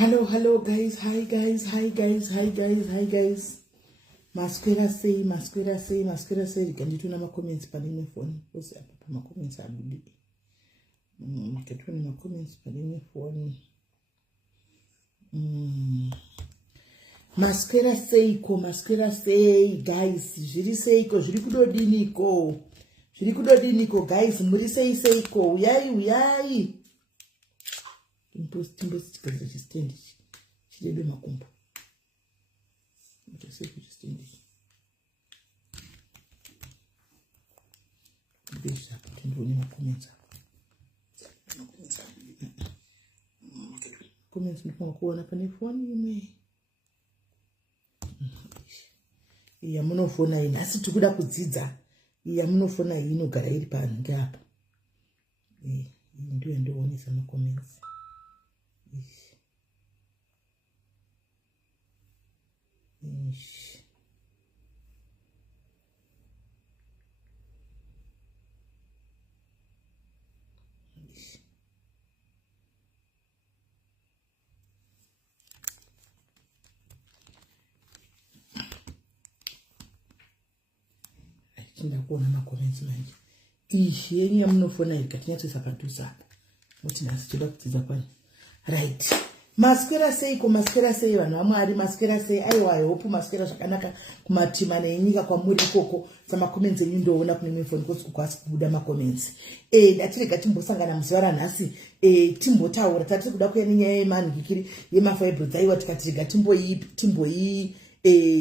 Hello guys, hi guys. Masquera say, rikandituna comments panine phone. What's up? My comments are big. Makatuna comments panine phone. Masquera say, guys. Jiri kudodiniko, guys. Muri say, uyai. Timbo chikaza chistendi chidebe makumbo mutoseko chistendi besha tindoni makomenza comments mkuona pane phone imwe iya munofona ina asi tikuda kudzidza iya munofona inogara iri pano ngapa ndiyo ndoonesa makomenzi Chinda kuona makomenzi manje. Yeni yamunofona ikatinyatso sakadusa. Muti nasi choda kutiza kwani. Right. Masquera sei vanhu vamwari masquera sei aiwa hope masquera zvakanaka kumatima nenyika kwamuri ikoko samakomenzi enyu ndoona kune mifoni kwasi kubuda makomenzi ndatirega timbosangana muzuva ranhasi timbotaura tatiri kuda kuya nenyaya yemanhikiri yemafibroids aiwa tikatirega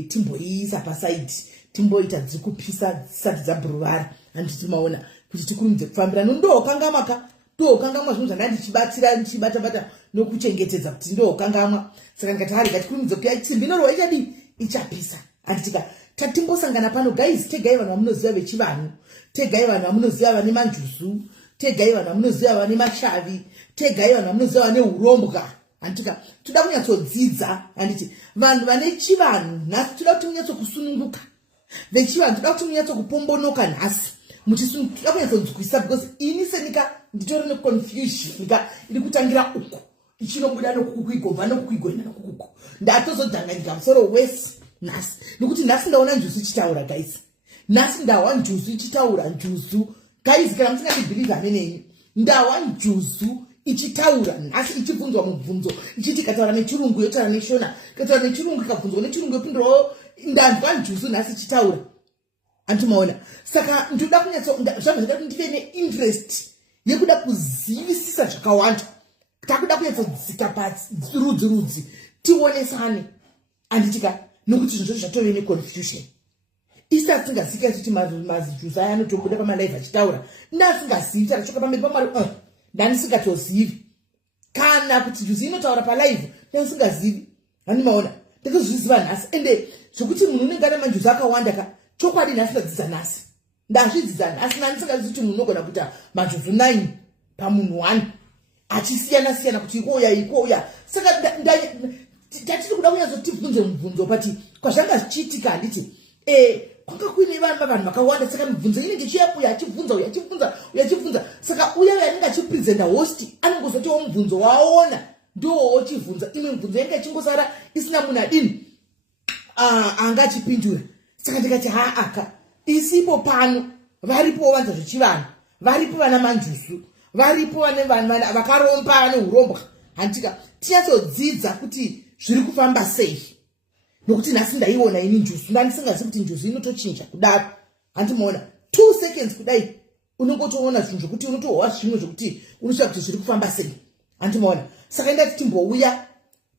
timboiisa pasaiti timboita dziri kupisa dzisati dzabhuruvara handiti maona kuti tikurumidze kufambira ndokangamaka ndokangamwa zvinhu zvandandichibatira ndichibata nokuchengetedza kuti ndokangamwa saka ndikati hari ngatikurumidze kuti tsimbi inorwa ichadi ichapisa anditika tatimbosangana pano guys tegai vanhu vamunoziva vechivanhu tegai vanhu vamunoziva vane manjuzu tegai vanhu vamunoziva vane mashavi tegai vanhu vamunoziva vane urombwa anditika toda kunyatsodzidza handiti vanhu vane chivanhu nhasi toda kuti munyatsokusununguka vechivanhu toda kuti munyatsokupombonoka nhasi muchisununguka kunyatsonzwisa because ini senika nditori neconfusion nika iri kutangira uku ichinobuda nokukuigobva nokukuigoina nokukuku ndatozodhanganyika musoro wese nhasi nekuti nhasi ndaona njuzu ichitaura guys nhasi ndawa njuzu ichitaura njuzu guys kana musingandibhilive amenenyu ndawa njuzu ichitaura nhasi ichibvunzwa mubvunzo ichiti ikataura nechirungu yotaura neshona ikataura nechirungu ikabvunzwa nechirungu yopindurawo ndanzwa njuzu nhasi ichitaura antimaona saka ndoda kunyatso zvamazvika kuti ndive neinterest yekuda kuzivisisa zvakawanda takuda kunyatsodzika parudzi tionesane anditika nokuti zvinhu zvatove neconfusion isati singasika kuti mazijuzi aya anotobuda pamalive achitaura ndasingazivi tarachoka pamberi pamwari ndanisingatozivi kana kuti juzi inotaura palive ndasingazivi handimaona ndakazviziva nhasi ende zvokuti munhu unenge ane manjuzi akawanda ka chokwadi nhasi ndadzidza nhasi ndazvidzidza nhasi nandisingazivi kuti munhu unogona kuita manjuzi 9 pamunhu 1 achisiyana kuti ikouya saka tatiri kuda kunyatsotibvunze mubvunzo pati kwazvanga zvichiitika handiti kwanga kuine vanhu vakawanda saka mibvunzo inenge ichiyakuya achibvunza uyachibvunza saka saka uya yanenge achipresenta host anongozoti mubvunzo waona ndo ochivhunza imwe mibvunzo yanenge ichingosara isina munhu adini anga achipindura. Saka ndikati aka isipo pano varipo vanza zvechivanhu, varipo vana manjusu, varipo vane vanhu vakaromba vane urombwa. Handika tinyatsodzidza kuti zviri kufamba sei, nokuti nhasi ndaiona ini njusu ndandisingazivi kuti njusu inotochinja kudaro. Handimoona 2 seconds kudai unongotoona zvinhu zvokuti unotohwa zvimwe zvokuti unosvika kuti zviri kufamba sei. Handimoona. Saka ndati timbouya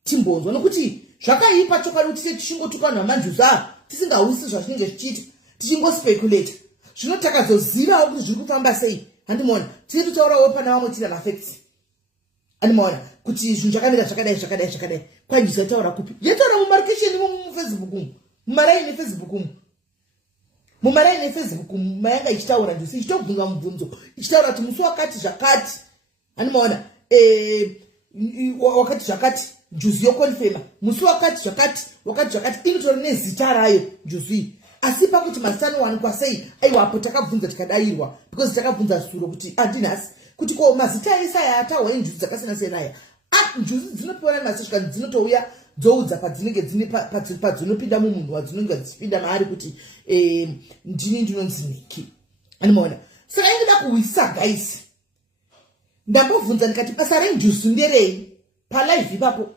timbonzwa, nokuti zvakaipa chokwadi kuti tichingotukanwa manjusu tisingahwisi zvazvinenge zvichiita, tichingospekulata. Zvino takazozivawo kuti zviri kufamba sei. Handimoona. Tiri kutaurawo pana vamwe tiri mafacts. Handimoona kuti zvinhu zvakamira zvakadai. Kwanjisa taura kupi? Yataura mumarkation mufacebook umu, mumaraini Facebook umu. Mumaraini Facebook mayanga ichitaura njusu ichitobvunza mubvunzo ichitaura kuti musi wakati zvakati. Handimoona wakati zvakati njusu yokonfema musi wakati zvakati inotori nezita rayo njusu iyi. Asi pakuti mazita anowanikwa sei aiwapo takabvunza tikadayirwa because takabvunza suro kuti andinhasi kuti ko mazita ese aya atahwa injusu dzakasiyana aya njusu dzinopiwa namasvika dzinotouya dzoudza padzinenge dzine padzinopinda mumunhu wadzinenge dzichipinda maari kuti ndini ndinonzi Niki. Handimoona. Saka ingida kuwisa guys, ndambobvunza ndikati basa renjusu nderei palive ipapo.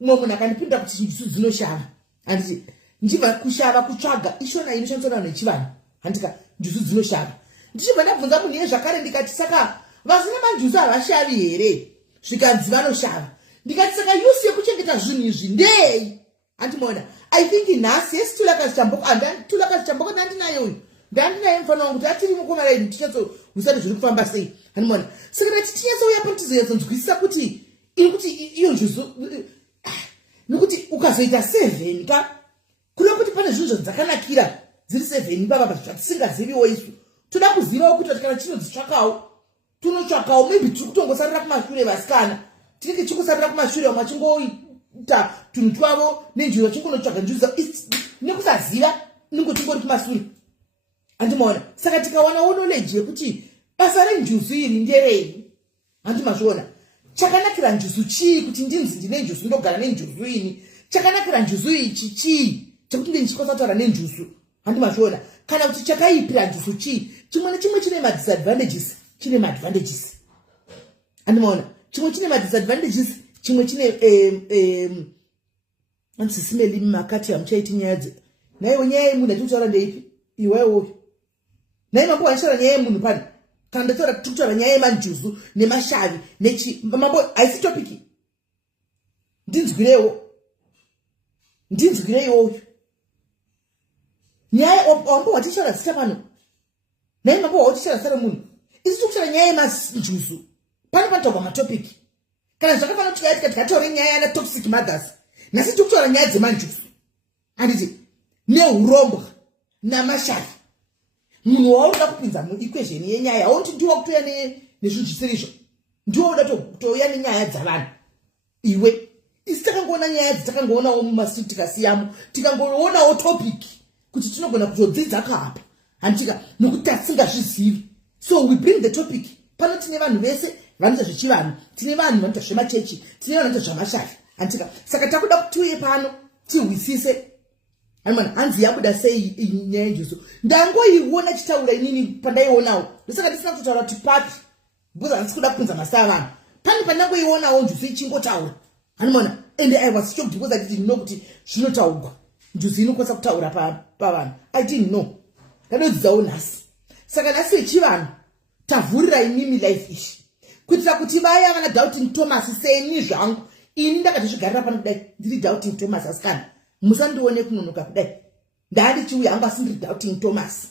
Umwe munhu akandipinda kuti njusu dzinoshava. Handiti ndibva kushava kutsvaga ishona inoshandiswa navanhu vechivanhu. Handika njusu dzinoshava. Ndichibva ndabvunza munhu iye zvakare ndikati saka vasina manjusu havashavi here? Zvikanzi vanoshava. Ndikati saka yusi yekuchengeta zvinhu izvi ndei? Handimoona. I think nhasi yesitulaka zvichamboko ndandinayo uyu ndandinaye mufana wangu kuti atiri mukomaraini tichatsouisa zviri kufamba sei. Handimoona. Saka ndati tinyatsouya pano tizoyatsonzwisisa kuti iyo njusu nokuti ukazoita 7 pa kuda kuti pane zvinhu zvakanakira dziri 7 papa zvatisingaziviwo isu. Toda kuzivawo kuti kana chinodzitsvakawo tunotsvakawo maybe tiri kutongosarira kumashure vasikana tinenge tichingosarira kumashure vamwe vachingoita tunhu twavo nenjira vachingonotsvaga njusu nekusaziva ningo tingori kumashure. Handimoona. Saka tikaonawo knowledge yekuti basa renjusu iri nderei. Handimazviona. Chakanakira njusu chii kuti ndinzi ndine njusu ndogara nenjusu ini? Chakanakira njusu ichi chii chekuti ndichikwanisa kutaura nenjusu? Handimazviona. Kana kuti chakaipira njusu chii? Chimwe nechimwe chine madisadvantages, chine maadvantages. Handimoona. Chimwe chine madisadvantages, chimwe chine ansisimeli makati hamuchaiti nyaya naiwo nyaya yemunhu atikutaura ndeipi iwewo nai mambo wanishara nyaya yemunhu pani kana ndataura tikutaura nyaya yemanjusu nemashavi mambo haisi topiki. Ndinzwireiwo uyu nyaya wambo watishara zita pano nai mambo watishara zita remunhu isi tikutaura nyaya yemanjusu pane panotaurwa matopiki. Kana zvakafanira kuti tikataura nyaya yana toxic mothers nhasi tikutaura nyaya dzemanjusu. Handiti neurombwa namashavi. Munhu waunoda kupinza muequation yenyaya haunti ndiwo kutoya nezvinhu zvisirizvo, ndiwo uda kutouya nenyaya dzavanhu. Iwe isi takangoona nyaya dzatakangoonawo mumastreet tikasiyamo tikangoonawo topic kuti tinogona kutodzidza kahapa. Handitika nokuti tasingazvizivi. So we bring the topic. Pano tine vanhu vese vanoita zvechivanhu, tine vanhu vanoita zvemachechi, tine vanhu vanoita zvamashavi. Handika saka takuda kuti tiuye pano tihwisise. Handimana hanzi yabuda sei nyaya yenjusu. Ndangoiona chitaura inini pandaionawo. Ndosaka ndisina kutotaura kuti papi bhuza handisi kuda kupinza masa avanhu. Pane pandangoionawo njusu ichingotaura. Handimana ende I was shocked because I didn't know kuti zvinotaurwa. Njusu inokwanisa kutaura pavanhu. I didn't know. Ndadodzidzawo nhasi. Saka nhasi vechivanhu tavhurira inimi life ishi kuitira kuti vaya vana Doubting Thomas seni zvangu ini ndakatozvigarira pano kudai ndiri Doubting Thomas asikana musandione kunonoka kudai ndandichiuya anga sindiri Doubting Thomas.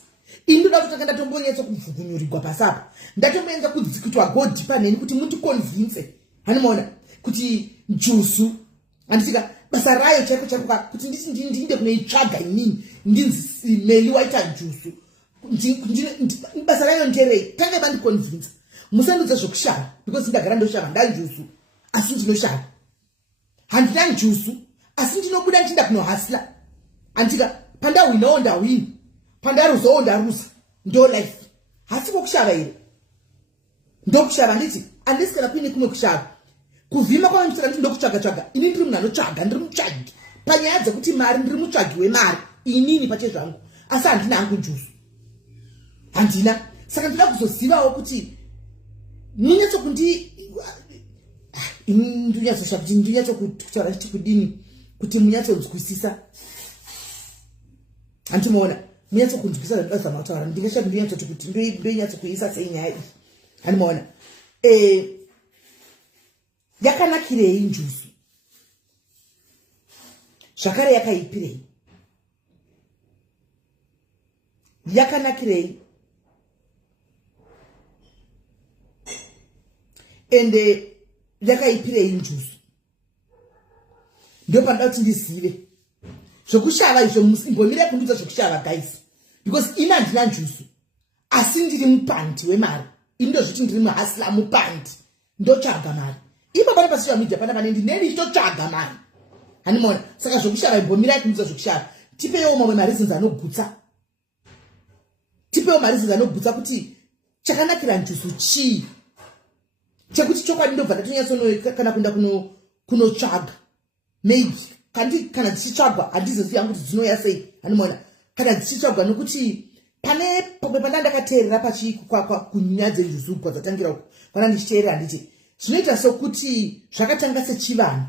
Ini ndoda kuti ndatombonyetsa kubvugunyurirwa pasapa ndatomboenza kudzikitwa God paneni kuti mundiconvince. Handimoona kuti njusu handisika basa rayo chaiko kuti ndinde kunoitsvaga inini ndinzi Meli waita njusu basa rayo nderei tange bandiconvince. Musandudza zvokushava because ndagara ndoshava ndanjusu asi ndinoshava. Handina njusu asi ndinobuda ndichinda kunohasila. Handika pandawinawo ndawini pandaruzawo ndaruza ndo life. Hasi kokushava here. ndokushava handiti handisi kana kuine kumwe kushava kuvhima kwavamusaka nditi ndokutsvaga ini ndiri munhu anotsvaga ndiri mutsvagi panyaya dzekuti mari ndiri mutsvagi wemari inini pache zvangu asi handina hangu njusu handina saka ndoda kuzozivawo kuti munyatsokundi ndinyatsokutaura chiti kudini kuti munyatsonzwisisa handimoona munyatsokunzwisisa zvandazamataura ndingashavi ndinyatsoti kuti ndoinyatsokuisa sei nyaya iyi handimoona yakanakirei njusu zvakare yakaipirei yakanakirei ende yakaipirei njusu ndio panoda kuti ndizive zvokushava izvo imbomira kundiudza zvokushava guys because ina handina njusu asi ndiri mupandi wemari ini ndozviti ndiri muhasila mupandi ndotsvaga mari ipo pane pasocial media pana pane ndineni ndichitotsvaga mari handimona saka zvokushava imbomira kundiudza zvokushava tipewo mamwe mareasons anogutsa tipewo mareasons anogutsa kuti chakanakira njusu chii chekuti chokwadi ndobva ndatonyatsonoi kana kuenda kunotsvaga maybe kana dzichitsvagwa handizozivi hangu kuti dzinouya sei handimona kana dzichitsvagwa nokuti pane pamwe pana ndakateerera kunyaya dzenjusu kwadzatangira uku pana ndichiteerera handiti zvinoita sokuti zvakatanga sechivanhu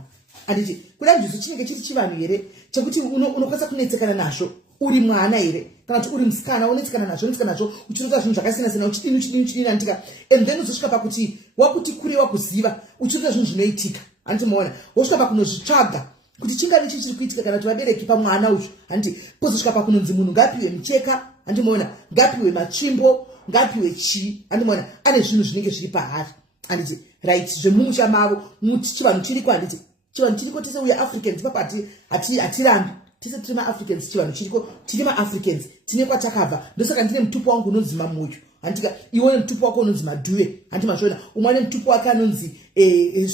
handiti kuda njusu chinenge chiri chivanhu here chekuti unokwanisa kunetsekana nazvo uri mwana here kana kuti uri musikana unetsekana nazvo uchiita zvinhu zvakasiyana-siyana uchidini handika and then uzosvika pakuti wakuti kure wakuziva uchiita zvinhu zvinoitika handimoona wosvika pakunozvitsvaga kuti chingavi chiri kuitika kana kuti vabereki pamwana uchu handiti pozosvika pakunonzi munhu ngapiwe mucheka handimoona ngapiwe matsvimbo ngapiwe chii handimoona ane zvinhu zvinenge zviri pahari handiti right zvemumusha mavo chivanhu chiriko handiti chivanhu chiriko tese uya africans papa hatirambi tese tiri maafricans chivanhu chiriko tiri maafricans tine kwatakabva ndosaka ndine mutupo wangu unonzi mamoyo handika iwe mutupo wako unonzi madhuwe handi mashona umwe ane mutupo wake anonzi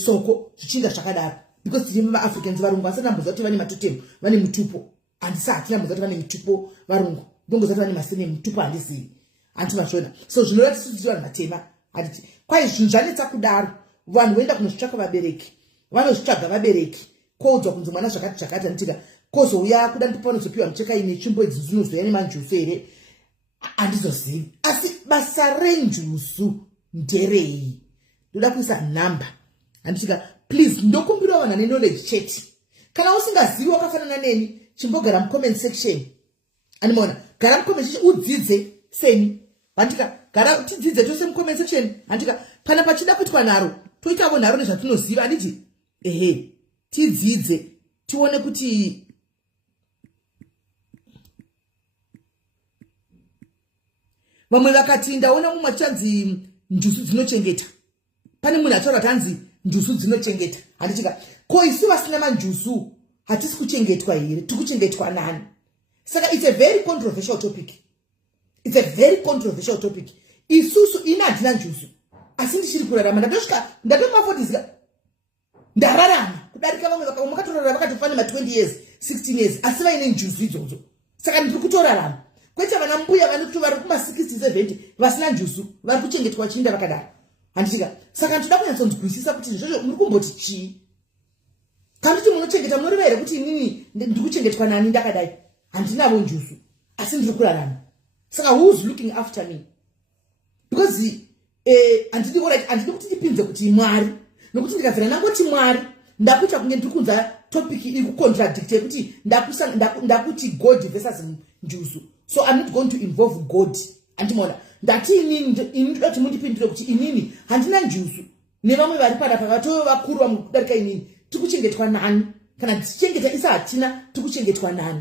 soko zvichinga zvakadaro because tiri maafricans varungu vasati namboza kuti vane matotemu vane mutupo handisati namboza kuti vane mutupo varungu ndongoza kuti vane masene mutupo handisivi handi mashona so zvinoratidza kuti vanhu vatema handiti kwai zvinhu zvanetsa kudaro vanhu voenda kunozvitsvaka vabereki vanozvitsvaga vabereki koudzwa kunzi mwana zvakati handitika kozouya kuda ndipo panozopiwa mucheka ine tsvimbo idzi dzinozoya nemanjusu here handizozivi asi basa renjusu nderei ndoda kuisa nhamba handitika please ndokumbirawo vanhu ane knowledge chete kana usingazivi wakafanana neni chimbogara mucomment section handimoona gara mucomment section udzidze seni handika gara tidzidze tose mucomment section handika pana pachida kuitwa nharo toitawo nharo nezvatinoziva handiti tidzidze tione kuti vamwe vakati ndaona mumwe achanzi njusu dzinochengeta pane munhu ataura kuti hanzi njusu dzinochengeta handitika ko isu vasina manjusu hatisi kuchengetwa here tiri kuchengetwa nani saka it's a very controversial topic isusu ina handina njusu asi ndichiri kurarama ndatomafotizika ndararama kudarika vamwe vakatorarama vakatofana ma20 years 16 years asi vaine njusu idzodzo saka ndiri kutorarama kwete vana mbuya vari kuma60 70 vasina njusu vari kuchengetwa chiinda vakadaro handitika saka ndinoda kunyatsonzwisisa kuti izvozvo muri kumboti chii kana kuti munochengeta munoreva here kuti inini ndiri kuchengetwa nani ndakadai handinavo njusu asi ndiri kurarama saka who's looking after me because handidi kuti ndipinze kuti mwari nokuti ndikabvira nangoti mwari ndakuita kunge ndiri kunza topic iri kucontradicte kuti ndakuti god versus njusu so I'm not going to involve God handimona ndati inini ndoti mundipindure kuti inini handina njusu nevamwe vari panapa vatove vakuru vamwe kudarika inini tiri kuchengetwa nani kana tichichengeta isa hatina tiri kuchengetwa nani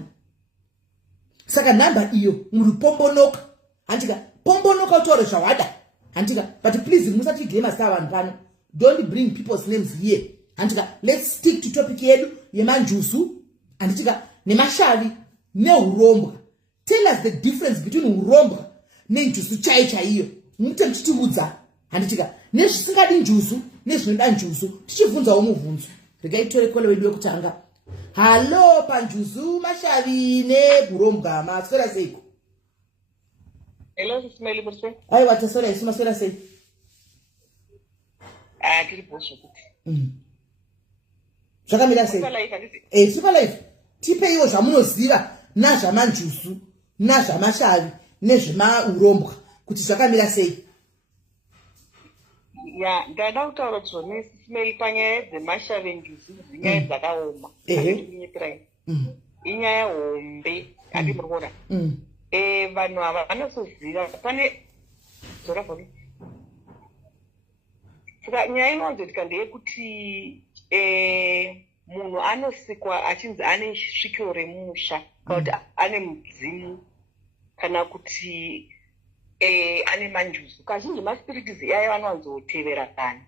saka nhamba iyo muri pombonoka handika pombonoka utaure zvawada handika but please musati igema sta vanhu pano don't bring people's names here handika let's stick to topic yedu yemanjusu handitika nemashavi neurombwa. Tell us the difference between urombwa nenjusu chaiyo muite muchitiudza handitika nezvisingadi njusu nezvinoda njusu tichibvunzawo mubvunzo regaitore kole wedu wekutanga halo panjusu mashavi negurombwa maswera seiko. Hello, Ismail Burse. Aiwa taswera isu maswera sei. tiripo zvokuti zvakamira sei super life tipeiwo zvamunoziva nazvamanjusu nazvamashavi nezvemaurombwa kuti zvakamira sei. ya ndada kutaura zvone Smell panyaya dzemashavi njusu dzinyaya dzakaoma kunyipirai inyaya hombe ati muri kuona vanhu ava vanosoziva pane zorafoni saka nyaya inowanzoitika ndeyekuti munhu anosikwa achinzi ane svikiro remusha kana kuti ane mudzimu kana kuti ane manjusu. Kazhinji maspiritis iyayo anowanzoteverana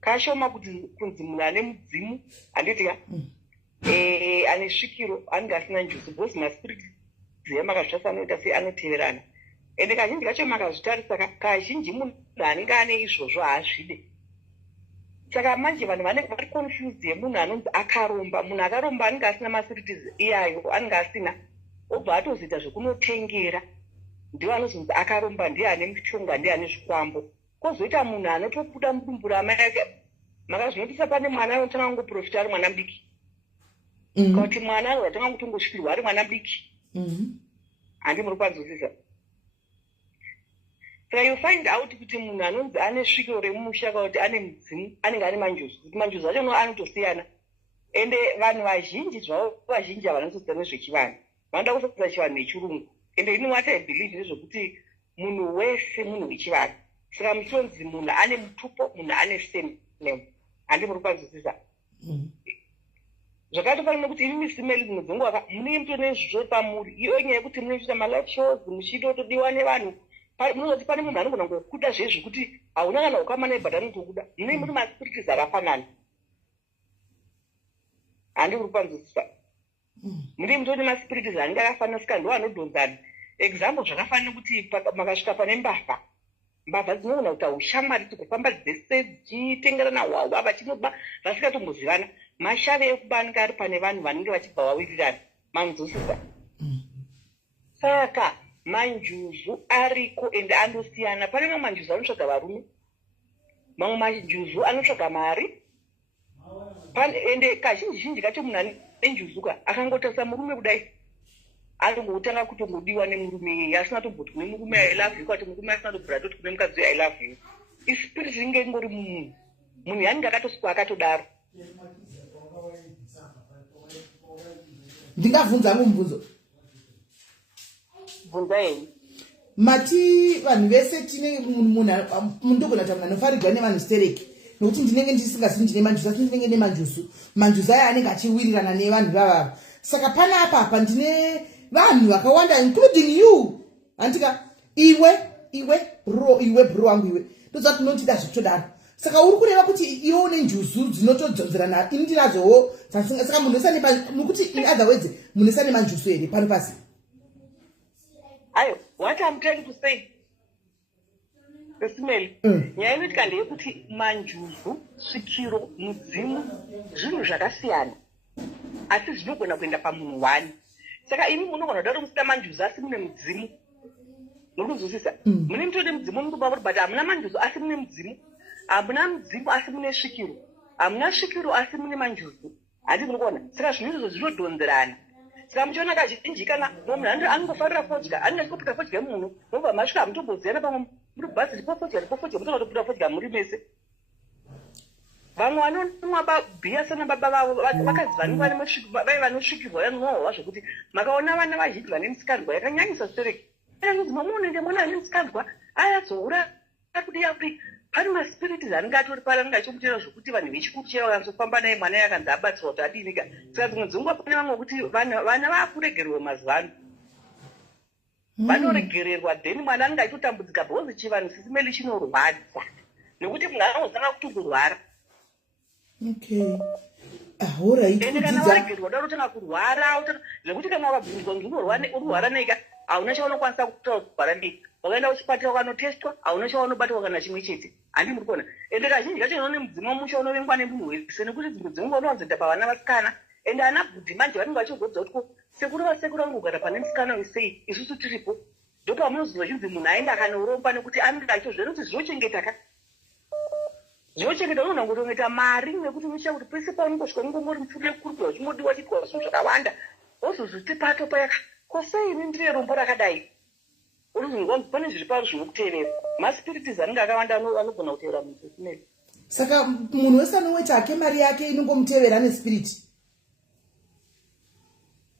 kashoma kuti kunzi munhu ane mudzimu handitika ane svikiro anenge asina njusu bhozi maspiritis emakazvitasa anoita sei anoteverana ende kazhinji kacho makazvitarisa kazhinji munhu anenge ane izvozvo haazvide. Saka manje vanhu vanenge vari confused yemunhu anonzi akaromba. Munhu akaromba anenge asina maspiritis iyayo anenge asina obva atozoita zvekunotengera ndiwo anozonzi akaromba ndiye ane mushonga ndiye ane zvikwambo. Kozoita munhu anotobuda mudumbu ramai ake makazvinotisa pane mwana anotanga kungoprofita ari mwana mudiki kana kuti mwana anotanga kutongosvikirwa ari mwana mudiki handi muri kwanzwisisa. Saka you find out kuti munhu anonzi ane svikiro remusha kana kuti ane mudzimu anenge ane manjusu kuti manjusu acho anotosiyana ende vanhu vazhinji zvavo vazhinji havanodzidza nezvechivanhu vanoda kudzidza chivanhu nechirungu ende ini what I believe nezvekuti munhu wese munhu wechivanhu. Saka muchonzi munhu ane mutupo munhu ane surname handi muri kwanzwisisa. Zvakatofanira kuti imi Smell dzimwe dzenguva mune muto nezvizvo pamuri iyo nyaya yekuti munoita malife shows muchitotodiwa nevanhu munoti pane munhu anogona kungokuda zvezvekuti hauna kana ukama nebhata anotokuda mune muri maspiritis akafanana handi muri kwanzwisisa. Muri mutoti maspiritis anenge akafanana saka ndo anodhonzana. Example zvakafanira kuti makasvika pane mbavha dzinogona kuita ushamwari tikufamba dzese dzichitengerana hwahwa vachinoba vasikatombozivana. Mashave ekuba anenge ari pane vanhu vanenge vachibva vawirirana manzwisisa. Saka manjuzu ariko ende andosiyana. Pane mamwe manjuzu anotsvaga varume mamwe manjuzu anotsvaga mari ende kazhinji kacho munhu ane njuzuka akangotarisa murume kudai anongotanga kutongodiwa nemurume iyeye asina tomboti kune murume I love you kwati murume asina tobvira toti kune mukadzi I love you. Ispirit inge ingori munhu yanenge akatosikwa akatodaro. Ndingabvunza mubvunzo bvunzai. Mati vanhu vese tine munhu ndogona kuti munhu anofarirwa nevanhu stereki nokuti ndinenge ndisingazivi ndine manjusu asi ndinenge nemanjusu aya anenge achiwirirana nevanhu vavava. Saka pana apa ndine vanhu vakawanda including you handika iwe bro wangu iwe ndoza tinotida zvitodaro. Saka uri kureva kuti iwe une njusu dzinotodzonzerana ini ndinazowo saka munhu wese nokuti in other words munhu wese ane manjusu here pano pasi. Ayo what I'm trying to say Smell nyaya inoitika ndeyekuti manjusu svikiro mudzimu zvinhu zvakasiyana asi zvinogona kuenda pamunhu wani. Saka imi munogona kudaro musina manjusu asi mune mudzimu muri kuzwisisa. Mune mutode mudzimu mukuba muri but hamuna manjusu asi mune mudzimu. Hamuna mudzimu asi mune svikiro hamuna svikiro asi mune manjusu handi muri kuona. Saka zvinhu izvo zvinodhonzerana. Saka muchiona kazhinji kana munhu anongofarira fodya anenge fodya munhu mobva masvika hamutomboziyana pamwe muri bhazi ripo fodya mutoda kutobuda fodya muri mese. Vamwe vanomwa bhiya sana baba vavo vakadzi vai vanosvikirwa yanwawa zvekuti makaona vana vazhinji vane misikandwa yakanyanyisa stereki anonzi mamuonende mwana ane misikandwa ayazoura kudiya kuti pane maspiritis anenge atori pari anenge achimutera zvokuti vanhu vechikuru chaiva vakanzofamba naye mwana yakanzi abatsirwa kuti adinika. Saka dzimwe dzenguva pane vamwe kuti vana vaakuregererwa mazuva ano vanoregererwa then mwana anenge achitotambudzika bhozi chivanhu Smell chinorwadza nekuti munhu anozanga kutongorwara. Ende kana waregererwa daro utanga kurwara zvekuti kana wakabvunzwa kuti unorwara neika hauna chaunokwanisa kutaura kurwara neika. Wakaenda kuchipatara ukanotestwa hauna chaunobatwa kana chimwe chete handi muri kuona. Ende kazhinji kacho inoone mudzimu wamusha unovengwa nemunhu wese nekuti dzimwe dzenguva unowanzoenda pavana vasikana ende ana bhudhi manje vanenge vachigodza kuti sekuru vasekuru vangogara pane musikana wesei isusu tiripo ndopamunozozwa chinzi munhu aenda akanoromba nekuti anenge achitozviona kuti zvinochengetaka. zvinochengeta unogona kutongeta mari nekuti unochita kuti pese paunongosvika ungomori mupfuri kurikura uchimodiwa chitwa zvinhu zvakawanda wozozviti pato payaka kosei ini ndiri rombo rakadai pane zviri paro zvinokuteerera maspiritis anenge akawanda anogona kuteera munhu wesimeli. Saka munhu wese anoweta ake mari yake inongomutevera nespiriti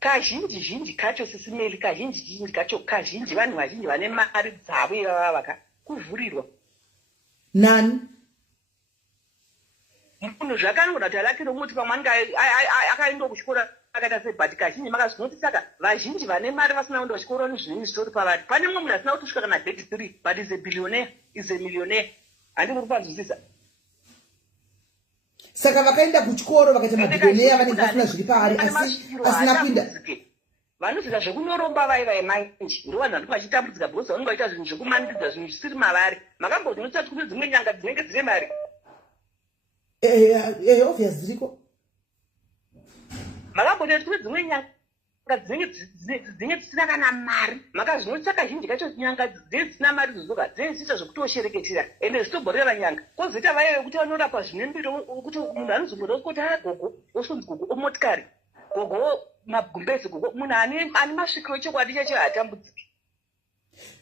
kazhinji kacho sisimeli kazhinji kacho vanhu vazhinji vane mari dzavo ivava kuvhurirwa nani munhu zvakanogona kuti alakiro umuti pamwe anenge akaenda kuchikora akaita sebhati kazhinji makazvinoti saka vazhinji vane mari vasina kuenda kuchikora nezvinini zvitori pavari. Pane mumwe munhu asina kutosvika kana 33 but is a billionaire is a millionaire handiri kupanzwisisa. Saka vakaenda kuchikoro vakaita mabillionaire vanenge vasina zviri paari asina kuinda vanoziva zvekunyoromba vai manje ndo vanhu vanenge vachitambudzika because vanenge vaita zvinhu zvekumanidza zvinhu zvisiri mavari. Makambozvinotati kune dzimwe nyanga dzinenge dzine mari obvious dziriko makambotati kune dzimwe nyanga dzinenge dzisina kana mari makazvinoti kazhinji kacho nyanga dzinenge dzisina mari dzozoka dzinenge dzichiita zvekutoshereketera ende zvitomboreva nyanga kwozoita vaya vekuti vanorapa zvine mbiro kuti munhu anozomboda kuti gogo osonzi gogo omotikari gogo magumbezi gogo munhu ane masvikiro echokwadi chacho haatambudziki.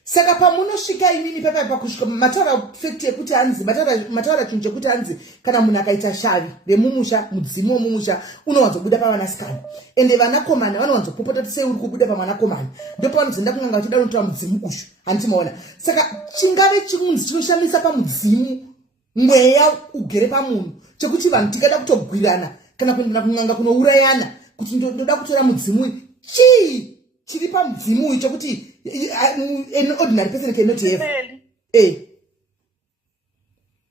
Saka pamunosvika imini papa kusvika mataura fact yekuti hanzi mataura chinhu chekuti hanzi kana munhu akaita shavi remumusha mudzimu womumusha unowanzobuda pavanasikana ende vanakomana vanowanzopopota sei uri kubuda pamwanakomana ndo pavanozoenda kun'anga vachida unotora mudzimu ushu handitimaona. Saka chingave chinunzi chinoshamisa pamudzimu mweya ugere pamunhu chekuti vanhu tingada kutogwirana kana kuenda kun'anga kunourayana kuti ndoda kutora mudzimu chii chiri pamudzimu uyu chokuti an ordinary person cannot have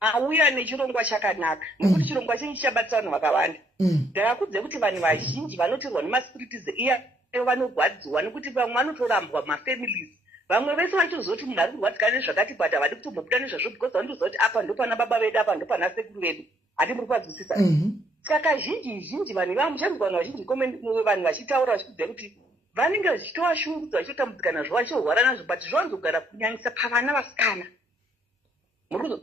auya nechirongwa chakanaka nekuti chirongwa chingi chabatisa vanhu vakawanda. Ndakakudze kuti vanhu vazhinji vanotirwa nemaspiritis iya vanorwadziwa nekuti vamwe vanotorambwa mafamilies vamwe vese vachizoti munhu ari kurwadzika nezvakati but havadi kutombobuda nezvazvo because vanotoziva kuti apa ndo pana baba vedu apa ndo pana sekuru vedu hati muri kuvanzwisisa. Saka kazhinji vanhu vamuchanzwa vanhu vazhinji vanhu vachitaura vachikudze kuti vanenge vachitovashungudza vachitambudzika nazvo vachirwara nazvo but zvavanzogara kunyanyisa pavana vasikana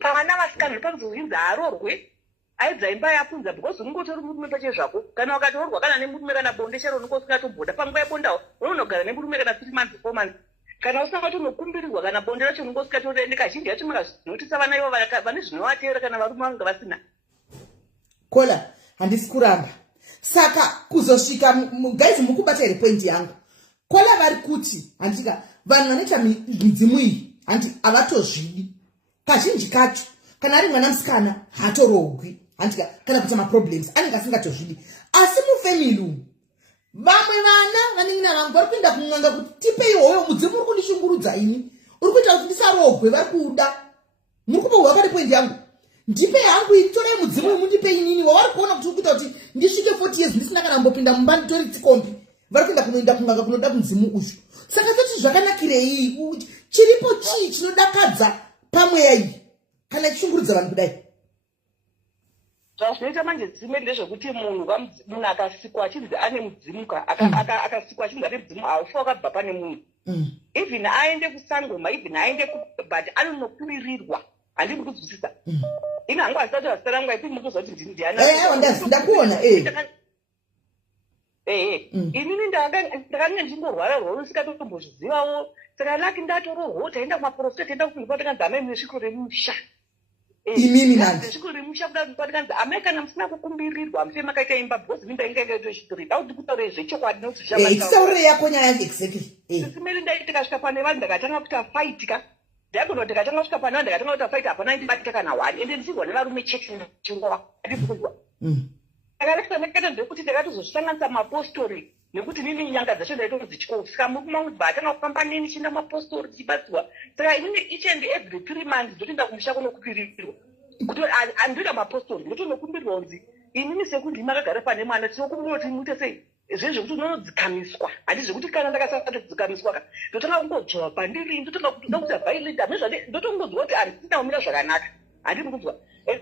pavana vasikana ndopakuzozinzi arorwe aidza imba yapunza because unongotori murume pache zvako kana ukatororwa kana nemurume kana bonde chero unonge usingatombonda panguva yebondawo unonogara nemurume kana 3 months 4 months kana usina katonokumbirirwa kana bonde racho unonge usikatoende kazhinji yacho makazvinotisa vana ivo vane zvinovateera kana varume vanga vasina kola handisi kuramba. Saka kuzosvika guys mukubata here point yangu kola vari kuti handika vanhu vanoita midzimu iyi handi havatozvidi kazhinji kacho kana ari mwana musikana haatorogwi handika kana kuita maproblems anenge asingatozvidi asi mufamily umu vamwe vana vanenge navangu vari kuenda kun'anga kuti tipei hoyo mudzimu uri kundishungurudza ini uri kuita kuti ndisarogwe vari kuda muri kupohwa pari point yangu ndipe hangu itorai mudzimu uyu mundipei inini wavari kuona kuti ukuita kuti ndisvike 40 years ndisina kana mbopinda mumba nditori tsikombi vari kuenda kunoenda kun'anga kunoda mudzimu uyu. Saka toti zvakanakirei chiripo chii chinodakadza pamweya iyi kana chishungurudza vanhu kudai zvazvinoita manje dzimwe ndezvekuti munhu akasikwa achinzi ane mudzimuka akasikwa achinzi ane mudzimu haufa wakabva pane munhu even aende kusangoma even aende but anonokumirirwa handiri kuzwisisa ini hangu asati vazita rangu aipi mukuziva kuti ndakuona inini ndakange ndingorwara rworo usikatotombozvizivawo saka laki ndatororwo taenda kumaprofita taenda kufundipa tikanzi amai mune sviko remusha imimi manje sviko remusha kuda tikanzi amai kana musina kukumbirirwa musei makaita imba because mimba inga ikaito chitori dauti kutaurei zvechokwadi nekutisitaurire yako nyaya yangu exactly simeli ndaitika svika pane vanhu ndakatanga kuita faitika ndakona kuti ndakatanga kusvika pane vanhu ndakatanga kuita faita hapana ndibatika kana 1 ende ndichirwa nevarume cheki chingova handikuzwa akareketa ndekuti ndakatozozvisanganisa mapostori nekuti nini nyanga dzacho ndaito dzichikosvika muruma kuti batanga kufamba nini chienda mapostori tichibatsirwa saka inini each and every 3 months ndotoenda kumusha kunokupirirwa kuti andoita mapostori ndotonokumbirwa kunzi inini sekundi makagara pane mwana tinokumbirwa kuti muite sei zvezvekuti unonodzikamiswa handii zvekuti kana ndakasati kudzikamiswa ka ndotanga kungodzva pandiri ndotanga kutoda kuita violent amezvane ndotongodzwa kuti handisina kumira zvakanaka handiri kuzwa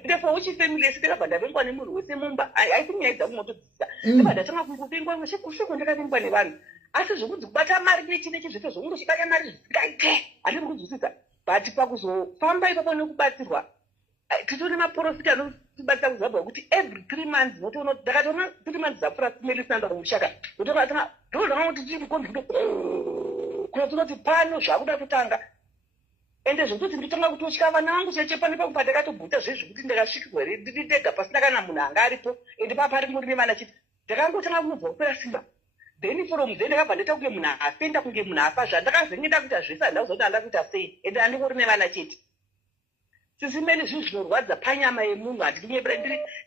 therefore uchifamily yese takabva ndavengwa nemunhu wese mumba i think yaidza kumotodzisa ndabva ndatanga kuvengwa usheko ndakavengwa nevanhu asi zvokunzi kubata mari nechinechi zvese zvokungochibata mari zvisingaite handiri kuzwisisa but pakuzofamba ipapo nekubatsirwa titori maprofita anotibatsa kuzimbabwe kuti every 3 months notoona ndakatoona 3 months dzapfuura simeli sinaenda kumushaka ndotanga kuti tiri mukombi kuti pano zvakuda kutanga ende zvekutoti nditanga kutotya vana vangu cheche pane pakupa ndakatobvuta zvezvekuti ndakasvikirwa here ndiri ndega pasina kana munhu anga aripo ende papari muri nevana chiti ndakangotanga kunobva kupera simba then from then ndakabva ndaita kunge munhu afenda kunge munhu afa zvandakazenge ndakuita zvese handazoti handa kuita sei ende handingori nevana chete sisimene zvinhu zvinorwadza panyama yemunhu handinyepera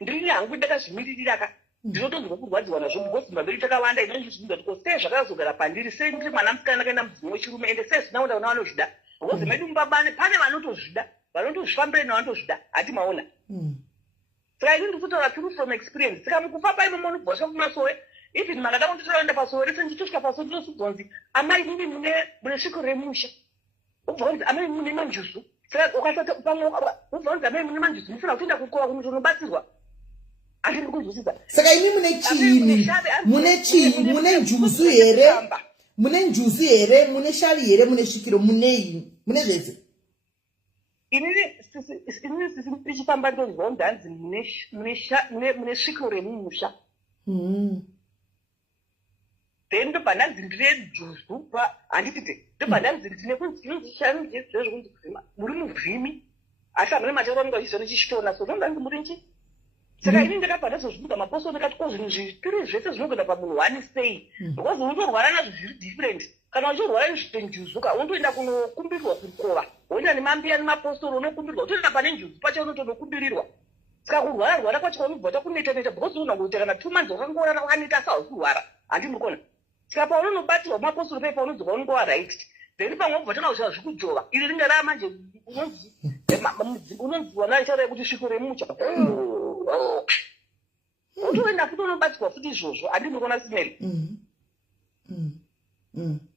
ndiri hangu ndakazvimiririra ndinotozwa kurwadziwa nazvo because mbamberi takawanda inozvizvinza kuti sei zvakazogara pandiri sei ndiri mwana musikana akaenda mudzimu wechirume ende sei zvinaunda una vanozvida because medu mubabane pane vanotozvida vanotozvifambira nevanotozvida hati maona saka ini ndikutaura true from experience saka mukufamba imomo unobvasva kumasowe even makada kunditoraenda pasowe rese ndichitosvika pasowe ndinosidzonzi amai mimi mune sviko remusha ubva kunzi amai mune manjusu saka ukasati pamwe ubva kunzi amai mune manjusu mufuna kutoenda kukova kumuti unobatsirwa asi ndikuzwisisa saka imi mune chiini mune chii mune njuzu here mune njuzu here mune shavi here mune svikiro muneini mune zvese inini ndichifamba ndozvawo ndanzi mune svikiro remumusha then ndobva ndanzi ndine juzu handitite ndobva ndanzi ndine kunzizvezvekunzi kuvhima muri muvhimi asi hamuna matauro anenge achizona chichitona so ndondanzi muri nchi saka ini ndakabva ndazozvibuda maposo ndakati ko zvinhu zvitiri zvese zvinogona pamunhu wani sei because unotorwara nazvo zviri different kana uchirwara nezvenjuzuka unotoenda kunokumbirirwa kukova woenda nemambiya nemapostori unokumbirwa utoenda pane njuzu pacho unotonokumbirirwa saka kurwara kwacho kwaunobva takuneta because unogona kuita kana 2 months wakangorara wakaneta asi kurwara handi mukona saka paunonobatirwa mapostori pei paunodzoka unongova right then pamwe ubva tanga kuchava zvekujova iri ringe raa manje unonzi wana icharai kuti sviko remucha utoenda futi unobatsirwa futi izvozvo handi ndikona simeli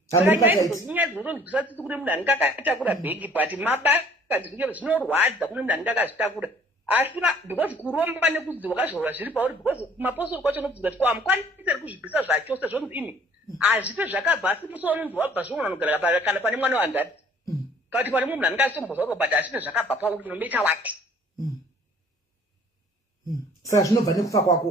saka nyaya dzinotondisatiti kune munhu anenge akatakura bhegi but mabasa ndizvinge zvinorwadza kune munhu anenge akazvitakura asi because kuromba nekuzi wakazorora zviri pauri because mapostori kwacho unobvunza kuti amukwanisiri kuzvibvisa zvacho sezvonzi ini hazvipe zvakabva asi musi unonzi wabva zvimwe unogara kana pane mwana wandati kuti pane munhu anenge asimbozvauro but hazvine zvakabva pauri nometa wati saka zvinobva nekufa kwako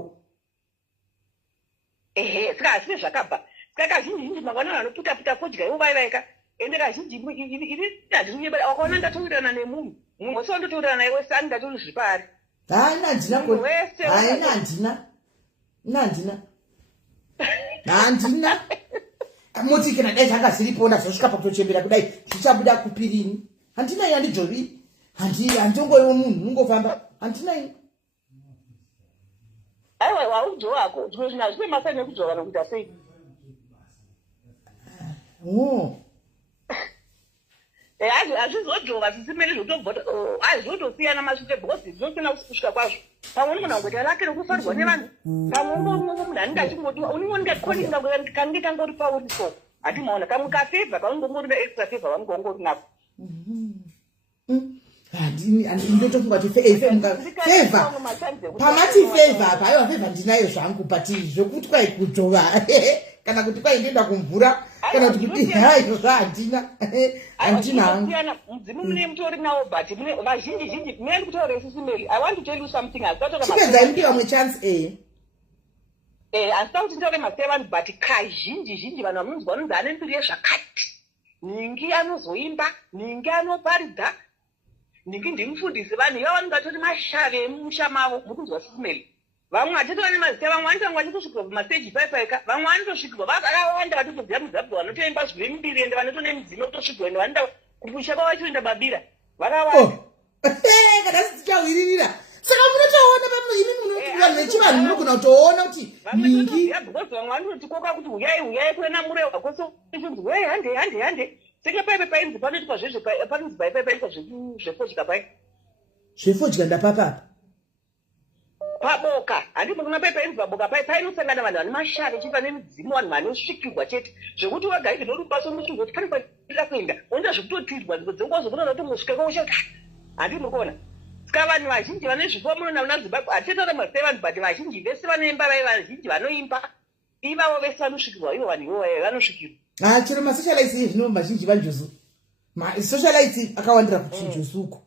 ehe saka hazvine zvakabva saka kazhinji mangwana vanoputaputa fodya ivo vaivaika ende kazhinji ini handinoyeba wakaona ndatowirirana nemunhu mumwe wese wandotowirirana naye wese ani ndatori zvipari haina handina muti kana dai zvanga zviripo ndazosvika pakutochembera kudai zvichabuda kupirini handinai handijovi handingoiwo munhu nungofamba handinai aiwa waujowako zvimwe zvinhu hazvine masai nekujova nokuita sei hazvizojova zisimeli zvotobva hazvotosiyana masvike because zvinosiyana kusvika kwazvo pamwe unogona kungoita rake rokufarwa nevanhu pamwe munhu anenge achingotiwa uningondikoni kange kangori pauri so hati maona kamwe kafevha kaunongori neextra fevha vanenge vangori nako ndotofunga kuti fevha pamati fevha apa aiwa fevha ndinayo zvangu but zvokuti kwai kujova kana kuti kwai ndienda kumvura kana kuti hayi zvahandina handina hangu mudzimu mune mutori nawo but mune vazhinji mune kutaura isisimeli I want to tell you something chipedza ndi vamwe chance handita kuti ndaure ma7 but kazhinji vanhu vanonzi ane mbiri yezvakati ningi anozoimba ningi anoparidza ningi ndimufundisi vanhu iva vanenge vatori mashave emusha mavo mukunzwa sisimeli vamwe hatitova nemazita vamwe vanotanga vachitosvikirwa pamasteji paipaika vamwe vanotosvikirwa vakawanda vatotobvira muzimbabwe vanotoimba zvive mbiri ende vanotone midzimu kutosvikirwa ende vanoenda kupusha kwavachitoenda babira vakawanda kana sitichawiririra saka munotoona vanhu vechivanhu munogona kutoona kuti ningi because vamwe vanototikoka kuti huyai kuena murehwa kwese chonzi wei hande senge paipe painzi panoitwa zvezvepanonzi paipe paitwa zvefodya pai zvefodya ndapapapa paboka handi munona paipe painzi paboka pai painosangana vanhu vane mashare chipa nemidzimu vanhu vanosvikirwa chete zvekuti wagaike norupaso muchingo kuti pane kwaida kuenda oita zvekutotirwa dzenguvazokunoona kuti musvika kwaushoka handi muri kuona saka vanhu vazhinji vane zvipo munoona muna zimbabwe hatitaura ma7 but vazhinji vese vanoimba vai vazhinji vanoimba ivavo vese vanosvikirwa ivo vanhu ivo vanosvikirwa chero masocialite zvino vazhinji vanjuzu masocialite akawandira kuchinjuzuko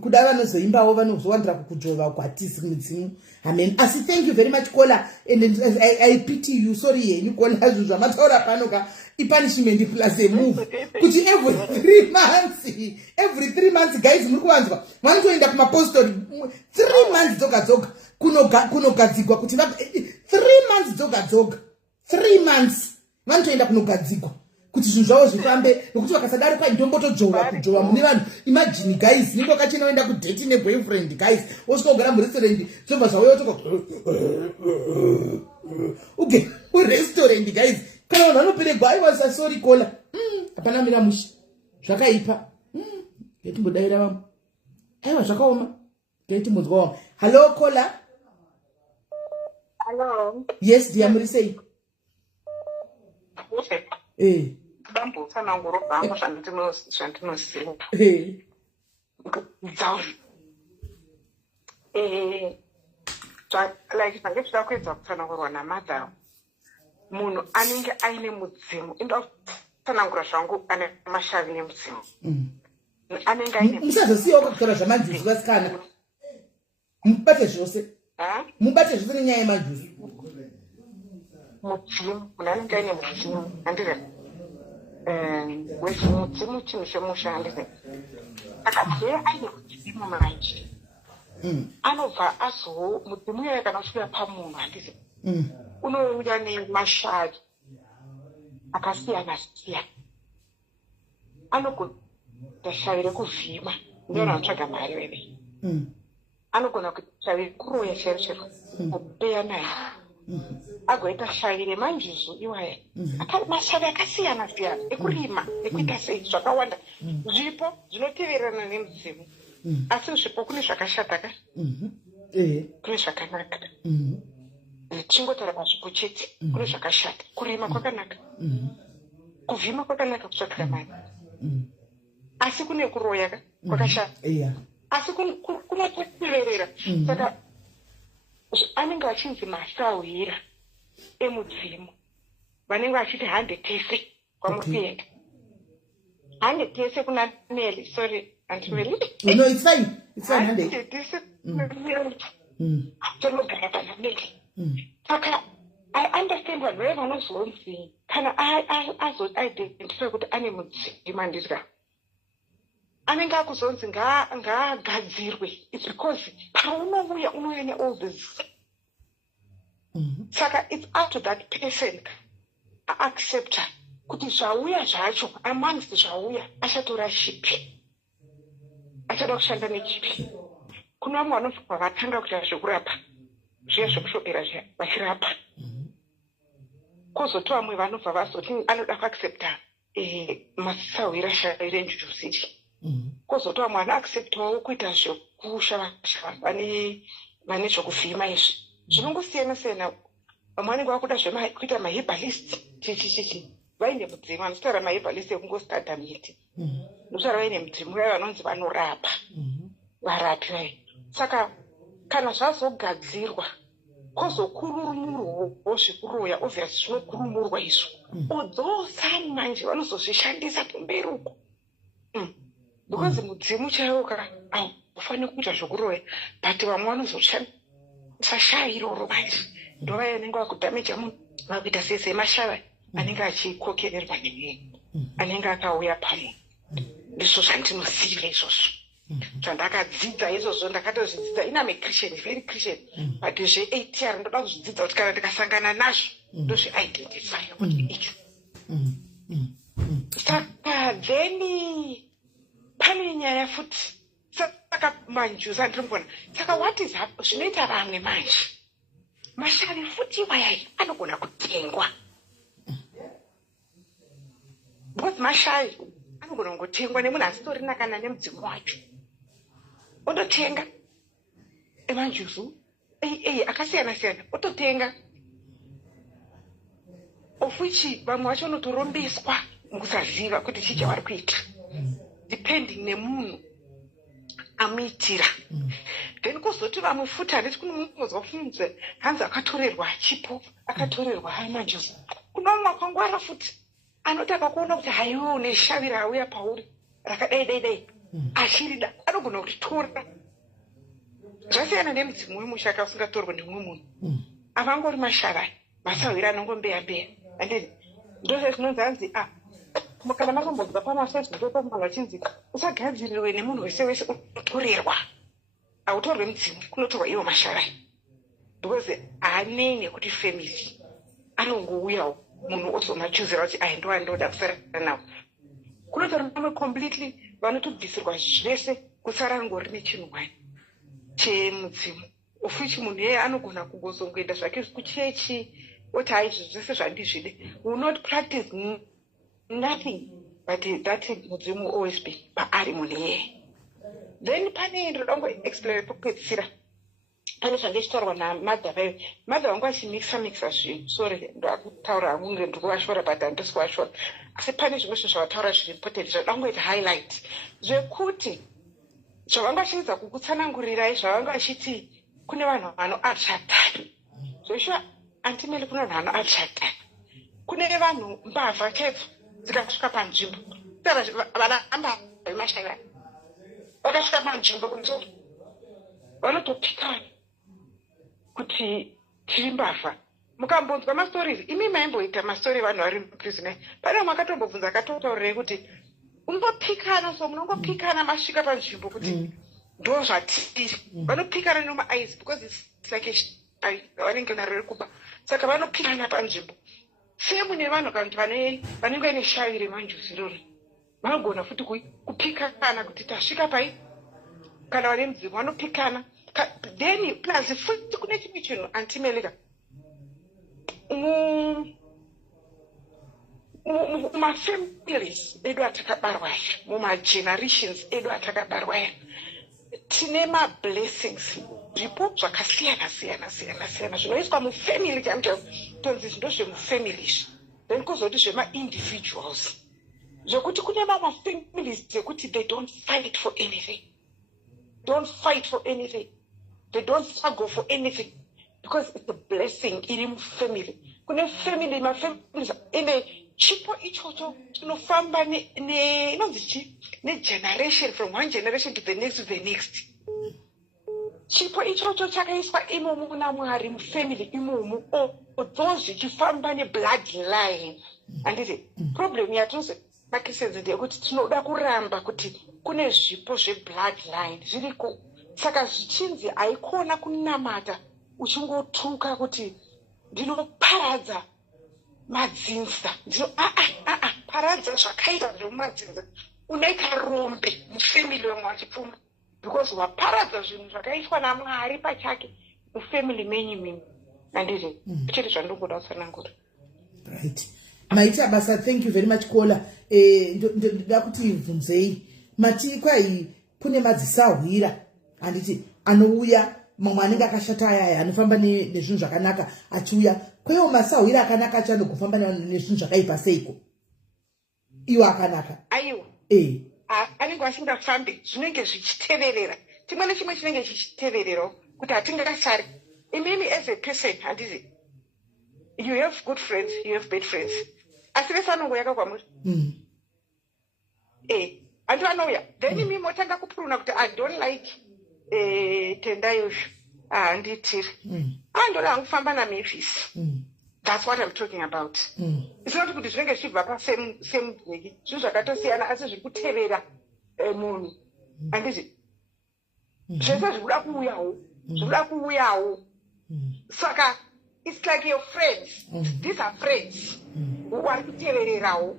kuda vanozoimbawo vanozowandira kukujova kwatisi mudzimu. Amen. Asi thank you very much Kola, and I pity you. Sorry yeni Kola zvinhu zvamataura pano ka ipunishment plus a move kuti every 3 months guys muri kuvanzwa vanotoenda kumapostori 3 months dzoga kunogadzigwa kuti 3 months dzoga 3 months vanotoenda kunogadzigwa kuti zvinhu zvavo zvifambe, nokuti vakasadaro kwai ndombotojova kujova mune vanhu. Imagine guys, ningo kachinoenda kudate neboyfriend guys, osvika kugara murestaurant zvobva zvauya otoka okay kurestaurant guys, kana vanhu vanoperegwa aiwasa sorry Kola hapana mira musha zvakaipa ngatimbodayira vamwe aiwa zvakaoma ngatimbonzwa vamwe. Hello Kola. Hello. Yes dear, muri sei? Ndambotsanangura bhangu zvandinoziva. Like zvange zvida kuedza kutsanangurwa namadam, munhu anenge aine mudzimu, inda kutsanangura zvangu ane mashavi nemudzimu. Anenge aine musazosiyawo kakutaura zvamanjuzi vasikana, mubate zvose nenyaya yemanjuzi. Mudzimu, munhu anenge aine mudzimu, handire mudzimu chinhu chemusha, handire akazve aine mudzimu manje anobva mudzimu iyoyo kana usvika pamunhu, handire unouya nemashavi akasiyana siyana. Anogona shavi rekuvhima, ndiona anotsvaga mari wene, anogona kuita shavi rekuroya chero kupeya naye, agoita shavi remanjuzu iwaya, mashavi akasiyana siyana ekurima ekuita sei, zvakawanda zvipo zvinoteverana nemudzimu. Asi zvipo kune zvakashata ka kune zvakanaka. Chingotaura pazvipo chete, kune zvakashata. Kurima kwakanaka, kuvhima kwakanaka, kutsvaga mari, asi kune kuroya kwakashata, asi kunoteverera. Saka anenge achinzi masawira emudzimu, vanenge vachiti 100 tese kwamuri kuenda 100 tese kuna Neli. Sorry, Auntie Mary. No, it's fine. It's fine. 100 tese tonogara pana Neli. Saka I understand vanhu vaya vanozonzi kana azo-identify kuti ane mudzimu, handizva anenge akuzonzi ngaagadzirwe. It's because paunouya unouya ne-all this. Saka it's up to that person aaccepta kuti zvauya zvacho amongst zvauya achatora chipi, achada kushanda nechipi. Kuna vamwe vanobva vatanga kuita zvekurapa zviya zvekushopera zviya vachirapa, kozoti vamwe vanobva vazoti anoda kuaccepta masawira shavi renjujuzi, kozoti vamwe vanoacceptawo kuita zvekushava vane zvokuvhima izvi. Zvinongosiyana siyana. Vamwe vanenge vakuda kuita maherbalist chichichichi vaine mudzimu, vanotaura maherbalist ekungostadha miti, ndotaura vaine mudzimu vaya vanonzi vanorapa, varapi vayo. Saka kana zvazogadzirwa kozokurumurwawo zvekuroya, obviously zvinokurumurwa izvo, odzosani manje vanozozvishandisa kumberi uko, because mudzimu chaiwo haufaniri kuita zvokuroya, but vamwe vanozoshandisa shavi iroro manje, ndovaya anenge vakudhameja munhu, vakuita sesemashava anenge achikokererwa nemunhu anenge akauya pamunhu. Ndizvo zvandinoziva izvozvo, zvandakadzidza izvozvo. Ndakatozvidzidza ina mechristian, very Christian, but zve8 ndoda kuzvidzidza kuti kana ndikasangana nazvo ndozveidentifya kuti icho. Saka then pane nyaya futi, saka manjuzi andirimbona. Saka what is up, zvinoita vamwe manje mashavi futi wayai anogona kutengwa, because mashavi anogona kungotengwa nemunhu asitorina kana nemudzimu wacho, ototenga emanjuzu akasiyana siyana, ototenga, of which vamwe vacho vanotorombeswa mukusaziva kuti chii chavari kuita, depending nemunhu amuitira. Then kuzoti vamwe futi handiti kune munozwa kufunze hanzi akatorerwa chipo, akatorerwa manjuzi. Kuna mumwe akangwara futi anotaka kuona kuti haiwo neshavi rauya pauri rakadai achirida anogona kuritora. Zvasiyana nemudzimu wemusha usingatorwa nemumwe munhu. Avangori masharai, masawira anongombeya-mbeya. Handiti ndozvo zvinonzi anzi kana makambobva pamasesi ndopamunhu vachinzi usagadzirirwe nemunhu wese wese unotorerwa. Hautorwe mudzimu, kunotorwa iwo masharai. Because haanei nekuti family anongouyawo munhu ozomachuzira kuti ndo andoda kusara nawo. Kunotorwa vamwe completely vanotobvisirwa zvese kusara angori nechinhuwani chemudzimu. Of which munhu yeye anogona kungozongoenda zvake kuchechi oti izvi zvese zvandizvide. Will not practice nothing but that mudzimu always be paari munhu yeye. Then pane ndoda kungoexplain pokupedzisira. Pane zvandechitaurwa namadha vayo. Madha vangu achimixa zvinhu. Sorry, ndakutaura hunge ndikuvashora but handisi kuvashora. Asi pane zvimwe zvinhu zvavataura zviri important zvoda kungoita highlight. Zvekuti zvavanga vachidza kukutsanangurirai zvavanga vachiti kune vanhu vanoatsvatana. Zveshuwa antimeli kune vanhu vanoatsvatana. Kune vanhu mbavha chaidzo dzikasvika panzvimbo. Vanamba vemashayana. Vakasvika panzvimbo kunzi vanotopikana kuti tiri mbavha. Mukambonzwa mastorizi, imi maimboita mastori evanhu vari muprison. Pane makatombobvunza akatotaurirai kuti unopikana, so munongopikana masvika panzvimbo kuti ndo zvatiri. Vanopikana noma-eyes because it's like vanenge narere kuba. Saka vanopikana panzvimbo. Semu nevanhu kanti vanenge neshavi remanjuzi rori. Vanogona futi kupikana kuti tasvika pai kana vane mudzimu vanopikana. Then plus futi kune chimwe chinhu antimeleka. Mumafamilies edu atakabarwa, mumagenerations edu atakabarwa, tine mablessings zvipo zvakasiyana zvinoiswa mufamily chaimo tonzi zvindo zvemufamily izvi. Then kozoti zvema-individuals zvokuti kune mamafamilies dzekuti they don't fight for anything. They don't struggle for anything because it's a blessing iri mufamily. Kune family, mafamilies ine chipo ichocho chinofamba generation from one generation to the next. Chipo ichocho chakaiswa imomo kuna Mwari mufamily imomo those zvichifamba nebloodline. Handiti problem yatinose makristians ndeyekuti tinoda kuramba kuti kune zvipo zvebloodline zviriko. Saka zvichinzi haikona kunamata uchingotuka kuti ndinoparadza madzinza. Paradza zvakaita zvemumadzinza. Unoita rombe mufamily wemwe wachipfuma. Because waparadza zvinhu zvakaitwa naMwari pachake mufamily menyu. Handiti chiri zvandingoda kusanangura. Right. Maita basa, thank you very much Kola. Ndoda kuti bvunzei. Mati kwai kune madzisahwira. Handiti anouya mamwe anenge akashata ayaya anofamba nezvinhu zvakanaka achiuya. Kwaiwo masahwira akanaka achano kufamba nezvinhu zvakaipa seiko. Iwo akanaka. Aiwa. Anenge asingafambi zvinenge zvichiteverera. Chimwe nechimwe chinenge chichitevererawo kuti hatingasari. Imimi as a person handiti. You have good friends, you have bad friends. Asi vese anongoyaka kwamuri. Antu anouya. Then imi motanga kupuruna kuti I don't like tenda yoshu. Handitiri. Andoda kufamba naMavis. That's what I'm talking about. It's not kuti zvinenge zvichibva pasame bhegi. Zvinhu zvakatosiyana asi zviri kutevera munhu. Handiti. Zvese zvikuda kuuyawo. Saka it's like your friends. These are friends. Vari kutevererawo.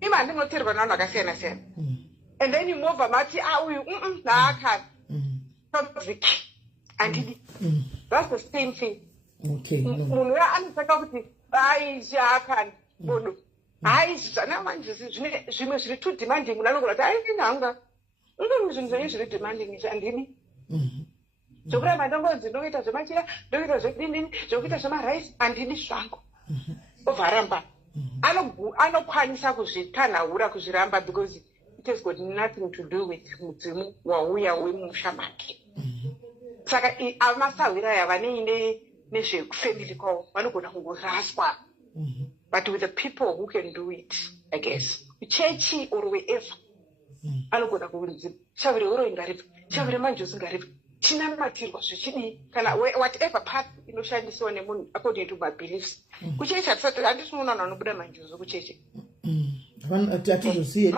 Imi handinoteerwa navanhu vakasiyana. And then you move mati uyu naakana. Toxic. Handidi. That's the same thing. Okay. Munhu anotaka kuti zvaakana bodo. Zvana manje zvimwe zviri too demanding. Munhu anogona kuti ndinhanga. Zvinhu zvenyu zviri demanding handidi. Zvokuramba ndongodzi ndoita zvemachira, ndoita zvedini, zvokuita zvemaraisi, handidi zvangu. Obvaramba. Anokwanisa kuzvitanhaura kuzviramba because it has got nothing to do with mudzimu wauya wemusha make. Saka amasahwira aya vanei nezvekufamily kwavo vanogona kungoraswa. But with the people who can do it, I guess. Church or wherever, anogona kunzi shavire uro ingaripi, shavire manjosi ngaripi, chinamatirwa zvichidii kana whatever path inoshandiswa nemunhu according to my beliefs. Kucheche handisi munhu anobuda manjosi kucheche. Atizosiye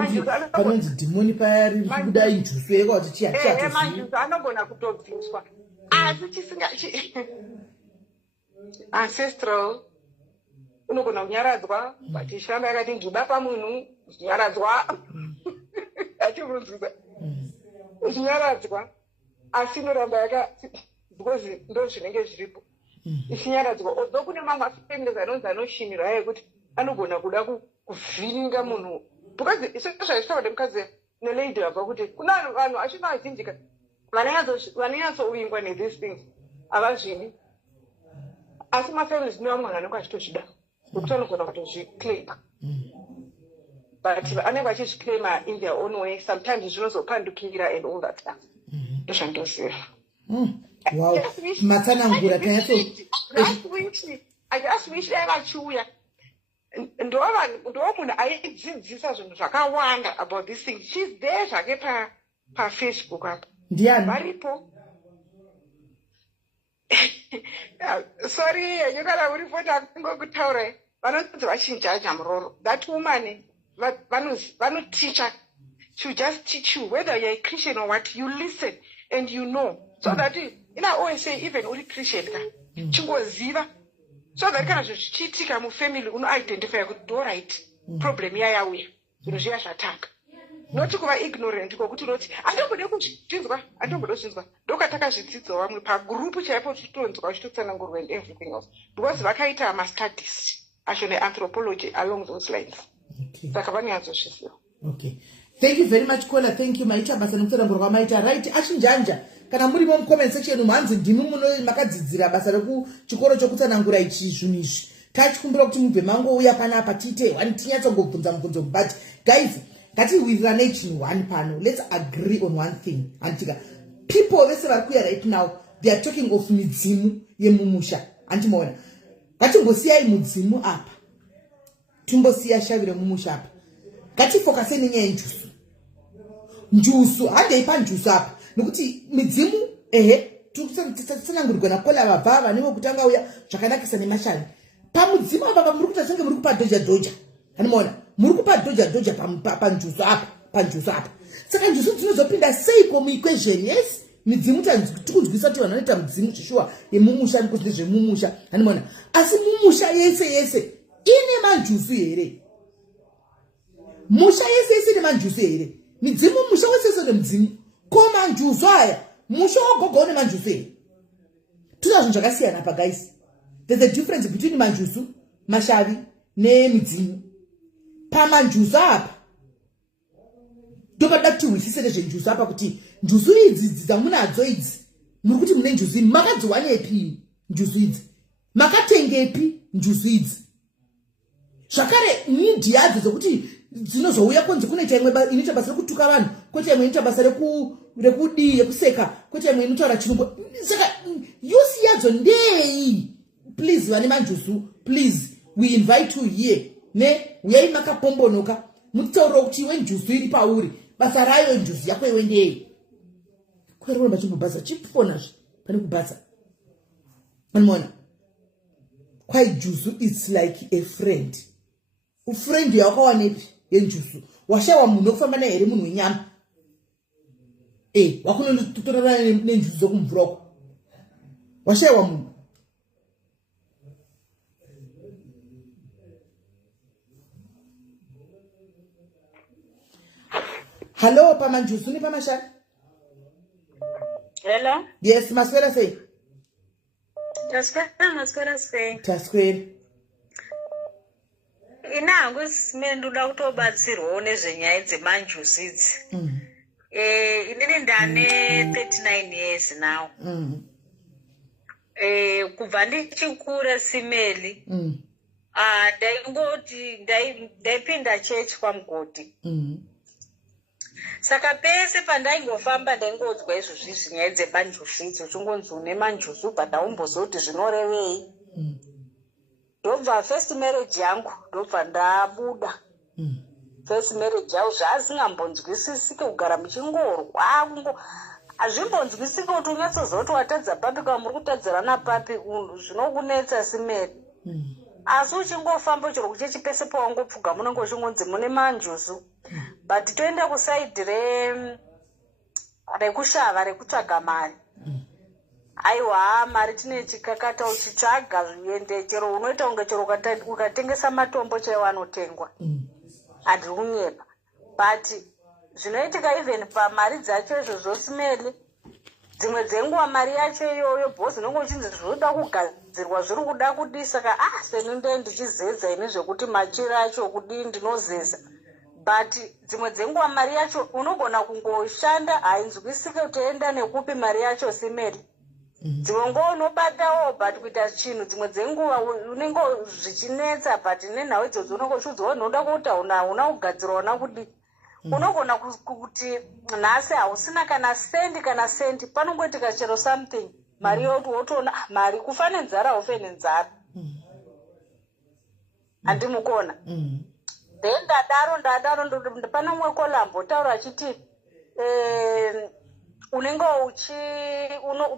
panonzi dhimoni paya riri kubuda injusu yeka kuti chihatatozivi. Manjosi anogona kutobviswa asi chisinga ancestral unogona kunyaradzwa vachishamba yakati ndoda pamunhu kunyaradzwa achivunzisa ichinyaradzwa asi inoramba yaka because ndo zvinenge zviripo ichinyaradzwa although kune mamwe afeminist anonzi anoshinirwa yekuti anogona kuda kuvhiringa munhu because zvaitaura nemukadzi nelady wabva kuti kuna vanhu achina azhinjika vanonyatsovingwa nethese things havazvidi asi mafeminist nevamwe vanhu anenge achitozvida nokuti anogona kutozviclaima but anenge achizviclaima in their own way sometimes zvinozopandukira and all that stuff ndozvandoziva. Wow, matsanangura kanyatso I just wish vachiuya ndo munhu aidzidzisa zvinhu zvakawanda about this thing. She's there zvake paFacebook apa ndiani varipo. Sorry henyu kana uripo ndakungokutaurai vanonzi vachinjaja muroro. That woman vanoteacha, she will just teach you whether you're a Christian or what, you listen and you know, so that I always say even uri Christian ka chingoziva so that kana zvichiitika mufamily unoidentify kuti all right problem yauya zvinhu zviya zvatanga, noti kuva ignorant kokuti noti andombode kuzvinzwa ndokatakazvidzidzo vamwe pagrupu chaipo tichitonzwa uchitotsanangurwa and everything else because vakaita mastudies acho neanthropology along those lines. Saka vanyatsozviziva. Okay, thank you very much Kola, thank you. Maita basa nekutsanangurwa maita right achinjanja kana murimo mucomment section mhanzi ndimi muno makadzidzira basa rekuchikoro chokutsanangura ichi zvinhu izvi. Tachikumbira kuti mubve mangouya panapa tiite tinyatsogobvunza mubvunzo but guys ngatiwirirane chinhu one pano. Let's agree on one thing. Antika people vese vari kuya right now they are talking of midzimu yemumusha. Antimaona ngatimbosiyai mudzimu apa timbosiya shavire mumusha apa ngatifokaseni nyaya yenjusu. Njusu handei panjusu apa nokuti midzimu tsanangurirwa naKola vabva vanenge kutanga uya zvakanakisa nemashavi pamudzimu apa muri kuita senge muri kupa dhoja. Anomaona muri kupa dhoja panjusu apa. Saka njusu dzinozopinda seiko muequation? Yes, midzimu tikunzwisa kuti vanhu vanoita midzimu zvishuwa yemumusha nekuti zvemumusha. Anomaona asi mumusha yese ine manjusu here? Musha yese ine manjusu here? Midzimu musha wese nemudzimu ko manjusu aya musha wogogo une manjusu here? Tuna zvinhu zvakasiyana apa guys. There's a difference between manjusu, mashavi nemidzimu. Pamanjusu apa ndopada kuti wisise nezvenjusu apa kuti njusu idzi dzamunadzo idzi muri kuti mune njusu idzi makadziwanepi? Njusu idzi makatengepi? Njusu idzi zvakare nidhi yadzo dzokuti dzinozouya kunze kunoita imwe inoita basa rekutuka vanhu, kwete imwe inoita basa rekudii yekuseka, kwete imwe inotaura chirungu. Saka yusi yadzo ndei? Please vane manjusu, please we invite you here uyai makapombonoka mutaura kuti iwe njusu iri pauri, basa rayo njusu yako iwe ndei? Kwerona chimbobasa chiponazve pane kubasa. Manimona kwai jusu it's like a friend. Ufriend yawakawanepi yenjusu? Washawa munhu wekufamba naye here, munhu wenyama wakunotorana nenjusu dzokumvurako? Washawa munhu? Hello, pamanjusu ni pamashari? Hello? Yes, maswera sei? Maswera sei? Taswera. Ina hangu simene ndoda kutobatsirwawo nezvenyaya dzemanjusu idzi. Inini ndane 39 years now. Kubva ndichikura simeli. Ndaipinda church kwaMugodi. Saka pese pandaingofamba ndaingodzwa izvozvi zvinyaya dzemanjusu idzi, uchingonzi une manjusu but haumbozoti zvinorevei. Ndobva first marriage yangu ndobva ndabuda first marriage yavo zvaasingambonzwisisike kugara muchingorwa hazvimbonzwisike kuti unyatsozoti watadza papi kana muri kutadzirana papi zvinokunetsa simeri asi uchingofamba chero kuchechi pese pawangopfuga munenge uchingonzi mune manjusu but toenda kusaidhi rekushava rekutsvaga mari aiwa mari tine chikakata uchitsvaga zviende chero unoita kunge chero ukatengesa matombo chaiwo anotengwa handiri kunyepa but zvinoitika even pamari dzacho izvo zvosimeli dzimwe dzenguva mari yacho iyoyo bhozi unenge uchinzi zvinoda kugadzirwa zviri kuda kudii saka seninde ndichizedza ini zvekuti machira acho kudii ndinozeza but dzimwe dzenguva mari yacho unogona kungoshanda hainzwisike kutoenda nekupi mari yacho simeri dzimwe nguva unobatawo but kuita chinhu dzimwe dzenguva unenge zvichinetsa but nenhau idzodzo unenge uchiudzwa unoda kuti hauna kugadzirwa una kudii unogona kuti nhasi hausina kana sendi panongoitika chero something mari yoti wotoona mari kufa nenzara haufe nenzara handimukona then ndadaro pana mwe kolambo taura achiti unenge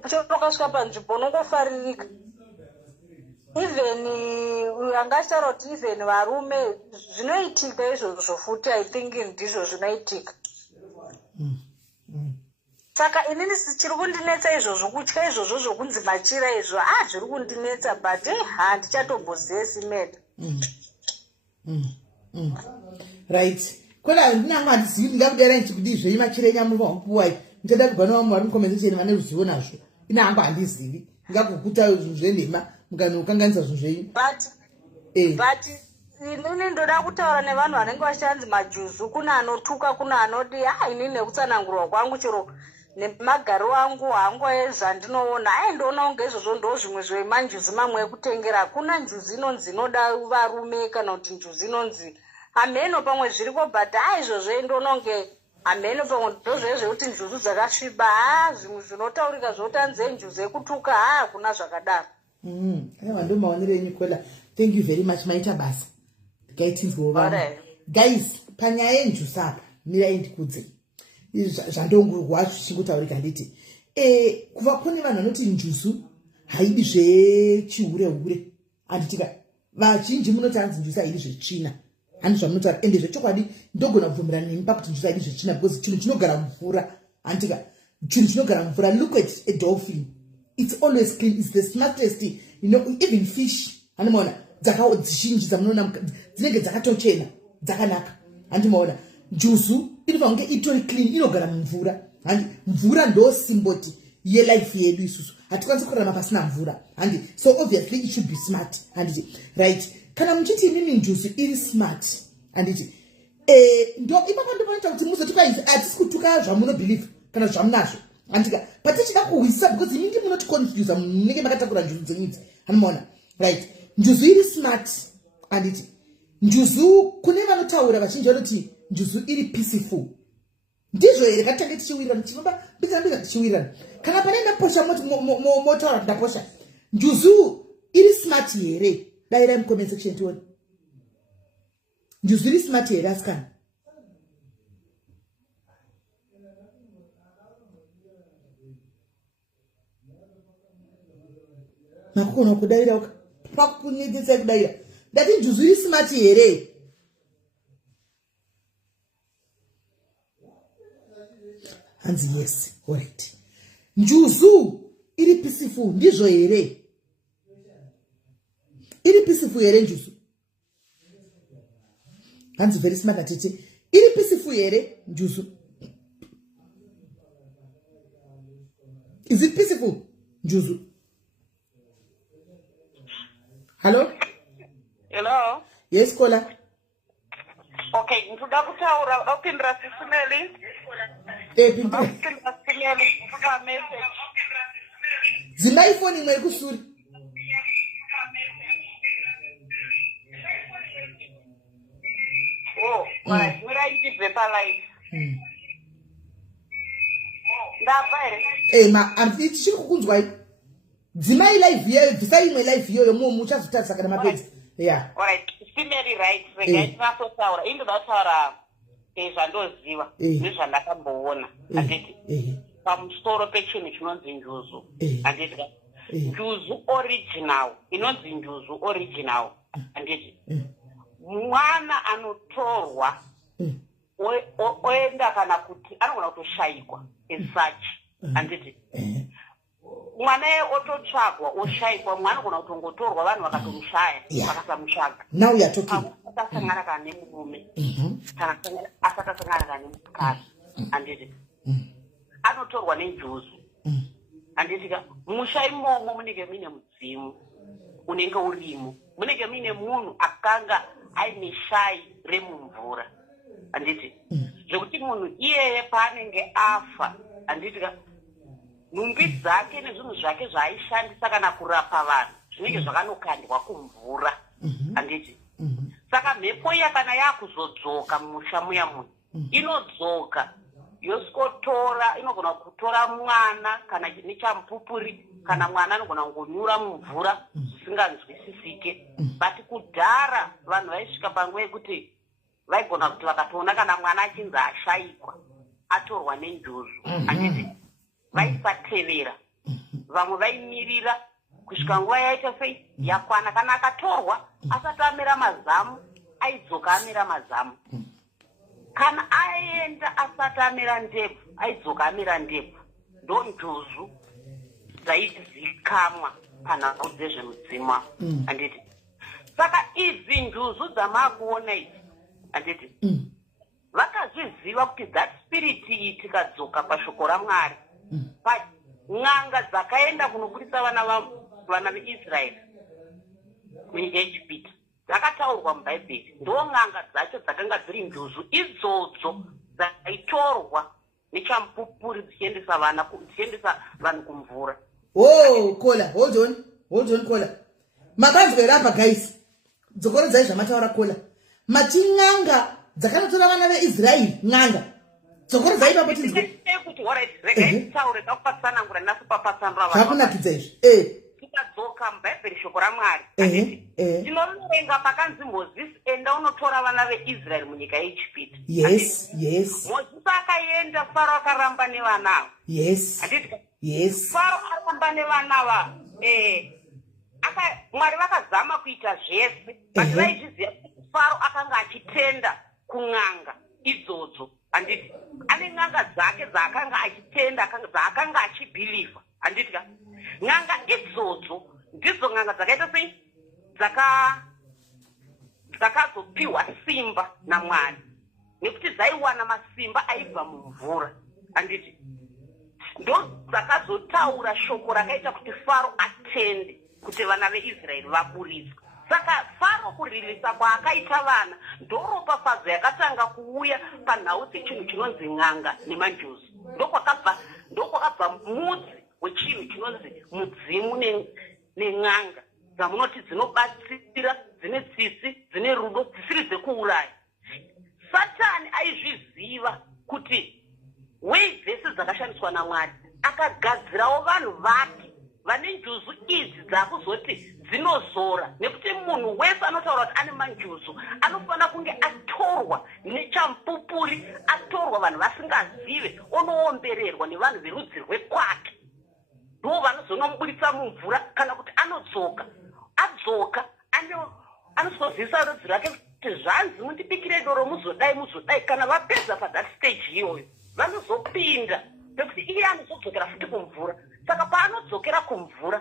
uchitokasvika panzvimbo unongofaririka even angataura kuti even varume zvinoitika izvozvo futi I think ndizvo zvinoitika saka inini chiri kundinetsa izvozvo kutya izvozvo zvokunzi machira izvo zviri kundinetsa but handichatombozesi meda right koda handinangu handizivi ndingakudera ndichikudii zvei machira enyamuvamupuwai ndichada kubva navamwe vari mukomenzesheni vane ruzivo nazvo ina hangu handizivi ndingakukuta zvinhu zvenhema mukanokanganisa zvinhu zvenyu but inini ndoda kutaura nevanhu vanenge vachanzi majuzu kuna anotuka kuna anodi inini nekutsanangurwa kwangu chero nemagariro angu hangu ezvandinoona ndoona kunge izvozvo ndo zvimwe zvemanjuzi mamwe ekutengera hakuna njuzi inonzi inoda varume kana kuti njuzi inonzi ameno pamwe zviriko but izvozvo ndoona kunge ameno pamwe ndozvezvekuti njuzu dzakasviba zvimwe zvinotaurika zvotanze njuzi ekutuka hakuna zvakadaro aiwa ndo maonero enyu kwela thank you very much maita basa gaitinzwewo vamwe guys panyaya yenjuzi apa mirai ndikudze zvandongurwa zvichingotaurika nditi kuva kune vanhu vanoti njuzu haidi zvechihure handitika vazhinji munoti hanzi njuzi haidi zvetsvina handi zvamunotaura ende zvechokwadi ndogona kubvumirana nemi pakuti njuzi haidi zvetsvina because chinhu chinogara mvura handitika chinhu chinogara mvura look at a dolphin it's always clean, it's the smartest, even fish handimaona dzizhinji dzamunoona dzinenge dzakatochena dzakanaka handimaona njuzu inofanira kunge itori clean inogara mumvura handi mvura ndo simboti yelife yedu isusu hatikwanisi kurarama pasina mvura handi so obviously it should be smart handiti right kana muchiti inini njuzu iri smart handiti ndo ipapo ndinoita kuti muzoti kwaizi hatisi kutuka zvamunobhelieve kana zvamunazvo handika patichida kuhwisa because inini munoti confuse munenge makatakura njuzu dzenyidzi handimaona right njuzu iri smart handiti njuzu kune vanotaura vazhinji vanoti njuzu iri peaceful ndizvo here katange tichiwirirana tinoba biza tichiwirirana kana panenda posha motaura ndaposha njuzu iri smart here dairai mucomment section tione njuzu iri smart here asikana makukona kudaira pakunyedzesa kudaira ndati njuzu iri smart here hanzi yes alright njuzu iri peaceful ndizvo here iri peaceful here njuzu hanzi very smart atete iri peaceful here njuzu is it peaceful njuzu hello yes kola okay ndoda kutaura opindira sisimeli dzimai foni imwe irikusuri mirai ndibve palive ndabva here tichiri kukunzwai dzimai live iyoyo bvisai imwe live iyoyo muchazotarisa kana mapedzi alright female rights regai tinasotaura indoda kutaura zvandoziva nezvandakamboona handiti pamusoro pechinhu chinonzi njuzu handiti njuzu original inonzi njuzu original handiti mwana anotorwa oenda kana kuti anogona kutoshayikwa esuch handiti mwana ye ototsvagwa oshayikwa mwana anogona kutongotorwa vanhu vakatomushaya vakasamutsvaga asasangana kana nemurume kana asati asangana kana nemukadzi handiti anotorwa nenjuzu handiti musha imomo munenge muine mudzimu unenge urimo munenge muine munhu akanga aine shai remumvura handiti zvekuti munhu iyeye paanenge afa handiti nhumbi dzake nezvinhu zvake zvaaishandisa kana kurapa vanhu zvinenge zvakanokandwa kumvura handiti saka mhepo iya kana yaakuzodzoka mumusha muya munhu inodzoka yosikotora inogona kutora mwana kana nechamupupuri kana mwana anogona kungonyura mumvura zvisinganzwisisike but kudhara vanhu vaisvika panguva yekuti vaigona kuti vakatoona kana mwana achinzi ashayikwa atorwa nenjuzu handiti vaisatevera vamwe vaimirira kusvika nguva yaita sei yakwana kana akatorwa asati amera mazamu aidzoka amera mazamu kana aenda asati amera ndebvu aidzoka amera ndebvu ndo njuzu dzaidzikamwa panhau dzezvemudzimwa handiti saka idzi njuzu dzamaakuona idzi handiti vakazviziva kuti that spirit iyi tikadzoka pashoko raMwari n'anga dzakaenda kunobudisa vana veIsraeri munyika yeIjipita dzakataurwa mubhaibheri ndo n'anga dzacho dzakanga dziri njuzu idzodzo dzaitorwa nechamupupuri dzichiendesa vanhu kumvura. Kola, hold on Kola. Makanzwera apa guys. Dzokorodzai zvamataura Kola. Mati n'anga dzakanotora vana veIsraeri n'anga. Dzokorodzai ipapo tinzwe. Kuti alright, regai taure kapatsanangura nasu papatsanura vanhu. Zvakunakidza izvi. Tikadzoka mubhaibheri shoko raMwari. Tinoverenga pakanzi Mozisi enda unotora vana veIsraeri munyika yeIjipita. Yes. Mozisi akaenda, Faro akaramba nevanavo. Yes. Faro aramba nevanava. Mwari vakazama kuita zvese. But vaizviziva kuti Faro akanga achitenda kun'anga idzodzo. Handiti ane n'anga dzake dzaakanga achitenda dzaakanga achibhilivha. Handiti n'anga idzodzo ndidzo n'anga dzakaita sei dzakazopiwa simba naMwari nekuti dzaiwana masimba aibva mumvura. Handiti ndo dzakazotaura shoko rakaita kuti Faro atende kuti vana veIsraeri vaburiswe. Saka Faro kuririsa kwaakaita vana ndoropafadzo yakatanga kuuya panhau dzechinhu chinonzi n'anga nemanjuzu. Ndokwakabva mudzi wechinhu chinonzi mudzimu nen'anga dzamunoti dzinobatsira, dzine tsitsi, dzine rudo, dzisiri dzekuuraya. Satani aizviziva kuti wei dzese dzakashandiswa naMwari akagadzirawo vanhu vake vane njuzu idzi dzakuzoti dzinozora, nekuti munhu wese anotaura kuti ane manjuzu anofanira kunge atorwa nechamupupuri, atorwa vanhu vasingazive, onoombererwa nevanhu verudzi rwekwake. Ndo vanozonomubudisa mumvura kana kuti adzoka anozozivisa rudzi rwake kuti zvanzi mundibikire doro muzodai. Kana vapedza pathat stage iyoyo vanozopinda pekuti iye anozodzokera futi kumvura. Saka paanodzokera kumvura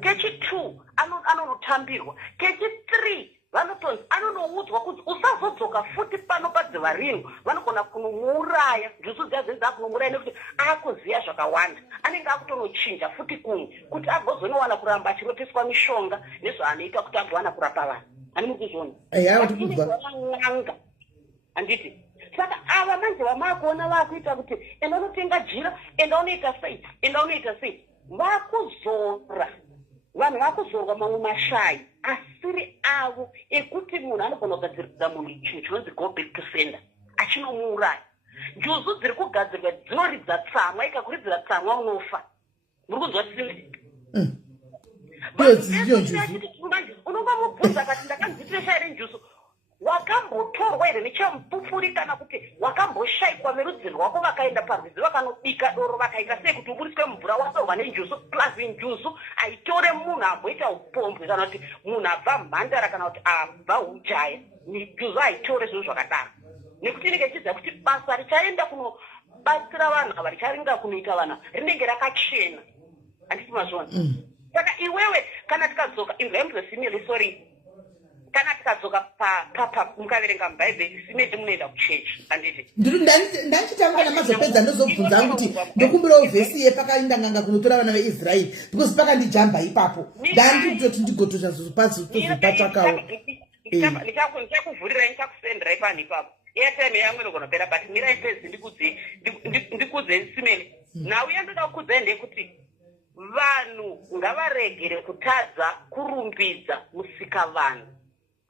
kechi2 anonotambirwa, kechi3 vanotonzi anonoudzwa kuti usazodzoka futi pano padziva rino. Vanogona kunomuuraya, njuzu dzadzenza akunomuuraya nekuti akuziya zvakawanda, anenge akutonochinja futi kumwe kuti agozonowana kuramba achiroteswa mishonga nezvaanoita kuti agowana kurapa vanhu. Ani mukuzvona n'anga handiti. Saka ava manje vamakuona vakuita kuti enda unotenga jira, enda unoita sei, vakuzora vanhu vakuzorwa mamwe mashai asiri avo ekuti munhu anogona kugadzirira munhu chinhu chinonzi go back to sender achinomuuraya. Njuzu dziri kugadzirwa dzinoridza tsamwa, ikakuridzira tsamwa unofa. Muri kunzwa unongomubvunza kati ndakanzitire shairi njusu wakambotorwa here nechamupupuri kana kuti wakamboshaikwa verudzi rwako vakaenda parwizi vakanobika doro vakaita sei kuti uburiswe mvura wasorwa nenjusu plus njusu aitore munhu amboita upombwe kana kuti munhu abva mhandara kana kuti abva ujaya njusu aitore zvinhu zvakadaro nekuti inenge ichiziva kuti basa richaenda kunobatsira vanhu ava richaringa kunoita vanhu rinenge rakachena handiti mazvona saka iwewe kana tikadzoka inzaimuzosimile sorry kana tikadzoka mukaverenga mubhaibheri simeti munoenda kuchechi handiti ndachitanga namazopedza ndozobvunza kuti ndokumbirawo vhesi yepakaenda nganga kunotora vana veisraeri because pakandijamba ipapo ndanditoti ndigotosha zozopatsvakawo ndichakuvhurirai ndichakusenderai panhu ipapo airtime yangu inogonopera but mirai pezi ndikudzei simeni nhau yandoda kukudzai ndeyekuti vanhu ngavaregere kutadza kurumbidza musika vanhu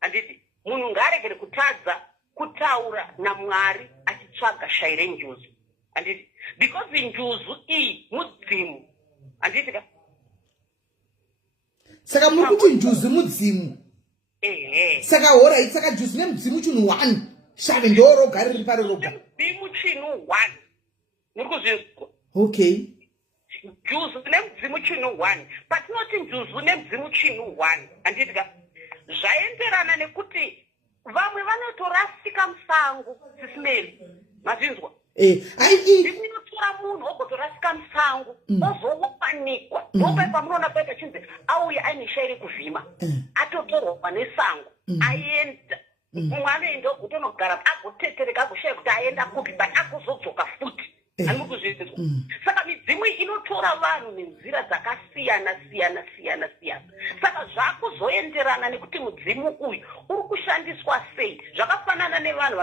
handiti munhu ngaaregere kutadza kutaura namwari achitsvaga shairi njuzu handiti because njuzu iyi mudzimu handiti ka saka muri kuti njuzu mudzimu saka horai saka njuzu nemudzimu chinhu 1 shave ndorogari riri pari roga mudzimu chinhu 1 muri kuzvinzwa okay njuzu nemudzimu chinhu 1 patinoti njuzu nemudzimu chinhu 1 handiti ka zvaenderana nekuti vamwe vanotorasika musango zisimeli mazvinzwa inotora munhu ogotorasika musango ozowanikwa ndopai pamunoona paita chinzi auya aine shairi kuvhima atotorwa nesango aenda mumwe anoenda kutonogara agotetereka agoshaya kuti aenda kupi but akuzodzoka futi handimuri kuzvinzwa saka midzimu inotora vanhu nenzira dzakasiyana siyana siyana siyana saka zvakuzoenderana nekuti mudzimu uyu uri kushandiswa sei zvakafanana nevanhu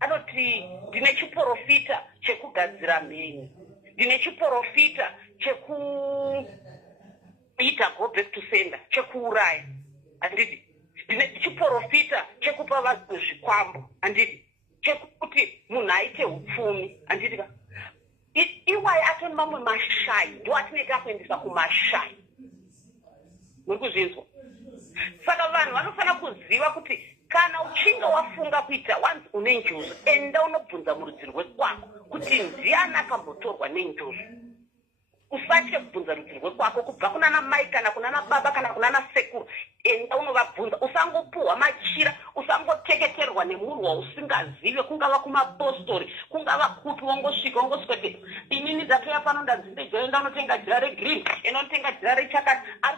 anoti ndine chiprofita chekugadzira mheni ndine chiprofita chekuita go back to sender chekuuraya handiti ndine chiprofita chekupa vanhu zvikwambo handiti chekuti munhu aite upfumi handitika iwaye atoni mamwe mashai ndo atinenge akuendesa kumashai muri kuzvinzwa saka vanhu vanofanira kuziva kuti kana uchinge wafunga kuita wanzi une njuzu enda unobvunza murudzi rwekwako kuti ndiani akambotorwa nenjuzu usatye kubvunza rudzi rwekwako kubva kunana mai kana kunana baba kana kunana sekuru enda unovabvunza usangopuhwa machira usangoteketerwa nemunhu wausingazive kungava kumapostori kungava kupi wongosvika kuti inini ndatoya pano ndanzindejoenda unotenga jira regreen inotenga jira rechakati ari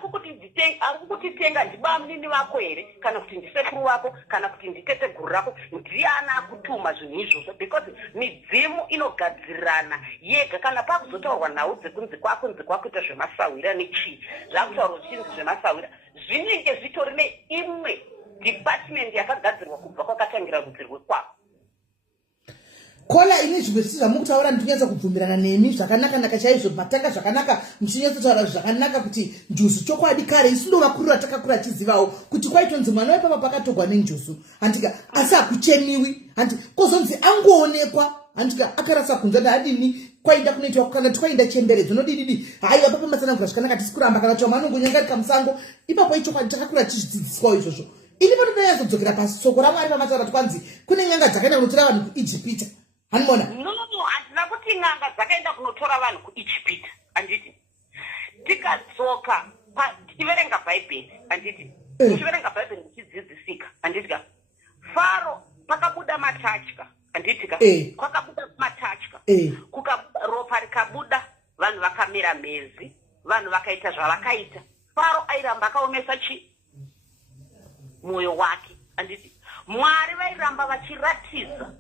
kukutitenga ndibamunini vako here kana kuti ndisekuru wako kana kuti nditete guru rako ndiani akutuma zvinhu izvozvo because midzimu inogadzirirana yega kana pakuzotaurwa nhau dzekunzi kunzi kwakuita zvemasawira nechii zvakutaurwa zvichinzi zvemasawira zvinenge zvitori neimwe department yakagadzirwa kubva kwakatangira rudzi rwekwako kola ini zvimwe zvisi zvamukutaura ndinonyatsa kubvumirana nemi zvakanaka chaizvo matanga zvakanaka muchinyatsotaura zvakanaka kuti njusu chokwadi kare isu ndovakurura takakura tizivawo kuti kwaitonzi mwana wepapa pakatogwa nenjusu handika asi hakuchemiwi handi kozonzi angoonekwa handika akarasa kunza ndadini kwaida kunoitwa kana twainda chemberedzo nodididi haiwa papa matsanangura zvakanaka tisi kuramba kana kuti manongonyangarika musango ipapo ichokwadi takakura tichidzidziswawo izvozvo ini panodayazodzokera pasi soko ramwari pamataura twanzi kune nyanga dzakaenda kunotora vanhu kuijipita hanimona handina kuti n'anga dzakaenda kunotora vanhu kuijipita handiti tikadzoka tichiverenga bhaibheri handiti tichiverenga bhaibheri tichidzidzisika handitika faro pakabuda matatya handitika kwakabuda matatya ropa rikabuda vanhu vakamera mhezi vanhu vakaita zvavakaita faro airamba akaomesa mwoyo wake handiti mwari vairamba vachiratidza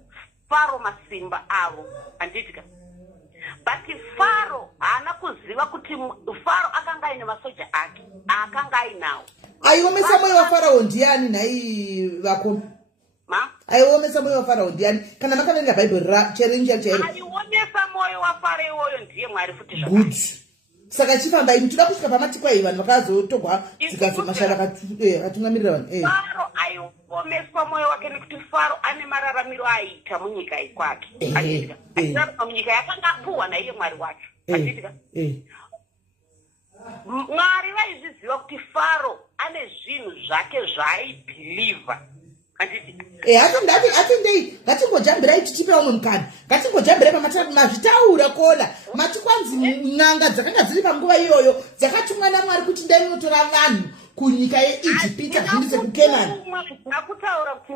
faro masimba avo handitika but faro haana kuziva kuti faro akanga aine masoja ake akanga ainawo aiomesa mwoyo wafarao ndiani nhai vako aiomesa mwoyo wafarao ndiani kana makaverenga bhaibheri racherenja chairo aiomesa mwoyo wafaro iwoyo ndiye mwari futi good saka chifamba ini toda kusvika pamati kwai vanhu vakazotogwa dzikazomashara akatungamirira vanhu faro aiomeswa mwoyo wake nekuti faro ane mararamiro aiita munyika ikwake aitarama munyika yakanga apuhwa naiye mwari wacho achitika mwari vaizviziva kuti faro ane zvinhu zvake zvaaibhilivha. Atendei ngatingojambirai tichipe umwe mukana. Ngatingojambirai mazvitaura kona. Mati kwanzi n'anga dzakanga dziri panguva iyoyo dzakatumwa naMwari kuti ndai munotora vanhu kunyika yeIjipita zvindise kuKenani. Ndakutaura kuti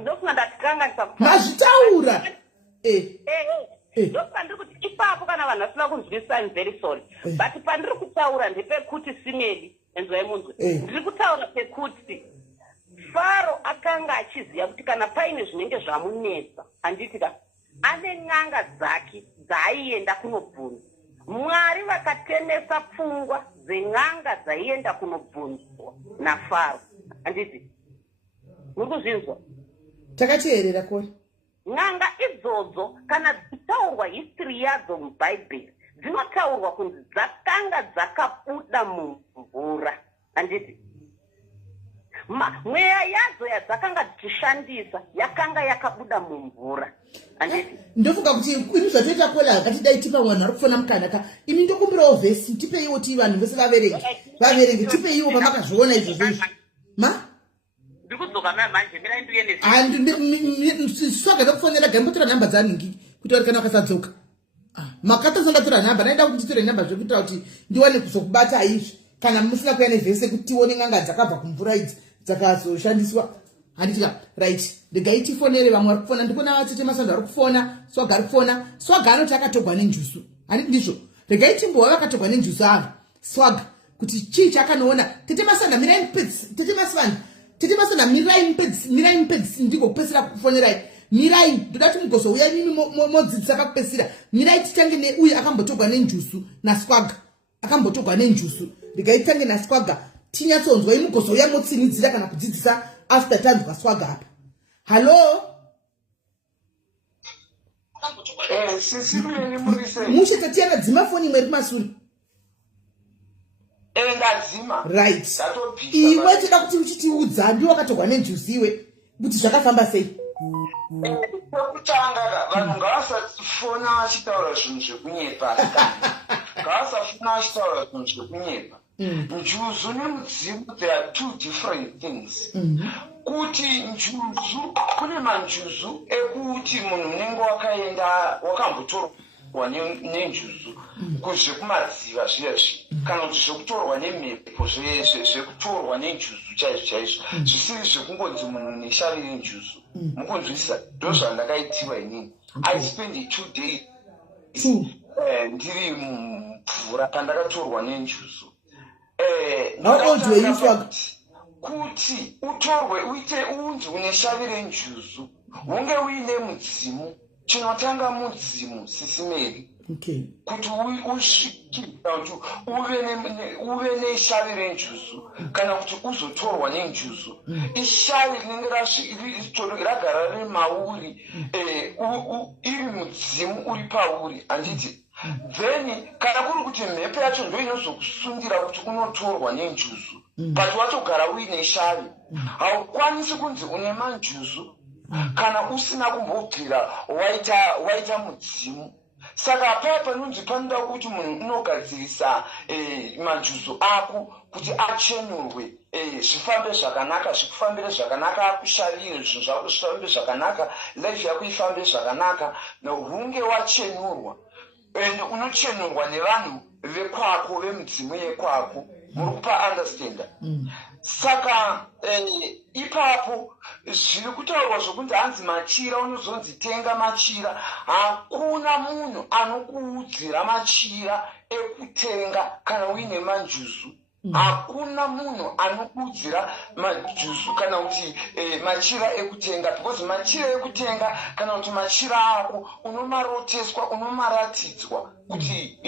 ndofunga ndatikanganisa mazvitaura. Ndofunga ndiri kuti ipapo kana vanhu vasina kunzwisisa I'm very sorry. But pandiri kutaura ndepekuti Simeli enzwai munzwe. Ndiri kutaura pekuti Faro akanga achiziva kuti kana paine zvinenge zvamunetsa handitika ane n'anga dzake dzaienda kunobvunza. Mwari vakatemesa pfungwa dzen'anga dzaienda kunobvunzwa naFaro. Handiti muri kuzvinzwa? Takateerera kuri. N'anga idzodzo kana dzitaurwa history yadzo mubhaibheri dzinotaurwa kunzi dzakanga dzakabuda mumvura. Handiti mweya yadzo yadzakanga dzichishandisa yakanga yakabuda mumvura. Handiti ndofunga kuti ini zvatoita kola akatidai tipa vanhu vari kufona mukanaka. Ini ndokumbirawo vhesi tipeiwo tii vanhu vese vaverenge tipeiwo pamakazviona izvozvo izvi. Ndiri kudzoka manje mirai ndiende swaga ndakufonera gambotora nhamba dzaningi kuti vari kana wakasadzoka makatosangatora nhamba naida kuti nditore nhamba zvekuitira kuti ndiwane kuzokubata izvi kana musina kuya nevhese kuti tione n'anga dzakabva kumvura idzi dzakazoshandiswa. Handitika right ndegai tifonere vamwe vari kufona. ndikuona vatete masando ari kufona swaga ari kufona. Swaga anoti akatogwa nenjusu. Handiti ndizvo? Regai timbova vakatogwa nenjusu ava swaga kuti chii chakanoona. Tete masanda mirai mupedzi. Tete masanda mirai mupedzi ndigokupedzisira kufonerai. Mirai ndoda kuti mugozouya nini modzidzisa pakupedzisira. Mirai titange neuyu akambotogwa nenjusu naSwaga akambotogwa nenjusu. Regai titange naSwaga tinyatsonzwa imugozouya motsinidzira kana kudzidzisa after tanzwa Swaga apa. Hello? Mushe tatiana dzima foni imwe iri kumashure. Right. Iwe toda kuti uchitiudza ndiwe wakatogwa nenjusi iwe kuti zvakafamba sei? Kwekutanga vanhu ngavasafona vachitaura zvinhu zvekunyepa. Ngavasafona vachitaura zvinhu zvekunyepa. Njuzu nemudzimu there are two different things. Kuti njuzu kune manjuzu ekuti munhu unenge wakambotorwa nenjuzu kuzvekumadziva zviyezvi kana kuti zvekutorwa nemhepo zvekutorwa nenjuzu chaizvo zvisiri zvekungonzi munhu neshaviri njuzu. Mukunzwisisa? Ndo zvandakaitiwa inini. I spent 2 days ndiri mumvura pandakatorwa nenjuzu. Kuti utorwe uite unzi uneshavire njuzu hunge uine mudzimu. Chinotanga mudzimu Sisimeri. Kuti usvikira kuti uve neshavire njuzu kana kuti uzotorwa nenjuzu. Ishavi rinenge ragara riri mauri iri mudzimu uri pauri. Handiti then kana kuri kuti mhepo yacho ndo inozokusundira kuti unotorwa nenjuzu. But watogara uine shavi haukwanisi kunzi une manjuzu kana usina kumbobvira waita mudzimu. Saka paya panonzi panoda kuti munhu unogadzirisa manjuzu ako kuti achenurwe zvifambe zvakanaka, zvikufambire zvakanaka, akushavire zvinhu zvako zvifambe zvakanaka, life yako ifambe zvakanaka, hunge wachenurwa. Unochenurwa nevanhu vekwako vemudzimu yekwako. Muri kupa understanda? Saka ipapo zviri kutaurwa zvokunzi hanzi machira unozonzi tenga machira. Hakuna munhu anokuudzira machira ekutenga kana uine manjuzu. Hakuna munhu anokuudzira majuzu kana kuti machira ekutenga. Because machira ekutenga kana kuti machira ako unomaroteswa, unomaratidzwa kuti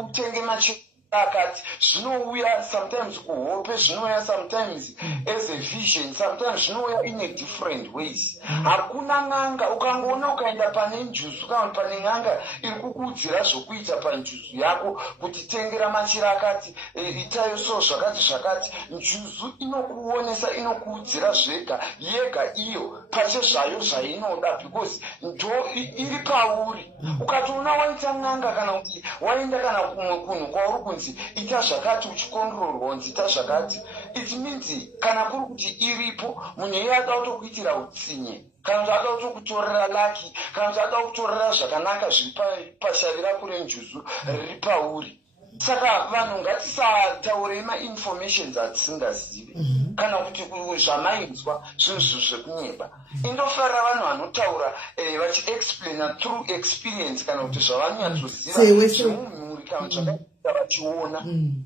utenge machira akati zvinouya sometimes kuhope, zvinouya sometimes as a vision, sometimes zvinouya in a different ways. Hakuna n'anga ukangoona ukaenda pane njuzu kana pane n'anga iri kukuudzira zvokuita panjuzu yako kuti tengera machira akati itayo so zvakati njuzu inokuonesa, inokuudzira zvega yega iyo pache zvayo zvainoda because ndo iri pauri. Ukatoona waita n'anga kana kuti waenda kana kumwe kunhu kwauri kunzi unonzi ita zvakati uchikontrolwa unzi ita zvakati. It means kana kuri kuti iripo munhu iye akautokuitira utsinye kana kuti akautokutorera laki kana kuti akautorera zvakanaka zviri pashavi rako renjuzu riri pauri. Saka vanhu ngatisataure mainformations atisingazivi kana kuti zvamainzwa zvinhu zvekunyeba. Indofarira vanhu vanotaura vachiexplaina through experience kana kuti zvavanonyatsoziva zvemumhuri kana zvakaita vachiona.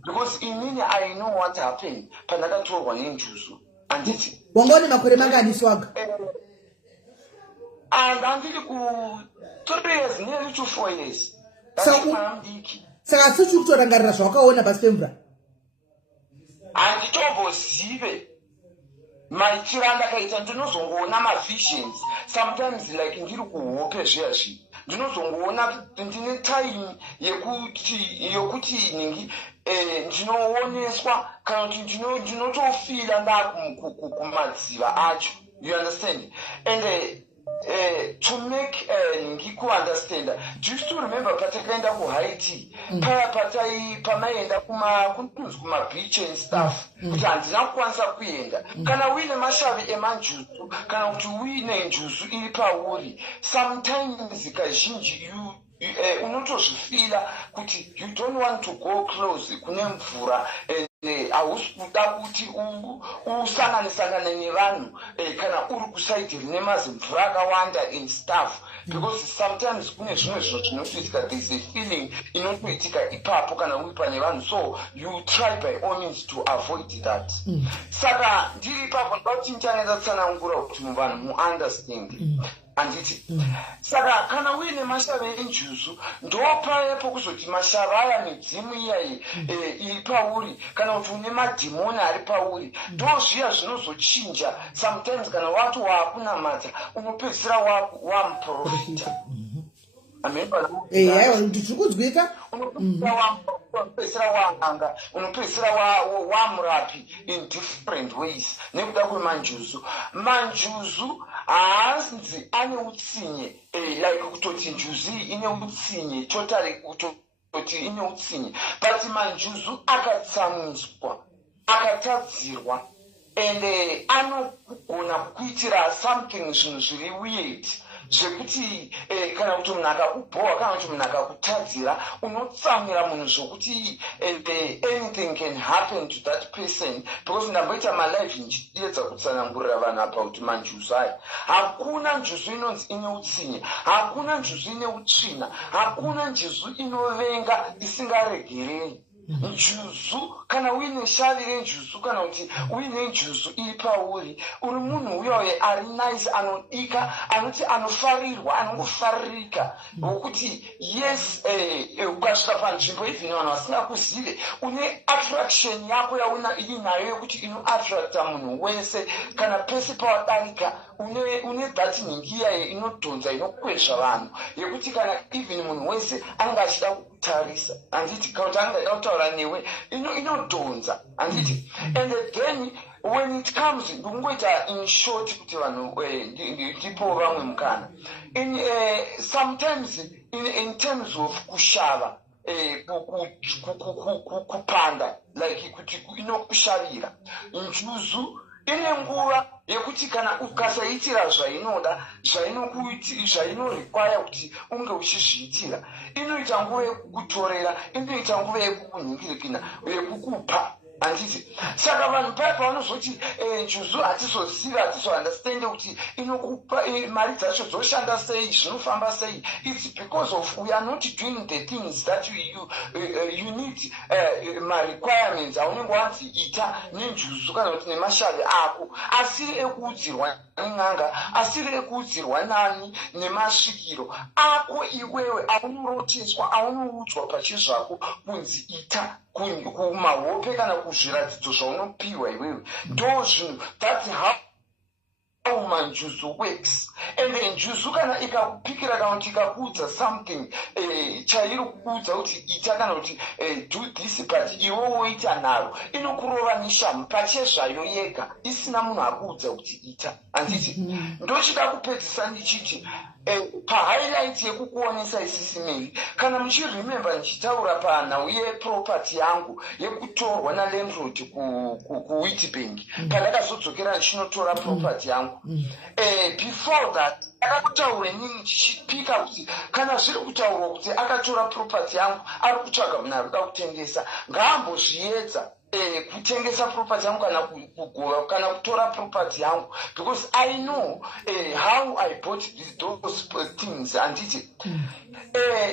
Because inini I know what happened pandakatorwa nenjuzu. Anditi wangone makore mangani swaga? And andiri ku 3 years nearly to 4 years. That's why I'm diki. Saka sichi kutorangarira zvawakaona pasi pemvura? Handitombozive maitiro andakaita. Ndinozongoona mavisions sometimes like ndiri kuhope zviya zvinhu. Ndinozongoona ndine time yokuti ningi ndinooneswa kana kuti ndinotofira ndakumadziva acho. You understand? And to make Ngiku understand, do you still remember patakaenda ku Haiti? Pamaenda kuma beach and stuff. Kuti handina kukwanisa kuenda. Kana uine mashavi emanjuzu, kana kuti uine njuzu iri pauri, sometimes kazhinji unotozvifila kuti you don't want to go close kune mvura. Hausi kuda kuti usanganisane nevanhu kana uri kusaidi rine mazimvura akawanda and stuff, because sometimes kune zvimwe zvinhu zvinotoitika, there is a feeling inotoitika ipapo kana uri pane vanhu, so you try by all means to avoid that. Saka ndiri ipapo ndauti ndichaenda tsanangura kuti vanhu muunderstand. Anditi saka kana uine mashava enjuzu ndopaapo kuzoti mashava aya midzimu iyayi iri pauri kana kuti une madhimoni ari pauri ndozviya zvinozochinja. Sometimes kana wati waakunamata unopedzisira wamuprofita. Ndikudzwika. Unopedzisira waanga, unopedzisira wamurapi in different ways nekuda kwemanjuzu. Manjuzu haanzi ane utsinye like kutoti njuzi ine utsinye totally kutoti ine utsinye, but manjuzu akatsamiswa akatadzirwa and anogona kuitira something zvinhu zviri weird zvekuti kana kuti munhu akakubhowa kana kuti munhu akakutadzira unotsamira munhu zvokuti anything can happen to that person. Because ndamboita malife ndichiedza kutsanangurira vanhu apa kuti manjuzu aya hakuna njuzu inonzi ine utsinye, hakuna njuzu ine utsvina, hakuna njuzu inovenga isingaregereri. Njuzu kana uine shavi renjuzu kana kuti uine njuzu iri pauri, uri munhu uyoye ari nice, anodika, anoti anofarirwa, anongofaririka wokuti yes, ukasvika panzvimbo even vanhu vasingakuzive une attraction yako yainayo yokuti inoattracta munhu wese. Kana pese pawadarika une that nhingi iyaye inodhonza, inokwezva vanhu yekuti kana even munhu wese anga achida kukutarisa, handiti kana kuti anga achida kutaura newe inodhonza, handiti. And then when it comes ndikungoita in short kuti vanhu ndipo vamwe mukana sometimes in terms of kushava kupanda like kuti inokushavira njuzu ine nguva yekuti kana ukasaitira zvainoda zvainorequire kuti unge uchizviitira, inoita nguva yekukutorera, inoita nguva yekukunhingirikina, yekukupa. Handiti saka vanhu paya pavanozoti njuzu hatizoziva, hatizounderstande kuti inokupa mari dzacho dzoshanda sei, zvinofamba sei. It's because of we are not doing the things that you need ma-requirements aunenge wanzi ita nenjuzu kana kuti nemashavi ako, asiri ekuudzirwa n'anga, asiri ekuudzirwa nani nemasvikiro ako iwewe aunoroteswa, aunoudzwa pachizvako kunzi ita kumahope kana kuzviratidzo zvaunopiwa iwewe. Ndo zvinhu, that's how manjuzu works. And njuzu kana ikakupikira kana kuti ikakuudza something chairi kukuudza kuti ita kana kuti do this but iwe woita naro, inokurova neshamu pachezvayo yega isina munhu akuudza kuti ita. Handiti ndochida kupedzisa ndichiti pahighlight yekukuonesa isisimeli kana muchiremember ndichitaura panhau yeproperty yangu yekutorwa nalandlord kuwitbank pandakazodzokera ndichinotora property yangu before that akakutaura inini ndichipika kuti kana zviri kutaurwa kuti akatora property yangu ari kutsvaga munhu ari kuda kutengesa ngaambozviedza kutengesa property yangu kana kugova kana kutora property yangu because I know how I bought those things anditi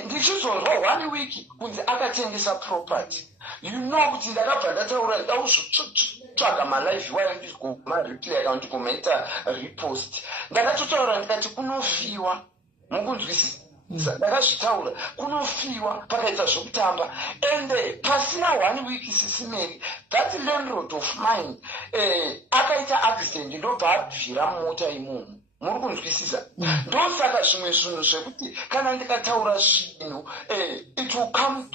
ndichizonzwa 1 week kunzi akatengesa property you know kuti ndakabva ndataura ndauzotsvaga malive wayo ndizigoma-replay account kumaita repost ndakatotaura ndikati kunofiwa mukunzwisisa ndakazvitaura kunofiwa pakaita zvokutamba ende pasina 1 week sisimeri that landlord of mine akaita accident ndobva abvira mumota imomo muri kunzwisisa ndosaka zvimwe zvinhu zvekuti kana ndikataura zvinhu it will come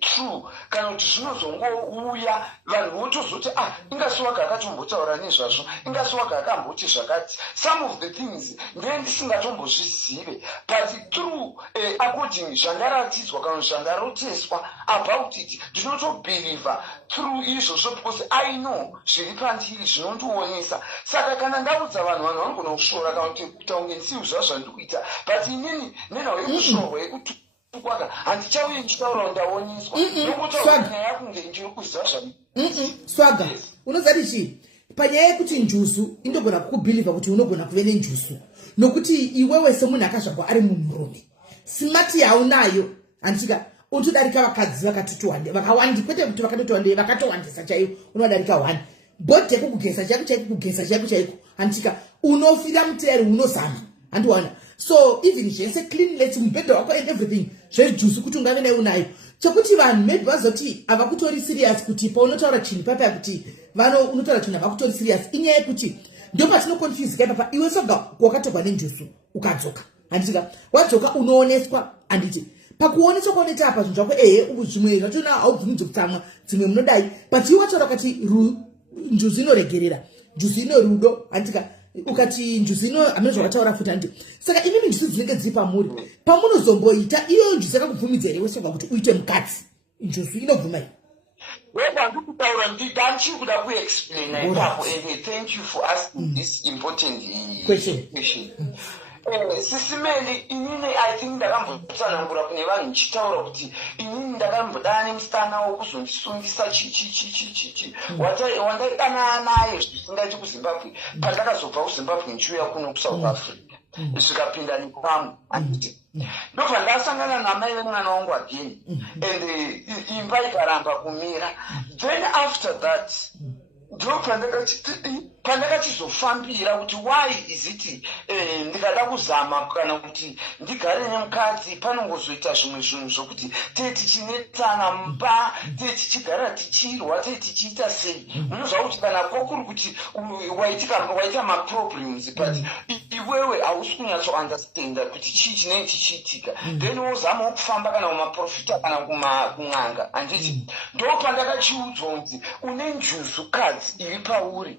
true kana kuti zvinozongouya vanhu votozoti ingasiwaga akatombotaura nezvazvo ingasiwaga akamboti zvakati some of the things ndendisingatombozvizive but through according zvandaratidzwa kana zvandaroteswa about it ndinotobhelievha through izvozvo because I know zviri pandiri zvinondionesa saka kana ndaudza vanhu vanogona kushora kana kuti kutaunge nsiu zvazvandikuita but inini nenhau yekushorwa yekuti kwaka handichauye ndichitaura ndaoneswa nokutaura nyaya kunge ndiri kuziva swaga unozati chii panyaya yekuti njusu indogona kukubhilivha kuti unogona kuve nenjusu nokuti iwewe semunhu akazvagwa ari munhurume simati yaunayo handitika unotodarika vakadzi vakatoti vakawandi kwete kuti vakatoti wandei vakatowandisa chaivo unodarika 1 bhodhi yekukugesa chako chaiko kugesa chako chaiko handitika unofira mutero unozama handiwana so even zvese cleanlet mubhedha wako and everything zvejusu kuti ungave nayo unayo chekuti vanhu maybe vazoti havakutori serious kuti paunotaura chinhu papaya kuti unotaura chinhu havakutori serious inyaya yekuti ndio patinoconfusika ipapa iwe soga wakatogwa nenjusu ukadzoka handitika wadzoka unooneswa handiti pakuoneswa kwauneta apa zvinhu zvako zvimwe zvachona haubvumidzi kutsamwa dzimwe munodai but iwe wataura kuti njusu inoregerera njusu ino rudo handika ukati njusu ino hamene zvakataura futi handi saka imimi njusu dzinenge dziri pamuri pamunozomboita iyo njusu yakakubvumidza here wesoga kuti uite mukadzi njusu inobvumai ndikutaura ndichiri kuda kuexplaina ipapo and thank you for asking this important question. Sisimeli inini I think ndakambotsanangura kune vanhu ndichitaura kuti inini ndakambodana nemusana wokuzondisungisa chichichichichi wandaidana naye zvisingaiti kuzimbabwe pandakazobva kuzimbabwe ndichiuya kuno kuSouth Africa zvikapinda nepamwe anditi ndobva ndasangana namai vemwana wangu again and imba ikaramba kumira then after that ndo pandakachizofambira kuti why is it ndikada kuzama kana kuti ndigare nemukadzi panongozoita zvimwe zvinhu zvokuti tee tichinetsana mumba tee tichigara tichirwa tee tichiita sei munozva kuti kana kwakuri kuti waita maproblems but iwewe hausi kunyatsounderstanda kuti chii chinenge chichiitika then wozamawo kufamba kana kumaprofita kana kun'anga handiti ndo pandakachiudzwa kunzi une njuzukadzi iri pauri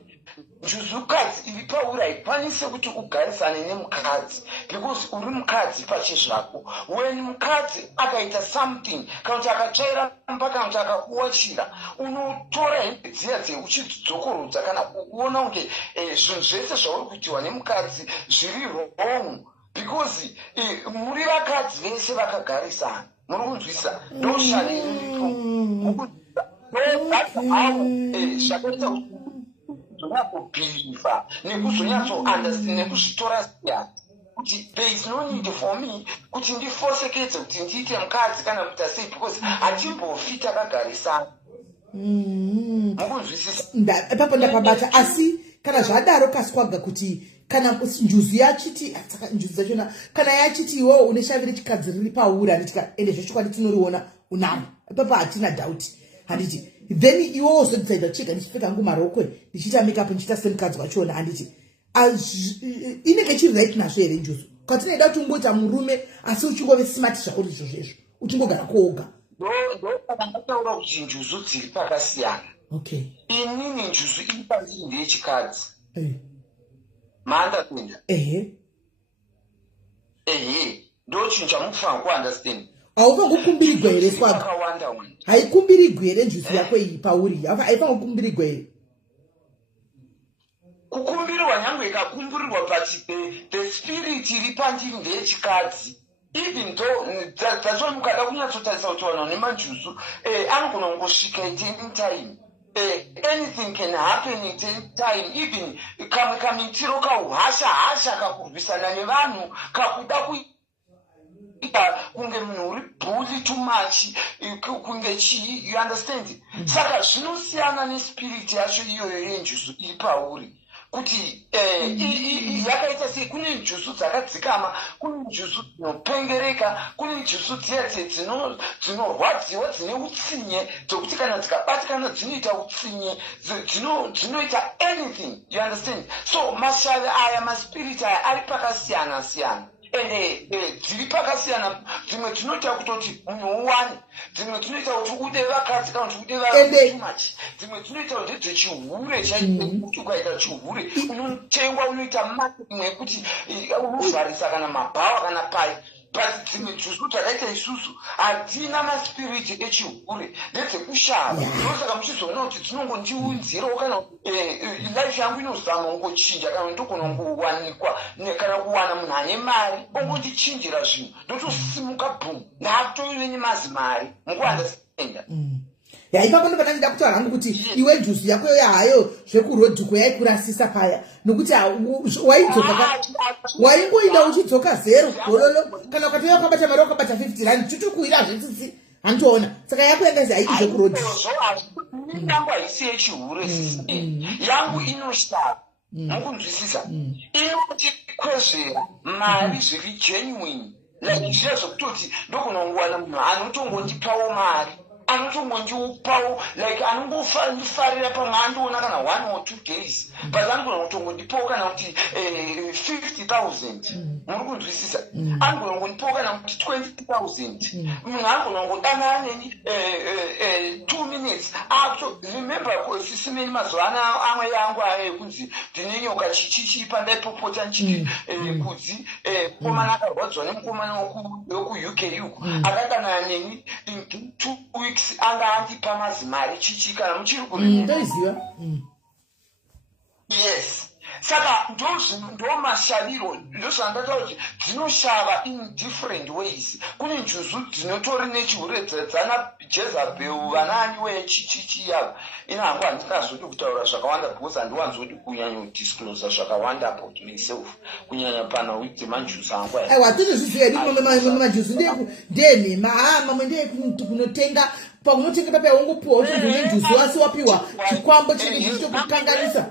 njuzukadzi iri pauri haikwanisi kuti ugarisane nemukadzi because uri mukadzi pachezvako when mukadzi akaita something kana kuti akatsvaira mba kana kuti akakuwachira unotora hembe dziya uchidzidzokorodza kana kuona kunge zvinhu zvese zvauri kuitiwa nemukadzi zviri wrong because muri vakadzi vese vakagarisana muri kunzwisa ndoshari iripo zvakaita kuzonyatsobhiliva nekuzonyatsounderstand nekuzvitora siyana kuti there is no need for me kuti ndifosekedze kuti ndiite mukadzi kana kuita sei because hatimbofi takagarisana mukunzwisisa ipapo ndapabata asi kana zvadaro kaswaga kuti kana njuzu yachiti saka njuzu dzachona kana yachiti iwewo une shavire chikadzi riri pauri handitika ende zvechokwadi tinoriona unamo ipapo hatina dhauti handiti then iwewo zodzaidza chega ndichipfeka ngumarokwe ndichiita makeup ndichiita semukadzi wachona handiti inenge chiri right nazvo here njuzu kwatinoida kuti ungoita murume asi uchingove smart zvauri izvozvezvo uchingogara kooga ndopaka ndataura kuti njuzu dziri pakasiyana okay inini njuzu iri pandiri ndeyechikadzi maanda kuenda ndochinja mukufana kuunderstand. Haufangi kukumbirirwa here Swag? Haikumbirirwi here njusu yako iyi pauri? Haifangi kukumbirirwa here? Kukumbirirwa nyange ikakumbirirwa but the spirit iri pandiri ndeyechikadzi. Even though that's why mukada kunyatsotarisa kuti vanhu nemanjusu anogona kungosvika at any time. Anything can happen at any time. Even kamwe kamitiro kauhasha kakurwisana nevanhu kakuda kunge munhu uri bully too much kunge chii, you understand? Saka zvinosiyana nespirit yacho iyoyo yenjusu iri pauri kuti yakaita sei. Kune njusu dzakadzikama, kune njusu dzinopengereka, kune njusu dziya dzinorwadziwa dzine utsinye dzokuti kana dzikabatikana dzinoita utsinye, dzinoita anything, you understand? So mashavi aya maspirit aya ari pakasiyana siyana. Dziri pakasiyana. Dzimwe dzinoita kutoti munhu uwane, dzimwe dzinoita kuti ude vakadzi kana kuti ude too much, dzimwe dzinoita kuti dzechihure kuti ukaita chihure unotengwa, unoita marketing yekuti unovharisa kana mabhawa kana pai. But dzimwe njusu dzakaita isusu hadzina maspiriti echihure, ndedzekushava. Ndosaka muchizoona kuti dzinongondiunzirawo kana life yangu inozama kungochinja kana ndogona kungowanikwa kana kuwana munhu ane mari ongondichinjira zvinhu ndotosimuka bhum ndatoive nemazimari mukuandastenda. Ipapo ndobva ndandida kutaura hangu kuti iwe njusu yako hayo zvekurodhiko yaikurasisa paya, nokuti waidzoka waingoinda uchidzoka 0 gololo, kana ukatoya ukabata mari ukabata 50 rand tutukuira zvetsitsi handiona. Saka yako yanga haiti zvekurodhiko. Yangu haisi yechihure yangu inoshava, mukunzwisisa, inotikwezvera mari zviri genuine, like zviya zvokutoti ndogona kuwana munhu anotongondipawo mari, anotongondipawo like anongofarira pamwe andiona kana 1 or 2 days, but anogona kutongondipawo kana kuti 50,000. Muri kunzwisisa? Anogona kundipawo kana kuti 20,000. Munhu anogona kungodana neni 2 minutes. Remember sisimeni mazuva amwe yangu kunzi ndine nyoka chichipa ndaipopota ndichiti kudzi mukomana akarwadzwa nemukomana weku-UK yuku akadanana neni in 2 weeks anga andipa mazimari chichi kana muchiri kundiziva. Yes. Saka ndo mashaviro ndozvandataura kuti dzinoshava in different ways. Kune njusu dzinotori nechihure dzana Jezebel vanani wechichichi yavo. Inangu handingazodi kutaura zvakawanda because handiwanzodi kunyanya kudisclose zvakawanda about myself kunyanya pana with manjusu angu. Aiwa tinozviziva ndiko majusu ndenhema mamwe ndekunotenga paunotenga papa yaungopiwa uchogone njusu asi wapiwa chikwambo chinenge chichikukanganisa.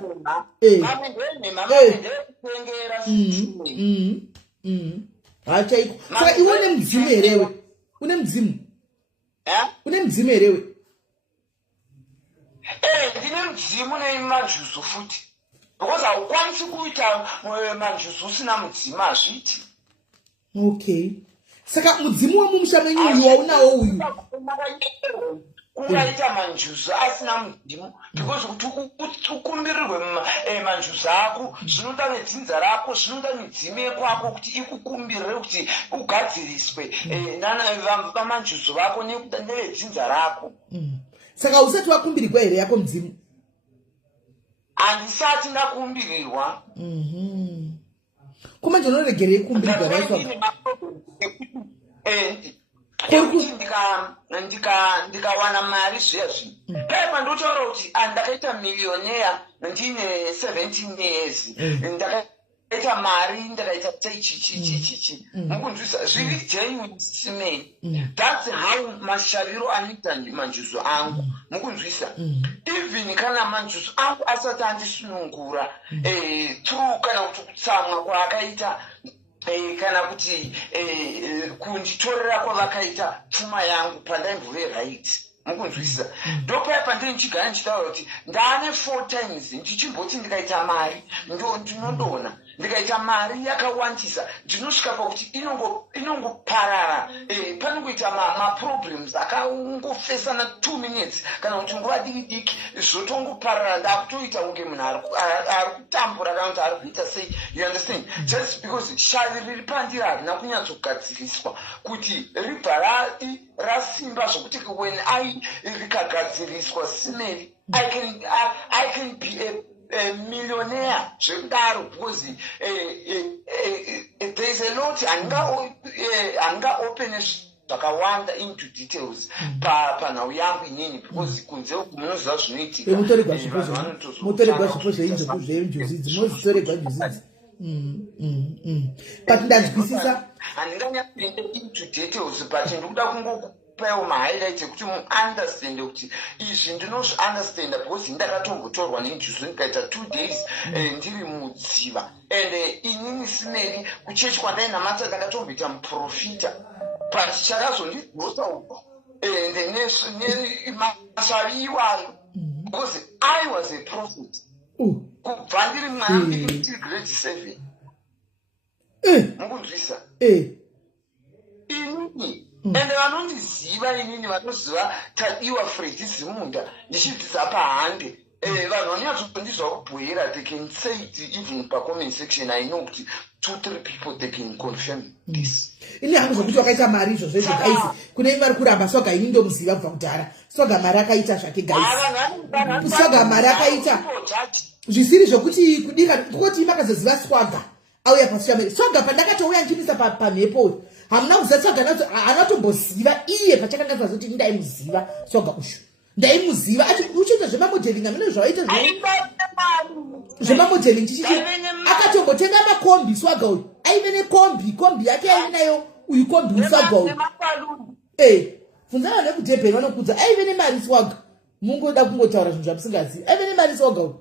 Hachaiko. Saka iwe une mudzimu herewe? Une mudzimu? Une mudzimu herewe? Ndine mudzimu nemajusu futi. Because haukwanisi kuita majusu usina mudzimu, hazviti. Okay. Saka mudzimu wemumusha menyu uyu waunawo uyu ungaita manjusu asina mudzimu, because kuti ukumbirirwe manjusu ako zvinoda nedzinza rako, zvinoda midzimu yekwako kuti ikukumbirire kuti ugadziriswe vamanjusu vako nevedzinza rako. Saka usati wakumbirirwa here yako mudzimu? Handisati ndakumbirirwa. Koma ndinoregerei kumbirirwa raitwa ndikawana mari zviya zvino paipa ndotaura kuti ndakaita millionaire ndine 17 years, ndakaita mari ndakaita teichichichichichi, mukunzwisa zviri genuine simeni. That's how mashaviro anoita manjusu angu, mukunzwisa. Even kana manjusu angu asati andisunungura through kana kuti kutsamwa kwaakaita kana kuti kunditorera kwavakaita pfuma yangu pandaimvove right, mukunzwisisa. Ndopaipa ndinichigara ndichitaura kuti ndaane 4 times ndichimboti ndikaita mari ndinodona ndikaita mari yakawandisa ndinosvika pakuti inongoparara panongoita maproblems akangofesana 2 minutes kana kuti nguva diki zvotongoparara ndakutoita unge munhu ari kutambura kana kuti ari kuita sei, you understand, just because shavi riri pandiri harina kunyatsogadziriswa kuti ribva rasimba zvokuti when rikagadziriswa simeri I can be a millionaire zvekudaro because there is a lot hanga open zvakawanda into details panhau yangu inini because kunze uku munoziva zvinoitika mutoregwa zvipo zvenjozidzi mozitorerwa njozidzi but ndanzwisisa handinganyapinde into details but ndikuda kungokupawo mahighlight ekuti muunderstande kuti izvi ndinozviunderstanda because ndakatombotorwa nenjuzu ndikaita 2 days ndiri mudziva and inini simeri kuchechi kwandainamata ndakatomboita muprofita but chakazondidzosa uko masvavi iwayo because I was a prophet kubva ndiri mwana ndiri grade 7 mukunzwisa inini ende vanondiziva inini vanoziva tadiwa Fredis Munda ndichidzidza pahande vanhu vanonyatsondizva kubhuira they can say it even pacomment section. I know kuti 2-3 people they can confirm this. Ini hangu zvokuti wakaita mari izvozvo gaisi kune vari kuramba swaga ini ndomuziva kubva kudhara swaga mari akaita zvake gaisi swaga mari akaita zvisiri zvokuti kudika kuti makazoziva swaga auya pashameri swaga pandakatouya nchimisa pamhepo hamuna kuziva swaga nazo anatomboziva iye pachakanga zvazoti ndaimuziva swaga ushu ndaimuziva ati uchiita zvemamodeling amene zvawaita zvemamodeling chichichi akatombotenga makombi swaga uyu aive nekombi yake aive nayo uyu kombi uswaga uyu funzana nekudhebheni vanokudza aive nemari swaga mungoda kungotaura zvinhu zvamusingazivi aive nemari swaga uyu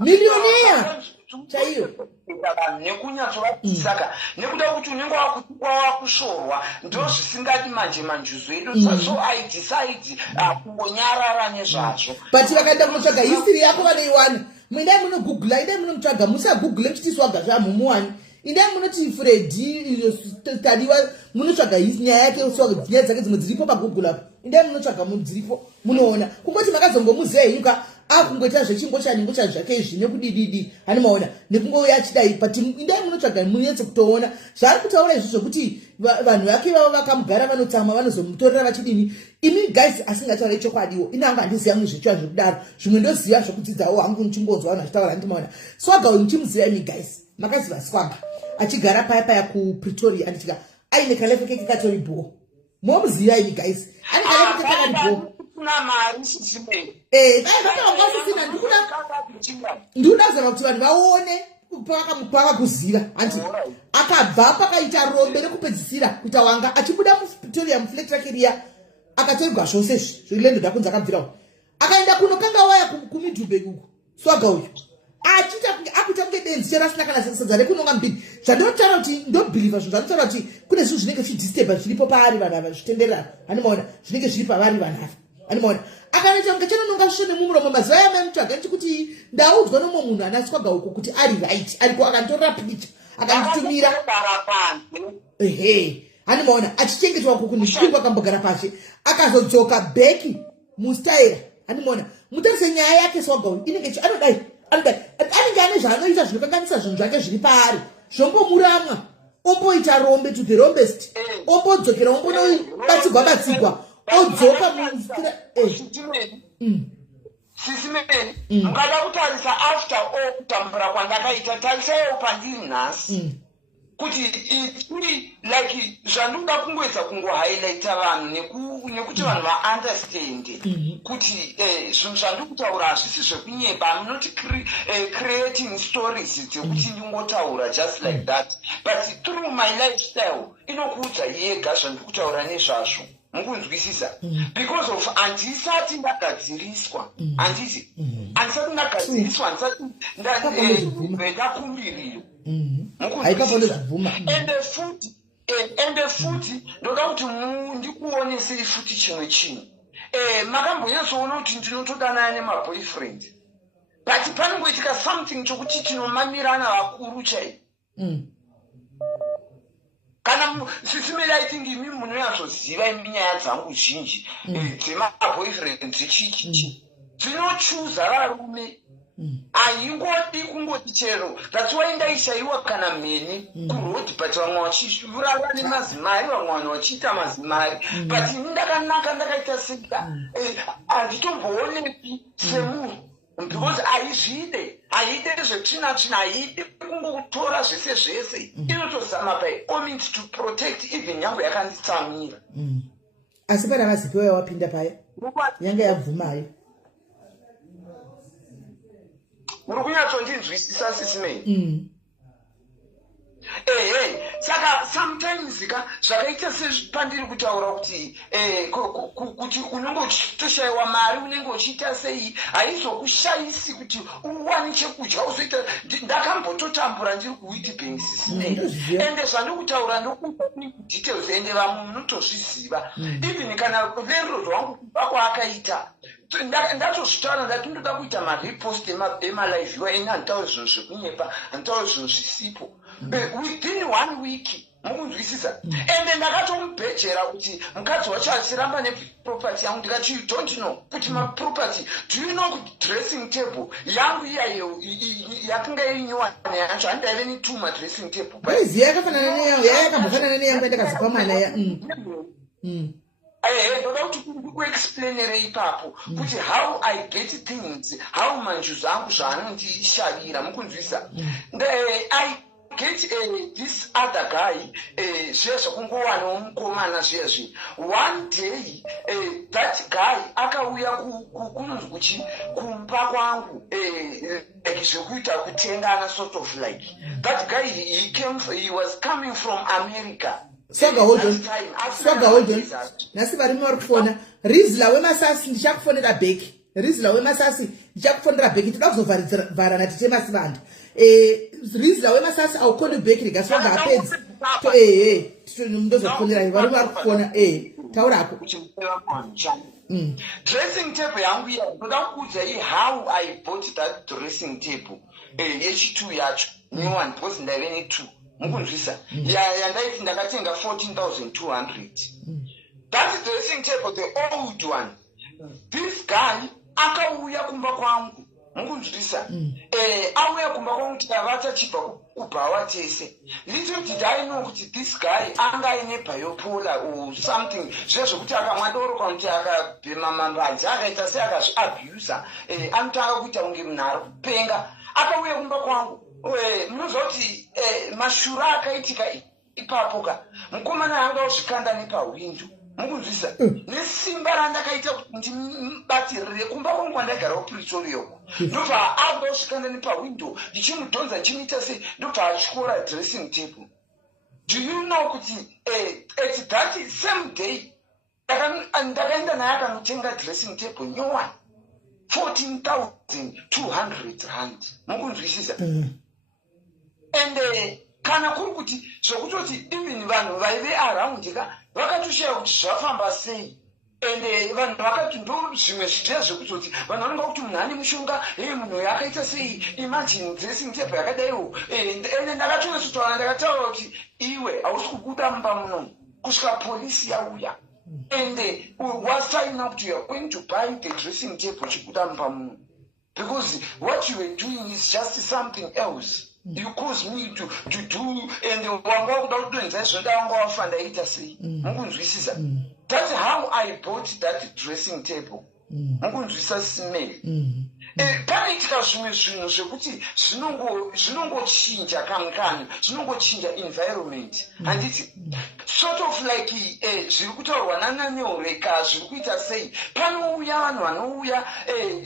milioneya chaiyo nekunyatsovatisaka nekuda kuti unenge wakushorwa ndo zvisingati manje manjuzu edu so I decide kungonyarara nezvazvo but vakaenda kunotsvaga history yako vanoiwana muindai munogugula indai munomutsvaga musagugule kuti swaga zvamumuwani indai munoti Fredi tadiwa munotsvaga nyaya yake nyaya dzake dzimwe dziripo pagoogle apo indai munotsvaga dziripo munoona kungoti makazongomuziva inyuka akungoita zvechingoshaningocha zvake izvi nekudididi hani maona nekungouya achidai but indai munotsvaga munyetse kutoona zvaari kutaura izvi zvokuti vanhu vake vavo vakamugara vanotama vanozomutorera vachidini imi guys asingataura ichokwadiwo inanga handiziva mune zvechiva zvekudaro zvimwe ndoziva zvekudzidzawo hangu nichimbonzwa vanhu vachitaura handimaona swaga uyu muchimuziva imi guys makaziva swaga achigara paya kuPretoria anditika aine kalefu keke katoribo momuziva imi guys ane kalefu keke kakaribo ndikudazama kuti vanhu vaone pakakuziva anti akabva pakaita rombe rekupedzisira kuita wanga achibuda muPretoria muflectrakeria akatorigwa zvose zvilendoda kunzi akabvirawo akaenda kuno kanga waya kumidhumbe uku swaga uyu akuita kunge denzi cherasina kana sadza rekunonga mbiri zvandinotaura kuti ndobhiliva zvinhu zvandinotaura kuti kune zvinhu zvinenge zvidisturba zviripo paari vanhu ava zvitenderana hanimaona zvinenge zviri pavari vanhu ava hanimaona akanoita kunge chanononga svisvo nemumuromo mazuva yamamutsvaga ndichikuti ndaudzwa nomwe munhu ana swaga uko kuti ari right ariko akanditorera picha akanditumira hanimaona achichengetwa uko kunishwingu akambogara pashi akazodzoka bheki mustaira hanimaona mutarise nyaya yake swaga uyu inenge anodai anenge ane zvaanoita zvinokanganisa zvinhu zvake zviri paari zvombomuramwa omboita rombe to the rombest ombodzokera ombonobatsigwa odzoka sisimeni mukada kutarisa after all kutambura kwandakaita tarisayo pandiri nhasi kuti like zvandinoda kungoedza kungohighlighta vanhu nekuti vanhu vaunderstande kuti zvinhu zvandikutaura hazvisi zvekunyeba. I'm not creating stories dzekuti ndingotaura just like that, but through my lifestyle inokuudza yega zvandikutaura nezvazvo, mukunzwisisa, because of handisati ndagadziriswa, handisi handisati ndagadziriswa, handisati ndakumbiriro, mukunzwisisa. Ende futi ndoda kuti ndikuonesei futi chimwe chinhu. Makambonyatsoona kuti ndinotodanana nemaboyfriend but panongoitika something chokuti tinomamirana vakuru chai kana sisimeli aitingi imi munonyatsoziva imi nyaya dzangu zhinji dzemaboyfriend dzichichichi dzinochuza varume haingodi kungoti chero that's why ndaishayiwa kana mheni kuroad but vamwe vachirava nemazimari vamwe vanhu vachiita mazimari but ini ndakanaka ndakaita seka handitombooneki semunhu because haide zvetsvina haide kungotora zvese zvese inotozama by all means to protect even nyange yakanditsamira asi pana mazipo wapinda paya yange yabvumayo uri kunyatsondinzwisisa sisimei saka sometimes zvakaita sepandiri kutaura kuti unenge uchitoshayiwa mari unenge uchiita sei haizokushayisi kuti uwane chekudya uzoita ndakambototambura ndiri kuwitbank sisimei ende zvandiri kutaura ndokudetails ende vamwe munotozviziva even kana veriro rwangu kuba kwaakaita ndatozvitaura ndati ndoda kuita marepost emalive iwa ine handitauri zvinhu zvekunyepa handitauri zvinhu zvisipo within 1 week mukunzwisisa ende ndakatomubhejera kuti mukadzi wacho achiramba neproperty yangu ndikati you don't know kuti maproperty do you know kuti dressing table yangu iyayo yakanga inyiwa neyacho handaive ni 2 madressing table aiziya yakafanana neyangu yayakambofanana neyangu yandakazipa mwana ya ndoda kuti kuexplainere ipapo kuti how I get things how manjuzo angu zvaanondishavira mukunzwisisa I get this other guy zviya zvakungowanawo mukomana zviyazvi one day that guy akauya kunonzi kuchi kumba kwangu like zvekuita kutengana sort of like that guy he was coming from America. Swaga hold on. Nasi varimi vari kufona. Rizla wemasasi ndichakufonera beki. Rizla wemasasi ndichakufonera beki. Toda kuzovharana tite masivanda. Rizla wemasasi aukondi beki rikaswaga apedzi. Ndozokufonera varimi vari kufona. Taurako. Dressing table yangu ya ndoda kuudza how I bought that dressing table. Yechitu yacho. New one because ndaive ne 2. Mukunzwisa yandaiti ndakatenga 14,200 that dressing table the old one this guy akauya kumba kwangu mukunzwisa auya kumba kwangu tikavata chibva kubhawa tese little did I know kuti this guy anga ine bipolar or something zviya zvokuti akamwadoroka kuti akabhema mambadzi akaita seakazviabusa anotanga kuita kunge munhu ari kupenga akauya kumba kwangu munozoti mashura akaitika ipapo ka mukomana anga uzvikanda nepawindo mukunzwisa nesimba randakaita kuti ndimubatirire kumba kwangu kwandagara kupretoria ndobva anga uzvikanda nepawindo ndichimudhonza ndichimuita sei ndobva achikora dressing table. Do you know kuti at that same day ndakaenda naye akanotenga dressing table nyowani 14,200 rand mukunzwisisa and kana kuri kuti zvokutoti even vanhu vaive around ka vakatoshaya kuti zvafamba sei and vanhu vakati ndo zvimwe zviya zvekutoti vanhu vanonga kuti munhu ane mushonga munhu yakaita sei imagine dressing table yakadaiwo ende ndakatonatsotaura ndakataura kuti iwe hausi kubuda mumba muno kusvika polisi yauya and was trying up to you are going to buy the dressing table chibuda mumba muno because what you were doing is just something else. You caused me to do and wanga kuda kutoenza izvo wanga wafanda ita sei mukunzwisisa. That's how I bought that dressing table mukunzwisisa simeli panaitika zvimwe zvinhu zvekuti zvinongochinja kamukani zvinongochinja environment handiti sort of like zviri kutaurwa nananyoreka zviri kuita sei panouya vanhu vanouya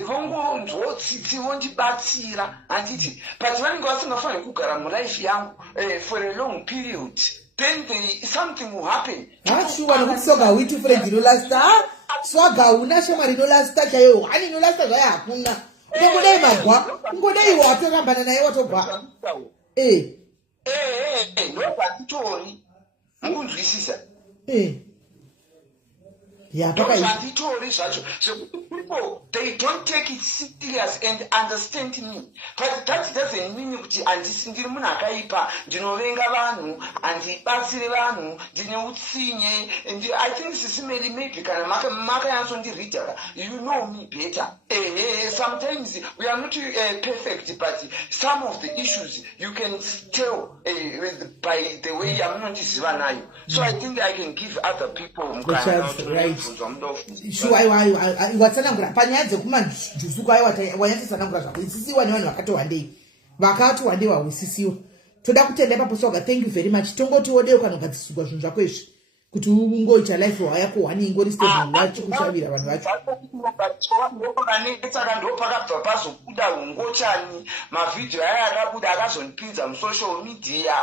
vongonzwotsitsi vondibatsira handiti but vanenge vasingafaniri kugara murife yangu for a long period then something will happen. Shuwa nokuti swaga hauiti friend inolasta swaga una shamari inolasta chaiyo hani inolasta zvaya hakuna ungodai magwa ungodai watorambana naye watogwa ndopatitori mukunzwisisa yapaka ndopatitori zvacho people, they don't take it serious and understand me. But that doesn't mean kuti andisindiri munhu akaipa, ndinovenga vanhu, andibatsire vanhu, ndine utsinye. And I think Sisimeli maybe kana makayansondireader, you know me better. Sometimes we are not perfect, but some of the issues you can tell by the way I'm not Zivanayo. So I think I can give other people right. Sure, I watsanangura panyaya dzekumanjusu kwayo wanyatsanangura zvako isisiwa nevanhu vakati wandei wawisisiwa. Toda kutenda papo soga. Thank you very much. Tongotiwo deo kana ukadzisugwa zvinhu zvako izvi kuti ungoita life yako wani ingori stable wacho kushavira vanhu vacho. Saka ndopakabva pazobuda ungochani mavideo aya akabuda akazondipinza musocial media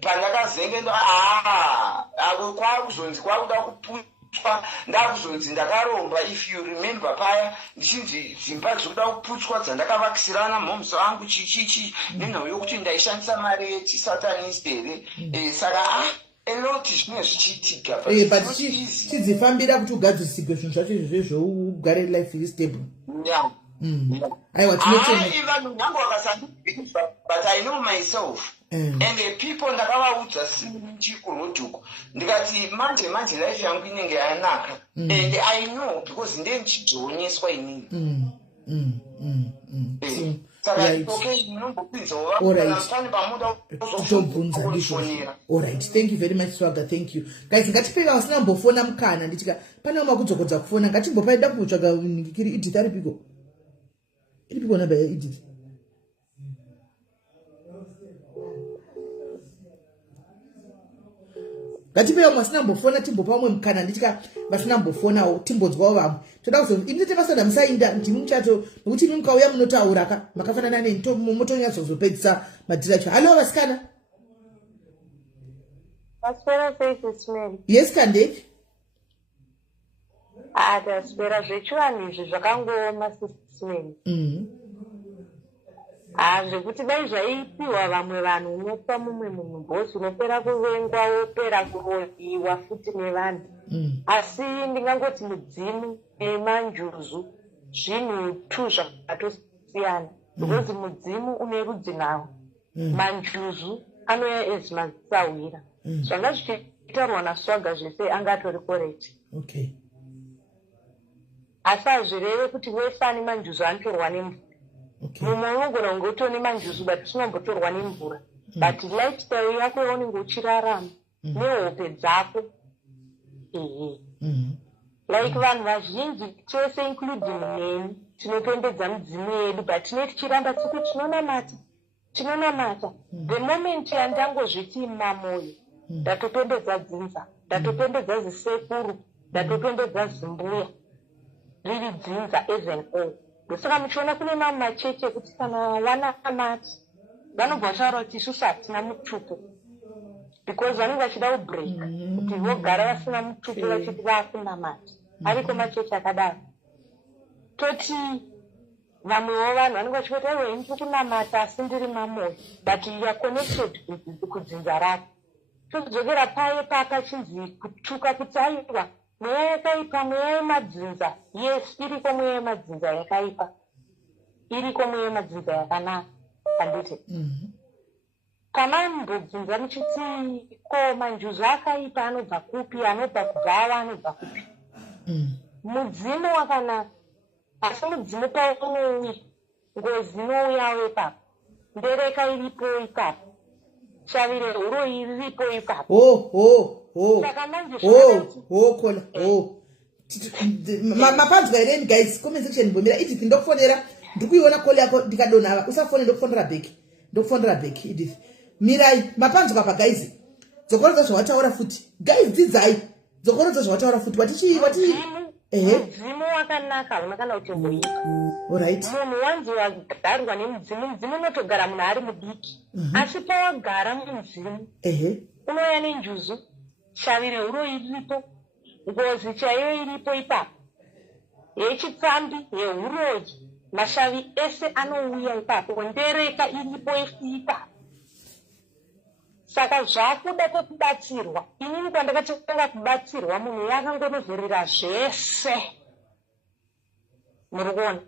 pandakazenge kwakuzonzi kwakuda kuputswa ndakuzonzi ndakaromba. If you remember paya ndichinzi dzimba dzokuda kuputswa dzandakavakisirana mhomso angu chichichi nenhau yokuti ndaishandisa mari yechisatanist here. Saka eloti zvimwe zvichiitika but chidzifambira kuti ugadzisikwe zvinhu zvacho izvozvo ugare life iri stable. Aiwa even nyange wakasandibvisa but I know myself. And the people ndakavaudza sichikurudhuku ndikati manje life yangu inenge yanaka. And I know because ndiye ndichidzonyeswa inini. Alright. Thank you very much Swaga. Thank you guys. Ngatipeka wasina mbofona mukana nditika pane makudzokodza kufona ngatimbopaida kutsvaga nikiri Edith aripiko namba ya Edith. Ngatipewa masina mbofona timbopa umwe mukana nditika vasina mbofonawo timbodzwawo vamwe toda kuzo indite vasana musainda ndimi muchato nokuti imi mukauya munotaura ka makafanana neni motonyazozopedzisa madhiracho. Halo vasikana. Taspera seisismeni. Yes kandeki. Taspera zvechivanhu izvi zvakangooma sismeni. Zvekuti dai zvaipiwa vamwe vanhu unopa mumwe munhu bhosi unopera kuvengwa wopera kuroyiwa futi nevanhu. Asi ndingangoti mudzimu nemanjuzu zvinhu tu zvakatosiyana. Because mudzimu une rudzi nawo. Manjuzu anouya ezimazisawira. Zvanga zvichitarwa naSwaga zvese angatori correct. Okay. Asi hazvireve kuti wefani manjuzu anotorwa nemvura. Mumwe unogona kunge utone manjuzu but usinombotorwa nemvura. But lifestyle yako yaunenge uchirarama nehope dzako. Like vanhu vazhinji chose including neni tinopembedza midzimu yedu but tine tichiramba tsiku tinonamata. The moment yandangozviti mamoyo ndatopembedza dzinza, ndatopembedza zisekuru, ndatopembedza zimbuya riri dzinza as an all. Ndosaka muchiona kune mamwe macheche kuti kana vanamati vanobva vataura kuti isusu hatina mutupo because vanenge vachida kubreak kuti vogara vasina mutupo vachiti vakunamati. Ariko macheche akadaro toti vamwewo vanhu vanenge vachikoti aiwa ini kunamata asi ndiri mamoyo but you are connected kudzinza rako. Todzokera paye pakachinzi kutuka kuti aiwa mweya yakaipa, mweya yemadzinza. Yes, iriko mweya yemadzinza yakaipa, iriko mweya yemadzinza yakanaka. Handiti kana mbodzinza muchiti ko manjuzu akaipa anobva kupi, anobva kubvawa, anobva kupi. Mudzimu wakanaka asi mudzimu paunouya ngozi inouyawo ipapo, ndereka iripo ipapo, shavire huro iripo ipapo. Kola. Mapanzwa here guys, comment section mbomera Edith ndokufonera ndikuiona call yako ndikadonava usafone ndokufonera back Edith. Mirai mapanzwa pa guys. Dzokoroza zvawataura futi. Guys dzidzai. Dzokoroza zvawataura futi. Wati mudzimu wakanaka unokana kuti mboipa. Alright. Munhu wanzi wagarwa nemudzimu, mudzimu unotogara munhu ari mudiki. Asi pawagara mudzimu unouya nenjuzu, shavire huro iripo, ngozi chaiyo iripo ipapo, yechipfambi, yehuroyi, mashavi ese anouya ipapo, ndereka iripo ipapo. Saka zvakuda kwekubatsirwa. Inini kwandakatanga kubatsirwa munhu yakangonovhurira zvese. muri kuona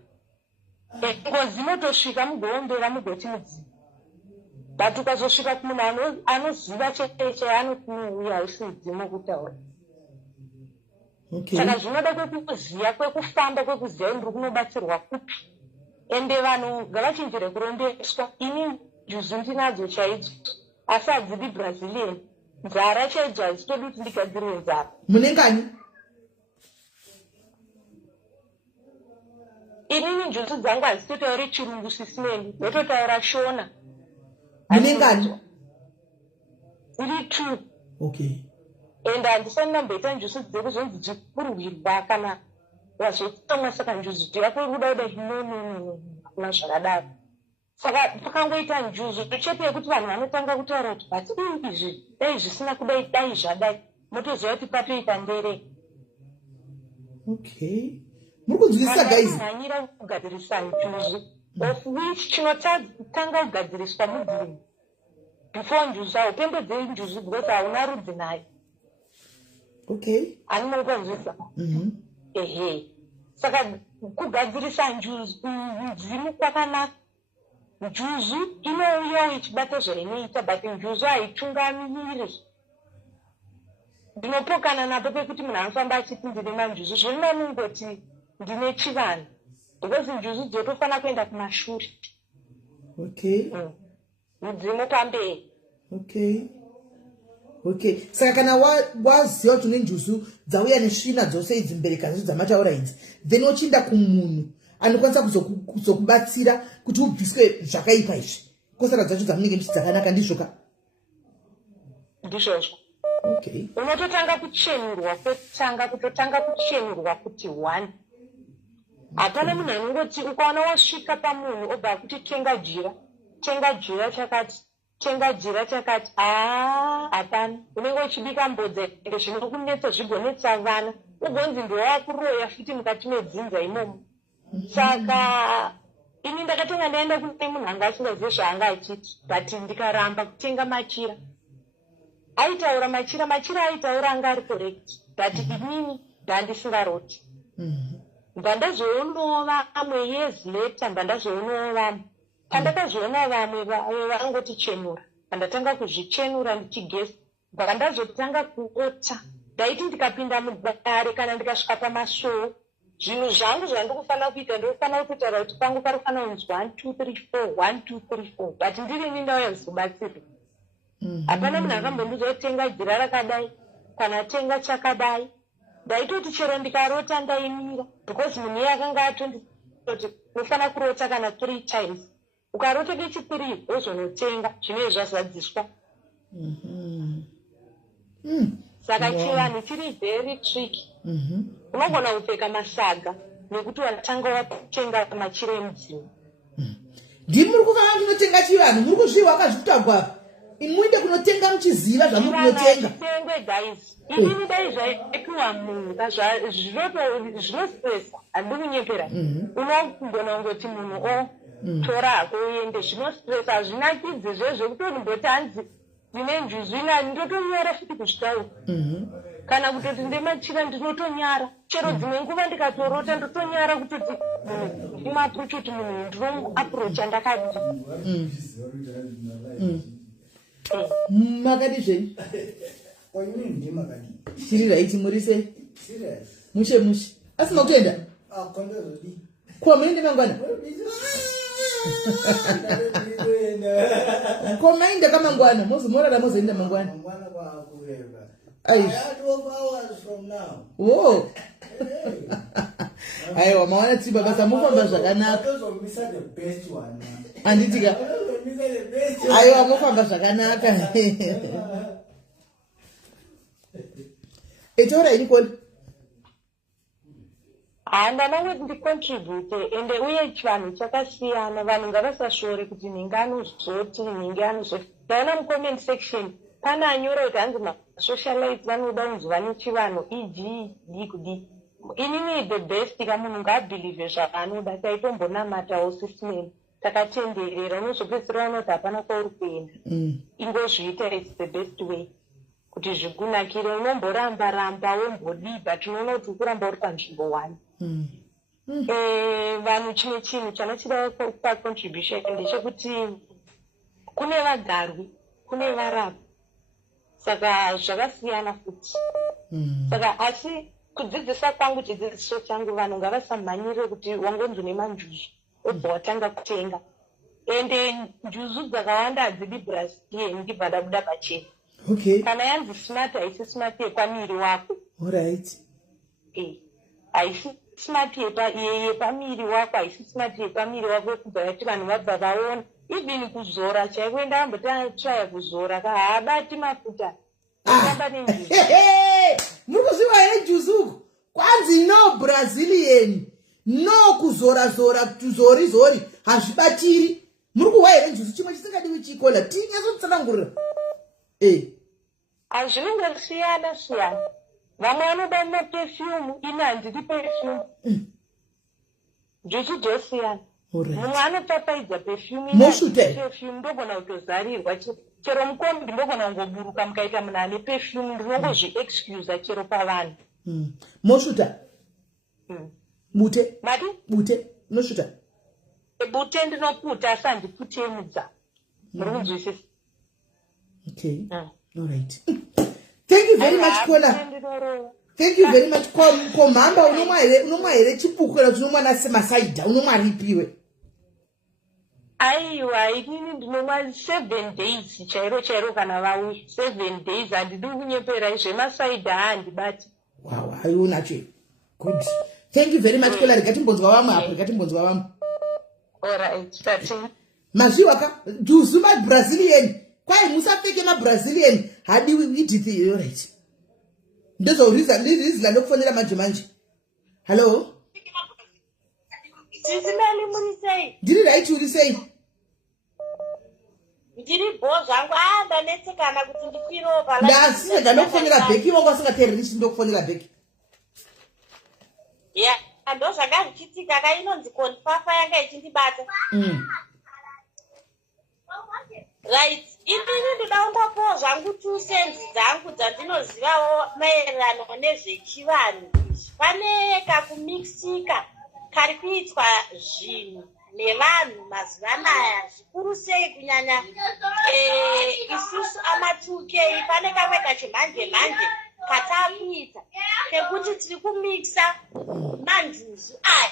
ngozi inotosvika mugoombera mugoti mudzimu but ukazosvika kumunhu anoziva chete anouya haisi mudzimu kutaura saka zvinoda kwekuziya kwekufamba kwekuziya ndiri kunobatsirwa kupi ende vanhu ngavachinjire kurondeswa ini njuzu ndinadzo chaidzo asi hadzidi brazilian nzara chaidzo hadzitodi kuti ndigadzirwe nzara munengani inini njuzu dzangu hadzitotauri chirungu sisimendi ndototaura shona munengani iri true okay ende handisani namboita njuzu dzekuzonzi dzikurwirwa kana wazotomwa saka njuzu yako iri kuda kuna zvakadaro saka pakangoita njuzu chete yekuti vanhu vanotanga kutaura kuti vatidii izvi dai zvisina kudai dai zvadai motoziva kuti patoita ndere okay muri kunzwisisa guys hanyira kugadzirisa njuzu of which chinotanga kugadziriswa mudzimu before njuzu haupembedzei njuzu because hauna rudzi nayo okay ani munokanzwisa ehe saka kugadzirisa njuzu mudzimu kwakanaka njuzu inouya ichibata zvainoita but njuzu haitungamiri ndinopokana napo pekuti munhu anofamba achiti ndine manjuzu zvinonangoti ndine chivanhu because njuzu dzotofanira kuenda kumashure okay mudzimu pamberi okay saka kana waziva kuti une njuzu dzauya nesvina dzose idzi mbereka zvo dzamataura idzi then uchienda kumunhu anokwanisa kuzokubatsira kuti ubviswe zvakaipa izvi kosara dzacho dzamunenge muchiti dzakanaka ndizvoka ndizvozvo okay unototanga kuchenurwa kuti 1 hapana munhu anongoti ukaona wasvika pamunhu obva kuti tenga jira chakati hapana unenge uchibika mbodza ende zvinokunetsa zvigonetsa vana ugonzi ndowakuroya futi mukati medzinza imomo saka ini ndakatenga ndaenda kune munhu anga asingazive zvaanga achiti but ndikaramba kutenga machira aitaura machira aitaura anga ari correct but inini ndandisingaroti mba ndazoonova amwe years later mba ndazoonova vamwe pandakazoona vamwe vaangoti chenura pandatanga kuzvichenura ndichigesi mba ndazotanga kuota ndaiti ndikapinda mudare kana ndikasvika pamasoo zvinhu zvangu zvandikufanira kuita ndinofanira kutaura kuti pangu parifanira kunzi 1 2 3 4 1 2 3 4 but ndirini ndauya kuzobatsirwa hapana munhu akambondiudza kutenga jira rakadai kana tenga chakadai ndaitoti chero ndikarota ndaimira because munhu iye akanga atonditoti unofanira kurota kana 3 times ukarota kechipiri wozonotenga zvinenge zvazadziswa saka chivanhu chiri very tricky unogona kupfeka masaga nekuti watanga watenga machira emudzimu ndimi muri kufana ndinotenga chivanhu muri kuzviwa akazvitagwa imuinde kunotenga muchiziva zvamuri kunotenga guys inini dai zvaipiwa munhu zvinostresa handiri kunyepera unombona kungoti munhu tora hako uende zvinostresa hazvinakidzi zvezvekutoti mboti hanzi ndine njuzu inani ndotonyara futi kuzvitaura kana kutoti ndemachira ndinotonyara chero dzimwe nguva ndikatorota ndotonyara kutoti munhu ndimaapproach kuti munhu ndinomuapproacha ndakati makati zvenyu tiri raiti murise mushe asina kutoenda kuwa muende mangwana komaenda kamangwana mozomorara mozoenda mangwana aiwa mawana tiba basa mufamba zvakanaka anditika aiwa mufamba zvakanaka etaura ini koni handanangoti ndicontribute ende uye chivanhu chakasiyana vanhu ngavasashore kuti ninge anozoti ninge anozoti ndaona mucomment section pane anyora kuti hanzi masocialite vanoda kunzwa nechivanhu kudii inini the best kamunhu ngaabhilive zvaanoda taitombonamatawo system takatenderera unozopedzisira unoti hapana kwauri kuenda ingozviita its the best way kuti zvikunakire unomboramba wombodiba tinoona kuti ukuramba uri panzvimbo 1 vanhu chimwe chinhu chanachida pacontribution ndechekuti kune vagarwi kune varapwa saka zvakasiyana futi saka asi kudzidzisa kwangu chidzidziso changu vanhu ngavasamhanyire kuti wangonzwa nemanjuzu obva watanga kutenga ende njuzu dzakawanda hadzidi Brazilian ndibva dabuda pachena kana yanzi smart haisi smart yepamiri wako haisi smart yepamiri wako haisi smart yepamiri wako kubva yati vanhu vabva vaona even kuzora chaiko enda ambotatraya kuzora haabati mafuta amba nenjuzu muri kuziva here juzuku kwanzi no Brazilian no kuzora tuzori hazvibatiri muri kuwa here njuzu chimwe chisingadiwi chikola tinyasotsanangurira hazvinenge siyana vamwe vanoda maperfume ine handidi perfume njuzu dzosiyana mumwe anopapaidza perfume ndogona kutozarirwa chero mukombi ndogona kungoburuka mukaita munhu ane perfume ndinongozviexcusa chero pavanhu mosvuta bute nosvuta bute ndinoputa asi handiputemudza muri kunzwisisa alright thank you very much Kola thank you very much komhamba unomwa here chipuku kana unomwa nasemasaidha unomwa ripiwe aiwa inini ndinomwa 7 days chairo kana vauya 7 days handidi kunyepera zvemasaidha handibati wow aiunacho good thank you very much Kola rigatimbonzwa vamwe apo rigatimbonzwa vamwe alright tati mazviwaka juzu maBrazilian kwai musapfeke maBrazilian hadiwi idithi alright ndezourizla ndokufonera manje hello Sizimeli munisei ndiri right uri sei ndiri bhozva angu ndanetsekana kuti ndikwiropa ndasina ndokufonera bheki wangu asingateererishi ndokufonera bheki ndo zvanga zvichiitika kainonzi konfafa yanga ichindibata right inini ndoda kungopawo zvangu 2 cents dzangu dzandinozivawo maererano nezvechivanhu pane kakumixika kari kuitwa zvinhu nevanhu mazuva anaya zvikuru sei kunyanya isusu ama2K pane kamwe kachimhanje katakuita kekuti tiri kumixa manjuzu aya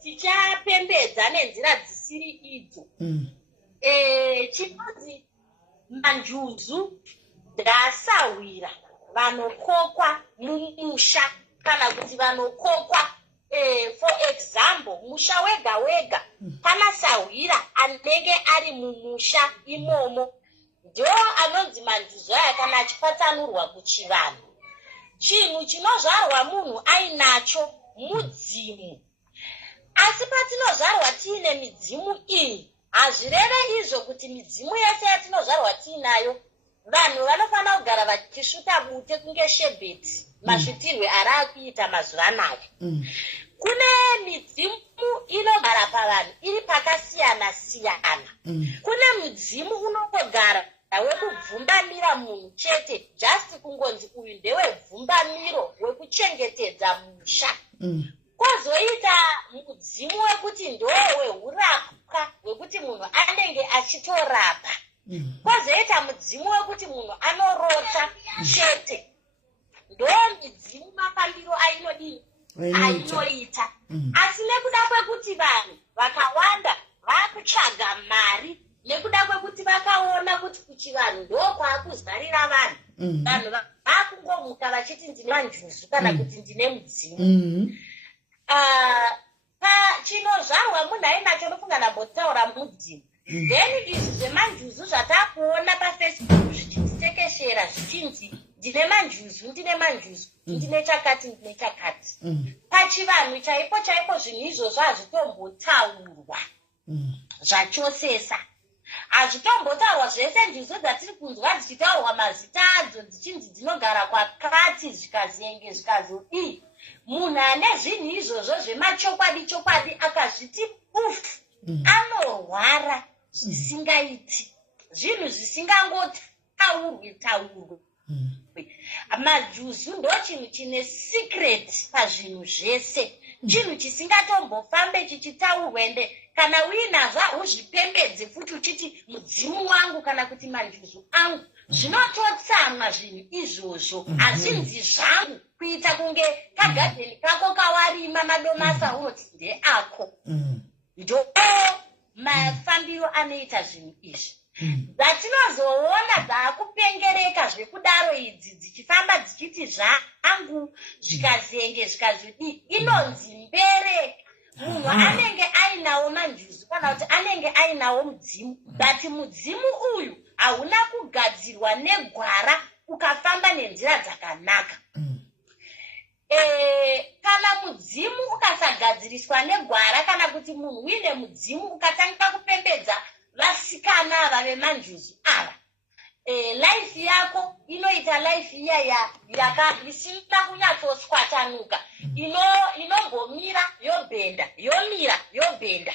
tichapembedza nenzira dzisiri idzo chinonzi manjuzu ndasahwira vanokokwa mumusha kana kuti vanokokwa for example musha wega pana sahwira anenge ari mumusha imomo ndo anonzi manjuzu aya kana achipatsanurwa kuchivanhu chinhu chinozvarwa munhu ainacho mudzimu asi patinozvarwa tiine midzimu iyi hazvireve izvo kuti midzimu yese yatinozvarwa tiinayo vanhu vanofanira kugara vachisvuta bute kunge shebheti masvitirwe ari akuita mazuva anaya kune midzimu inogara pavanhu iri pakasiyana kune mudzimu unongogara wekubvumbamira munhu chete just kungonzi uyu ndewebvumbamiro wekuchengetedza musha kwozoita mudzimu wekuti ndowehurapwa wekuti munhu anenge achitorapa kwozoita mudzimu wekuti munhu anorota chete ndo midzimu mafambiro ainoita asi nekuda kwekuti vanhu vakawanda vakutsvaga mari nekuda kwekuti vakaona kuti kuchivanhu ndokwakuzarira vanhu vakungomuka vachiti ndine manjuzu kana kuti ndine mudzimu chinozvarwa munhu ainacho ndofunga ndambotaura mudzimu then izvi zvemanjuzu zvatakuona pafacebook zvichitekeshera zvichinzi ndine manjuzu ndine chakati pachivanhu chaipo zvinhu izvozvo hazvitombotaurwa zvachosesa hazvitombotaurwa zvese njuzu dzatiri kunzwa dzichitaurwa mazita adzo dzichinzi dzinogara kwakati zvikazenge zvikazodii munhu ane zvinhu izvozvo zvemachokwadi akazviti ufu anorwara zvisingaiti zvinhu zvisingangotaurwe majuzu ndo chinhu chine secret pazvinhu zvese chinhu chisingatombofambe chichitaurwa ende kana uinazvo hauzvipembedze futi uchiti mudzimu wangu kana kuti manjuzu angu. Zvinototsamwa zvinhu izvozvo. Hazvinzi zvangu kuita kunge kagadheni kako kawarima madomasa unoti ndeako. Ndo mafambiro anoita zvinhu izvi. Dzatinozoona dzakupengereka zvekudaro idzi dzichifamba dzichiti zvangu zvikazenge zvikazodii inonzi mbere. Munhu anenge ainawo manjuzu kana kuti anenge ainawo mudzimu, but mudzimu uyu hauna kugadzirwa negwara ukafamba nenzira dzakanaka. Kana mudzimu ukasagadziriswa negwara kana kuti munhu uine mudzimu ukatanga kupembedza vasikana ava vemanjuzu ava, life yako inoita life iya isina kunyatsoswatanuka, inombomira yobhenda, yomira yobhenda,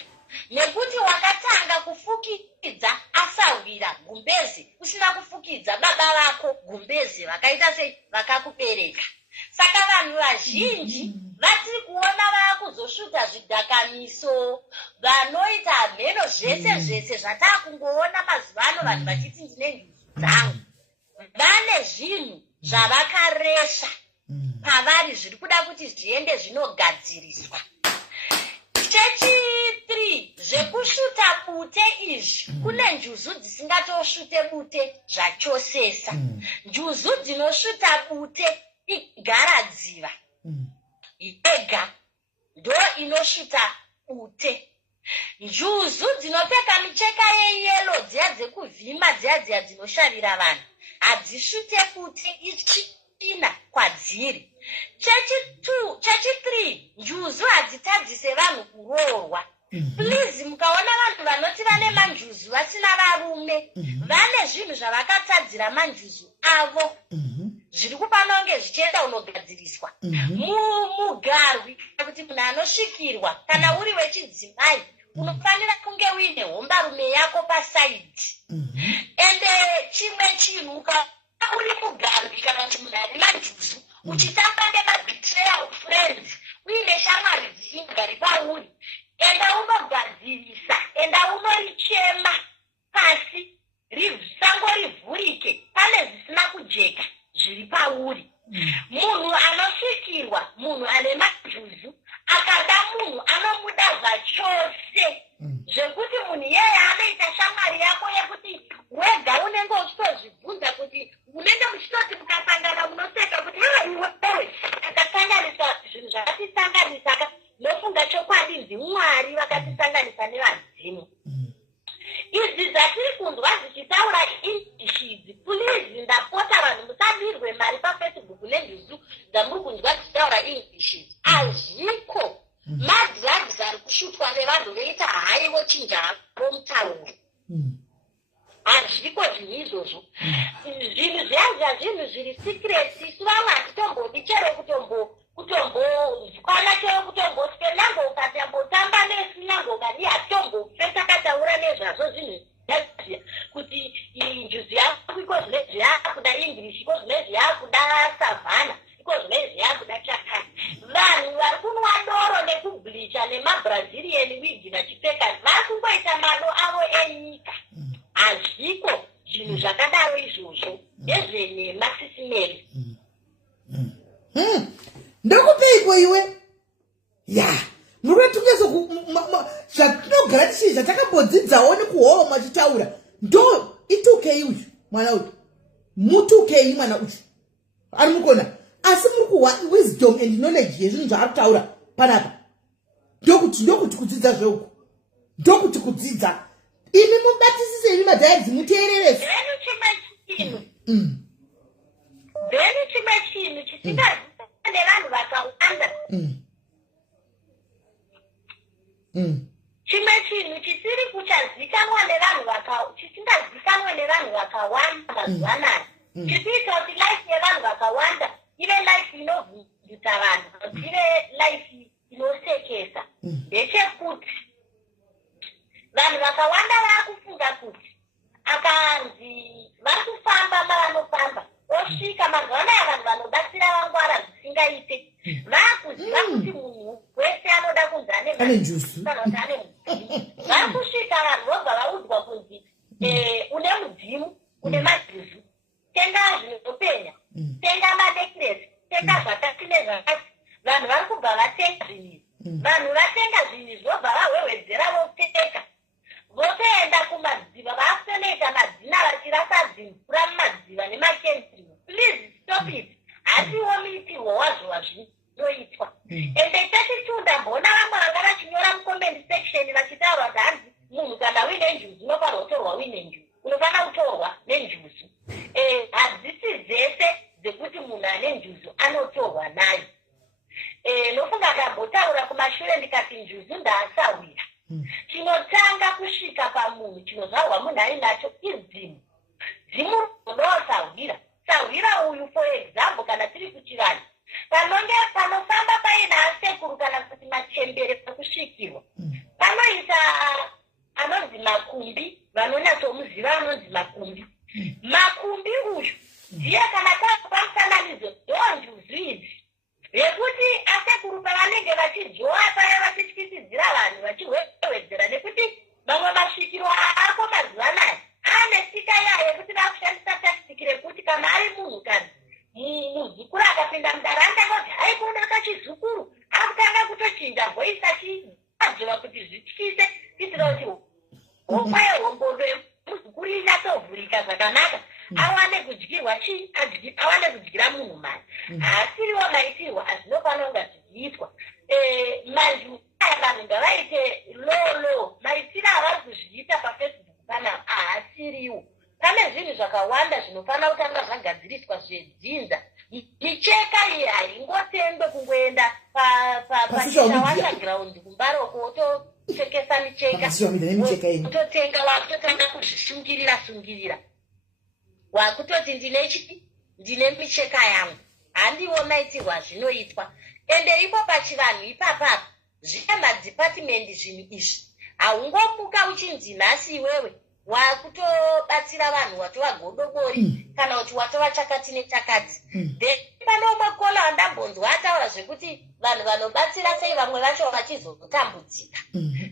nekuti wakatanga kufukidza asawira gumbezi, usina kufukidza baba vako gumbezi vakaita sei vakakubereka. Saka vanhu vazhinji vatiri kuona vakuzosvuta zvidhakamiso, vanoita mheno zvese zvatakungoona mazuva ano vanhu vachiti ndine njuzu dzangu, vane zvinhu zvavakaresha pavari zviri kuda kuti zviende zvinogadziriswa. Chechi3, zvekusvuta bute izvi, kune njuzu dzisingatosvute bute zvachosesa. Njuzu dzinosvuta bute igaradziva yega ndo inosvuta bute. Njuzu dzinopfeka micheka yeyelo dziya dzekuvhima dziya dzinoshavira vanhu hadzisvute bute ichina kwadziri. Chechi3, njuzu hadzitadzise vanhu kuroorwa. Please, mukaona vanhu vanoti vane manjuzu vasina varume, vane zvinhu zvavakatadzira manjuzu avo zviri kupanonge zvichienda unogadziriswa. Mugarwi kuti munhu anosvikirwa kana uri wechidzimai unofanira kunge uine hombarume yako pasaidhi. Ende chimwe chinhu uri mugarwi kana kuti munhu ari manjuzu uchitamba nemabetrayal friends uine shamwari dzisingari pauri, enda unogadzirisa, enda unorichema pasi sango rivhurike, pane zvisina kujeka zviri pauri. Munhu anosvikirwa, munhu ane manjuzu akada munhu anomuda zvachose, zvekuti munhu iyeye anoita shamwari yako yekuti wega unenge uchitozvibvunza kuti unenge muchitoti mukasangana munoseka kuti iwewe akasanganisa zvinhu zvakatisanganisa nofunga chokwadi ndimwari vakatisanganisa nevadzimu. Idzi dzatiri kunzwa zichitaura indishidzi, please ndapota vanhu musadirwe mari paFacebook nenjuzu dzamuri kunzwa dzichitaura indishidzi. Hazviko madrugs ari kushutwa nevanhu veita haiwo chinja romutauro. Hazviko zvinhu izvozvo. Zvinhu zviya zvinhu zviri secret, isu vamwe hatitombodi chero kutombokwana chero kutomboswe nango ukatambotamba nesu nango ukadi hatombofe takataura nezvazvo zvinhu zviya kuti njuzu yako iko zvinezvi yakuda English, iko zvinezvi yakuda savana, iko zvinezvi yakuda chakani. Vanhu vari kunwa doro nekubhlicha nemabrazilian wigi vachipfeka vari kungoita mado avo enyika. Hazviko zvinhu zvakadaro izvozvo ndezvenema sisimeri. Ndokupeiko iwe? Ya, muratungeza zvatinogara tichii zvatakambodzinzawo nekuhoro mwachitaura. Ndo itukei uyu mwana uyu. Mutukei mwana uyu. Ari mukona. Asi muri kuwa wisdom and knowledge yezvinhu zvaari kutaura panapa. Ndokuti kudzidza zveuku. Ndokuti kudzidza. Imi mubatisise imi madhaidzi muteererese. Bheni chimwe chinhu chisingazivikanwe nevanhu vakawanda. Chimwe chinhu chisiri kuchazivikanwa chisingazivikanwe nevanhu vakawanda mazuva anaya. Chikuita kuti life yevanhu vakawanda ive life inovhundutsa vanhu, ive life inosekesa. Ndechekuti vanhu vakawanda vakufunga kuti akanzi vari kufamba mavanofamba osvika mazuva anaya vanhu vanobatsira vangwara zvisingaite vakuziva kuti munhu ane njusu kana kuti ane mudzimu. Vakusvika vanhu vobva vaudzwa kunzi une mudzimu, une madhuzu, tenga zvinopenya, tenga manekiresi, tenga zvakati nezvakati. Vanhu vari kubva vatenga zvinhu. Vanhu vatenga zvinhu zvobva vahwehwedzera vopfeka. Votoenda kumadziva vakutonoita madzina vachirasa dzimvura mumadziva nemakenzimo. Please stop it. Hasiwo muitirwo wazvo wazvinoitwa. Ende tachitunda mbona vamwe vanga vachinyora mucomment section vachitaura kuti hanzi munhu kana uine njuzu unofanira kutorwa uine njuzu. Unofanira kutorwa nenjuzu. Hadzisi dzese dzekuti munhu ane njuzu anotorwa nayo. Nofunga ndambotaura kumashure ndikati njuzu ndaasawira. Chinotanga kusvika pamunhu chinozvarwa munhu ainacho idzimu. Dzimu rinosawira. Sawira uyu for example kana tiri kuchivanhu. Panonge panofamba paina asekuru kana kuti machembere pakusvikirwa. Panoita anonzi makumbi, vanonyatsomuziva anonzi makumbi. Makumbi uyu ndiye kana pamufananidzo ndonjuzu idzi. Yekuti asekuru pavanenge vachidzoa paya vachityisidzira vanhu vachihwehwedzera nekuti mamwe masvikiro ako mazuva anaya ane tsika yayo yekuti vakushandisa takitiki rekuti kana ari munhukadzi muzukuru akapinda mudaranda kuti haikona kachizukuru akutanga kutochinja voisi achiadzova kuti zvityise kuitira kuti hokwa yehombondo yemuzukuru inyatsovhurika zvakanaka awane kudyirwa chii awane kudyira munhu mari. Haasiriwo maitirwa azvinofanira kunga zvichiitwa. Manju aya vanhu ngavaite low maitiro avari kuzviita pafacebook panapa haasiriwo. Pane zvinhu zvakawanda zvinofanira kutanga zvagadziriswa zvedzinza. Micheka iyi haingotengwe kungoenda pachawandaground kumbaroko wotopfekesa micheka wototenga wakutotanga kuzvisungirira wakutoti ndine micheka yangu. Handiwo maitirwa zvinoitwa. Ende ipo pachivanhu ipapapa zvine madhipatimendi zvinhu izvi. Haungomuka uchinzi nhasi iwewe wakutobatsira vanhu watova godobori kana kuti watova chakati nechakati. Then pane umwe kola wandambonzwa ataura zvekuti vanhu vanobatsira sei vamwe vacho vachizotambudzika.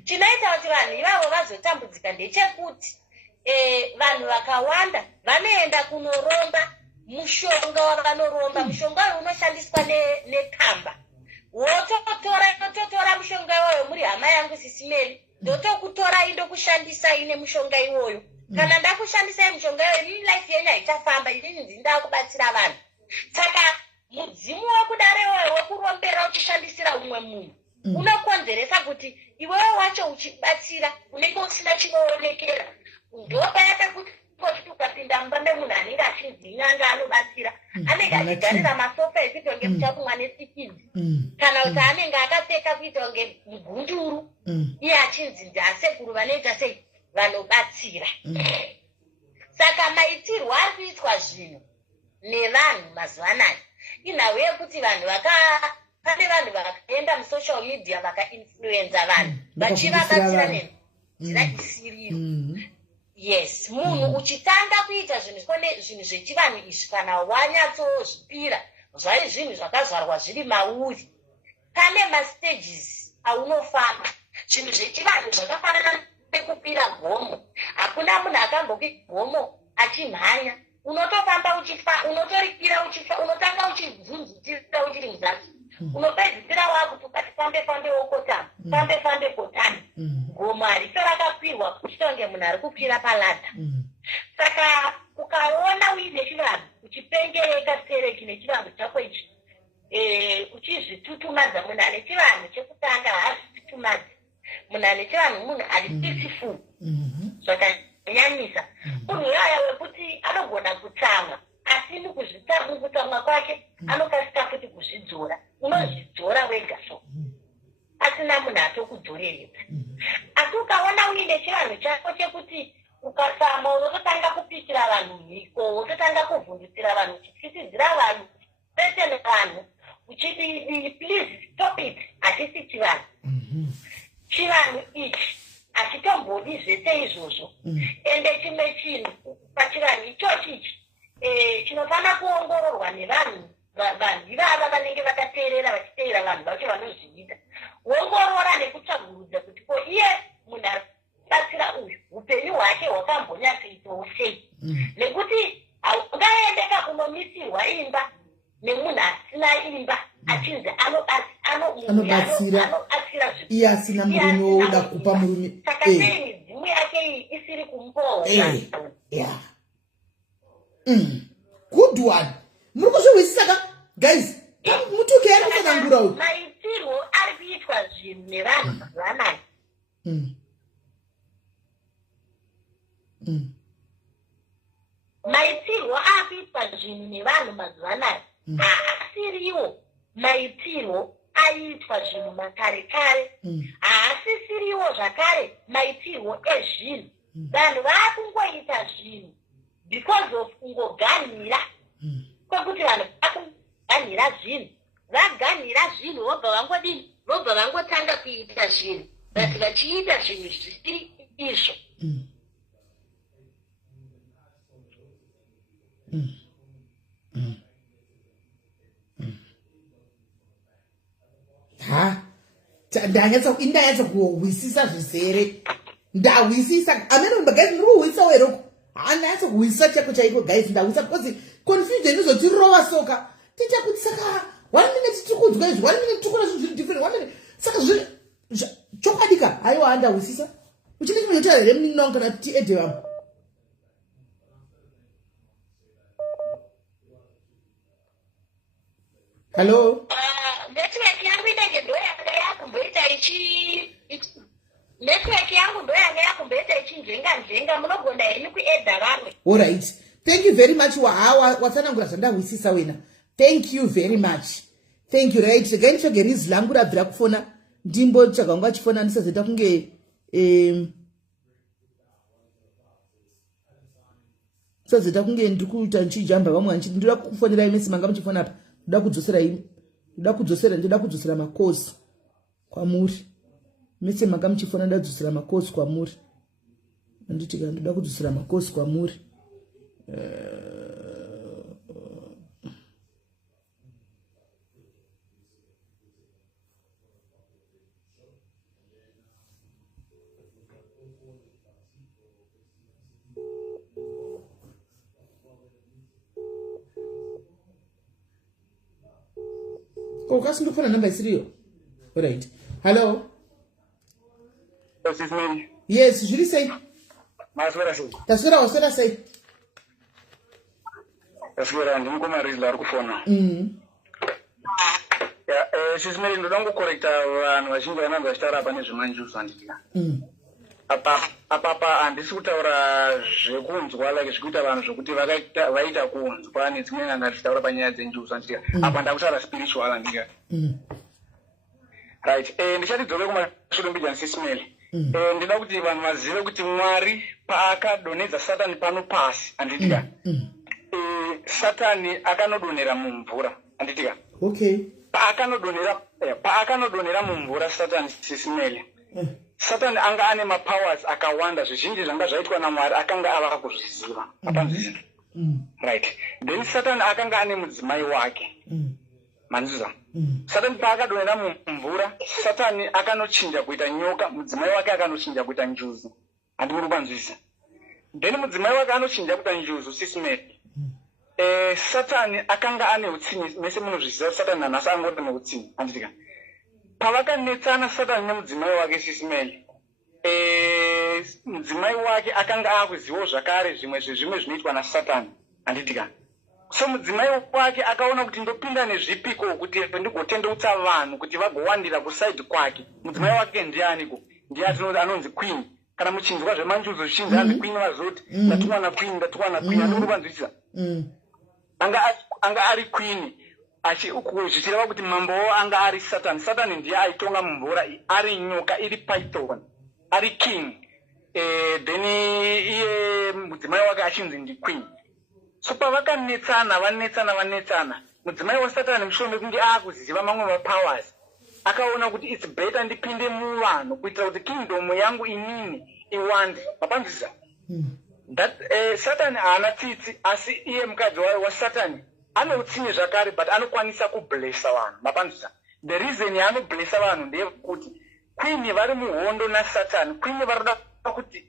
Chinoita kuti vanhu ivavo vazotambudzika ndechekuti vanhu vakawanda vanoenda kunoromba mushonga wavanoromba. Mushonga uyu unoshandiswa nekamba. Wototora mushonga iwoyo muri hama yangu sisimeri ndotokutora indokushandisa ine mushonga iwoyo. Kana ndakushandisa mushonga iwoyo ini life yenyu haichafamba, inini ndinda kubatsira vanhu. Saka mudzimu wekudare iwoyo wekurombera uchishandisira umwe munhu unokonzeresa kuti iwewe wacho uchibatsira unenge usina chinoonekera. Ndopayata kuti ukapinda mumba memunhu anenge achinzi nyanga anobatsira anenge achigarira masofa ekuita kunge muchakumwa nesikidzi kana kuti anenge akapfeka kuita kunge mugunduru iye achinzi ndiasekuru vanoita sei vanobatsira. Saka maitirwo ari kuitwa zvinhu nevanhu mazuva anaya inhau yekuti vanhu pane vanhu vakaenda musocial media vakainfluenza vanhu vachivabatsira nenzira isiriyo. Yes, munhu uchitanga kuita zvinhu zvechivanhu izvi kana wanyatsozvipira zvai zvinhu zvakazvarwa zviri mauri. Pane mastages aunofamba. Zvinhu zvechivanhu zvakafanana nekupira gomo. Hakuna munhu akambokwira gomo achimhanya. Unotofamba unotorikira unotanga uchibvunzutira uchiri muzasi. Unopedzisira wakuti ukati fambe wokotama, fambe kotama. Gomo hariso rakakwirwa kuchitonge munhu ari kukwira paladha. Saka ukaona uine chivanhu uchipengereka sereki nechivanhu chako ichi uchizvitutumadza, munhu ane chivanhu chekutanga haazvitutumadza. Munhu ane chivanhu munhu ari peaceful zvakanyanyisa. Munhu yaya wekuti anogona kutsamwa asi mukutsamwa kwake anokasika futi kuzvidzora. Unozvidzora wega so asina munhu atokudzoreredza. Asi ukaona uine chivanhu chako chekuti ukatsamwa unototanga kupikira vanhu mhiko, unototanga kuvhundutsira vanhu, uchityisidzira vanhu, threaten vanhu, uchiti please stop it. Hatisi chivanhu. Chivanhu ichi hachitombodi zvese izvozvo. Ende chimwe chinhu pachivanhu ichochi ichi chinofanira kuongororwa nevanhu ivava vanenge vakateerera vachiteera vanhu vacho vanozviita. Ongorora nekutsvaga anobatsira iye asina murume woda kupa murume. Saka sei midzimu yake isiri kumupodza. Good one. Muri kuzvihwisisa ka guys? Mutuke ari kutsanangura uyu. Maitirwo ari kuitwa zvinhu nevanhu mazuvanaya. Maitirwo ari kuitwa zvinhu nevanhu mazuvanaya. Haasiriwo maitirwo aiitwa zvinhu makare kare. Haasisiriwo zvakare maitirwo ezvinhu. Vanhu vakungoita zvinhu because of kungoganhira. Kwekuti vanhu vakuganhira zvinhu. Vaganhira zvinhu vobva vangodini? Vobva vangotanga kuita zvinhu. Vati vachiita zvinhu zvisiri izvo. Ndanyatsa kuhwisisa zvisere. Ndahwisisa. Amene guys muri kuhwisisa weroko. Ndanyatsa kuhwisisa chako chaiko guys ndahwisisa because confusion izotirova soka. Ticha kuti saka 1 minute tikudzwa izvi 1 minute tikura zvinhu different 1 minute saka zvi chokadika aiwa ndahwisisa. Uchine chinoita here mninong kana ti ede vamwe. Hello. Network yangu inenge ndo yanga yakumboita ichi. Network yangu ndo yanga yakumboita ichinjenga munogona henyu kuedha vamwe. All right. Thank you very much watsanangura zvandahwisisa wena. Thank you very much. Thank you, right. Regai nitsvage rizi langu rabvira kufona. Ndimbo chakanga achifona ndisazoita kunge sazoita kunge ndikuita nchijamba vamwe anchi ndira kufonera imesi manga muchifona apa. Ndida kudzosera makosi kwamuri. Mese manga muchifona ndadzosera makosi kwamuri. Anditi kana ndida kudzosera makosi kwamuri. Kasi ndofona namba isiriyo. All right. Hello. Yes, zviri sei? Maswera sei? Taswera waswera sei? Taswera ndingomarila ari kufona. Sismeri ndoda kukorekta vanhu vazhinji vananzi vachitaura apa nezvemanjuzi andidika. Apapa handisi kutaura zvekunzwa like zvekuita vanhu zvokuti vaita kunzwa nedzimwe nyanga tichitaura panyaya dzenjuzi andidika. Apa ndakutaura spiritual andidika. Right. Ndichatidzore kumashure mbijana Sismeri. Ndinoda kuti vanhu vazive kuti Mwari paakadonedza Satani pano pasi andidika. Satani akanodonera mumvura andidika. Okay. Paakanodonera mumvura Satani Sismeri. Satani anga ane mapowers akawanda zvizhinji zvanga zvaitwa naMwari akanga ava kuzviziva. Apanzizina. Right. Then Satani akanga ane mudzimai wake. Manziza. Satani paakadonera mumvura, Satani akanochinja kuita nyoka, mudzimai wake akanochinja kuita njuzu. Handimuri kupanzvisa. Then mudzimai wake anochinja kuita njuzu Sismeri. Satani akanga ane utsinye, mese munozviziva Satani nanhasi angori neutsinye. Handidika. Pavakanetsana Satani nemudzimai wake Sismeri. Mudzimai wake akanga akuzivawo zvakare zvimwe zvinoitwa naSatani. Handidika. So mudzimai wake akaona kuti ndopinda nezvipiko kuti ndigotendeutsa vanhu kuti vagowandira kusaidi kwake. Mudzimai wake ndianiko? Ndiye anonzi queen. Kana muchinzwa zvemanjuzo zvichinzi anzi queen vazoti ndatumwa naqueen. Handimuri kupanzwisisa. Anga ari queen. Zvichireva kuti mambowo anga ari Satani. Satani ndiye aitonga mumvura, ari nyoka, iri python, ari king. Then iye mudzimai wake achinzi ndi queen. So pavakanetsana mudzimai waSatani mushure mekunge akuziva mamwe mapowers akaona kuti it's better ndipinde muvanhu kuitira kuti kingdom yangu inini iwande. Mapanzisa. That Satani haana tsitsi asi iye mukadzi waSatani ane utsinye zvakare but anokwanisa kublessa vanhu. Mapanzisa. The reason yaanoblessa vanhu ndeyekuti queen vari muhondo naSatani. Queen varikuda kuti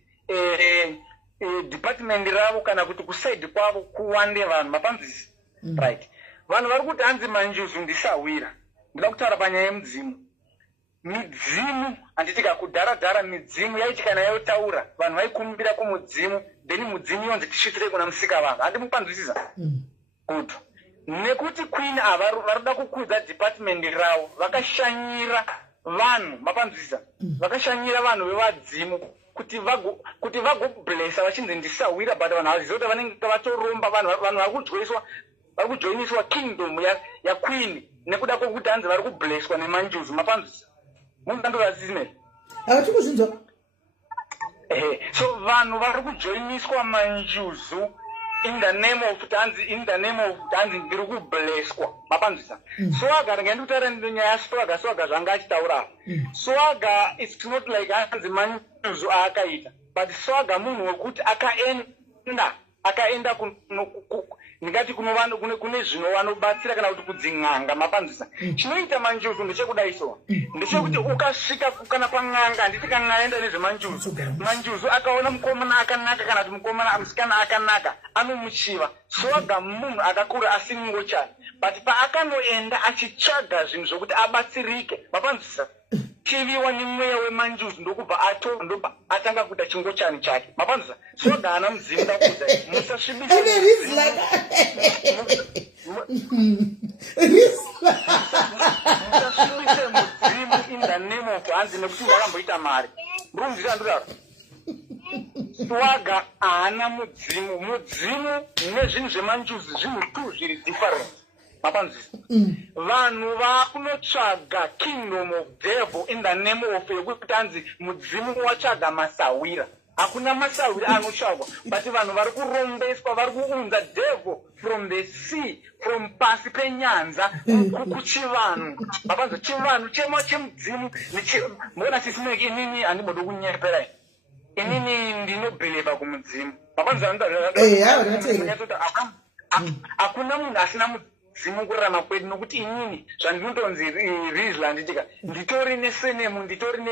department ravo kana kuti kusaidi kwavo kuwande vanhu. Mapanzisi. Right. Vanhu vari kuti hanzi manjuzu ndisawira. Ndida kutaura panyaya yemudzimu. midzimu handitika kudhara midzimu yaiti kana yotaura vanhu vaikumbira kumudzimu then mudzimu yonzi tisvitsire kuna musika vanhu handimupanzwisisa good nekuti queen ava varikuda kukudza department ravo vakashanyira vanhu mapanzwisisa vakashanyira vanhu vevadzimu kuti vagoblesa vachinzi ndisawira but vanhu havaziva kuti vanenge vatoromba vanhu vari kujoiniswa kingdom yaqueen nekuda kwokuti hanzi vari kubleswa nemanjuzu mapanzwisisa mundandorasisime havati kuzvinzwa so vanhu vari kujoiniswa manjuzu in the name of tanzi ndiri kubleswa mapanzisa swaga ndikandikutaura nyaya yaswaga zvanga achitaura swaga it's not like hanzi manjuzu aakaita but swaga munhu wekuti akaenda ndingati kune zvino vanobatsira kana kuti kudzin'anga mapanzisa chinoita manjuzu ndechekudaiso ndechekuti ukasvika kana pan'anga handiti kan'aenda nezvemanjuzu manjuzu akaona mukomana akanaka kana kuti musikana akanaka anomuchiva swaga munhu akakura asingochani but paakanoenda achitsvaga zvinhu zvokuti abatsirike mapanzisa chiviwa nemweya wemanjuzu ndokubva atanga kuita chingochani chake mapanzisa swaga hana mudzimu ndakudza musasvibise mudzimu in the name of hanzi nekuti ndakamboita mari murunziranduraro swaga haana mudzimu nezvinhu zvemanjuzu zvinhu tu zviri different mapanzisa vanhu vakunotsvaga kingdom of devil in the name of yekuti hanzi mudzimu watsvaga masawira hakuna masawira anotsvagwa but vanhu vari kurombeswa vari kuunza devil from the sea from pasi penyanza kuchivanhu mapanzisa chivanhu chemudzimu mona sisimeki inini handimboda kunyeperai inini ndinobheliva kumudzimu mapanzisa hakuna munhu asina mudzimu kurarama kwedu nokuti inini zvandinotonzi rizla handitika nditori nesenemu nditori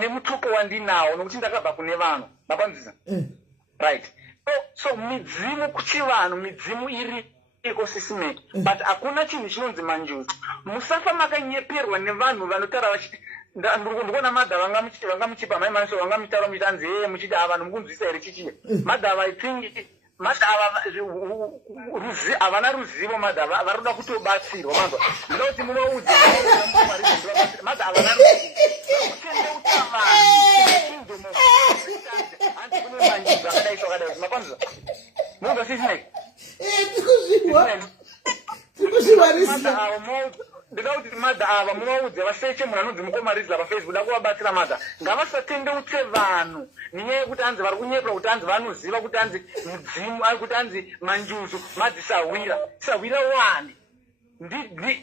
nemutupo wandinawo nokuti ndakabva kune vanhu mapanzisa right so midzimu kuchivanhu midzimu iri ecosystemeki but hakuna chinhu chinonzi manjuzu musafa makanyeperwa nevanhu vanotaura vachiti ndikuona madhava vangamuchipa maimaniso vangamutaura muchitanzi muchiti vanhu mukunzwisa here chichiye madhava I think madhava havana ruzivo madhava vari kuda kutobatsirwa manzwa ndida kuti muvaudze madhava havana ruzivo hanzi kune manjuzu akadaiswa akadai mapanzwa munzwa sisineki ndida kuti madha ava muvaudze vaseche munhu anonzi mukomarizla pafacebook da kuvabatsira madha ngavasatendeutse vanhu nenyaya yekuti hanzi vari kunyepera kuti hanzi vanoziva kuti hanzi mudzimu ari kuti hanzi manjuzu madzisawira wani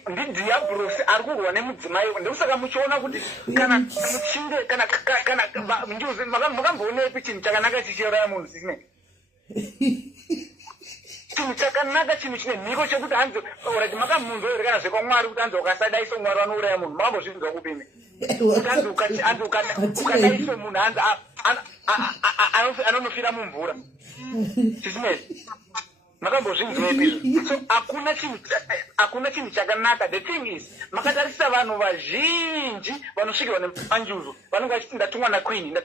ndidhiabhurosi ari kurwa nemudzimai ndokusaka muchiona kuti kana muchinge kana njuzu makamboonepi chinhu chakanaka chichiuraya munhu sisine chinhu chakanaka chinhu chine mhiko chekuti hanzi orati makamunzwa here kana zvekwamwari kuti hanzi ukasadaiso mwari vanouraya munhu makambozvinzwa kupini kuti hanzi ukadaiso munhu hanzi anonofira mumvura chisinei makambozvinzwa ipizvo so hakuna chinhu chakanaka the thing is makatarisa vanhu vazhinji vanosvikirwa nemanjuzu vanonge vachiti ndatumwa naqueen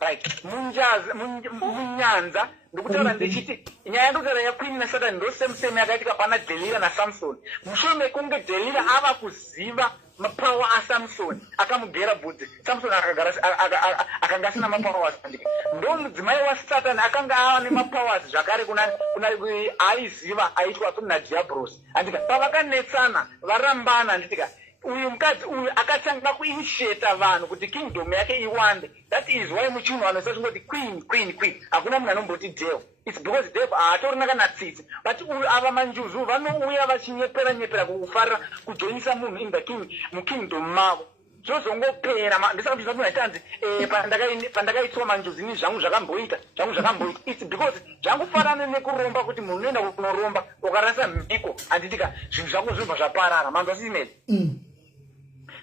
right munyanza ndokutaura ndichiti nyaya yandokutaura yaqueen nasatani ndo same yakaitika pana Delila naSamson mushure mekunge Delila ava kuziva mapawa aSamson akamugera bvudzi Samson akanga asina mapowers andika ndo mudzimai waSatani akanga ava nemapowers zvakare kuna aiziva aitwa naDiablos andika pavakanetsana varambana anditika uyu mukadzi uyu akatanga kuinitiata vanhu kuti kingdom yake iwande that is why muchinhu vanosachingoti queen hakuna munhu anomboti devil it's because devil haatorina kana tsitsi but uyu ava manjuzu vanouya vachinyepera kufarira kujoinisa munhu in the mukingdom mavo zvozongopera ndisaka kuti zvamunhu aitanzi pandakaitwa manjuzu ini zvangu zvakamboita it's because zvangufanana nekuromba kuti munhu unoenda kunoromba ukarasa mhiko handitika zvinhu zvako zvinobva zvaparara manzwa sisimeri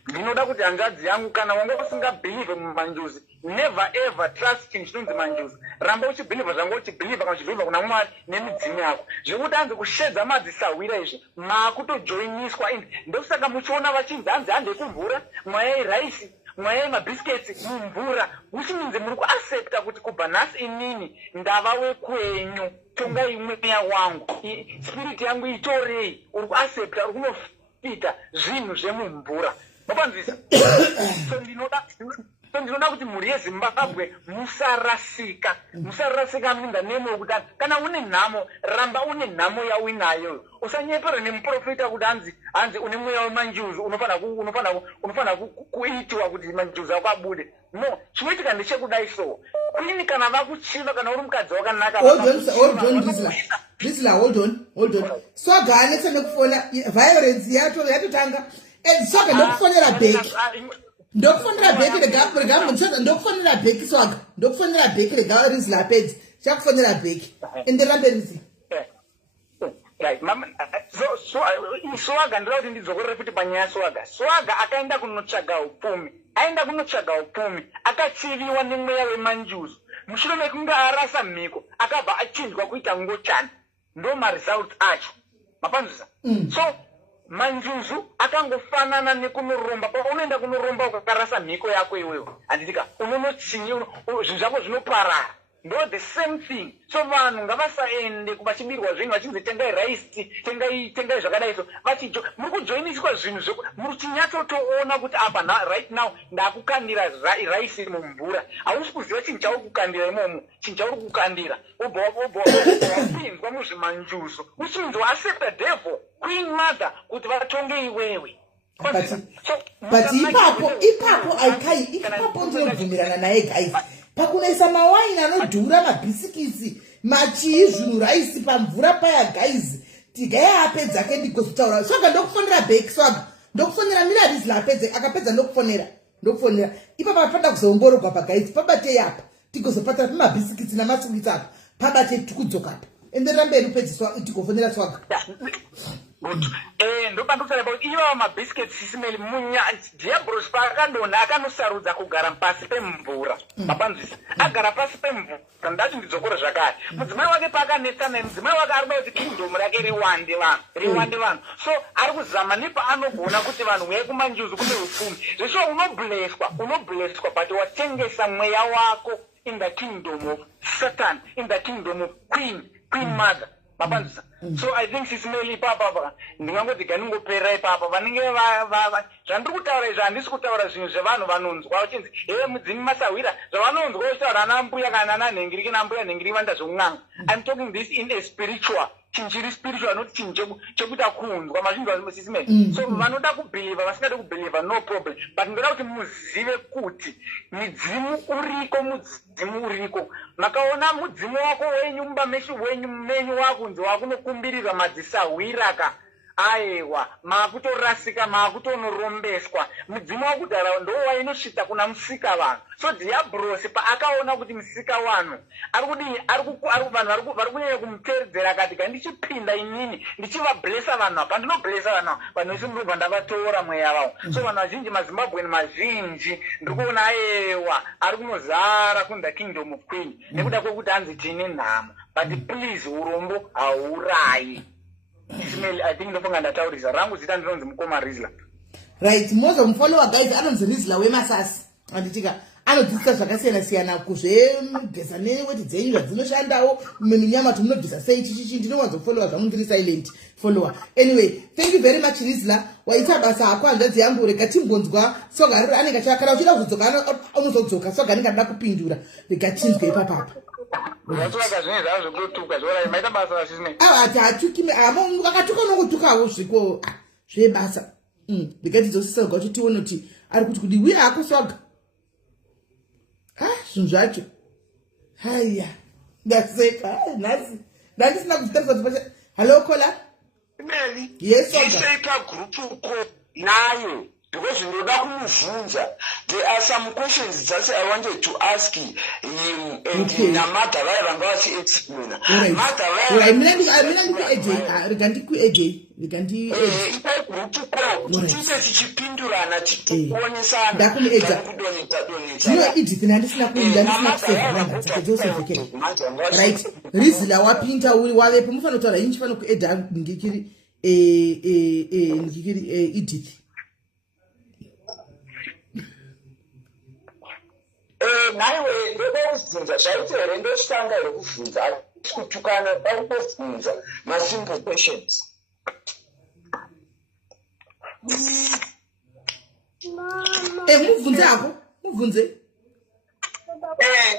ndinoda kuti hanzvadzi yangu kana wanga usingabhilivhe mumanjuzi, never ever trust chinhu chinonzi manjuzi. Ramba uchibhilivha zvanga uchibhilivha kana uchibhilivha kuna Mwari nemidzimu yako. Zvekuti hanzi kushedza madzisawira izvi maakutojoiniswa indi. Ndokusaka muchiona vachinzi hanzi hande kumvura, mwayai raisi, mwayai mabhisiketsi mumvura. Which means muri kuaccepta kuti kubva nhasi inini ndava wekwenyu, tongai mweya wangu, spirit yangu itorei. Uri kuaccepta, uri kunofita zvinhu zvemumvura. Mapanzvisa? So ndinoda kuti mhuri yeZimbabwe musarasika minda nemo yokuti kana une nhamo ramba une nhamo yauinayo. Usanyepera nemuprofita kuti hanzi une mweya wemanjuzi unofana kuitiwa kuti manjuzi ako abude. No, chinoitika ndechekudai so. Kwini kana vakuchiva kana uri mukadzi wakanaka. Hold on. Swaga anetse nekufona violence yatotanga. Swaga ndokufonera beki. Ndokufonera beki ndokufonera beki Swaga. Ndokufonera beki rega Rizla pedzi. Chakufonera beki. Enderambe Rizla. Right, mama. So Swaga ndira kuti ndidzokorere futi panyaya Swaga. Swaga akaenda kunotsvaga upfumi. Akatsiviwa nemweya wemanjuzi. Mushure mekunge arasa mhiko, akabva achinjwa kuita ngochani. Ndo maresults acho. Mapanzvisa? So manjuzu akangofanana nekunoromba. Paunoenda kunoromba ukakarasa mhiko yako iwewe, handitika unonochinyi zvinhu zvako zvinoparara. Ndo the same thing. So vanhu ngavasaende vachibirwa zvinhu vachinzi tengai raisi, tengai zvakadai so. Vachijo muri kujoiniswa zvinhu zveku muri chinyatsotoona kuti apa right now ndakukandira raisi mumvura. Hausi kuziva chinhu chauri kukandira imomo, chinhu chauri kukandira. Wapinzwa muzvimanjuzo. Which means accept the devil, Queen Mother, kuti vatonge iwewe. But ipapo aikai ndinobvumirana naye guys. Pakunaisa mawaini anodhura, mabhisikisi, machii, zvinhu raisi pamvura paya guys. Tigaya apedza ke ndikozotaura. Swaga ndokufonera beki Swaga. Ndokufonera mira Rizla apedza akapedza ndokufonera. Ipapa panda kuzoongorogwa pa guys. Pabate apa. Tigozopata mabhisikisi namaswiti apa. Pabate tikudzoka apa. Enderera mberi upedziswa tikofonera Swaga. Ndopandotara kuti iva mabhisiketi sisimeli Diablos paakandona akanosarudza kugara pasi pemvura. Mapanzvisa agara pasi pemvura ndati ndidzokore zvakare. Mudzimai wake paakanetsana, mudzimai wake ari kuda kuti kingdom rake riwande vanhu. So ari kuzama nepaanogona kuti vanhu veye kumanjuzi kune upfumi. Zvesho unoblesswa but watengesa mweya wako in the kingdom of Satan, in the kingdom of Queen Mother. Mapanzisa. So I think sisimeli papa ndingangoti ganingopera ipapa vanenge zvandiri kutaura izvi handisi kutaura zvinhu zvevanhu vanonzwa vachinzi mudzimi masawira zvavanonzwa uchitaura ana mbuya kana ana nhengiriki nambuya nhengiriki vanda zvokun'anga. I'm talking this in a spiritual, chinhu chiri spiritual, not chinhu chekuita kunzwa mazvinhu sisimeli. So vanoda kubhilivha vasingadi kubhilivha no problem, but ndoda kuti muzive kuti mudzimu uriko. Makaona mudzimu wako wenyu mumbameshi wenyu mumenyu wakunzi wakunokumbirirwa madzisawiraka. Aiwa, maakutorasika, maakutonorombeswa. Mudzimu wakudhara ndo wainosvita kuna musika vanhu. So Diablos paakaona kuti musika vanhu vanhu vari kunyanya kumuteeredzera akati gandichipinda inini ndichivablesa vanhu apa ndinoblesa vanhu vanhu vese ndobva ndavatora mweya wavo. So vanhu vazhinji maZimbabweni mazhinji ndiri kuona aiwa ari kunozara kunza kingdom of Queen nekuda kwekuti hanzi tine nhamo. But please urombo haurayi. I think ndofunga ndataurisa rangu zita ndinonzi Mukoma Rizla. Right, most of follower guys anonzi Rizla wemasasi. Anditika anodzidzisa zvakasiyana kuzvegeza neweti dzenyu zvadzinoshandawo munyama munobvisa sei chichichi ndinowanzo follower zvangu ndiri silent follower. Anyway, thank you very much Rizla. Waita basa hako hanzvadzi yangu rega timbonzwa Swaga riri anenge chakara uchida kudzoka unozodzoka Swaga anenge ada kupindura rega chinzwe ipapa. Vatsvaga zvinhu zvavo zvokutuka zvorai maita basa asisime. Ati hatuki akatuka nokutukawo zviko zvebasa. Rega tidzosisirwa kuti tione kuti ari kuti kudiwira hako Swaga. Zvinhu zvacho. Haya. Ndaseka. Ndasina kutarisa kuti hello Kola. Meli. Yes Swaga. Iseka group uko nayo. Because ndoda kumuvhunza, there are some questions that I wanted to ask him and Namata vanga vachi explain. Right. Mina ndiku AJ, Vikandi tichise tichipindurana tichikuonesana ndakumuedza zvino Edith ndandisina kuenda kusevha dzake dzose dzekera right rizila wapinda uri wavepo mufanira kutaura inchi pano kuedha ndikiri Edith naiwe ndoda kuvhunza zvaiti here ndosvitanga here kuvhunza kutukana pakuvhunza masimple questions mubvunze ako mubvunze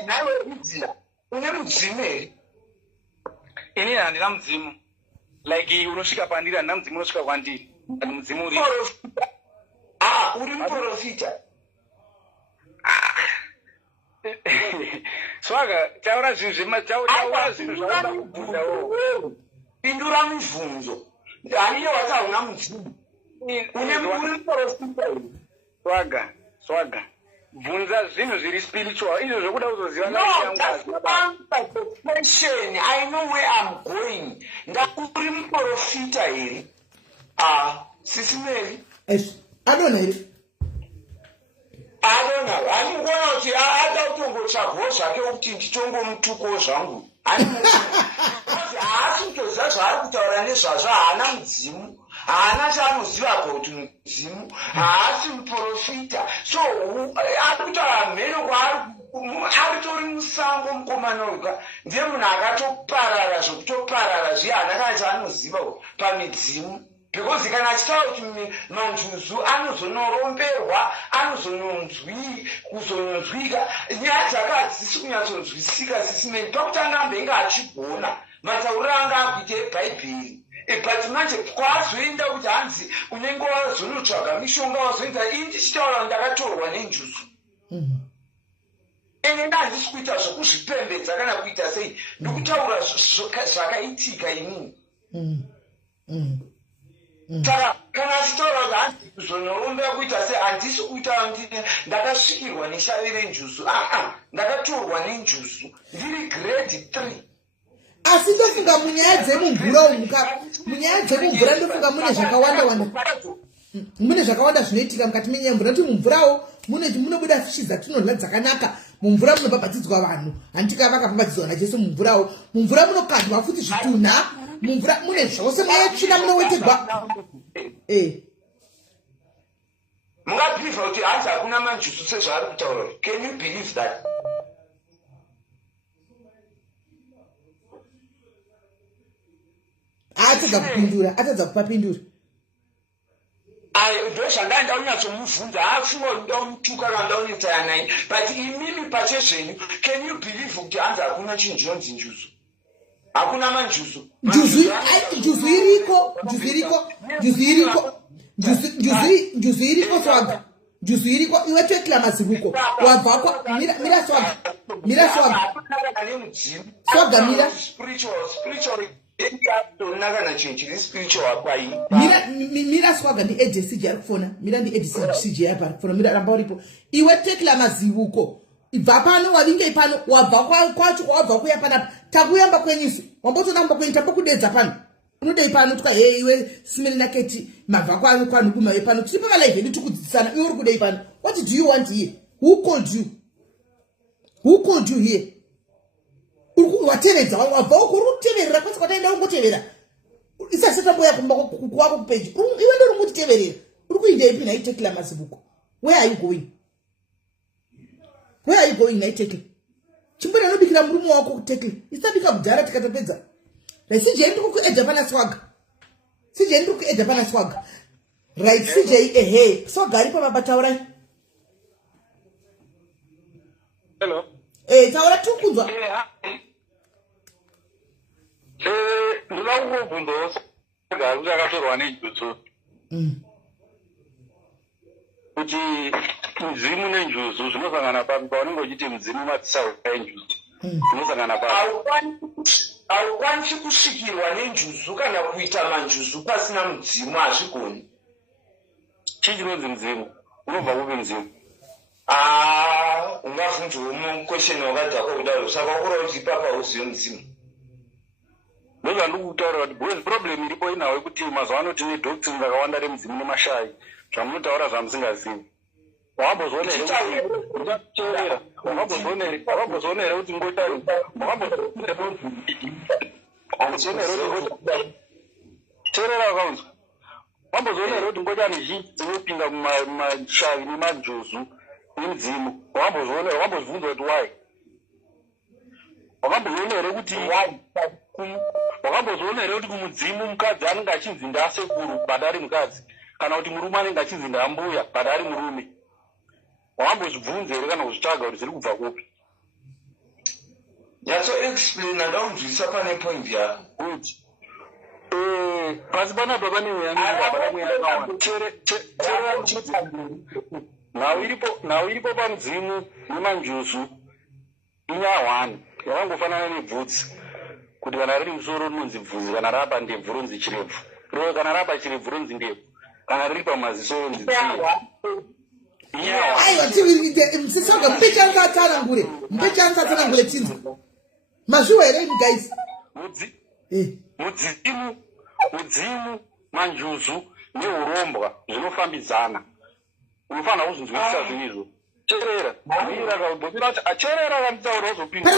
naiwe Rizila une mudzimu here ini handina mudzimu like unosvika pandiri handina mudzimu unosvika kwandiri ani mudzimu uri uri muprofita swaga taura zvinhu zvataura zvinhu zvauda kubvunzawo pindura mibvunzo haniye wati hauna mudzimu une muprofita swaga bvunza zvinhu zviri spiritual izvo zvokuda kuzoziva question. I know where I'm going. Ndakuri muprofita here sisimeli adona andikuona kuti ada kutongotsvagawo zvake kuti nditongomutukawo zvangu haasi kutoziva zvaari kutaura nezvazvo haana mudzimu haana chaanoziva kuti mudzimu haasi muprofita so ari kutaura mheno kwaari tori musango mukomana uka ndiye munhu akatoparara zvokutoparara zviye haana kana chaanoziva pamidzimu because kana achitaura kuti manjuzu anozonoromberwa kuzononzwika nyaya dzake hadzisi kunyatsonzwisika sisimeni pakutanga ambenge achigona matauriro anga akuite ebhaibheri but manje kwazoenda kuti hanzi unenge wazonotsvaga mishonga wazoita ini ndichitaura ndakatorwa nenjuzu ene ndandisi kuita zvokuzvipembedza kana kuita sei ndikutaura zvakaitika inini saka kana achitaura kuti handisi kuzonorombera kuita sei handisi kuita ndakasvikirwa neshavi renjuzu ndakatorwa nenjuzu ndiri grade 3 asi ndofunga munyaya dzemumvura munyaya dzemumvura ndofunga mune zvakawanda zvinoitika mukati menyaya yemvura noti mumvurawo munobuda fishi dzatinodla dzakanaka mumvura munobhabhatidzwa vanhu handika vakabhabhatidzwa najesu mumvurawo mumvura munokandwa futi zvitunha mumvura mune zvose munotsvina munowetegwa mungabhiliva kuti hanzi hakuna manjusu sezvaari kutaura can you believe that atadza kupapindura ndo zvanga ndaunyatsomubvunza haafunga kuti ndaumutuka kana ndaunetaya naye but imimi pachezvenyu can you believe kuti hanzi hakuna chinhu chinonzi njuzu hakuna manjuzu njuzu iriko swaga njuzu iriko iwe twekila mazibuko wabvakwa mira swaga mira swaga ndi ADCG ari kufona mira ndi ADCG apa ari kufona mira ramba uripo iwe twekila mazibuko ibva pano wavinge pano wabva kwacho wabva kuya panapa takuyamba kwenyusu wambotodamba kwenyu tambokudedza pano unodei pano tuka iwe simeni naketi mabva kwanu kumaye pano tiri pamalive edu tikudzidzisana iwe uri kudei pano what do you want here who called you here watevedza wabva ukuri kuteverera kwese kwataenda ungotevera isati tamboya kwako kupeji iwe ndo uri kutiteverera uri kuindei pina itekila mazibuko where are you going naitekle chimbori anobikira murume wako kutekle isabika kudhara tikatopedza CJ ndiri kuedha pana swaga right CJ swaga ari pamabataura hello taura tukunzwa ndinoda kukubvunzawo swaga kuti akatorwa nenjuzu kuti mudzimu nenjuzu zvinosangana papi paunenge uchiti mudzimu matisauka enjuzu zvinosangana papi haukwanisi kusvikirwa nenjuzu kana kuita manjuzu pasina mudzimu hazvigoni chii chinonzi mudzimu unobva kupi mudzimu ungabvunzawo mukwesheni wakadhakwa kudaro saka ukura kuti papa uzive mudzimu ndozvandiri kutaura kuti because problem iripo inawo yekuti mazuva ano tine doctrine rakawanda remudzimu nemashai zvamunotaura zvamusingazivi. Wakambozvionere kuti ngotani teerera kaunzwa wambozvionere kuti ngotani zhinji dzinopinda mumashavi nemajozu nemudzimu. Wakambozvibvunza kuti why? Wakambozvionere kuti kumudzimu mukadzi anenge achinzi ndaasekuru but ari mukadzi, kana kuti murume anenge achinzi ndaambuya but ari murume? Wakambozvibvunza here kana kuzvitsvaga kuti zviri kubva kupi? Nyatsoexplain ndaunzwisa pane point yako kuti pasi panapa pane nhau iripo pamudzimu nemanjusu inyaya 1 yakangofanana nebvudzi, kuti kana riri musoro rinonzi bvudzi, kana rapa ndebvu ronzi chirebvu, kana rapa chirebvu ronzi ndebvu, kana riri pamaziso ronzi msisoga mpechanzatsanangure chinzi mazviwa here guys. mudzimu manjuzu neurombwa zvinofambidzana. Unofanira kuzvinzwisisa zvinizvo. Cherera acherera kanitaura uzopinda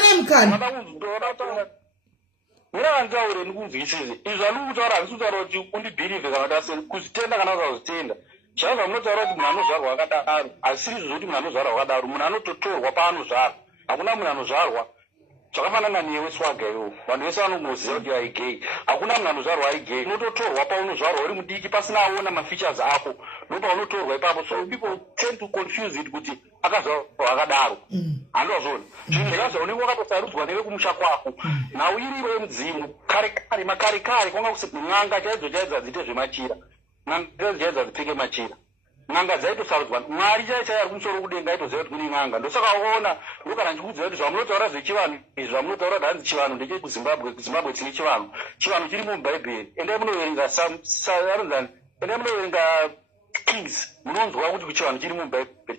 mira kanitaure ndikunzwisise izvi zvandiri kutaura handisi kutaura kuti undibhirivhe kana kuti kuzvitenda kana usazvitenda. Zvaiva munotaura kuti munhu anozvarwa akadaro, asi izvo kuti munhu anozvarwa akadaro, munhu anototorwa paanozvarwa. Hakuna munhu anozvarwa zvakafanana newe swaga iwo, vanhu vese vanongoziva kuti aigei. Hakuna munhu anozvarwa aigei, unototorwa paunozvarwa uri mudiki pasina aona mafeatures ako, ndopaunotorwa ipapo. So people tend to confuse it kuti akazvarwa akadaro. Handozvona zvinhu zvakazaonekwa wakatosarudzwa nevekumusha kwako. Nhau iriwo yemudzimu kare makarekare kwanga kusina n'anga chaidzo dziite zvemachira, n'anga chaidzo dzipfeke machira, n'anga dzaitosarudzwa mwari chaiye ari kumusoro kudenga aitoziva kuti kune n'anga. Ndosaka ukaona ndokana ndichikudziva kuti zvamunotaura zvechivanhu izvi zvamunotaura kuti hanzi chivanhu ndechekuzimbabwe. Kuzimbabwe tine chivanhu chiri mubhaibheri. Endai munoverenga endai munoverenga Kings, munonzwa kuti chivanhu chiri mubhaibheri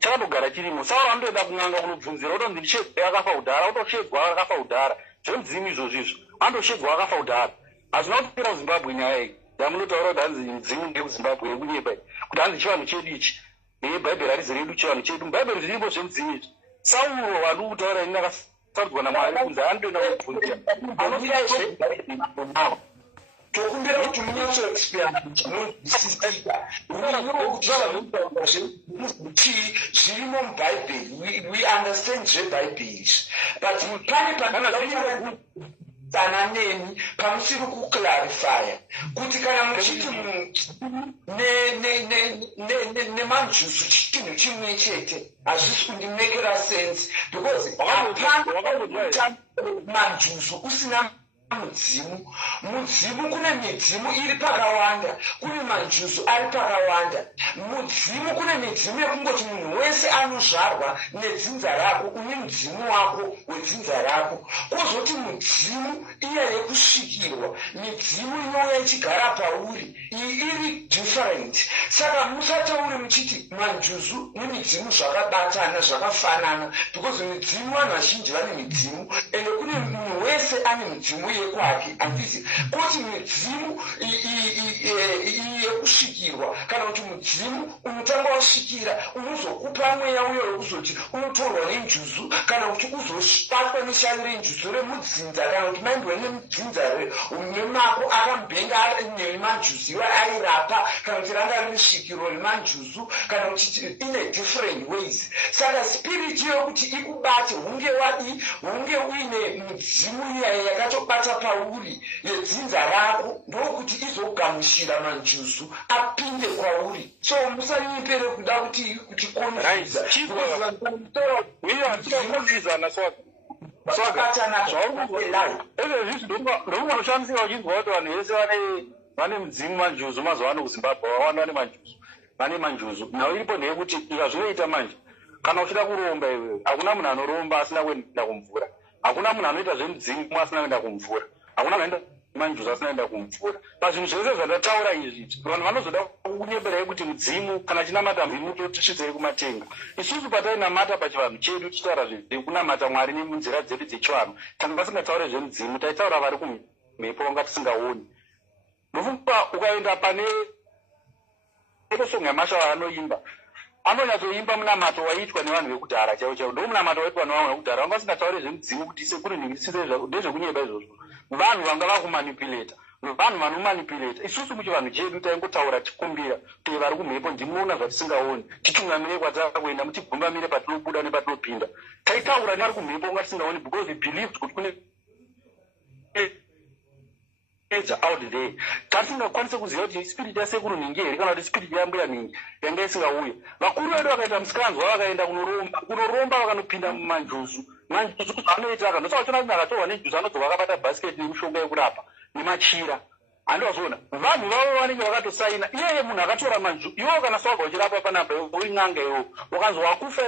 chakatogara chirimo. Sauro anotoenda kun'anga kunobvunzira utonzi ndishedzwa akafa kudhara, utoshedzwa akafa kudhara. Zvemudzimu izvozvo izvo andoshedzwa akafa kudhara. Hazvina kutopera kuzimbabwe nyaya iyi yamunotaura kuti hanzi mudzimu ndekuzimbabwe yekunyepa kuti hanzi chivanhu chedu ichi. Bhaibheri harizi redu chivanhu chedu. Mubhaibheri zvirimbo zvemudzimu izvi. Sauro wari kutaura ini akasarudzwa naMwari kunzi andoenda kubvunzira tokumbira kuti munyatsoexplain munzwisisika zvirimo mubhaibheri. We understand zvebhaibheri but pane pana neni pamusiri kuclarifya kuti kana muchiti nemanjusu chinhu chimwe chete hazvisi kundimekera sense because manjusu usina mudzimu kune midzimu iri pakawanda, kune manjusu ari pakawanda. Mudzimu kune midzimu yekungoti munhu wese anozvarwa nedzinza rako, une mudzimu wako wedzinza rako. Kwozoti mudzimu iya yekusvikirwa, midzimu inouya ichigara pauri, iyi iri different. Saka musatauri muchiti manjusu nemidzimu zvakabatana zvakafanana, because midzimu vanhu vazhinji vane midzimu ende kune munhu wese ane midzimu yekwake. Handisi kuti midzimu yekusvikirwa kana kuti mudzimu unotanga wasvikira unozokupa mweya uyo wekuzoti unotorwa nenjuzu kana kuti uzobatwa neshavi renjuzu remudzinza kana kuti maindwa nemudzinza nemako akambenga nemanjuzu iwa airapa kana kuti ranga riri svikiro remanjuzu kana kuti ine different ways. Saka spiriti yokuti ikubate hunge uine mudzimu iya yakatobata pauri yedzinza rako ndokuti izogamushira manjusu apinde kwauri. So musanyipere kuda kuti konziza ndokunoshamisiwa uchinzwa kuti vanhu vese vane mudzimu manjuzu mazuva ano kuzimbabwe wawanda vane manjuzu vane manjuzu. Nhau iripo ndeyekuti ikazvinoita manje kana uchida kuromba iwewe hakuna munhu anoromba asina kuenda kumvura, hakuna munhu anoita zvemudzimu asina kuenda kumvura, hakuna munhu anoenda manjuzi asinaenda kumvura. Pazvinhu zvese zvandataura izvi vanhu vanozoda kunyeberai kuti mudzimu kana chinamata mhimuto tisvitsei kumatenga. Isusu patainamata pachivanhu chedu tichitaura zvekunamata Mwari nemunzira dzedu dzechivanhu, tanga tisingataure zvemudzimu, taitaura vari kumhepo vanga tisingaoni. Ndofunga ukaenda pane songa yamasha vaanoimba, anonyatsoimba munamato waiitwa nevanhu vekudhara chaivo chaivo, ndo munamato waiitwa nevanhu vekudhara vanga vasingataure zvemudzimu kuti sekuri ningirisise ndezvekunyeba izvozvo. Vanhu vanga vakumanipuleta, vanhu vanomanipuleta. Isusu muchivanhu chedu taingotaura tikumbira kuti vari kumhepo ndimuona zvatisingaoni, titungamire kwatakakuenda, mutigumbamire patinobuda nepatinopinda. Taitaura nevari kumhepo unga tisingaoni because we believed kuti kune out there. Tasingakwanisa kuziva kuti spirit yasekuru ningi here kana kuti spirit yambuya ningi yanga isingauya. Vakuru vedu vakaita musikanzwa vakaenda kunoromba vakanopinda mumanjuzu. Manjuzu anoita aka ndosa kuchona kuti akatorwa nejuzu anodzoka akabata bhasiketi nemushonga yekurapa nemachira. Andozona vanhu vavo vanenge vakatosaina iyeye munhu akatora manju iwo kana swaga uchirapa panapa urin'anga iwo ukanzi wakufa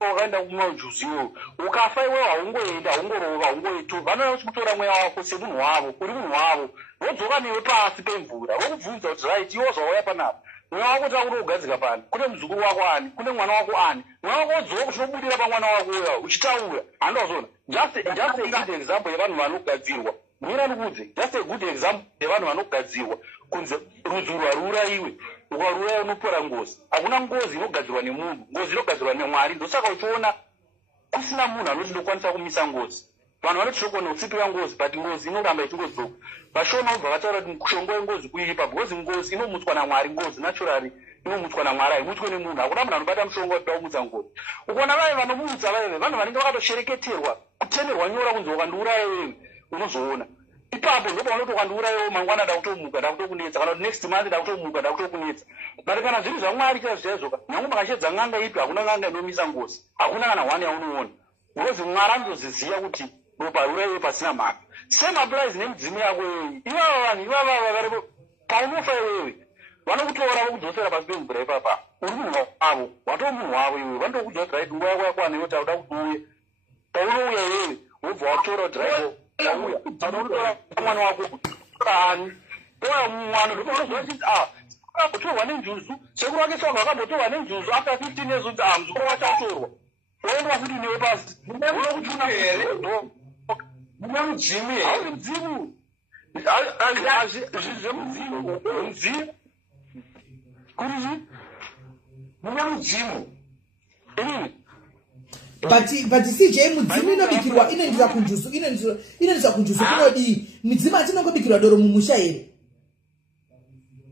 wakaenda kumajuzi iwo ukafa iwe haungoenda haungorova haungoitu vanoda kutora mweya wako semunhu wavo uri munhu wavo vodzoka newe pasi pemvura vokubvunza kuti right iwo zvauya panapa mweya wako takuti kugadzika pani kune muzukuru wako ani kune mwana wako ani mweya wako wodzoka uchinobudira pamwana wako uya uchitaura. Handozona just a good example yevanhu vanogadzirwa mwira nukudze just a good example yevanhu vanogadzirwa kunze rudzi rwaruraiwe ukaruraya unopora ngozi. Hakuna ngozi inogadzirwa nemunhu, ngozi inogadzirwa neMwari. Ndosaka uchiona kusina munhu anoti ndokwanisa kumisa ngozi. Vanhu vanoti tinogona kutsipira ngozi but ngozi inoramba ichingodzoka. Vashona ubva vataura kuti mushonga wengozi kuipa because ngozi inomutswa naMwari, ngozi naturally inomutswa naMwari haimutwe nemunhu. Hakuna munhu anobata mushonga kuti aumutsa ngozi. Ukaona vaya vanomutsa vaya vanhu vanenge vakatoshereketerwa kutemerwa nyora kunzi wakandiuraya wewe unozoona. Ipapo ndipo vanoti wakandiurayawo mangwana ndakutomuka ndakutokunetsa kana kuti next month ndakutomuka ndakutokunetsa. But kana zvinhu zvaMwari chaizvozvo nyange makashedza n'anga ipi hakuna n'anga inomisa ngozi. Hakuna kana one yaunoona. Because Mwari anoziziva kuti ropa ruraiwe pasina mhaka. Same applies nemudzimu yako iwewe. Ivava vanhu ivava varipo paunofa iwewe vanokutora vokudzosera pasi pemvura ipapa. Uri munhu wavo watoo munhu wavo iwewe vanokudzosera right nguva yako yakwana iwe tauda kuti uye. Paunouya iwewe wobva watora drive pauya anotora mwana wako ani oya mwana ndokunozoa chiti akabotorwa nenjuzu sekuru wake swaga akabotorwa nenjuzu after 15 years kuti muzukuru wacho atorwa oendwa futi newe pasi unokuchuna here muna mudzimu here hauri mudzimu zvemudzimu mudzimu kuriji muna mudzimu inini but CJ mudzimu inobikirwa inoendesa kunjuzu kunodii mudzimu atinongobikirwa doro mumusha here.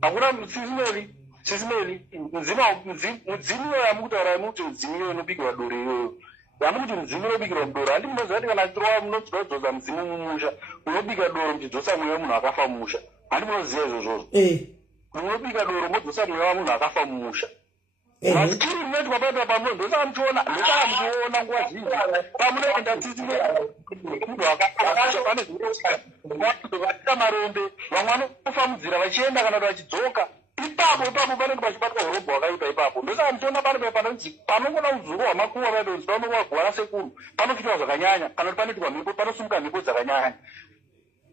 Hakuna sisimeli mudzimu yamukutaura yamukuti mudzimu iyoyo inobikirwa doro iyoyo yamukuti mudzimu inobikirwa doro handi munozati kana achitorowa munodzosa mudzimu mumusha unobika doro muchidzosa mweya wemunhu akafa mumusha handi munoziva izvozvozvo unobika doro modzosa mweya wamunhu akafa mumusha. Masikiri rinotwa paita pamuno ndosaka muchiona nguva zhinji pamunoenda titi munhu akafa pane zvinoita marombe vamwe vanofa mudzira vachienda kana kuti vachidzoka ipapo panenge pachibatwa urombo hwakaipa ipapo. Ndosaka muchiona pane panonzi panongona muzuru hwamakuva vaidonzi panongwagwara sekuru panochiitwa zvakanyanya kana kuti panoitwa mhepo panosumuka mhepo dzakanyanya.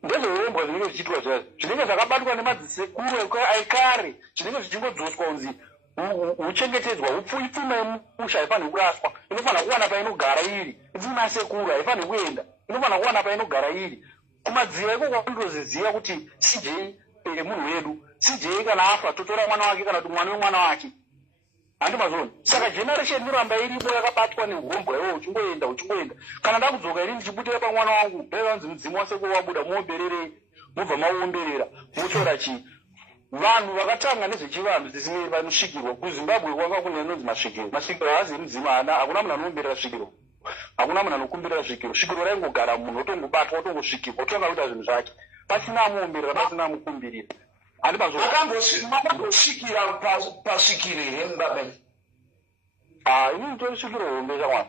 Ndezveurombo zvinenge zvichiitwa zvazvo zvinenge zvakabatwa nemadzisekuru aikare zvinenge zvichingodzoswa kunzi uchengetedzwa ipfuma yemusha haifaniri kuraswa inofanira kuwana painogara iri ipfuma yasekuru haifaniri kuenda inofanira kuwana painogara iri kumadzira iko kwakundoziziva kuti CJ munhu wedu CJ kana afa totora mwana wake kana kuti mwana wemwana wake handi mazoni. Saka generation inoramba iripo yakabatwa neurombo iwo uchingoenda kana ndakudzoka iri ndichibutira pamwana wangu ndaivanzi mudzimu wasekuru wabuda muombererei mobva mauomberera motora chii. Vanhu vakatanga nezvechivanhu zisimiri vanosvikirwa kuZimbabwe kwanga kune inonzi masvikiro haazi mudzimu hakuna munhu anoomberera svikiro hakuna munhu anokumbirira svikiro. Svikiro raingogara munhu otongobatwa otongosvikirwa otonga kuita zvinhu zvake pasina amuomberera pasina amukumbirira. Handi makambosvikira pasvikiro here mubaba ini nditosvikiro hombe chamwana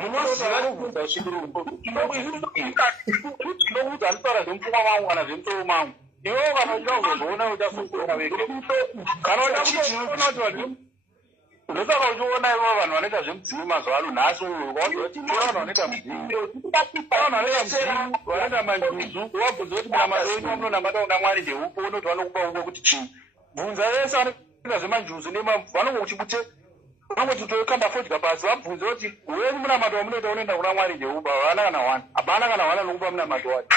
munoziva svikiro ndinokuudza handitaura zvemupfuma mangu kana zvemusoro mangu iwewo kana uchida kuzoona uchasokona weke kana uchida kuona kuti ndosaka uchiona ivo vanhu vanoita zvemudzimu mazuva ano nhasi vanhu vanoita mudzimu vanoita manjuzu wabvunza kuti munamaenyu wamunonamata una mwari ndeupo unoti vanokupa uko kuti chii bvunza vese vanoita zvemanjuzu vanongokuchibute vanongoti toikamba fodya pasi vabvunze kuti wenyu munamato wamunoita unoenda kuna mwari ndeupa havana kana wana hapana kana wana nokupa munamato wacho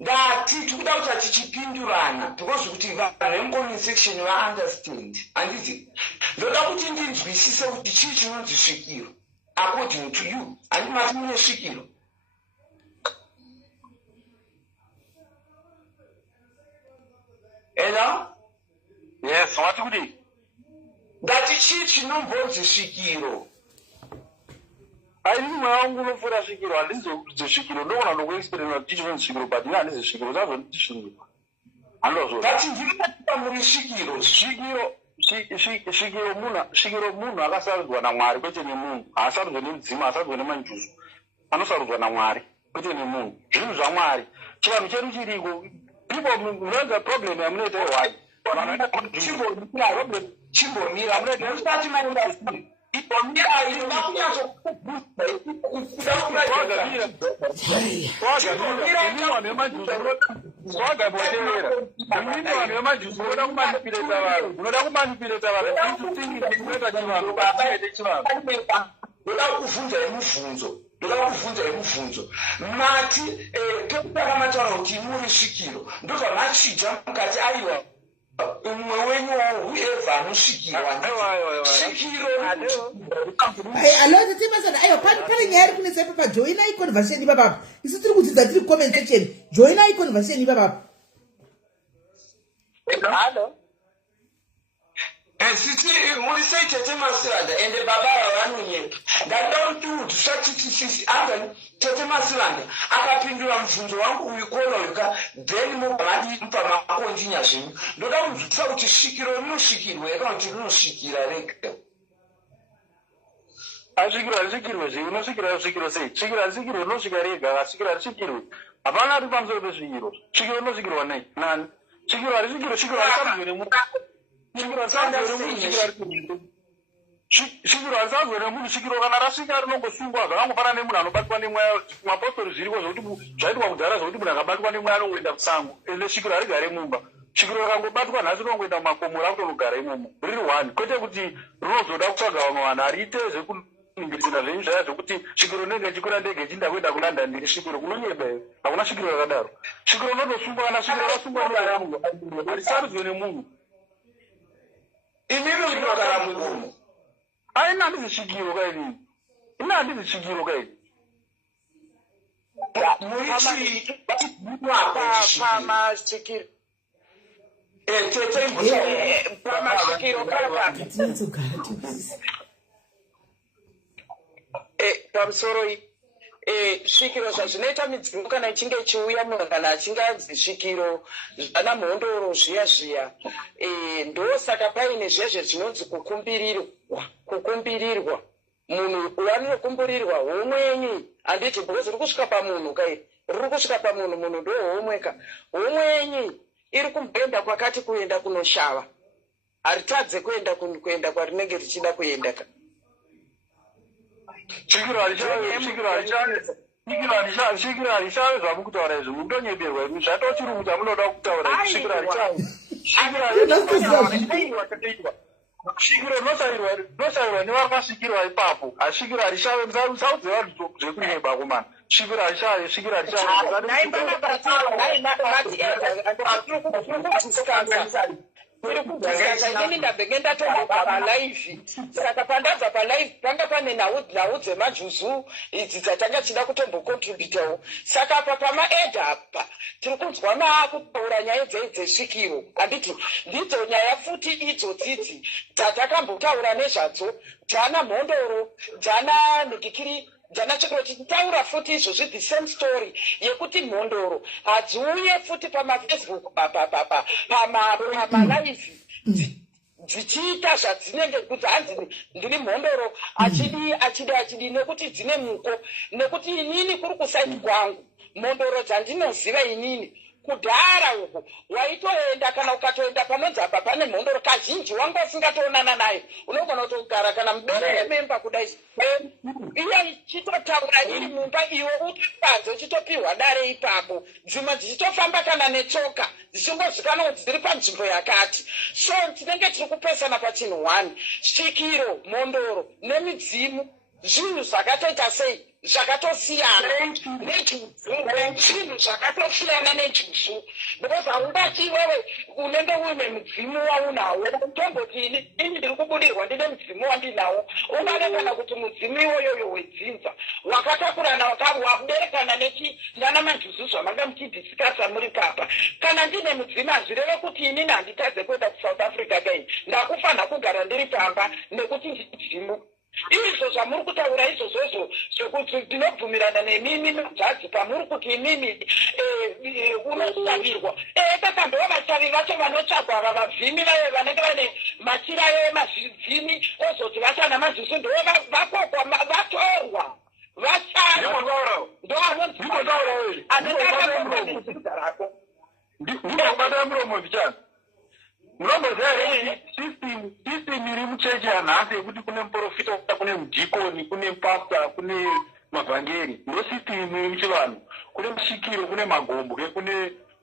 ndati tikuda kuti tichipindurana because kuti vemcomment section vaunderstand handiti ndoda kuti ndinzwisise kuti chii chinonzi svikiro according to you handimati mune svikiro ela yes wati kuti ndati chii chinombonzi svikiro haini mweya wangu unofura svikiro handizi svikiro ndokona ndokuexperima kuti chinonzi svikiro but ine handizi svikiro sazvoti svikiro handozvoti ndinotaura muri svikiro svikiro munhu akasarudzwa namwari kwete nemunhu haasarudzwa nemudzimu haasarudzwa nemanjuzu anosarudzwa namwari kwete nemunhu zvinhu zvamwari chivanhu chedu chiriko people munoenza problem yamunoita iwai chimbomira munoita ndoda kuvhunza yemubvunzo mati tokutaka mataura kuti muri svikiro ndobva machija mukati aiwa umwe wenyu whoever anosvikirwa svikiro aloti timasana aiwa pane nyaya iri kunetsa ipapa joinai conversation ipapapa isu tiri kudzidza tiri comment section joinai conversation ipapapa halo siti muri sei tete masiranda ende baba vanonyeka ndatoda kuti udusatitisi anga tete masiranda akapindura mubvunzo wangu uyu kona uka then mubhamadipa makonjinya zvenyu ndoda kunzwisisa kuti svikiro rinosvikirwa yakana kuti rinosvikira rega asvikiro harisvikirwe zvei unosvikira svikiro sei svikiro harisvikirwe rinosvika rega asvikiro harisvikirwe hapana ari pamusoro pezvikiro svikiro rinosvikirwa nei nani svikiro harisvikirwe svikiro harisarudzwe nemunhu svikiro harisarudzwe nemunhu svikiro kana rasvika rinongosungwa zvakangofana nemunhu anobatwa nemweya mapostori zviriko zvokuti zvaitwa kudhara zvokuti munhu akabatwa nemweya anongoenda kusango ende svikiro harigare mumba svikiro rakangobatwa nhasi rinongoenda mumakomo rakutonogara imomo riri one kwete kuti rinozoda kutsvaga vamwe vanhu hariite zvekuningiritsina zvenyu zvaya zvokuti svikiro ndenge chikwira ndege chinda kuenda kulanda ndiri svikiro kunonyeba iyo hakuna svikiro rakadaro svikiro rinotosungwa kana svikiro rasungwa nemunhu harisarudzwe nemunhu imimi urikugara mudumo aina handizisvikiro kaini ina handizisvikiro kaini pamasikiro pamasikiro pamusoro svikiro zvazvinoita midzimu kana ichinge ichiuya munhu kana achinge anzi svikiro zvana mhondoro zviya ndosaka paine zvezve zvinonzi kukumbirirwa munhu wanokumbirirwa homwenyi handiti because riri kusvika pamunhu kai riri kusvika pamunhu munhu ndohomweka homwenyi iri kumboenda kwakati kuenda kunoshava haritadze kuenda kwarinenge richida kuenda ka svikiro harichave zvamukutaura izvi mutonyeberwa imi zvatochiri kuti hamunoda kutaura svikiro harichave svikiro rinoshayirwa nevakasvikirwa ipapo asvikiro harishave musaudze vanhu zvekunyeba komana svikiro harishave svikiro harishave inini ndabvenge ndatombopa palive saka pandabva palive panga pane nhau dzemajuzu idzi dzatanga chida kutombokontributawo saka apa pamaedha apa tiri kunzwa maakutaura nyaya dzesvikiro handiti ndidzo nyaya futi idzo dzidzi dzatakambotaura nezvadzo dzana mhondoro dzana nigikiri dzana chikiro tichitaura futi izvozvi the same story yekuti mhondoro hadziuye futi pamafacebook pamalive dzichiita zvadzinenge kuti hanzi ndiri mhondoro achidi nekuti dzine muko nekuti inini kuri kusaiti kwangu mhondoro dzandinoziva inini kudhara uku waitoenda kana ukatoenda panonzi apa pane mhondoro kazhinji wanga usingatoonana naye unogona kutogara kana muberere memba kudai iya ichitotaura iri mumba iwe utopanze uchitopiwa dare ipapo dzimwe dzichitofamba kana netsoka dzichingozvikana kuti dziri panzvimbo yakati so tinenge tiri kupesana pachinhu 1 svikiro mhondoro nemidzimu zvinhu zvakatoita sei zvakatosiyana nechinhu zvakatosiyana nejusu because haungati wewe unenge uine mudzimu waunawo tomboti ini ndiri kubudirwa ndine mudzimu wandinawo ungade kana kuti mudzimu iwoyoyo wedzinza wakatakurana wakuberekana nana majusu zvamanga muchidhisikasa muri kapa kana ndine mudzimu hazvireve kuti inini handitadze kuenda kuSouth Africa kai ndakufanira kugara ndiri pamba nekuti mudzimu izvo zvamuri kutaura izvozvozvo zvekuti ndinobvumirana nemimi madzadzi pamuri kuti imimi unosavirwa kaka ndova vasavi vacho vanotsvagwa ava vabvimi vaye vanenge vane machirayo emazvibvimi ozoti vasana mazisu ndo vakokwa vatorwa vatsarwa ndo anonziaaako ndinobata muromo vichana munomboziva here system iri muchechi yanhasi yekuti kune muprofita kune mudhikoni kune pasta kune mavhangeri ndo system iri muchivanhu kune mushikiro kune magombwe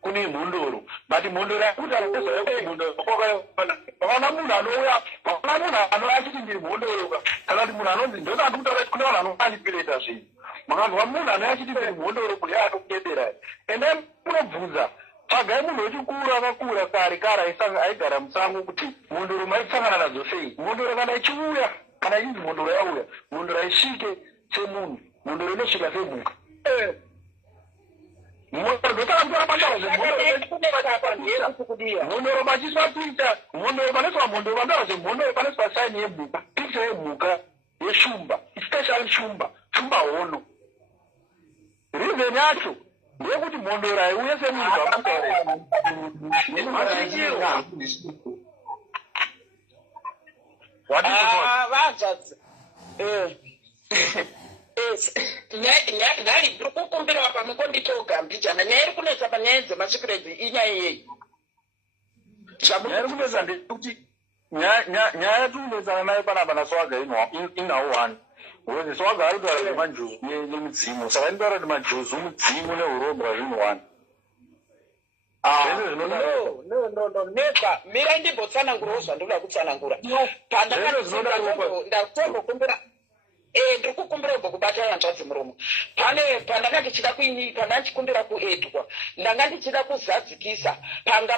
kune mhondoro but mhondoro yakutaavana munhu anouya vana munhu anouya achiti ndiri mhondoro kana kuti munhu anonzi ndosati kutaura kune vanhu vanomanipuleta zvinhu makanzwa munhu anouya achiti ndiri mhondoro kune anokuendera ende munobvunza pagai munhu wechikuru akakura kare aigara musango kuti mhondoro maisangana nadzo sei mhondoro kana ichiuya kana ichinzi mhondoro yauya mhondoro aisvike semunhu mhondoro inosvika semhuka mhondoro machiswa picha mhondoro paneswa mhondoro vandaura zvemhondoro paneswa saini yemhuka picha yemhuka yeshumba especially shumba hono reason yacho ndeyekuti mhondoro aiuye semunhu vadzadzi nhari ndiri kukumbirawa pamukonditogambijana nyaya iri kunetsa panyaya dzemasvikiro edzi inyaya yeyi nyaya iri kunetsa ndekuti nyaya yatikunetsana nayo panapa naswaga inawo 1 uye swaga ari kutaura nemanjuzu nemudzimu saka inotaura kuti majuzu mudzimu neurombo zvinhu 1 never mira ndimbotsanangurawo zvandoda kutsanangura ndakutombokumbira ndiri kukumbira ubva kubata yanzvadzi muromo pandanga ndichida pandanchikumbira kuedwa ndanga ndichida kuzadzikisa panga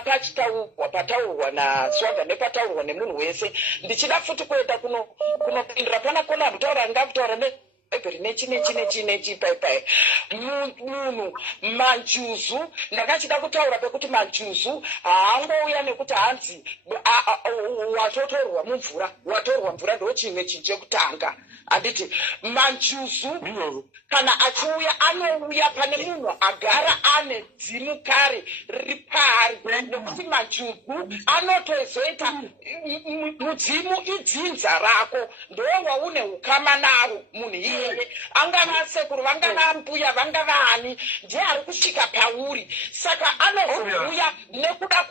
pataurwa naswaga nepataurwa nemunhu wese ndichida futi kuenda kunopindura pana kona kutaura ngakutaura nebheri nechi paipai munhu manjuzu ndakachida kutaura pekuti manjuzu haangouya nekuti hanzi watotorwa mvura ndo chimwe chinhu chekutanga handiti manjuzu kana achiuya anouya pane munhu agara ane dzimu kare riri pari nekuti manjuzu anotozoita mudzimu idzinza rako ndo waune ukama naro munhu iyeye angava sekuru vangava mbuya vangava ani ndiye ari kusvika pauri saka anozouya nekuda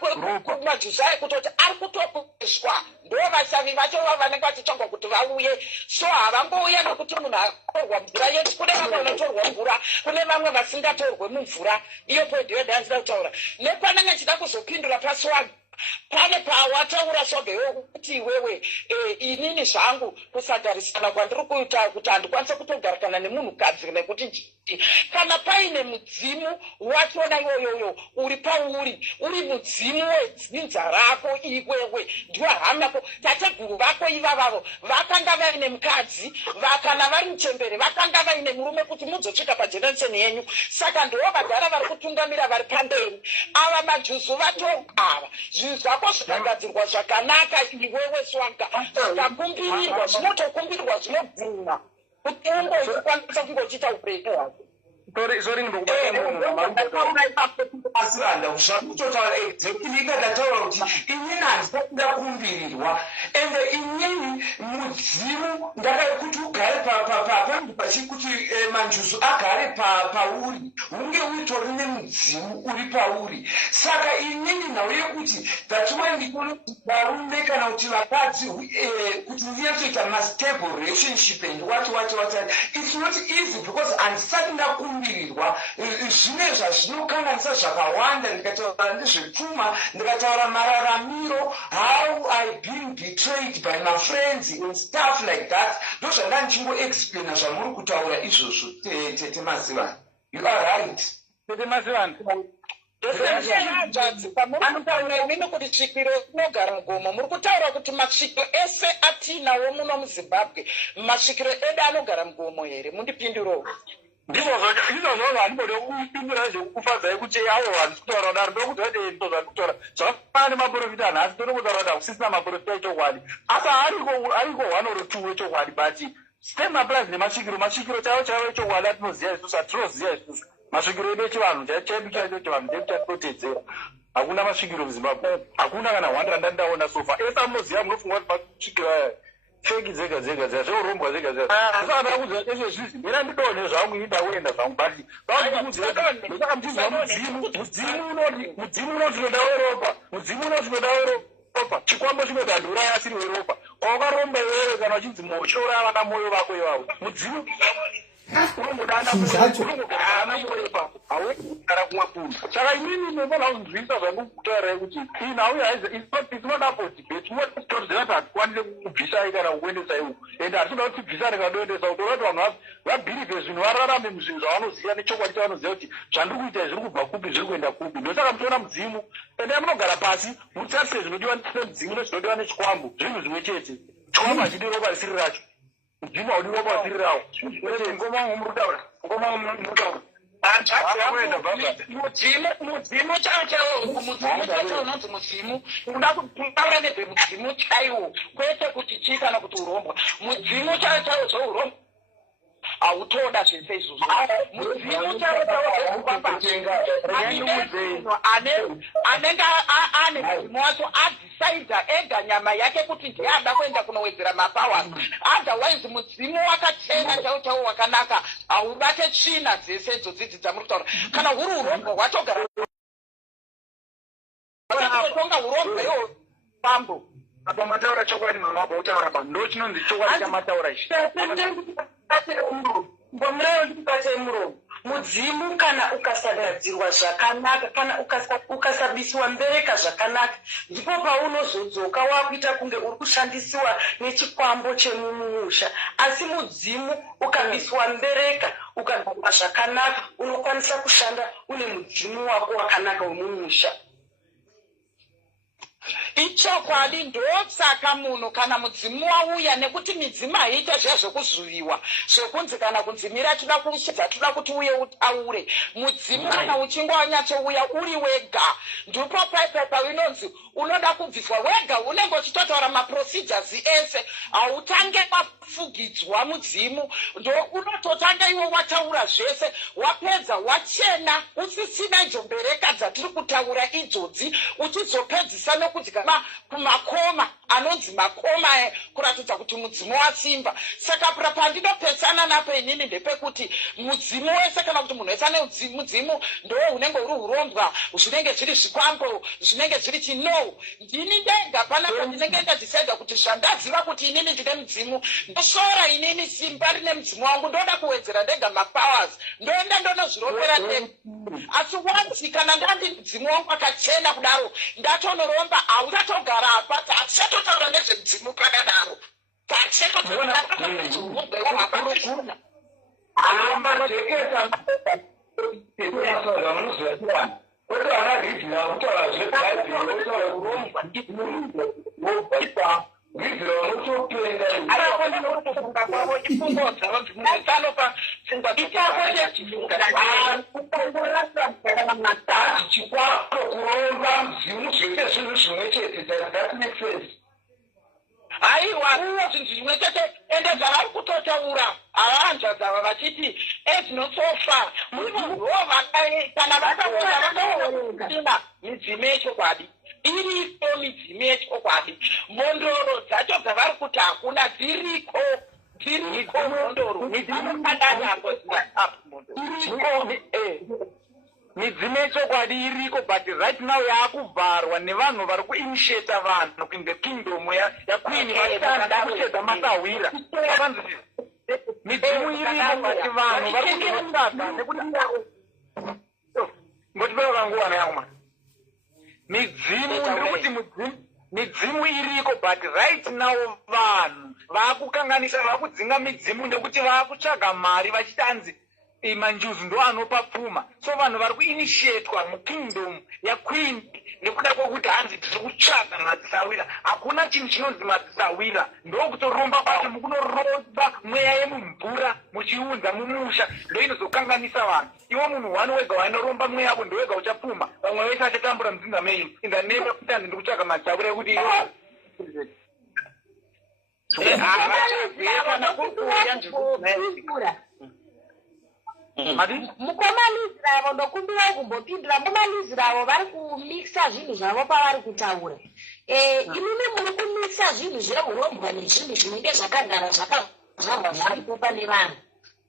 kwemajuzu ayo kutoti ari kutopeswa ndo vasavi vacho vanenge vachitsvagwa kuti vauye so havangouya nekuti munhu atorwa mvura yetu kune vamwe vanotorwa mvura kune vamwe vasingatorwe mumvura iyo poindi yodhandira kutaura nepanenge chida kuzopindura paswaga pane pawataura swaga kuti iwewe inini zvangu kusagarisana kwandiri kuita kuti handikwanisa kutogarakana nemunhukadzi nekuti kana paine mudzimu wachona iwoyoyo uri pauri uri mudzimu wedzinza rako iwewe ndiwo hamako tateguru vako ivavavo vakanga vaine mukadzi kana vari muchembere vakanga vaine murume kuti muzosvika pajeneresheni yenyu saka ndiwo vagara vari kutungamira vari pamberi ava majuzu vatogava zvinhu zvako zvikagadzirwa zvakanaka iwewe swaga zikakumbirirwa zvinotokumbirirwa zvinobvuma kuti ungoikwanisa kungochiita upenyu hwako asiranda zvakutotaura kuti inga ndataura kuti inini handisakunda kumbirirwa ende inini mudzimu ndakada kuti ugare pangu pachikuti manjuzu agare pauri unge utori nemudzimu uri pauri. Saka inini nhau yekuti that's why ndikono varume kana kuti vakadzi kuti ndiyatoita mastable relationship and what it's not easy because handisati ndakumbirirwa zvine zvazvinokanganisa zvakawanda. Ndikataura ndezvepfuma, ndikataura mararamiro, how I been betrayed by my friends and stuff like that. Ndozvanda ndichingoexplaina zvamuri kutaura izvozvo. Tete Mazivana, you are right. Tete Mazivana, anotaura imini kuti tsvikiro inogara mugomo. Muri kutaura kuti masvikiro ese atinawo muno muZimbabwe, masvikiro edu anogara mugomo here? Mundipindurewo. ndizvo handibode kupindura zvekufadzai kuti avo vanhu kutaura daro ndokuti vaite ndo zvakutaura zvakafanana nemaprofita nhasi tode kutaura kuti hakusisina maprofita echokwadi asi ariko one or two wechokwadi but stem applies nemasvikiro chaivo echokwadi atinoziva isusu hatinoziva isusu masvikiro edu echivanhu chedu chaicho chivanhu chedu chatinotedzera. Hakuna masvikiro muZimbabwe, hakuna kana 100 ndandaona sofa. Ese amunoziva munofunga kuti masvikiro aya feki dzega zvorumbwa dzega saka ndakuudza izvo zvizvi mina ndidone zvangu indakuenda zvangu but saka mtizwa mudzimu unoti noda weropa, mudzimu unoti noda weropa, chikwambo chinodhandura asiri weropa. Wakaromba iwewe kana uchinzi moshora vana moyo vako ivavo mudzimu haugara kumwe kunhu. Saka imini ndinofana kuzvinzwisa zvandikutaura kuti it's not about debate. Tinoziva kuti hatikwanise kubvisai kana kuendesai uku ende hatinoda kuti tibvisane kana kuendesa uku. Toda kuti vanhu vabhirivhe zvinhu vararame muzvinhu zvavanoziva nechokwadi chavanoziva kuti zvandiri kuita zviri kubva kupi zviri kuenda kupi. Ndosaka mutoona mudzimu ende munogara pasi mutarise zvinodiwa nemudzimu nezvinodiwa nechikwambo zvinhu zvimwe chete. Chikwambo hachidi ropa risiri racho, mudzimu haudi ropa risiri rawo. Ngoma murikutaura mudzimu chaiwo unonzi mudzimu unoda kutaura nezvemudzimu chaiwo kwete kuti chii kana kuti urombwa. Mudzimu chaiwo zvouromba hautoda zvese izvozvo. Mudzimu chaiwo anenge ane mudzimu wacho adhisaidha ega nyama yake kuti ndiye ada kuenda kunowedzera mapowers. Otherwise mudzimu wakachena chaiwo wakanaka haubate tsvina dzese idzodzi dzamuri kutaura. Kana huri urombwa hwatogara tonga urombwa iwo pambo apa mataura chokwadi mamabo utaura pa ndo chinonzi chokwadi chamataura ichi ngomurero ndikupasai muromo. Mudzimu kana ukasagadzirwa zvakanaka kana ukasabisiwa mbereka zvakanaka ndipo paunozodzoka wakuita kunge uri kushandisiwa nechikwambo chemumusha. Asi mudzimu ukabisiwa mbereka ukagadzirwa zvakanaka unokwanisa kushanda une mudzimu wako wakanaka wemumusha. Ichokwadi ndosaka munhu kana mudzimu wauya nekuti midzimu haiita zviya zvekuzuviwa zvekunzi kana kunzimira toda kushidza toda kuti uye utaure. Mudzimu kana uchinge wanyatsouya uri wega ndipo paipa inonzi unoda kubviswa wega unenge uchitotaura maprocedures ese hautange wafugidzwa mudzimu ndo unototanga iwe wataura zvese wapedza wachena usisina njombereka dzatiri kutaura idzodzi uchizopedzisa nokudzika kumakoma anonzi makoma kuratidza kuti mudzimu wasimba. Saka pandinopesana napo inini ndepekuti mudzimu wese kana kuti munhu wese ane mudzimu ndo unenge uri urombwa zvinenge zviri zvikwambo zvinenge zviri chino. Ndini ndega panapo ndinenge ndadhisaidha kuti zvandaziva kuti inini ndine mudzimu ndosora inini simba rine mudzimu wangu ndoda kuwedzera ndega mapowers ndoenda ndonozviropera ndega. Asi wanzi kana ndandi mudzimu wangu akachena kudaro ndatonoromba hauchatogara apa tachatotaura nezvemudzimu pakadaro aiwa zvinhu zvimwe chete ende zvavari kutotaura avanzvadzava vachiti ezvinosofa munhu kana vakaona midzimu yechokwadi iripo midzimu yechokwadi mbondoro dzacho dzavari kuti hakuna dziriko mondoro midzimu yechokwadi iriko, but right now yaakuvharwa nevanhu vari kuinitiata vanhu in the kingdom yaqueen vachitanda kuchedza masahwira. Midzimu iriko but vanhu vari kutotsvaga nekuti ngotipero kanguwana yangu midzimu ndikuti midzimu iriko but right now vanhu vaakukanganisa vaakudzinga midzimu nekuti vaakutsvaga mari vachitanzi manjuzi ndo anopa pfuma. So vanhu vari kuinitiatwa mukingdom yaqueen nekuda kwokuti hanzi tiri kutsvaga madzisawira. Hakuna chinhu chinonzi madzisawira, ndokutoromba basi mukunoromba mweya yemumvura muchiunza mumusha, ndo inozokanganisa vanhu. Iwo munhu wani wega wainoromba mweya yako ndowega uchapfuma, vamwe vese achatambura mudzinza menyu in the name of kuti ndiri kutsvaga madzisawira ekuti mukomanizi ravo ndokumbira kumbopindura mumanizi ravo vari kumixa zvinhu zvavo pavari kutaura. Imimi muri kumixa zvinhu zveurombwa nezvinhu zvinenge zvakagara zvakazvarwa zvaripo pane vanhu.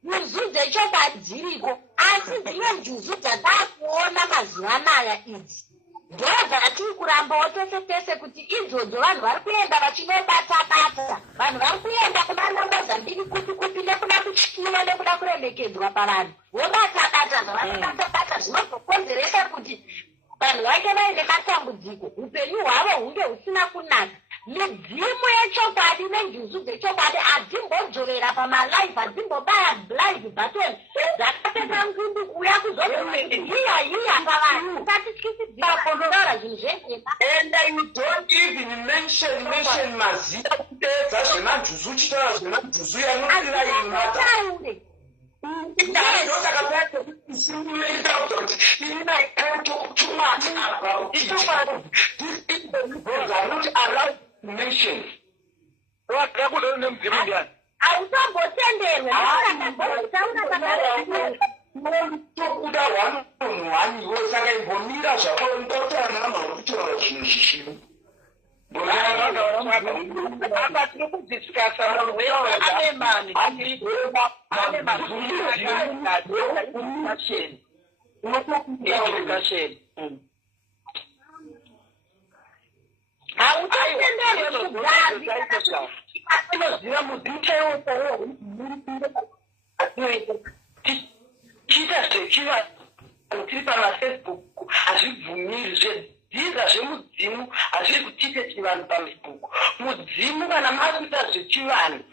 Njuzu dzechokwadi dziriko, asi dzimwe njuzu dzataakuona mazuva anaya idzi ndo dzatiri kurambawo tese tese kuti idzodzo vanhu vari kuenda vachinobata-bata, vanhu vari kuenda kuna Mozambique kuti nekuda kutyiwa nekuda kuremekedzwa pavanhu vobata-bata zvavanobata-bata zvinozokonzeresa kuti vanhu vange vaine matambudziko, upenyu hwavo hunge husina kunaka. Midzimu yechokwadi nenjuzu dzechokwadi hadzimbodzorera pamalaifu, hadzimbobaya blind button dzakapeta nzundu kuuya kuzohiya pavanhu tatityisidzakondorara zvinhu zvenhema. And you don't even mention mazita kupedza zvemanjuzu uchitaura zvemanjuzu yanotira taure hautombotenderwe tokuda hwanonhu hwaniwo saka imbomira zvako ndotanama kutaura zvinhu zvishinu tiri pamafacebook hazvibvumiri zvedhiza zvemudzimu hazviri kutitechi vanhu pafacebook. Mudzimu kana makuita zvechivanhu,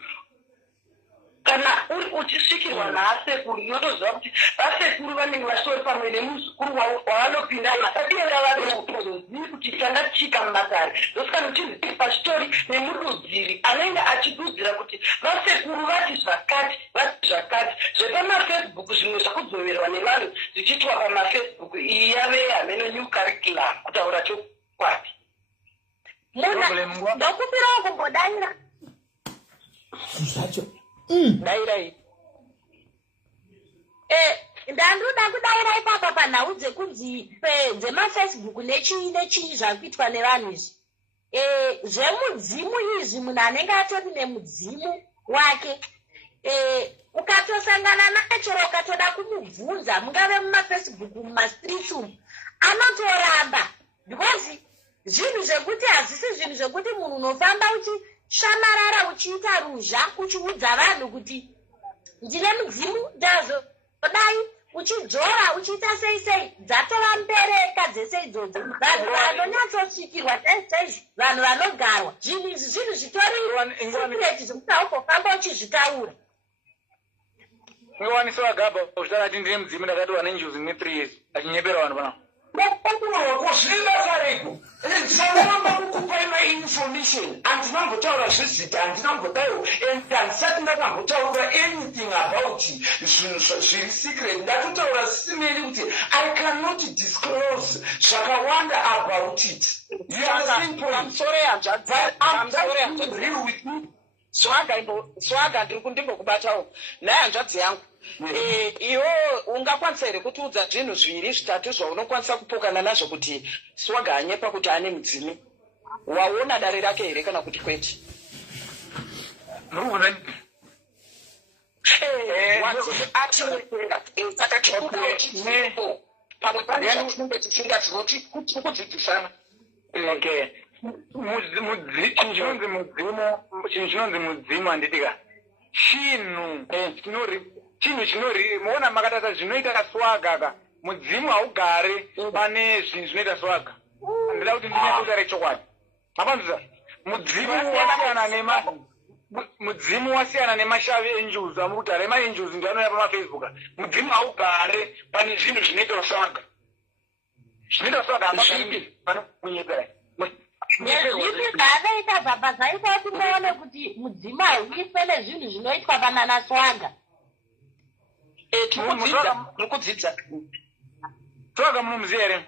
kana uri uchisvikirwa naasekuru inotoziva kuti vasekuru vanenge vachitori pamwe nemuzukuru wavanopinda vasatiera vari kutozozivi kuti changa chika mumatare zosika nochizii pachitori nemududziri anenge achidudzira kuti vasekuru vati zvakati zvepamafacebook zvimwe zvakudzoverwa nevanhu zvichiitwa pamafacebook iyi yave hameno new curriculum kutaura chokwadi. ndokumbirawo kumbodaira zvacho dairai ndandoda kudaira ipapa panhau dzekunzi dzemafacebook nechii zviri kuitwa nevanhu izvi. Zvemudzimu izvi munhu anenge atori nemudzimu wake, ukatosangana naye chero ukatoda kumubvunza mungave mumafacebook mumastreets umu anotoramba, because zvinhu zvekuti hazvisi zvinhu zvekuti munhu unofamba uchishamarara uchiita ruzha uchiudza vanhu kuti ndine mudzimu ndazodai uchidzora uchiita sei dzatova mbereka dzese idzodzo. Vanhu vanonyatsosvikirwa chaizvo, vanhu vanogarwa, zvinhu izvi zvinhu zvitori secret zvekuti haugofamba uchizvitaura. Ngewaniso agaba uzvitara kuti ndine mudzimu ndakatiwa nenjuzi ne3 years achinyepera vanhu panapa. Kuzvidakareko ndisakuramba kukupai mainformation handinambotaura zvezita handinambodaiwo and handisati ndakambotaura anything about zvinhu zviri secret. Ndatotaura simeni kuti I cannot disclose zvakawanda about it. You are real with me. Swaga ndimbokubatawo naye hanzvadzi yangu. Iwo ungakwanisa here kutiudza zvinhu zviviri zvitatu zvaunokwanisa kupokana nazvo kuti Swaga anyepa kuti ane mudzimu? Waona dare rake here kana kuti kwete? pamwe pane zvatinenge tisingazivi kuti kudzidzisana. Okay. Chinhu chinonzi mudzimu handitika. Chinhu chinori muona makatata zvinoita swaga ka. Mudzimu haugare pane zvinhu zvinoita swaga. Handida kuti ndinyautaure chokwadi. Mapanzisa. Mudzimu wasiyana nemashavi enjuzi amukuti arema enjuzi ndio anouya pamafacebook. Mudzimu haugare pane zvinhu zvinoita swaga. Zvinoita swaga hapapindi panokunyepera. Zvinoita baba zvaita kuti muone kuti mudzimu hauiswe nezvinhu zvinoitwa panana swaga. Tinokudzidza. Swaga munomuziva here?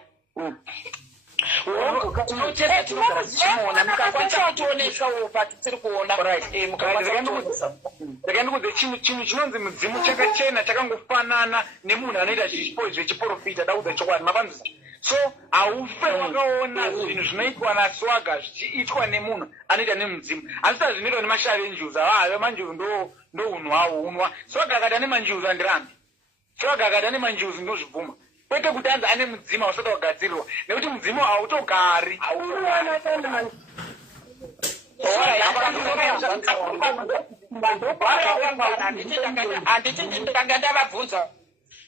Chinhu chinonzi mudzimu chakachena chakangofanana nemunhu anoita zvechiprofita daudza chokwadi mapanzisa. So haufe wakaona zvinhu zvinoitwa naswaga zvichiitwa nemunhu anoita nemudzimu. Asi zvinoitwa nemashavi enjuzi ava manjuzi ndo unhu hwawo unwa. Swaga akati ane manjuzi handirambi. Swaga akati ane manjuzi ndozvibvuma. Kwete kuti anzi ane mudzimu hausati wagadzirirwa nekuti mudzimu hautogari.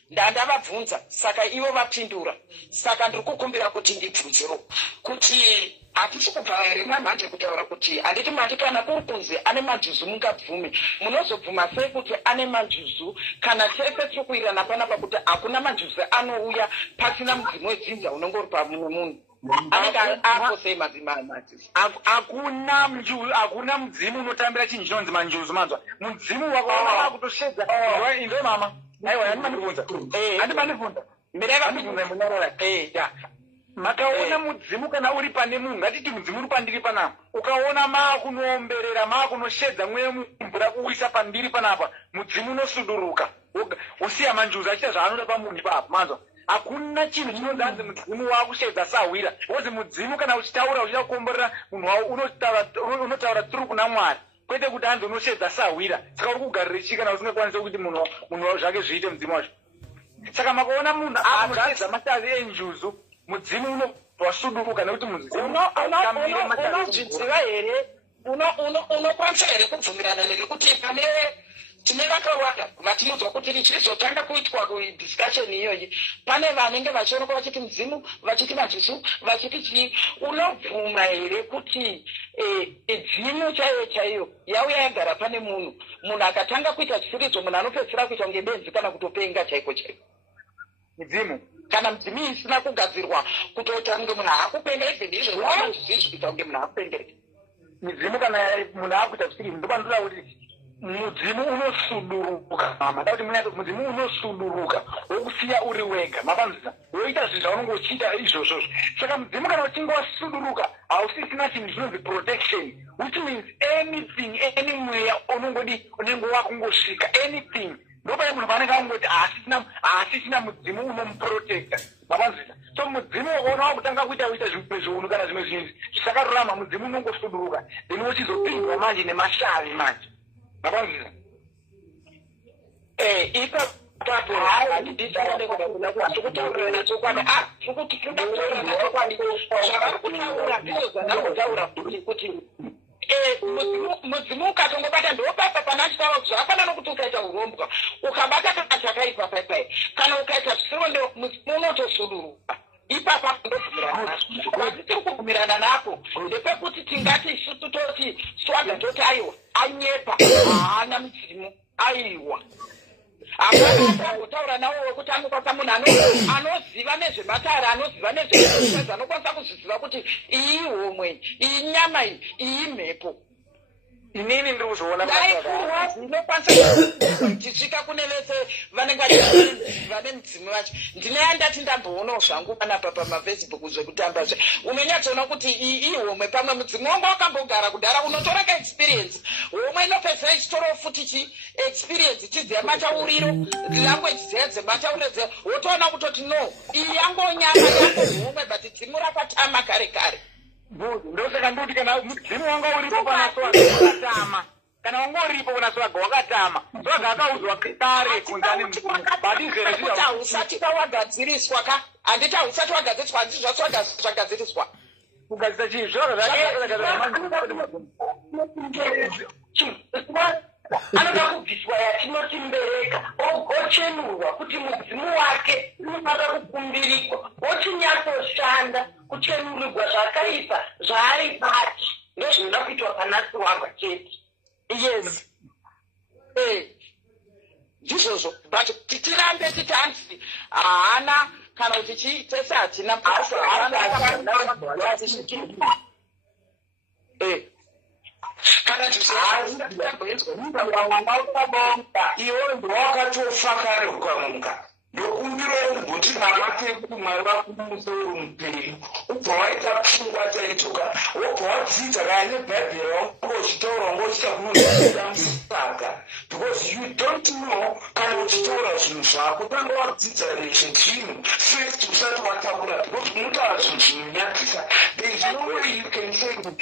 Ndandavabvunza saka ivo vapindura. Saka ndiri kukumbira kuti ndibvunzewo kuti hatisi kubva here namhanje kutaura kuti handiti mati kana kuri kunzi ane majuzu mungabvume. Munozobvuma sei kuti ane majuzu kana tese tiri kuirana panapa kuti hakuna majuzu anouya pasina mudzimu wedzinza unenge uri pamumwe munhu. Anenge apo sei majuzu? Hakuna mudzimu unotambira chinhu chinonzi manjuzu manzwa. Mudzimu wakaona kutoshedza. Inde mama. Aiwa handimandibvunza. Handimandibvunza. Makaona mudzimu kana uri pane munhu, ngatiti mudzimu uri pandiri panapa, ukaona maakunoomberera maakunoshedza mweya mumvura kuwisa pandiri panapa, mudzimu unosuduruka usiya manjuzi achiita zvaanoda pamunhu ipapo manzwa. Hakuna chinhu chinonzi anzi mudzimu waakushedza sahwira. Wozi mudzimu kana uchitaura uchida kukomborera munhu wawo unotaura turu kuna Mwari. Kwete kuti anzi unoshedza sahwira. Saka uri kugarira chii kana usingakwanisi kuti munhu wawo zvake zviite mudzimu wacho. Saka makaona munhu anoshedza mashavi enjuzu, mudzimu unobvasuduruka nekuti mudzimu unozvidziva here? Unokwanisa here kubvumirana nekuti pane tine vakawanda vatinonzwa kuti richizotanga kuitwa kudiscussion iyoyi. Pane vanenge vachioneka vachiti mudzimu, vachiti majuzu, vachiti chii. Unobvuma here kuti dzimu chaiyo yauya yagara pane munhu akatanga kuita zvisiridzo munhu anopedzisira kuita kunge benzi kana kutopenga chaiko chaiko? Mudzimu kana mudzimu isina kugadzirwa kutota kunge munhu haakupenga izvi ndizvo zvizi kuita kunge munhu haakupengereka. Mudzimu kana munhu aakuita zvisiridzo ndopandoda kuti mudzimu unosuduruka. Mada kuti munyato mudzimu unosuduruka wokusiya uri wega mapanzisa woita zvinhu zvaunenge uchiita izvozvo. Saka mudzimu kana uchinge wasuduruka hausisina chinhu chinonzi protection, which means anything, any mweya unenge wakungosvika anything. Ndopane munhu paanenge angoti haasisina mudzimu unomuprotecta mapanzisa. So mudzimu ukaona wakutanga kuita zvimwe zviunu kana zvimwe zvinhu zvisakarurama, mudzimu unongosuduruka then wochizopindwa manje nemashavi manje mapanzisa. Ipapo handidisane kutaurira nachokwadi. Kuti kuda kutaurira nachokwadi zvavari kutaura ndizvo zvandakotaura kuti mudzimu ukatongobata ndopapa pana chitaura kuti zvakafanana nokuti ukaita urombwa ukabata kana chakaipa paipai kana ukaita zvisiro mudzimu unotosuduruka. Ipapa ndobvumirana asi tiri kubvumirana nako ndepekuti tingati isu toti swaga toti aiwa anyepa haana mudzimu aiwa. Hapana kutaura nawo wekuti anokwanisa munhu anoziva nezvematare, anoziva nezvemusazi, anokwanisa kuzviziva kuti iyi homwe, iyi nyama iyi mhepo. Inini ndiri kuzviona inokwanisa tichisvika kune vese vanenge vane mudzimu vacho. Ndine ndati ndamboonawo zvangu panapa pamafacebook zvekutamba zve unonyatsoona kuti iyi homwe pamwe mudzimu wangu wakambogara kudhara unotora kaexperience homwe inopedzera ichitora futi experience chidziya matauriro language dziya dzematauriro dziya wotoona kutoti no iyi yangonyama yangu homwe but dzimu rakatama kare kare. ndosaka ndoti kana mudzimu wanga uripo pana swaga wakatama kana wanga uripo pana swaga wakatama swaga akaudzwa kare kunzani batizere kuti hausati wagadziriswa ka handiti hausati wagadziriswa handiti zvaswaga zvagadziriswa kugadzira chinhu zvaga anoda kubviswa yatinotimbereka ochenurwa kuti mudzimu wake unofanira kukumbirikwa ochinyatsoshanda kuchenurirwa zvakaipa zvaari bati ndozvinoda kuitwa panasi wagwa chete. Yes. Ndizvozvo but tirambe titi handisi haana kana kuti tese hatina kana iwe ndowakatofa kare ukamuka ndokumbiro kuti mamake kuti mwari vakumumusoro mupenyu ubva waita pfungwa taitoka wobva wadzidza kaya nebhaibheri wanga uchitaura wanga uchichakunoziita musaka because you don't know kana uchitaura zvinhu zvako tanga wadzidza reshe zvinhu first usati wataura because unotaura zvinhu zvinonyadzisa there is no way you can say kune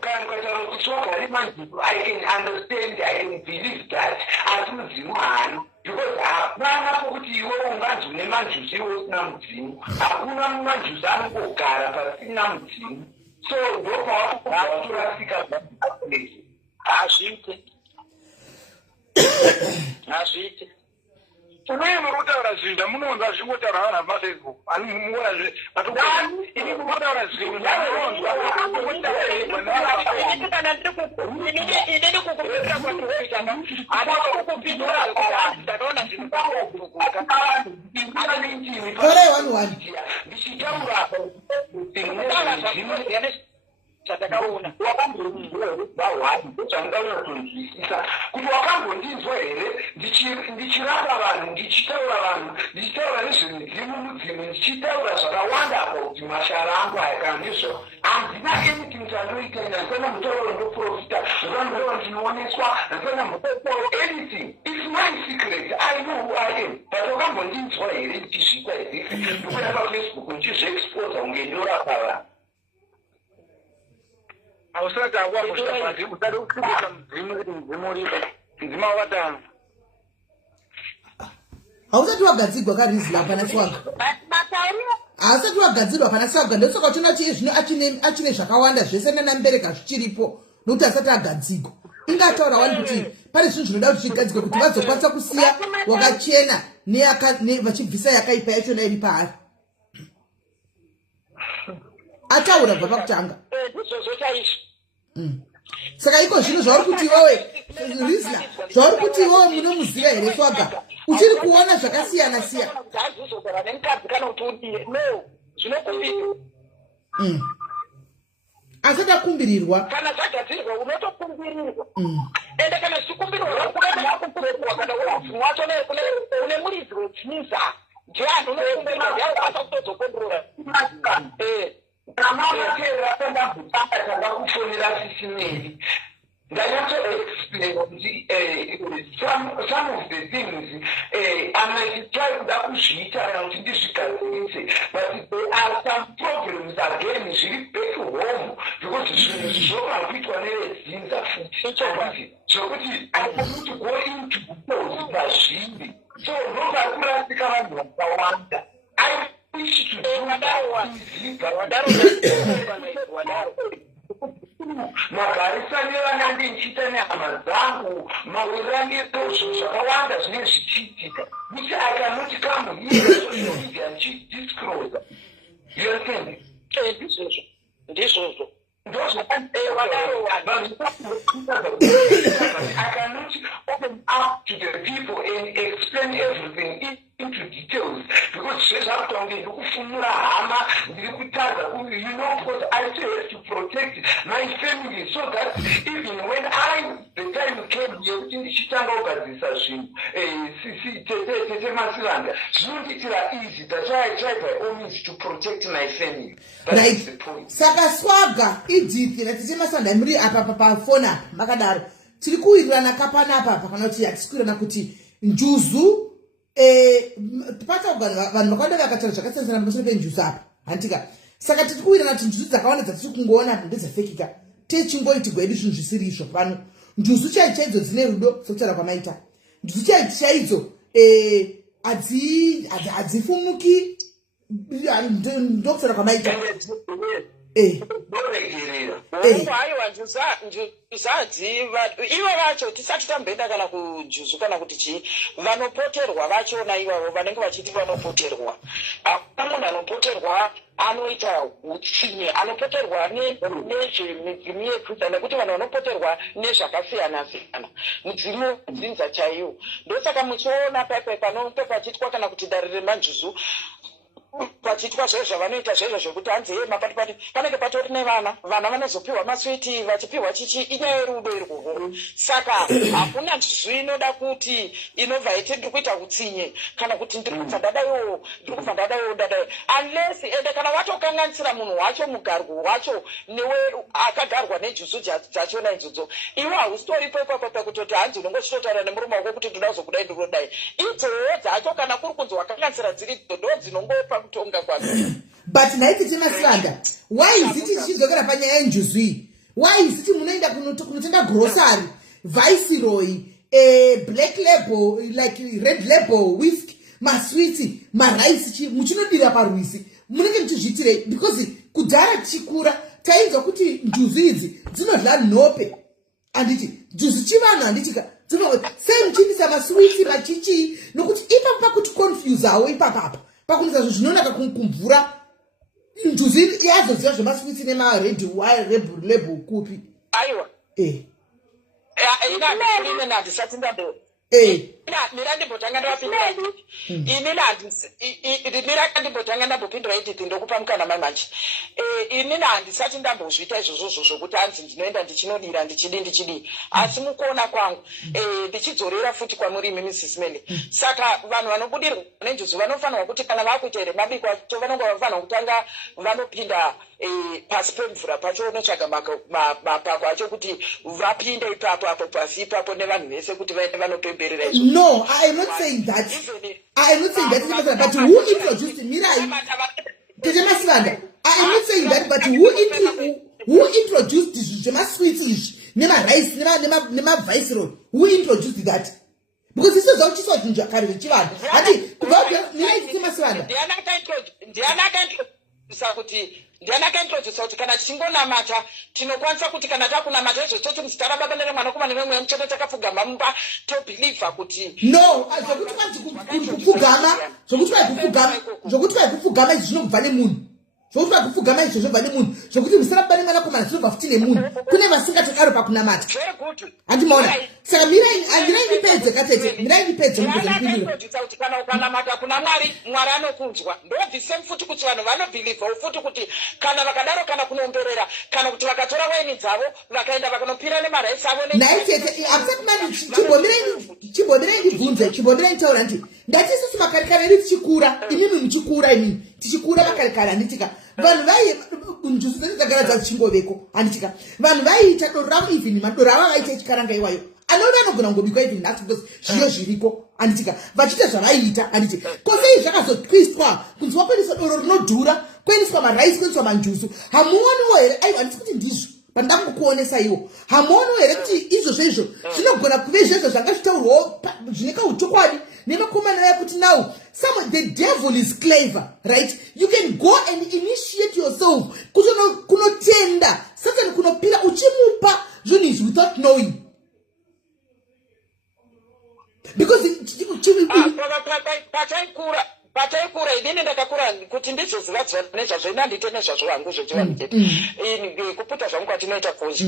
kana ukataura kuti wagari manziko I can understand I can believe that asi mudzimu haana because hapana pokuti iwe unganzi une manjusi iwe usina mudzimu hakuna manjusi anongogara pasina mudzimu so ndopawakurasika hazviite unoye muri kutaura zvinhu ndamunonzwa zvingotaura vanhu pafacebook ani muona ini munotaura zvinhu ndamunonzwa kana ndiri kukupindura kwatinoitanga hada kukupindura kuti ndakaona zvinhu ndichitaura chatakaona wakambonzwisisa kuti wakambondinzwa here ndichirapa vanhu ndichitaura nezvemudzimu mudzimu ndichitaura zvakawanda apa kuti mashara angu ayakana ndizvo handina anything chanoita ndasana mutauro ndoprofita ndasana ndinooneswa ndasana mutauro anything it's my secret I know who I am but wakambondinzwa here ndichizviita izvi ndikuenda pafacebook ndichizviexposa kunge ndinorapa vanhu hausati akuwamushapati usati kusimbisa mudzimu kuti mudzimu uripo mudzimu wakatama hausati wagadzirwa karizla pana swaga hausati wagadzirwa pana swaga ndosoka uchiona kuti zvino achine zvakawanda zvese nanambereka zvichiripo nokuti asati agadzirwa ingataura wani kuti pane zvinhu zvinoda kuti zvigadzirwe kuti vazokwanisa kusiya wakachena vachibvisa yakaipa yachona iri paari ataura bva pakutanga saka iko zvino zvauri kuti iwewe rizla zvauri kuti iwewe munomuziva here swaga uchiri kuona zvakasiyana siyana asati akumbirirwa kana zvagadzirwa unotokumbirirwa ende kana zvikumbirirwa kana wacho une muridzi wetsinza ndiani unokumbirirwa ndianokwanisa kutozokontrora Ramamatera tanda butanga tanda kufonera sisimeli. Ndanyatso-explain kuti some of the things I might try kuda kuzviita kana kuti ndizvigadzirise but there are some problems again zviri back home because zvinhu zvogara kuitwa nevedzinza futi zvokuti I want to go into details pazviri so ndokakurasika vanhu vakawanda magarisani vanandi ndichita nehama dzangu mawiraniro zvakawanda zvinenge zvichiitika which I cannot come here social media ndichidisclose you understand ndizvozvo I cannot open up to the people and explain everything into details because zvezvakutonge ndikufunura hama ndiri kutadza because I still have to protect my family so that even when the time came here kuti ndichitanga kugadzirisa zvinhu tete masiranda zvinondiitira easy that's why I try by all means to protect my family. Right. Saka swaga idzithi ratichemasanda muri apa pafoni apa makadaro tiri kuwirirana kapanapa kana kuti yatisikwirana kuti njuzu pata vanhu vakawanda vakataura zvakasiyana pamusoro penjuzu apa handika saka tiri kuwirana kuti njuzu dzakawanda dzatiri kungoona ndedzefekika techingoitirwa edu zvinhu zvisiri izvo pano. Njuzu chaidzo dzine rudo sokutaura kwamaita. Njuzu chaidzo hadzifumuki ndokutaura kwamaita. Haiwa njuzadziva ivo vacho tisati tamboenda kana kujuzu kana kuti chii vanopoterwa vachona ivavo vanenge vachiti vanopoterwa. Hakuna munhu anopoterwa anoita utsinye, anopoterwa nezvemidzimu yeKristu nekuti vanhu vanopoterwa nezvakasiyana siyana. Mudzimu dzinza chaiwo. Ndosaka muchiona paipai panope pachitwa kana kuti dare remanjuzu pachitwa zvezvo zvavanoita zvezvo zvekuti hanzi mapatipati panenge patori nevana vanozopiwa maswiti vachipiwa chichi inyaya yerudo irworwo. Saka hakuna njuzu inoda kuti inobva iti ndiri kuita utsinye kana kuti ndiri kubva ndadaiwo dadai unless ende kana watokanganisira munhu wacho mugarwo wacho newe akagarwa nejuzu dzachona idzodzo iwe hausitoripo ipapo pekutoti hanzi unongochitotaura nemurume wako kuti ndoda kuzokudai ndirodai idzowo dzacho kana kuri kunzi wakanganisira dziridzo ndo dzinongopa kutonga kwako. But naiti timasivanda why is it tichidzokera panyaya yenjuzu iyi? Why is it munoenda kunotenga grocery viceroy black label like red label whisk maswiti marice muchinodira parwisi munenge muchizviitirei? Because kudhara tichikura tainzwa kuti njuzu idzi dzinodla nhope handiti njuzu chivanhu handitika sei muchiindisa maswiti machichi nokuti ipapo pakuti confusawo ipapapa pakunisa zvo zvinonaka kumvura njuzu yazoziva zvemaswiti nemared label kupi. Aiwa ina handisati ndado mira ndimbotanga ndavapindura mira kandimbotanga ndambopindura iditi ndokupa mukana mai manje inini handisati ndambozviita izvozvo zvokuti hanzi ndinoenda ndichinodira ndichidi asi mukuona kwangu ndichidzorera futi kwamuri imi Mrs. Mele. Saka vanhu vanobudirwa nenjuzu vanofanirwa kuti kana vakuita here mabiko acho vanonga vafanirwa kutanga vanopinda pasi pemvura pacho unotsvaga mapako acho kuti vapinde ipapo apo pasi ipapo nevanhu vese kuti vaende vanopemberera. No, I am not saying that. I am not saying that. But who introduced Mirai? I am not saying that. But who introduced the Swedish? Nema rice, nema viceroy. Who introduced that? Because this is all just what you are carrying. Ndianakaintrodusa kuti kana tichingonamata tinokwanisa kuti kana takunamata izvo toti muzita baba neremwanakomana nemweya mutsvene takapfugama mumba tobhilivha kuti no zvokuti vaikupfugama izvi zvinobva nemunhu zvokuti vaikupfugama izvo zvobva nemunhu zvokuti muzita baba nemwanakomana zvinobva futi nemunhu kune vasingatodaro pakunamata handimaona. Saka miraindipedze katete miraindipedze mukuzoipindura kuti kana ukanamata kuna mwari anokunzwa ndobvise futi kuti vanhu vanobhilivha futi kuti kana vakadaro kana kunomberera kana kuti vakatora waini dzavo vakaenda vakanopira nemaraisi avo naitete apesati mani chimbomirai nditaura nditi ndati isusu makarikari edu tichikura imimi muchikura imimi tichikura makarikari handitika vanhu vai njuzu dzedu dzagara dzachingoveko handitika vanhu vaiita doro ravo even madoro avo vaiita chikaranga iwayo anova anogona kungobikwa even nhasi because zviyo zviriko handitika vachiita zvavaiita handiti kosei zvakazotwistwa kunzi wakuendeswa doro rinodhura kuendeswa maraisi kuendeswa manjuzu hamuoniwo here aiwa handisi kuti ndizvo pandakukuonesa iwo hamuoniwo here kuti izvozvo izvo zvinogona kuve izvezvo zvanga zvitaurwawo zvineka uchokwadi nemakomana vaya kuti now the devil is clever, right? You can go and initiate yourself kunotenda satan kunopira uchimupa zvinhu izvi without knowing because pataikura inini ndakakura kuti ndizoziva nezvazvo inandite nezvazvo hangu zvechivanike kuputa zvangu kwatinoita konji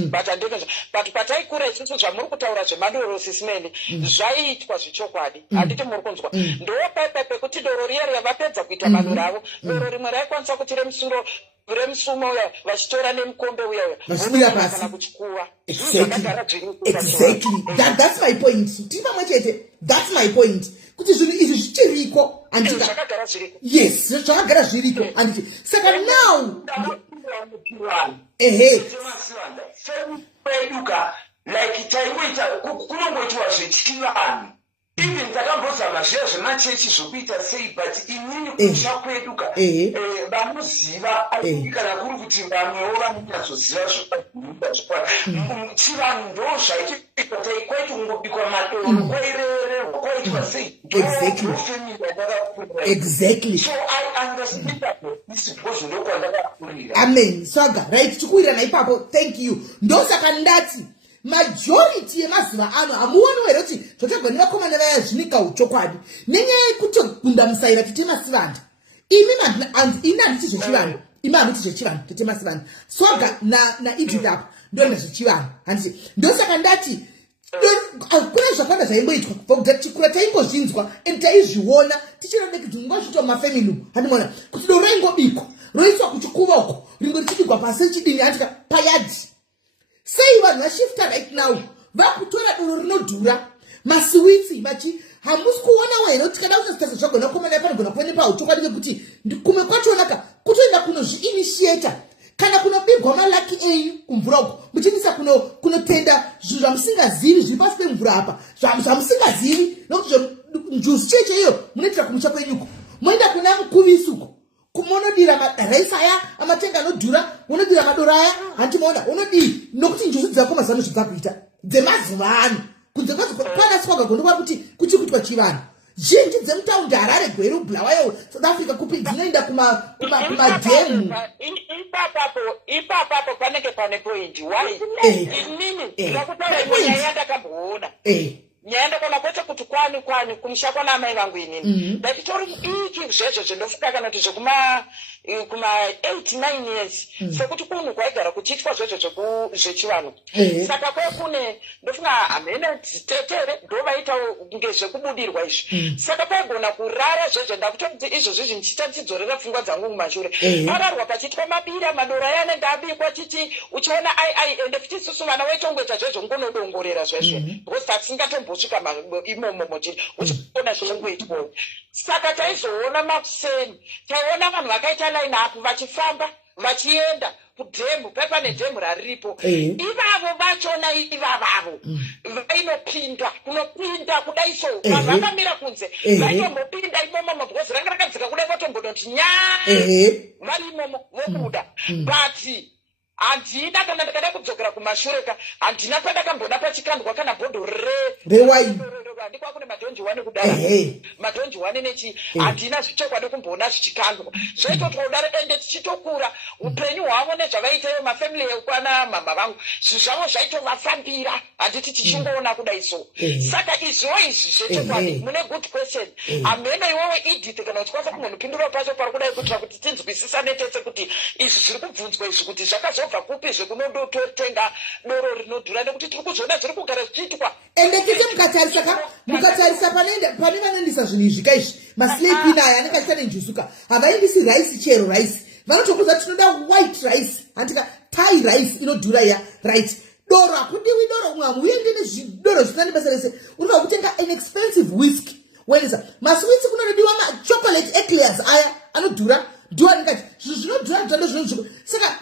but pataikura isusu zvamuri kutaura zvemadoro sisimeni zvaiitwa zvichokwadi handiti muri kunzwa ndopaipai pekuti doro riya ravapedza kuita madoro avo doro rimwe raikwanisa kuti remusumo uya vachitora nemukombe uya kana kuchikuva. Exactly. That's my point. Tiri pamwe chete. That's my point. Kuti zvinhu izvi zvichiriko handika. Yes, zvakagara zviriko handiti. Saka now like kunongoitiwa zvechivanhu even takambozama zviya zvemachechi zvokuita sei but inini kusha kweduka vanoziva kana kuri kuti vamwewo vanotazoziva chivanhu ndo zvaichiita kwaiti kungobikwa madoro kwairererwa kwaitwa sei exactly so I understand that this because ndokwandakurira amen swaga right tikuwirirana ipapo thank you ndosaka ndati majority yemazuva ano hamuoni here kuti zvotagwa nevakomana vaya zvinika uchokwadi nenyaya yekutogunda musaira tetemasivanda imi ini handiti zvechivanhu imi hamuti zvechivanhu tetemasivanda swaga naedith apa ndonda zvechivanhu handiti ndosaka ndati kuna zvakanda zvaimboitwa kubva kuti chikura taimbozvinzwa and taizviona tichirodekidzi nguva zvito mumafamily handimona kuti doro raingobikwa roiswa kuchikuva uko ringo richibikwa pasi chidini handika payadi sei vanhu vashifta right now vakutora doro rinodhura masiwitsi vachi hamusi kuonawo here kuti kana usasitasa zvagona kukomana panogona kuonekwa uchokwadi vekuti kumwe kwachonaka kutoenda kunozviinitiata kana kunobigwa malaki enyu kumvura uko muchinisa kunotenda zvinhu zvamusingazivi zviri pasi pemvura apa zvamusingazivi nokuti njuzi cheche iyo munoitira kumusha kwenyuko moenda kuna mukuvisi uko kumonodira maraisi aya amatenga anodhura unodira madoro aya handi maona unodii nokuti njuzi dzako mazano zvidzakuita dzemazuva ano kunze kwanaswaga gondokwa kuti kuchikuitwa chivanhu zhinji dzemutaundi harare gweru bulawayo south africa kupi dzinoenda kumadhemu ipapapo panenge pane point why inini ndakutaura nyaya yandakamboona nyaya ndakaona kwete kuti kwani kumusha kwana amai vangu inini ndachitori iki zvezvo zvindofuka kana kuti zvekuma 8-9 years sekuti kunhu kwaigara kuchiitwa zvezvo zvechivanhu saka kwekune ndofunga hamene tetere ndovaitawo ngezvekubudirwa izvi saka paigona kurara zvezvo ndakutoti izvozvi zvindichita ndichidzorera pfungwa dzangu mumashure pararwa pachiitwa mabira madoro aya anenge abikwa chichi uchiona ende futi isusu vana vaitongweta zvezvo ngunodongorera zvezvo because tatisingatombosvika imomo motiri uchiona zvinongoitwawo saka taizoona makuseni taiona vanhu vakaita line up vachifamba vachienda kudhemu pepa nedhemu rariripo ivavo vachona ivavavo vainopinda kunopinda kudai so vanhu vakamira kunze vaitombopinda imomo because ranga rakadzika kudai vatombonoti nyai vari imomo vokuda but handina kana ndakada kudzokera kumashureka handina pandakamboda pachikandwa kana bhodho rewaini handikwa kune madhonji wani kudai madhonji wani nechi handina zvichokwadi kumboona zvichikandwa zvaitoti kudare ende tichitokura upenyu hwavo nezvavaitayo mafamily ekwana mama vangu zvinhu zvavo zvaitovafambira handiti tichingoona kudai so saka izviwo izvi zvechokwadi mune good question hamene iwowe edith kana uchikwanisa kumbonopindura pacho pari kudai kuitira kuti tinzwisisane tese kuti izvi zviri kubvunzwa izvi kuti zvakazobva kupi zvekunondototenga doro rinodhura nekuti tiri kuzoona zviri kugara zvichiitwa ende tete mukatarisa pane vanoendesa zvinhu izvi kaizvi masleipina aya anenge achita nenjusuka havaendisi raisi chero raisi vanotokuza tinoda white rice handika thai rice inodhura ya right doro hakudiwi doro umwe hamuende nezvidoro zvisina nebasa rese unoda kutenga an expensive whisky wenisa maswitsi kunodiwa machocolate eclairs aya anodhura ndiwa ndikati zvinhu zvinodhura zvando zvinozviko saka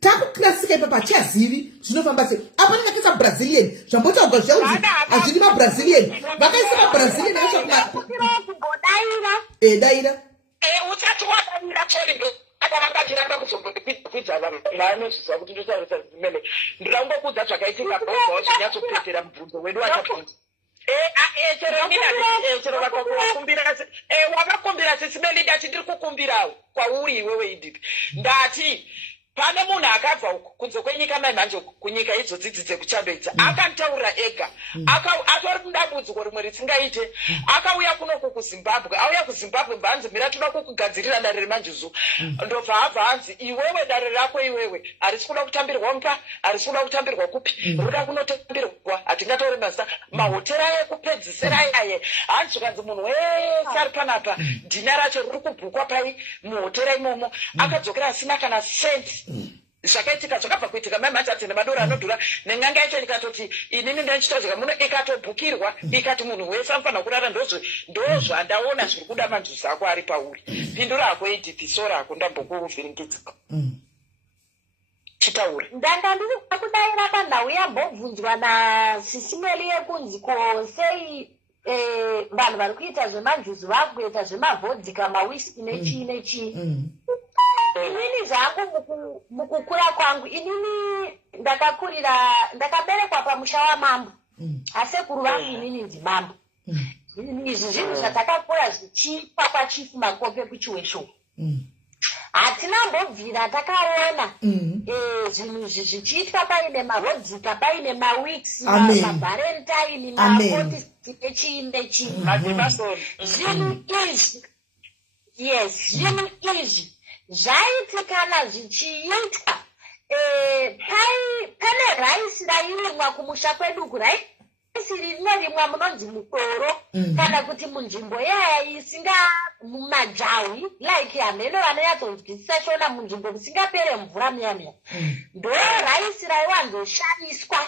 takuklasika ipa chazivi zvinofamba sei apa ndingakisa brazilian zvambotaugwa zviya kuti hazvidi mabrazilian vakaisa mabrazilian aisha daira usati wadaira chorindo akavangachiramba kuzombokwidzwa vanozviziva kuti ndotaurisa zimene ndirangokudza zvakaitika bhovawo zvinyatsopetera mubvunzo wedu wachabvunza chero wakakumbira sisimeli ndati ndiri kukumbirawo kwauri iwewe idhipi ndati pane munhu akabva kunze kwenyika maimanje kunyika idzodzi dzekuchambeidza akanditaurira ega atori kudambudziko rimwe risingaite akauya kunoku kuzimbabwe auya kuzimbabwe mbanzi mira toda kukugadzirira dare remanjuzu ndobva abva hanzi iwewe dare rako iwewe harisi kuda kutambirwa mpa harisi kuda kutambirwa kupi ruda kunotambirwa hatingatauri mazita mahotera ekupedzisira yaye hanzi kanzi munhu wese ari panapa dhina racho riri kubhukwa pai muhotera imomo akadzokera asina kana senti zvakaitika zvakabva kuitika mai mati atende madoro anodhura nenyanga yacho ikatoti inini ndanchitozvika muno ikatobhukirwa ikati munhu wese anofanira kurara ndozvandaona zviri kuda manjuzi ako ari pauri pindura ako edp sora ako ndambokuvhiringidzika chitaura ndanga ndiri kudaira panhau yambobvunzwa nasisimeli yekunzi ko sei vanhu vari kuita zvemanjuzi vakuita zvemavodhika mawhisky nechii inini zvangu mukukura kwangu inini ndakaberekwa pamusha wamambo asekuru vangu inini ndimambo izvi zvinhu zvatakakura zvichipa kwachifu makope kuchiwesho hatinambobvira takaona zvinhu zvichiitwa paine mavodhika paine mawiksi mavalentine makotisnechii zvinhu izvi zvaitikana zvichiitwa pane raisi rairimwa kumusha kweduku raisi rinorimwa munonzi mukoro kana kuti munzvimbo yaya isinga mumajawi like hameno vanonyatsonzwisisa shona munzvimbo musingapere mvura muyamiya ndo raisi raiwanzoshaniswa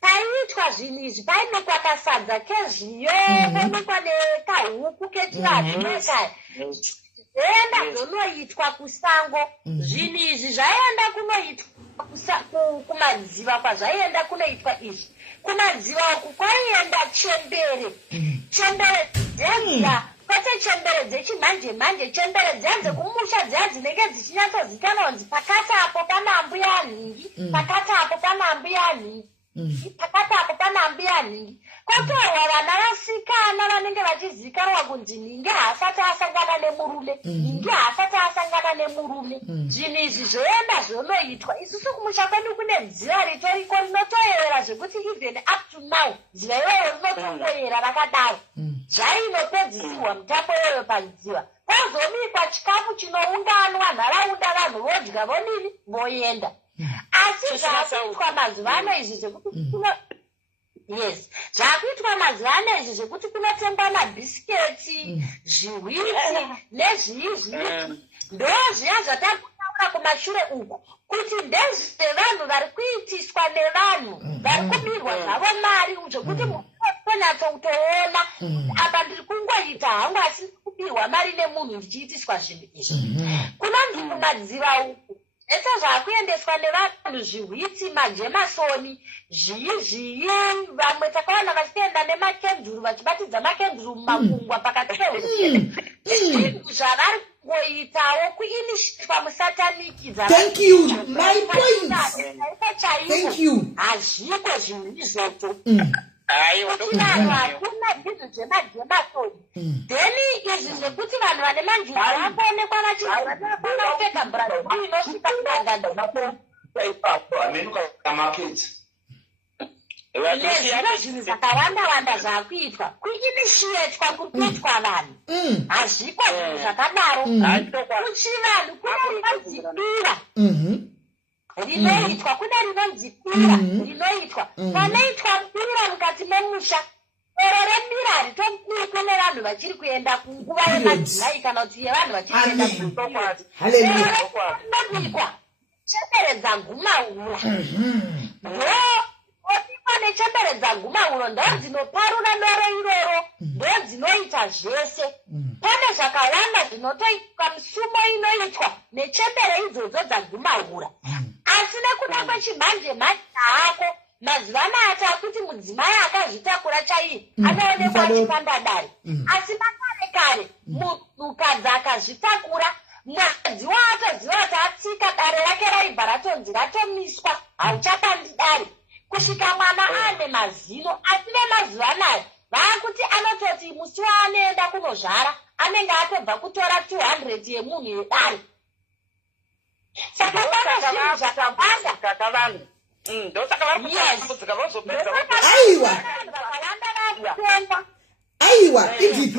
paiitwa zvinhu izvi painekwa kasadza kezviyo painekwa nekahuku kechirazvinekaya zvoenda zvonoitwa kusango zvinhu izvi zvaienda kunoitwa kumadziva kwazvaienda kunoitwa izvi kumadziva uku kwaienda chembere dzenza kwete chembere dzechimanje manje chembere dzenze kumusha dziya dzinenge dzichinyatsozikanwa kunzi pakati apo pana mbuya nhingi pakati apo pana mbuya nhingi pakati apo pana mbuya nhingi kwatorwa vana vasikana vanenge vachizikanwa kunzi nhingi haasati asangana nemurume nhingi haasati asangana nemurume zvinhu izvi zvoenda zvonoitwa isusu kumusha kwedu kune dziva ritoriko rinotoyera zvekuti even up to now dziva iyoyo rinotongoyera rakadaro zvainopedzisirwa mutambo iyoyo padziva pazobikwa chikafu chinounganwa nharaunda vanhu vodya vonini voenda asi zvaakuitwa mazuva ano izvi zvekuti yes zvaakuitwa mazuva ano izvi zvekuti kunotengwa mabhisiketi zviwiti nezviizvii ndo zviya zvatakunaura kumashure uku kuti ndezvevanhu vari kuitiswa nevanhu vari kubirwa zvavo mari zvekuti onyatsokutoona apa ndiri kungoita hangu asi kubirwa mari nemunhu ndichiitiswa zvinhu izvi kunonzi kumadziva uku ese zvaakuendeswa nevanhu zviwiti majemasoni zvii vamwe takaona vachienda nemakenzuru vachibatidza makenzuru mumakungwa pakati pezvinhu zvavari kungoitawo kuinishitwa musataniki hazviko zvinhu izvozvo kuti vanhu hakuna zvinhu zvemajemasoni then izvi zvekuti vanhu vane manjuru vakuonekwa vachipfeka brazil inosvika nezvino zvinhu zvakawanda zvaakuitwa kuinishiyetwa kurikuitwa vanhu hazviko zvinhu zvakadaro kuchivanhu kune rinodzipira rinoitwa kune rinonzipira rinoitwa panoitwa pira mukati memusha ero repira haritombikwe nevanhu vachiri kuenda kunguva yemadzimai kana kuti yevanhu vachiri kuenda kutokwati rinobikwa chemberedza gumaura obikwa nechemberedza gumauro ndo dzinoparura noro iroro ndo dzinoita zvese pane zvakawanda zvinotoitwa musumo inoitwa nechembere idzodzo dzagumaura asi nekuda kwechimanje manje haako mazuva anaya takuti mudzimai akazvitakura chaiye anoonekwa achipanda dare asi makare kare mukadzi akazvitakura mwedzi waatoziva kuti atsika dare rake raibva ratonzi ratomiswa hauchapandi dare kusvika mwana ane mazino asi vemazuva anaya vaakuti anototi musi waanoenda kunozvara anenge atobva kutora 200 yemunhu yedare saka pane zvinhu zvakawanda aiwa idhipi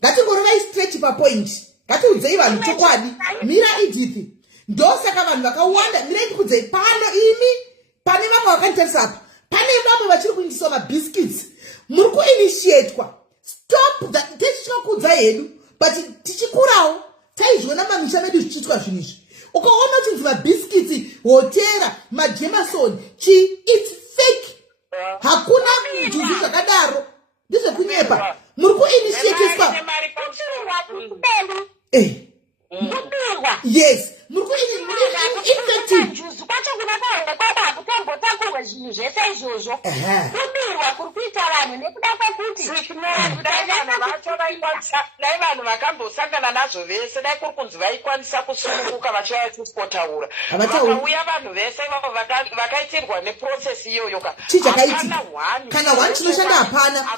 ngatingorovai straight papoint ngatiudzei vanhu chokwadi mira idhipi ndosaka vanhu vakawanda mira ndikudzei pano imi pane vamwe vakanditarisa apa pane vamwe vachiri kuindiswa mabhiskits muri kuinitiatwa stop tichikakudza hedu but tichikurawo taizviona mamisha medu zvichiitwa zvinhu izvi ukaona uchinzi mabhiskits hotera majemasoni its fake hakuna juzi zvakadaro ndezvekunyepa muri kuinitiatiswa kubirwa Yes. Juzu kwacho kunataura kwakutombotakurwa zvinhu zvese izvozvo kumirwa kuri kuita vanhu nekuda kwekuti dai vanhu vakambosangana nazvo vese dai kuri kunzi vaikwanisa kusununguka vachiva vachisipotaura vakauya vanhu vese ivavo vakaitirwa neprocesi iyoyo kana one chinoshanda hapana.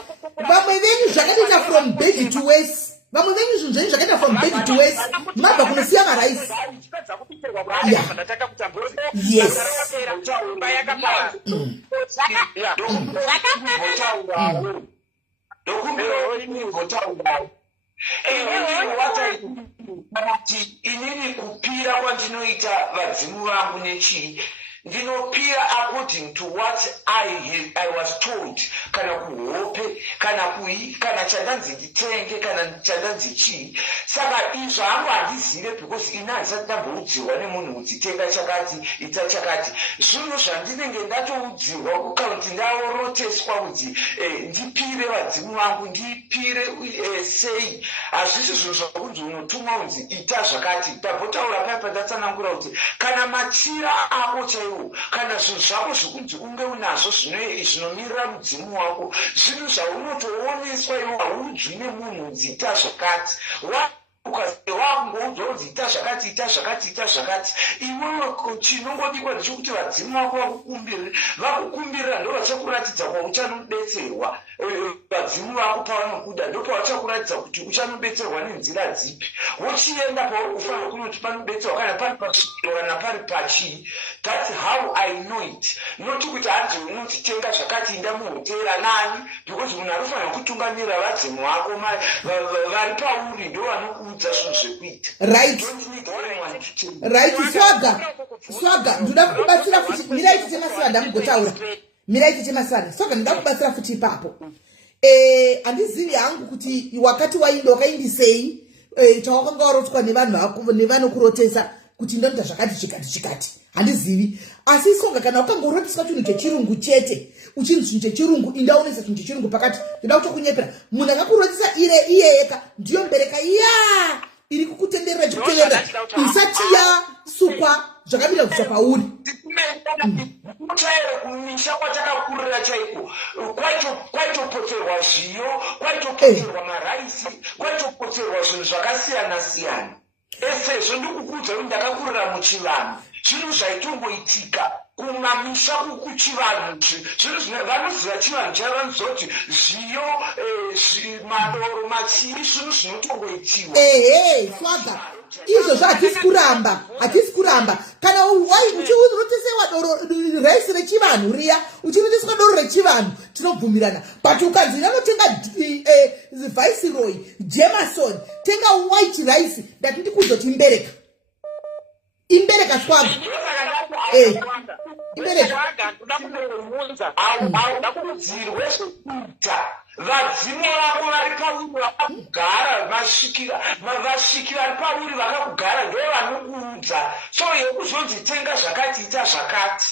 Vamwe venyu zvakatoita from bed to waist. Vamwe venyu zvinhu zvenyu zvakaita from bed to waist. Mabva kunosiya maraisi. Yes. Inini kupira kwandinoita vadzimu vangu nechii ndinopira according to what I was told, kana kuhope kana chandanzi nditenge kana chandanzi chii. Saka izvo hangu handizive because ina handisati ndamboudzirwa nemunhu kuti tenga chakati ita chakati. Zvinhu zvandinenge ndatoudzirwa kukaunti ndaoroteswa kuti ndipire vadzimu vangu ndipire sei. Hazvisi zvinhu zvakunzi unotumwa kunzi ita zvakati. Ndambotaura paya pandatsanangura kuti kana machira ako chaiwo kana zvinhu zvako zvokunzi unge unazvo zvinomirira mudzimu wako zvinhu zvaunotooneswa iwo haudzwi nemunhu kunzi ita zvakati. Wakungoudzwa kunzi ita zvakati ita zvakati ita zvakati. Iwewe chinongodikwa ndechekuti vadzimu vako vakukumbirira ndo vachakuratidza kwauchanobetserwa. Vadzimu vako pavanokuda ndo pavachakuratidza kuti uchanobetserwa nenzira dzipi. Uchienda pauri kufanira kunoti panobetserwa kana pari pasviro kana pari pachii. That's how I know it. Noti kuti hanzi unoti tenga zvakati inda muhotera nani because munhu anofanira kutungamira vadzimu vako vari pauri ndo vanokuudza zvinhu zvekuita. Right. Swaga ndoda kubatsira futi miraiti temaswara ndamugotaura miraiti temaswara swaga ndoda kubatsira futi ipapo. Handizivi hangu kuti wakati wainda wakaindisei chawakanga warotwa nevanhu vako nevanokurotesa kuti ndoita zvakati chikati handizivi. Asi songa kana wakanga uroteswa chinhu chechirungu chete uchinzi chinhu chechirungu indaonesa chinhu chechirungu pakati ndoda kutokunyepera munhu akakurotesa iye yeka ndiyo mbereka iri kukutenderera chikutenderera isati yasukwa zvakamira kubva pauri. Kuchaira kumisha kwatakakurira chaiko kwaitopoterwa zviyo kwaitopoterwa maraisi kwaitopoterwa zvinhu zvakasiyana siyana. Esezvo ndikukuudza kuti ndakakurira muchivanhu zvinhu zvaitongoitika kumamisha kuchivanhu zvinhu vanoziva chivanhu chavanozoti zviyo madoro machiri zvinhu zvinotongoitiwa. Swaga izvozvo hatisi kuramba kana uchirotesewa doro raisi rechivanhu riya uchiroteswa doro rechivanhu tinobvumirana but ukanzi vanotenga viceroy Jameson tenga white rice ndati ndikuzoti imbereka Swaga imbereka ndakudzirwe zvekuita vadzimu vako vari pauri vakakugara vasviki vari pauri vakakugara ndo vanokuudza so yekuzonzi tenga zvakati ita zvakati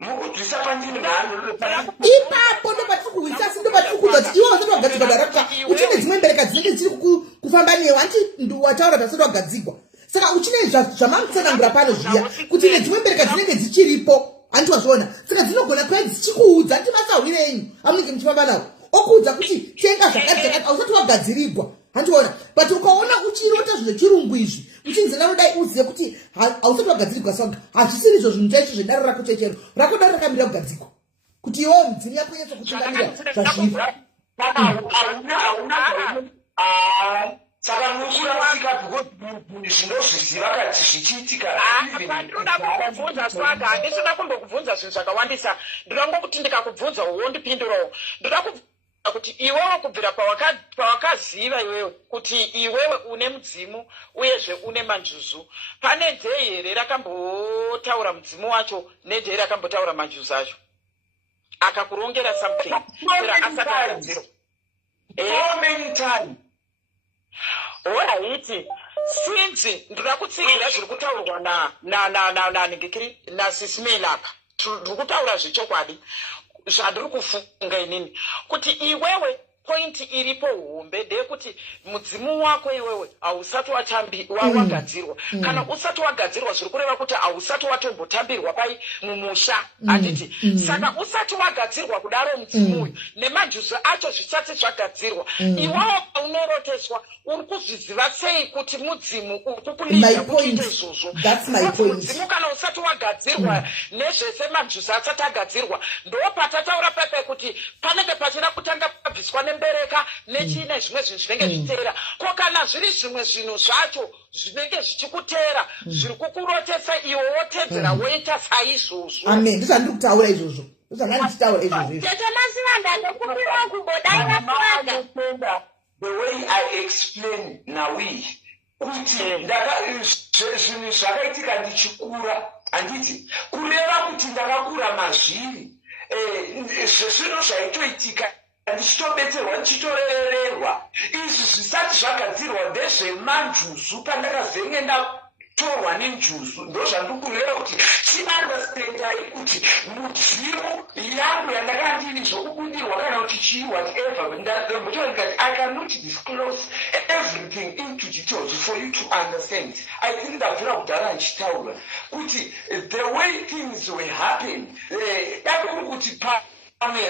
mukudzwisa pandini mhano ipapo ndopatirikuwisa asi ndopatirikuudza kuti iwo wasati wagadzigwa darakta uchine dzimwe mbereka dzinenge dziri kufamba newe hanti wataura pasati wagadzigwa saka uchine zvamamutsanangura pano zviya kuti nedzimwe mbereka dzinenge dzichiripo hanti wazviona saka dzinogona kuva dzichikuudza kuti masahwire enyu amunenge muchifamba nawo okuudza kuti tenga zvakati ausati wagadzirirwa handiona but ukaona uchirota zvinhu zvechirungu izvi uchinzi ndanodai uzive kuti hausati wagadzirirwa sanga hazvisiri izvo zvinhu chaicho zvedare rako chechero rako dare rakamira kugadzikwa kuti iwewo mudzimu yako yese kutungamira zvazviri. Saka mukurasika zvinozviziva kati zvichiitika. Ndinoda kukubvunza Swaga, handisina kundokubvunza zvinhu zvakawandisa. Ndoda ngokuti ndikakubvunza wondipindurawo. Ndoda kubvunza kuti iwewe kubvira pawakaziva iwewe kuti iwewe une mudzimu uyezve une manjuzu. Pane dhei here rakambotaura mudzimu wacho nedhei rakambotaura manjuzu acho. Akakurongera something. Asakagadzirwa. So many times. Alright. Since ndoda kutsigira zviri kutaurwa nasismail apa ndiri kutaura zvechokwadi zvandiri kufunga inini kuti iwewe point point iripo hombe ndeyekuti mudzimu wako iwewe hausati wagadzirwa. Kana usati wagadzirwa zviri kureva kuti hausati watombotambirwa pai mumusha handiti. Saka usati wagadzirwa kudaro mudzimu uyu nemajuzi acho zvisati zvagadzirwa, iwawo paunoroteswa uri kuzviziva sei kuti mudzimu ukukuliza kuchiita izvozvo? Mudzimu kana usati wagadzirwa nezvese majuzi asati agadzirwa, ndopatataura pepe kuti panenge pachida kutanga pabviswa nembereka nechine zvimwe zvinhu zvinenge zviteera. Ko kana zviri zvimwe zvinhu zvacho zvinenge zvichikuteera zviri kukurotesa iwe wotedzera woita saizvozvo. Amen. Ndizvandiri kutaura izvozvo. Ndizvandiri izvozvo. Tete Masivanda ndokupira kumbodai Masivanda. The way I explain nawi kuti zvinhu zvakaitika ndichikura handiti kureva kuti ndakakura mazviri zvinhu zvaitoitika ndichitobetserwa ndichitorererwa izvi zvisati zvagadzirwa ndezvemanjuzu pandakazenge ndatorwa nenjuzu ndozvandikureva kuti chiandastendai kuti mudzimu yangu yandakandiri zvokubudirwa kana kuti chii whatever ndambotoikati I cannot disclose everything into details for you to understand. I think ndabvira kudhara ndichitaura kuti the way things were happening dakuri kuti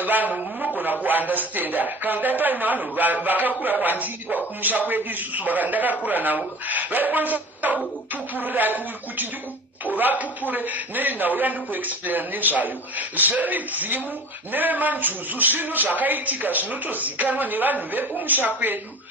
vanhu munogona kuandastenda kana dai paine vanhu vakakura kwandiri kumusha kwedu isusu ndakakura navo vaikwanisa kupupurira kuti vapupure nenhau yandikuexplaina nezvayo zvemidzimu nevemanjuzu zvinhu zvakaitika zvinotozikanwa nevanhu vekumusha kwedu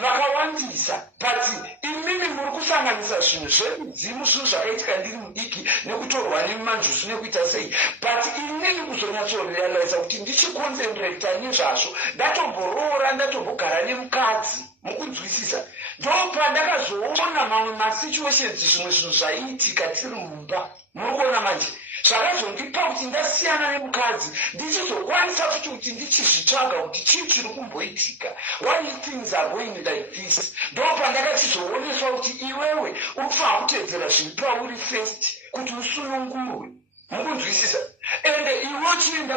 vakawandisa, but imimi muri kusanganisa zvinhu zvemidzimu zvinhu zvakaitika ndiri mudiki nekutorwa nemanjuzu nekuita sei, but inini kuzonyatsorealiza kuti ndichikonzentrata nezvazvo ndatomborora ndatombogara nemukadzi mukunzwisisa ndopandakazoona mamwe masituations zvimwe zvinhu zvaiitika tiri mumba munokuona manje zvakazondipa kuti ndasiyana nemukadzi ndichizokwanisa futi kuti ndichizvitsvaga kuti chii chiri kumboitika, why things are going like this. Ndopandakachizooneswa kuti iwewe uri kufanira kutedzera zviri pauri first kuti usunungurwe mukunzwisisa, ende iwe chienda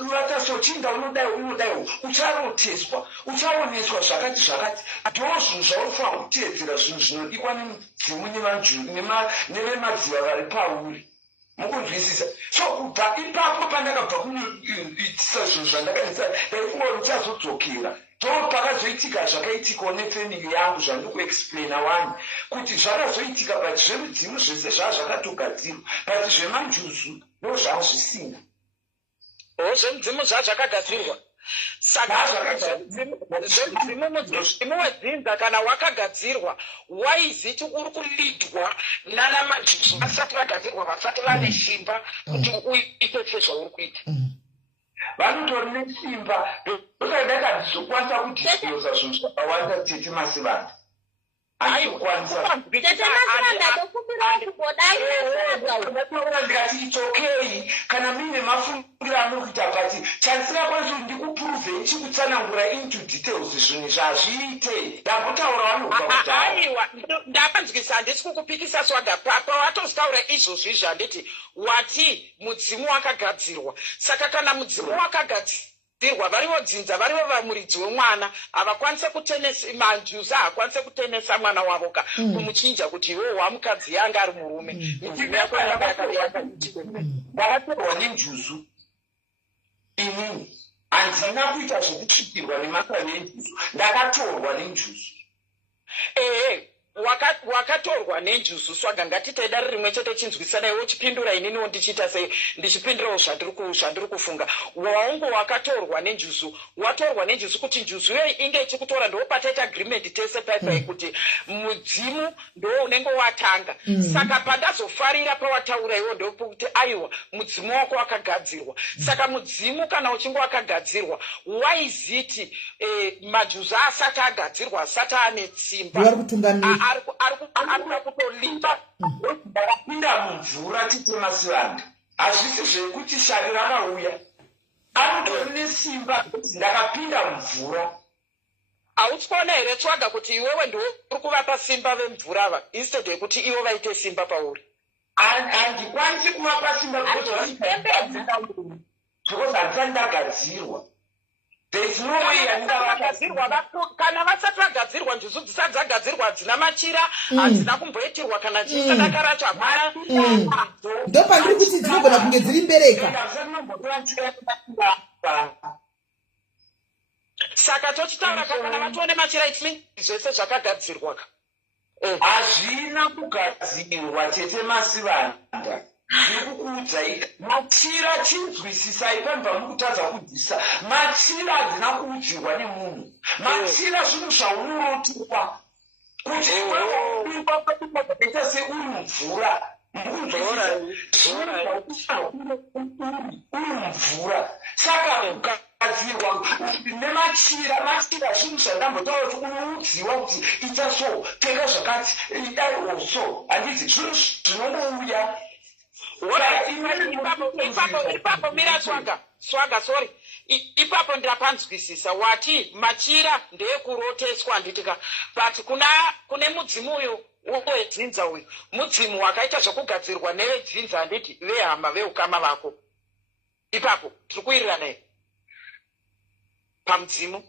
unotasochienda unodaiwo ucharoteswa uchaoneswa zvakati ndo zvinhu zvaufanira kutedzera zvinhu zvinodikwa nemudzimu nevemadziva vari pauri mukunzwisisa. So kubva ipapo pandakabva kunoitisa zvinhu zvandakanisa ndaifunga kuti uchazodzokera ndo pakazoitika zvakaitikawo nefamily yangu zvandiri kuexplaina wani kuti zvakazoitika but zvemudzimu zvese zvazvakatogadzirwa but zvemanjuzu ndo zvazvisina. Zvemudzimu zvazvakagadzirwa saka mudzimu wedzinza kana wakagadzirwa waiziti uri kulidwa nana majuzu vasati vagadzirwa vasati vane simba kuti uite sezvauri kuita. Vanotori nesimba ndokandakazokwanisa kudisclosa zvinhu zvakawanda Tete Masivanda. Ndikati it's okay kana mine mafungiro anokuita but chandisingakwanisa kuti ndikupuruvhei chikutsanangura into details zvinhu zvazviite ndambotaura vanobva kudhara. Aiwa ndapanzwisa handisi kukupikisa swaga pawatozitaura izvozvo izvi handiti wati mudzimu wakagadzirwa. Saka kana mudzimu wakagadzirwa varivo dzinza varivo vamuridzi wemwana havakwanise kutenesa manjuza haakwanise kutenesa mwana wavo kumuchinja kuti iwe wamukadzi yanga ari murume. Ndakatorwa nenjuzu inini handina kuita zvekutsvikirwa nemasana enjuzu ndakatorwa nenjuzu. Wakatorwa nenjuzu swaga ngatite dare rimwe chete chinzwisanaiwo chipindura ininiwo ndichiita sei ndichipindurawo zvandiri kufunga. Waungo wakatorwa nenjuzu watorwa nenjuzu kuti njuzu iyoyi inge ichikutora ndopataita agreement tese paipai kuti mudzimu ndo unenge watanga. Saka pandazofarira pawataura iwo ndokuti aiwa mudzimu wako wakagadzirwa. Saka mudzimu kana uchinge wakagadzirwa waiziti majuzu asati agadzirwa asati ane simba ari kutolimba ndakapinda mumvura Tete Masivanda hazvisi zvekuti shari rakauya anotori nesimba ndakapinda mumvura. Hautsikuona here tsvaga kuti iwewe ndo uri kuvapa simba vemvura ava instead yekuti ivo vaite simba pauri? Handikwanisi kuvapa simba because handisati ndagadzirwa. There is no way yandingavapa vagadzirwa kana vasati vagadzirwa njuzu dzisati dzagadzirwa hadzina machira hadzina kumboitirwa kana chisadakara chakwana ndopandiri kuti dzinogona kunge dziri mbereka. Saka tochitaura kana vatoone machira itimi zvese zvakagadzirwa hazvina kugadzirwa chete masivanda. Ndikukuudzai machira chinzwisisai pamba mukutadza kudzidzisa. Machira hadzina kuudzirwa nemunhu. Machira zvinhu zvaunotirwa kuti ita seuri mumvura. Mvura saka kugadzirwa nemachira. Machira zvinhu zvandambotaura kuti unoudziwa kuti ita so, tenga zvakati, idaiwo so. Handiti zvinhu zvinongouya. Ipapo mira swaga sorry. Ipapo ndapanzwisisa wati machira ndeekuroteswa nditika, but kune mudzimu uyu wedzinza uyu mudzimu wakaita zvokugadzirwa nevedzinza handiti vehama veukama vako. Ipapo tiri kuwirirana here pamudzimu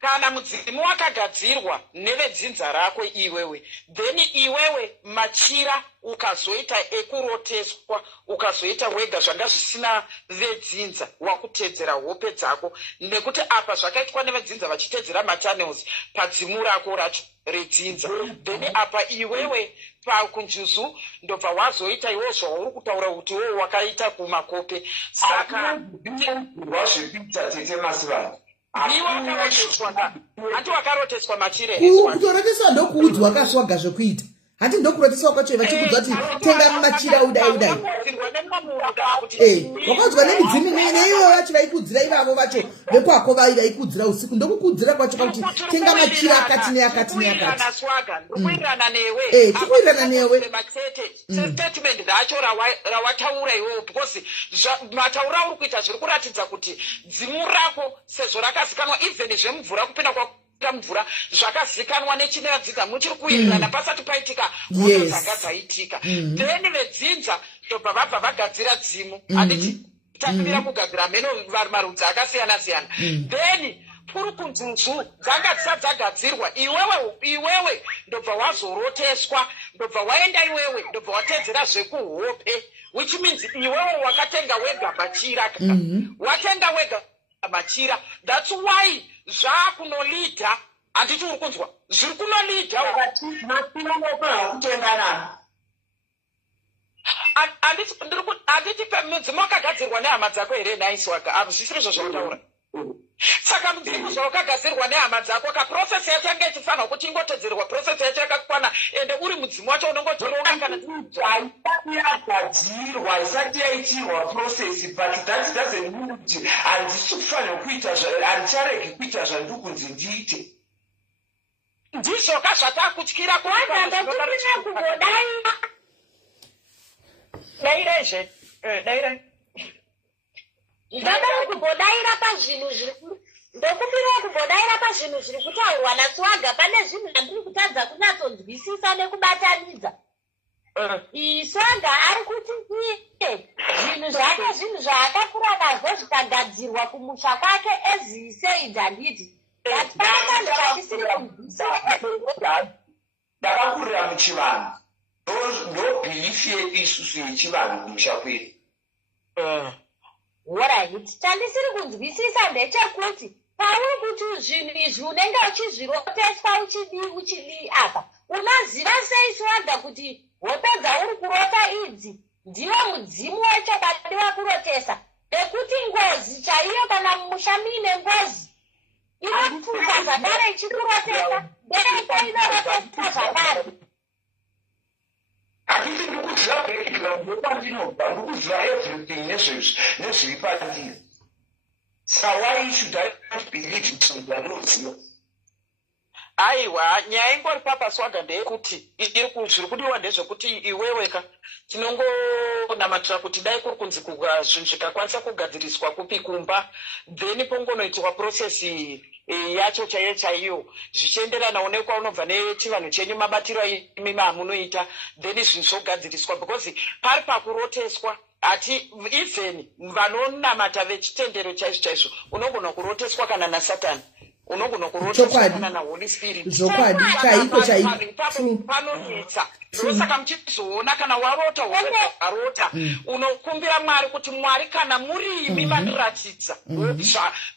kana mudzimu wakagadzirwa nevedzinza rako iwewe, then iwewe machira ukazoita ekuroteswa ukazoita wega zvanga zvisina vedzinza wakutedzera hope dzako, nekuti apa zvakaitwa nevedzinza vachitedzera machannels padzimu rako racho redzinza, then apa iwewe pakunjuzu ndobva wazoita iwo zvauri kutaura kuti wo wakaita kumakope. Saka zvekuita tete masivana hati wakaroteswa machire kutoroteswa ndokuudzwa kaswaga zvekuita, hati ndokuroteswa kwacho vachikuudzwa kuti tenga machira udai wakaudzwa nemidzimu neivo vacho vaikuudzira ivavo vacho vekwako vaikuudzira usiku, ndokukuudzira kwacho kwakuti tenga machira akati neakati neakati. Tikuwirirana newe statement racho rawataura iwewo, because mataura auri kuita zviri kuratidza kuti dzimu rako sezvo rakazikanwa even zvemvura kupinda mvura zvakazikanwa nechinevadzidza muchiri kuwirirana pasati paitika moto dzanga dzaitika, then vedzinza ndobva vabva vagadzira dzimu handiti takuvira kugadzira meno marudzi akasiyana siyana, then kuri kunzuzu dzanga dzisati dzagadzirwa iwewe ndobva wazoroteswa, ndobva waenda iwewe ndobva watedzera zvekuhope, which means iwewe wakatenga wega machira watenga wega machira. That's why zvakunolidha handiti uri kunzwa zviri kunolidha handiti mudzimu wakagadzirwa nehama dzako here naiswaka hazvisiri zvo zvautaura. Saka mudzimu zvawakagadzirwa nehama dzako kaprocess yacho yanga ichifanirwa kuti ingotedzerwa process yacho yakakwana, ende uri mudzimu wacho unongotoronga kana yagadzirwa isati yaitirwa process, but that doesn't mean kuti handisi kufanira kuita handicharegi kuita zvandiri kunzi ndiite. Ndizvoka zvatakutyira dairezve dairai ndada kumbodaira pazvinhu ndokupira kumbodaira pazvinhu zviri kutaurwa naSwaga. Pane zvinhu zvandiri kutadza kunyatsonzwisisa nekubatanidza. Swaga ari kuti zvinhu zvake zvinhu zvaakakura nazvo zvikagadzirwa kumusha kwake eziseidzi handiti atipakanhu kachisiri kunzwisisa. Ndakakurira muchivanhu ndobhilifi yedu isusu yechivanhu kumusha kwedu. Alright, chandisiri kunzwisisa ndechekuti pauri kuti zvinhu izvi unenge uchizviroteswa uchidi apa, unoziva sei Swaga kuti hope dzauri kurota idzi ndiwo mudzimu wacho kadiwa kurotesa, nekuti ngozi chaiyo kana mumusha muine ngozi inotuka zvakare ichikurotesa bereka inorotesa zvakare. Handiti ndikuziva kurekera ndopandinobva, ndikuziva everything nezviri pandiri. So why should I not believe in something I don't know? Aiwa, nyaya ingori papa Swaga ndeyekuti zviri kudiwa ndezvekuti iweweka tinongonamatira kuti dai kuri kunzi zvinhu zvikakwanisa kugadziriswa kupi kumba, then pongonoitwa process yacho chaiyo zvichienderana nekwaunovha nechivanhu chenyu mabatiro imi mamunoita, then zvinhu zvogadziriswa, because pari pakuroteswa ati even vanonamata vechitendero chaizvo chaizvo unogona kuroteswa kana naSatani, unogona kuroteswa kana naHoly Spirit. Zvokwadi chaiko panonetsa. Ndosaka muchizoona kana warota warota unokumbira Mwari kuti Mwari kana muri imi mandiratidza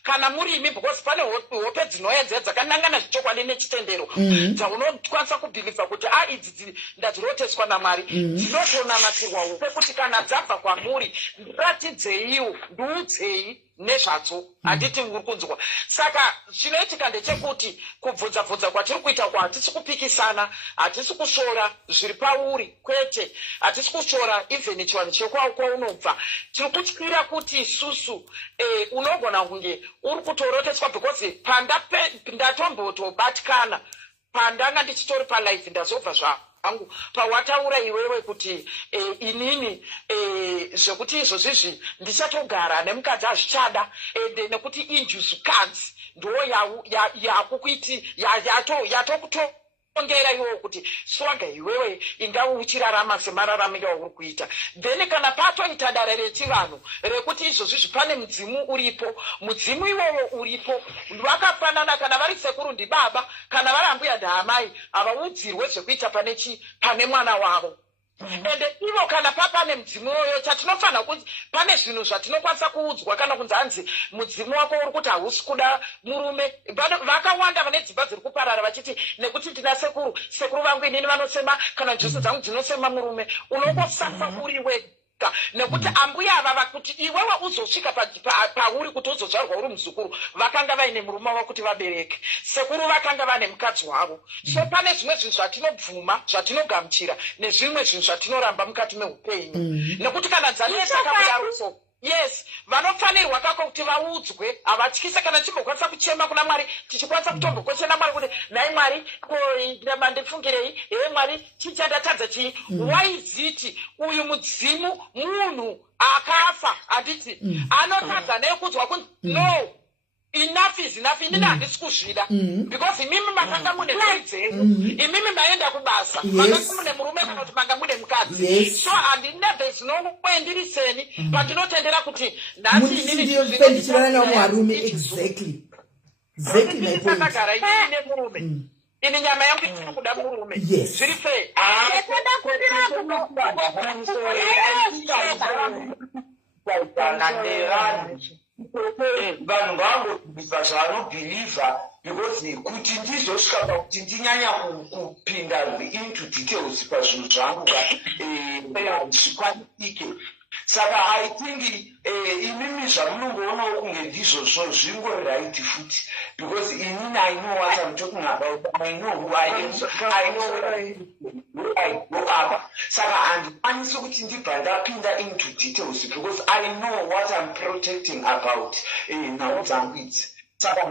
kana muri imi, because pane hope dzinoedza dzakanangana zvichokwadi nechitendero dzaunokwanisa kubhilivha kuti idzi ndadziroteswa naMwari dzinotonamatirwa hope kuti kana dzabva kwamuri ndiratidzeiwo ndiudzei nezvadzo handiti uri kunzwa. Saka chinoitika ndechekuti kubvunza kwatiri kuita hatisi kupikisana, hatisi kushora zviri pauri, kwete, hatisi kushora even chivanhu chekwaunoubva. Tiri kutyira kuti isusu unogona kunge uri kutoroteswa because ndatombotobatikana pandanga ndichitori palive ndazobva zvangu pawataura iwewe kuti inini zvekuti izvozvizvi ndichatogara nemukadzi azvichada ende nekuti injuzukadzi ndo yakukuiti yatokutongera iwewe kuti swaga iwewe ingauchirarama semararamiro auri kuita. Then kana patoita dare rechivanhu rekuti izvozvizvi pane mudzimu uripo, mudzimu iwowo uripo vakafanana kana vari sekuru ndibaba kana vari ambuya ndaamai havaudzirwe zvekuita pane mwana wavo. Ende ivo kana papane mudzimu iwoyo chatinofanira kuti pane zvinhu zvatinokwanisa kuudzwa kana kunzi hanzi mudzimu wako uri kuti hausi kuda murume. Vakawanda vane dzimba dziri kuparara vachiti nekuti ndina sekuru vangu inini vanosema kana njoso dzangu dzinosema murume. Unokosafa uri wega nekuti ambuya ava vakuti iwewe uzosvika pauri kuti uzodzvarwa uri muzukuru vakanga vaine murume wavo kuti vabereke, sekuru vakanga vane mukadzi wavo. So pane zvimwe zvinhu zvatinobvuma zvatinogamuchira nezvimwe zvinhu zvatinoramba mukati meupenyu nekuti kana dzanesa kabudaruso yes vanofanirwa kako kuti vaudzwe havatyise kana chimbokwanisa kuchema kuna Mwari tichikwanisa kutombokoshena Mwari kuti nhai Mwari mandipfungirei Mwari chichandatadza chii. Why is it uyu mudzimu munhu akafa handiti anotadza nekudzwa kuti no enough is enough, inini handisi kuzvida because imimi makanga mune mhuri dzenyu, imimi maenda kubasa makanga mune murume kana kuti manga mune mukadzi. So handinebe zvinokwendiriseni pandinotendera kuti nhasi ininipendichirana namuvarume exactly my point. Ndakagara ine murume ini nyama yangu iri kuda murume zviri sei vanhu vangodhibva zvavanobhilivha because kuti ndizosvika pakuti ndinyanya kupinda into details pazvinhu zvangu zvikwanisike. Saka I think imimi zvamunongoonawo kunge ndizvozvo zvingori right futi because inini I know what I'm talking about, I know who I am, I know where I go up. Saka handikwanisi kuti ndibva ndapinda into details because I know what I'm protecting about nhau dzangu idzi. Saka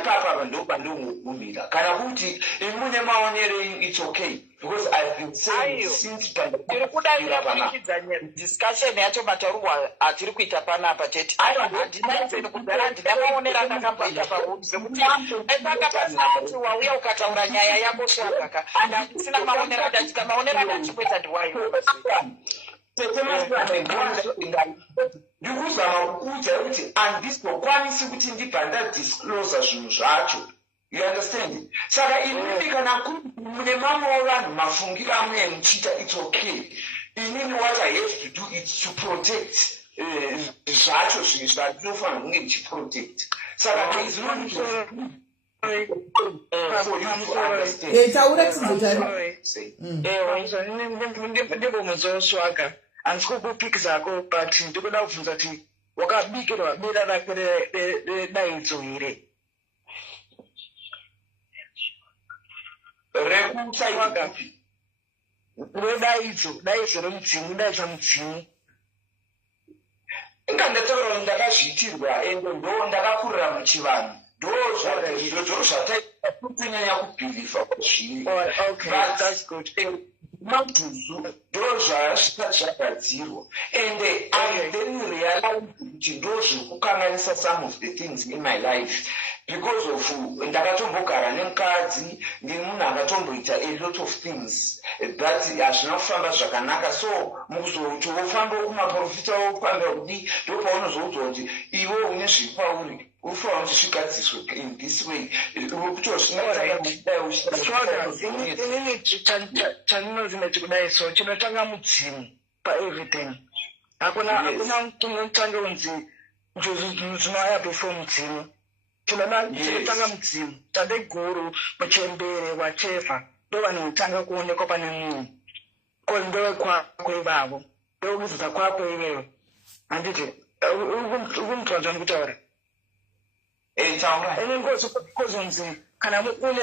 ipapa ndopa ndongogumira kana kuti imune maonerei it's okay because I've been saying since tiri kudarira kunikidza discussion yacho mataurwa atiri kuita panapa chete handinaizeni kugara ndina maonero akakamboita paudze kuti panga pasina kuti wauya ukataura nyaya yako svagaka handisina maonero ndachita maonero andachikuita ndiwaiwo ndikuzama kukuudza kuti handizokwanisi kuti ndibva ndadisclosa zvinhu zvacho. You understand? Saka inini kana kuti mune mamwe vanhu mafungiro amwe muchiita it's okay. Inini what I have to do is to protect zvacho zvinhu zvandinofanira kunge ndichiprotect. Saka there is no need for you to understand. Taura chizotari. Ndibomuzoswaga handisi kukupikisako but ndikuda kubvunza kuti wakabikirwa bira rako redaidzo here redaidzo remudzimu daidza mudzimu inga ndataura ndakazviitirwa ende ndo ndakakurira muchivanhu ndo zvataita kunyanya kubhilivha kwazviri madhuzu ndo zvasvika zvagadzirwa ende I then realized kuti ndo zviri kukanganisa some of the things in my life because of ndakatombogara nemukadzi ndiri munhu akatomboita a lot of things but hazvina kufamba zvakanaka. So mukuzoti wofamba kumaprofita wofamba kudi ndopaunozoudza kuti iwe une zviri pauri ufanira kuti zvigadziswe in this way. Chaninozineti kudai so chinotanga mudzimu paeverything. Hakuna chinotanga unzi zvinouya before mudzimu. Chinotanga mudzimu. Tade guru muchembere wacheva ndo vanotanga kuonekwa pane munhu. Ko ndo kwako ivavo. Ndo kudzidza kwako iwewe. Handiti ukumutwadza ndikutaura. Ine ngozi kuzonzi kana une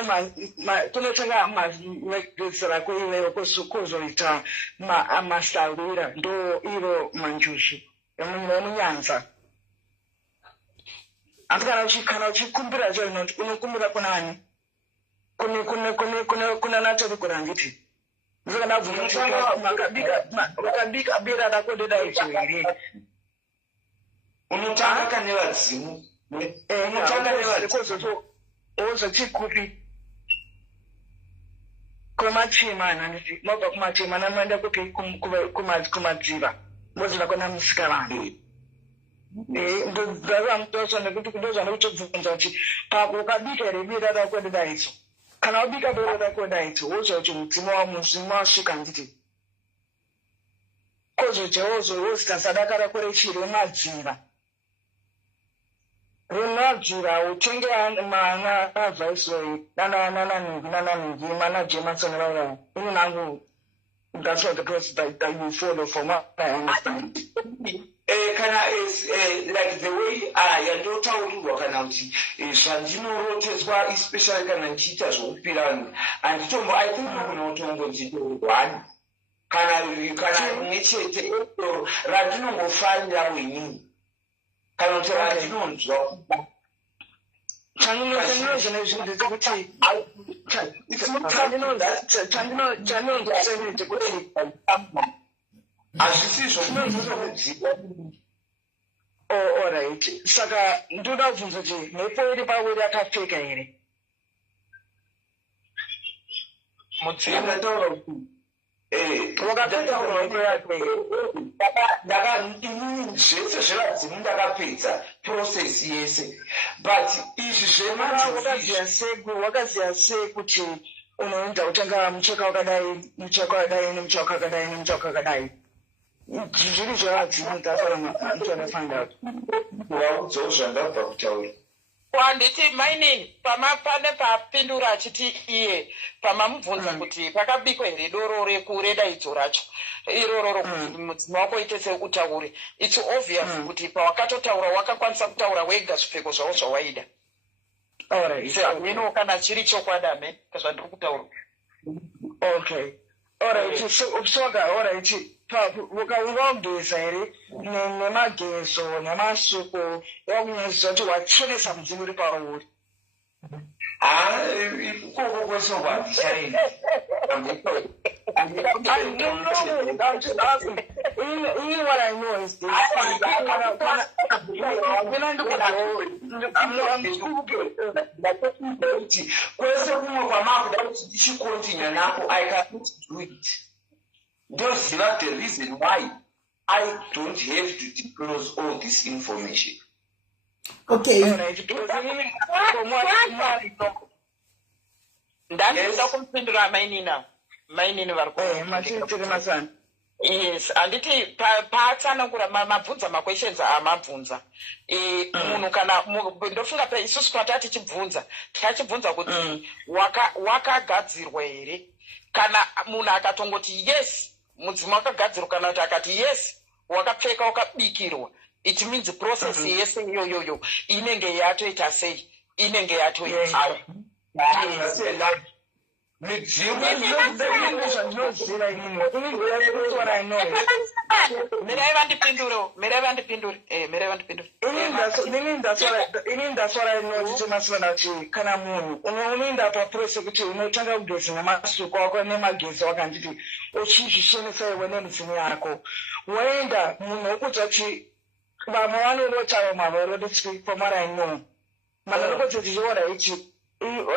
tunotanga magezera kuiwewe kuzoita masalura ndo iro manjushi emunyanza. Asi kana uchikumbira zvo unokumbira kunani? Kuna natori kurangiti. Ndikana bvuma wakabika bira rako deda icho here. Unotanga kane vadzimu. Unotanga nevadzimu. Ozo chikupi. Kumachima nanditi. Mobva kumachima namanda kupi kumadziva. Mbozina kona musika vanhu. Ndozva mutosha nekuti ndozva ndokutobvunza kuti pakukabika here bira rako deda icho. Kana wabika bira rako deda icho wozva kuti mudzimu wasvika nditi. Kozo Jehozo wosita sadaka rako rechiro madziva. Remadziva utenge mana advisory nananigi mana Jameson Laura. In Nangu, that's what the process that you follow from what I understand. Like the way yandotauriwa kana kuti zvandinoroteswa especially kana ndichiita zvokupira vanhu handitombo I think unotongodzitorwani kana nechete randinongofarira wenini kana kuti randinonzwa hazvisizvo kunonzonomudziwa. Alright. Saka ndoda kubvunza kuti mhepo iri pauri yakapfeka here? Ndataura kuti wakapfeka mhepo yake zvese zvevadzimu ndakapedza process yese but izvi zvemadzimu wakaziya sei kuti unoenda kutanga mucheka wakadai mucheka wakadai nemucheka wakadai nemucheka wakadai? Zviri zvavadzimu ndatofind waudzawo zvandabva kutaura. Handiti mainini pane papindura achiti iye pamamubvunza kuti pakabikwa here doro rekureda racho iroro mudzimu wako ite sekutaure. It's obvious kuti pawakatotaura wakakwanisa kutaura wega zvipfeko zvavo zvawaida. Hino kana chiri chokwadi zvandiri kutaura. Okay. Alright. Alright. Ukageza here nemagezo nemasuku yakunyadzisa kuti wachenesa mudzimu uri pauri. Ikoko kwese kwatichaini. What I know is this. Kwese kumwe kwamakuda kuti ndichikontinua nako I cannot do it. Ndoziva the reason why I don't have to disclose all this information. Okay. Ndandida kumpindura mainini vari yes, handiti paatsanangura mabvunza maquestions amabvunza munhu kana ndofunga isusu patati tachibvunza kuti wakagadzirwa here. Kana munhu akatongoti yes mudzimu wakagadzirwa kana kuti akati yes wakapfeka wakabikirwa, it means process yese iyoyoyo inenge yatoita sei, inenge yatoita kana munhu unoenda paprose kuti unotanga kugeza nemasuku ako nemagezi wakanditi uchizvishenesa iwe nemudzimu yako waenda munhu wokudza kuti vamwe vanorota, vamwe don't speak from what I know. mananokotichiona ichi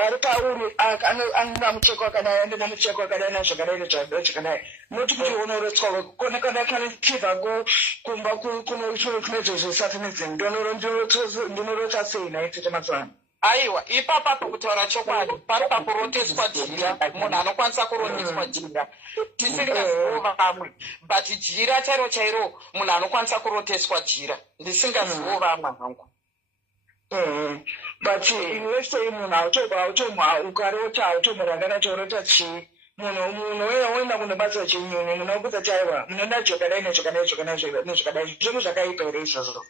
ari pauri anga mucheko wakadai ande namucheko wakadai nazvakadai nezvakadai noti kuti unoretswa kana chibva kumba kunezvezvesafinizing ndinorotsa sei naitete matswana. Aiwa, ipapapo kutaura chokwadi pari pakuroteswa jira, munhu anokwanisa kuroteswa jira tisingazivo vamwe, but jira chairo munhu anokwanisa kuroteswa jira ndisingazivo vamwe hangu. But let's say munhu ukarota automurangana chorota chii munhu uenda kunobasa chinyunyu munhu akudza chaiwa munoda zvakadai nezvakadai zvinhu zvakaipa here izvozvo.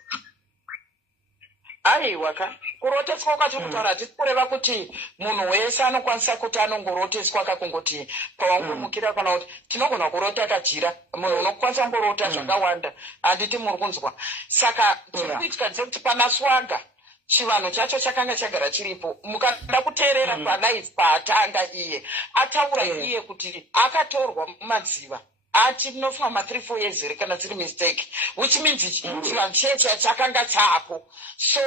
Aiwa ka kuroteswa kwati kutaura hatisi kureva kuti munhu wese anokwanisa kuti anongoroteswa kakungoti pawangomukira kana kuti tinogona kurota kajira munhu unokwanisa kungorota zvakawanda handiti muri kunzwa. Saka tiri kuitika ndechekuti pana Swaga chivanhu chacho chakanga chagara chiripo. Mukada kuteerera palive paatanga iye ataura iye kuti akatorwa mumadziva ati munofamba 3-4 years here kana dziri mistake, which means chivanhu checha chakanga chapo. So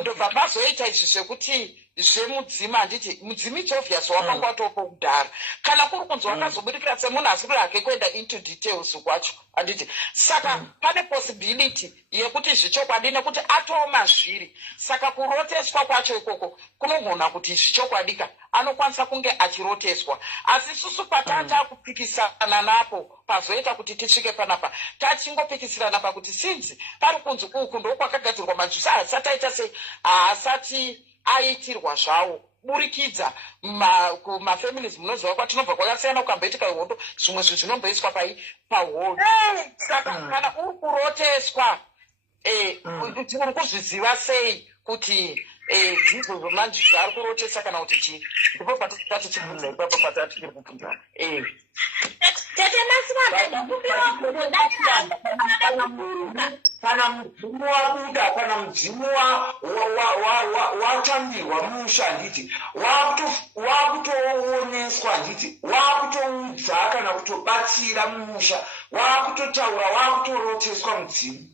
ndobva pazoita izvi zvekuti zvemudzima handiti mudzimi it's obvious wakanga watopo kudhara kana kuri kunzi wakazobudikira semunhu asiri hake kuenda into details kwacho handiti. Saka pane possibility yekuti zvichokwadi nekuti atoma zviri. Saka kuroteswa kwacho ikoko kunogona kuti zvichokwadika anokwanisa kunge achiroteswa. Asi susu patata kupikisana napo pazoita kuti tisvike panapa tachingopikisirana pakuti sinzi pari kunzi uku ndokwakagadzirwa majusi haasati aita sei haasati aitirwa zvawo burikidza kumafeminist munoziva kwatinobva kwakasiyana ukamboitika ihondo zvimwe zvinhu zvinomboiswa pahondo. Saka kana uri kuroteswa uri kuzviziva sei kuti dzidzo zvomanjisi ari kurotesa kana kuti chii ndipo patati chibvunza ipapo patati tiri kubvunzana. Tete Masiwanda kana mudzimu wabuda kana mudzimu watambirwa musha handiti wakutooneswa handiti wakutoudza kana kutobatsira mumusha wakutotaura wakutoroteswa mudzimu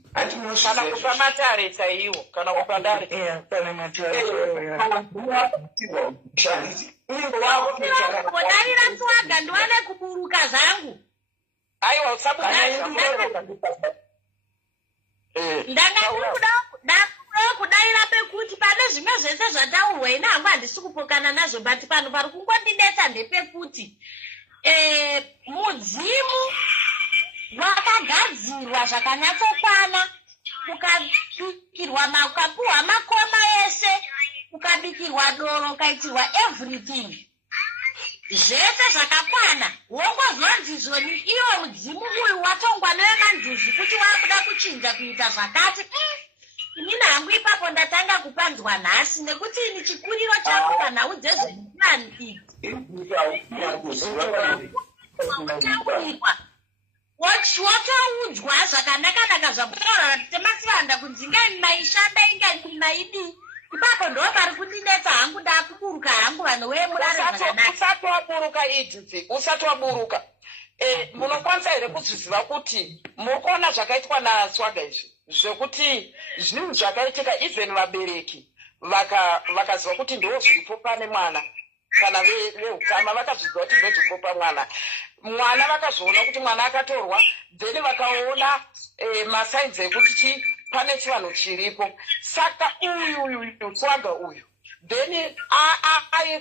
kana kupa matare chaiwo kana kupa dare kana matare kudarira Swaga ndiwane kuburuka zangu. Aiwa usaburuka ndanga kudaira pekuti pane zvimwe zvese zvataurwa ine hangu handisi kupokana nazvo but pano pari kungondinetsa ndepekuti mudzimu wakagadzirwa zvakanyatsokwana ukabikirwa ukapuhwa makoma ese ukabikirwa doro ukaitirwa everything zvese zvakakwana wongozonzi zvoni iwo mudzimu uyu watongwa nevemanduzi kuti wakuda kuchinja kuita zvakati. Inini hangu ipapo ndatanga kupanzwa nhasi nekuti ini chikuriro changu panhau dzezveplani idzi wotoudzwa zvakanaka zvakutaura kuti Masiwanda kunzi ingai maishanda ingai maidi ipapo ndo pari kundinetsa hangu ndakuburuka hangu vanhu wemurare zvakanaka. Usati waburuka idzi usati waburuka munokwanisa here kuzviziva kuti muri kuona zvakaitwa naSwaga izvi zvekuti zvinhu zvakaitika even vabereki vakaziva kuti ndo zviripo pane mwana kana vehukama vakazviziva kuti ndo zviripo pamwana mwana vakazviona kuti mwana akatorwa then vakaona masainzi ekuti pane chivanhu chiripo. Saka uyu Swaga uyu then ai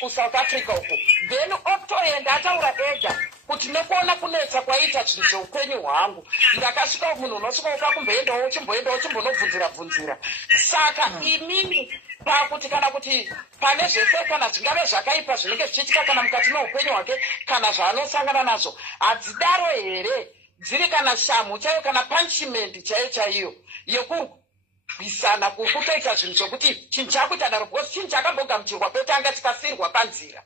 kuSouth Africa uko then otoenda ataura ega kuti nekuona kunetsa kwaita zvinhu zveupenyu hwangu ndakasvika munhu unosvika uka kumboendawo uchimbonobvunzira. Saka imini pakuti kana kuti pane zvese kana zvingave zvakaipa zvinenge zvichiitika kana mukati meupenyu hwake kana zvaanosangana nazvo hadzidaro here dziri kana shamu chaiyo kana punishment chaiyo yekurwisana kutoita zvinhu zvokuti chinhu chakuita daro because chinhu chakambogamuchirwa petanga tikasirwa panzira.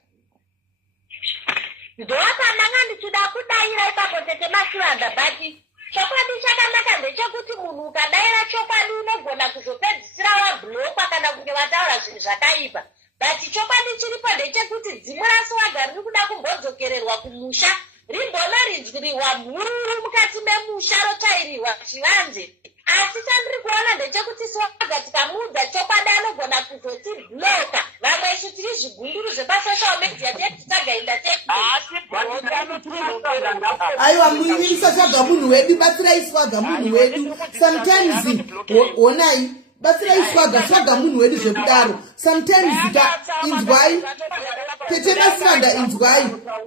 Ndowakandanga ndichida kudaira ipapo Tete Masiwanda but chokwadi chakanaka ndechekuti munhu ukadaira chokwadi unogona kuzopedzisira wabhlokwa kana kunge vataura zvinhu zvakaipa but chokwadi chiripo ndechekuti dzimu raSwaga riri kuda kumbodzokererwa kumusha rimbonoridziriwa mhururu mukati memusha rotairirwa chivanze. Asi chandiri kuona ndechekuti Swaga tikamuudza chokwadi anogona aiwa muisa swaga munhu wedu batsirai swaga munhu wedu sometimes onai batsirai swaga munhu wedu zvekudaro sometimes inzwai tete basiranda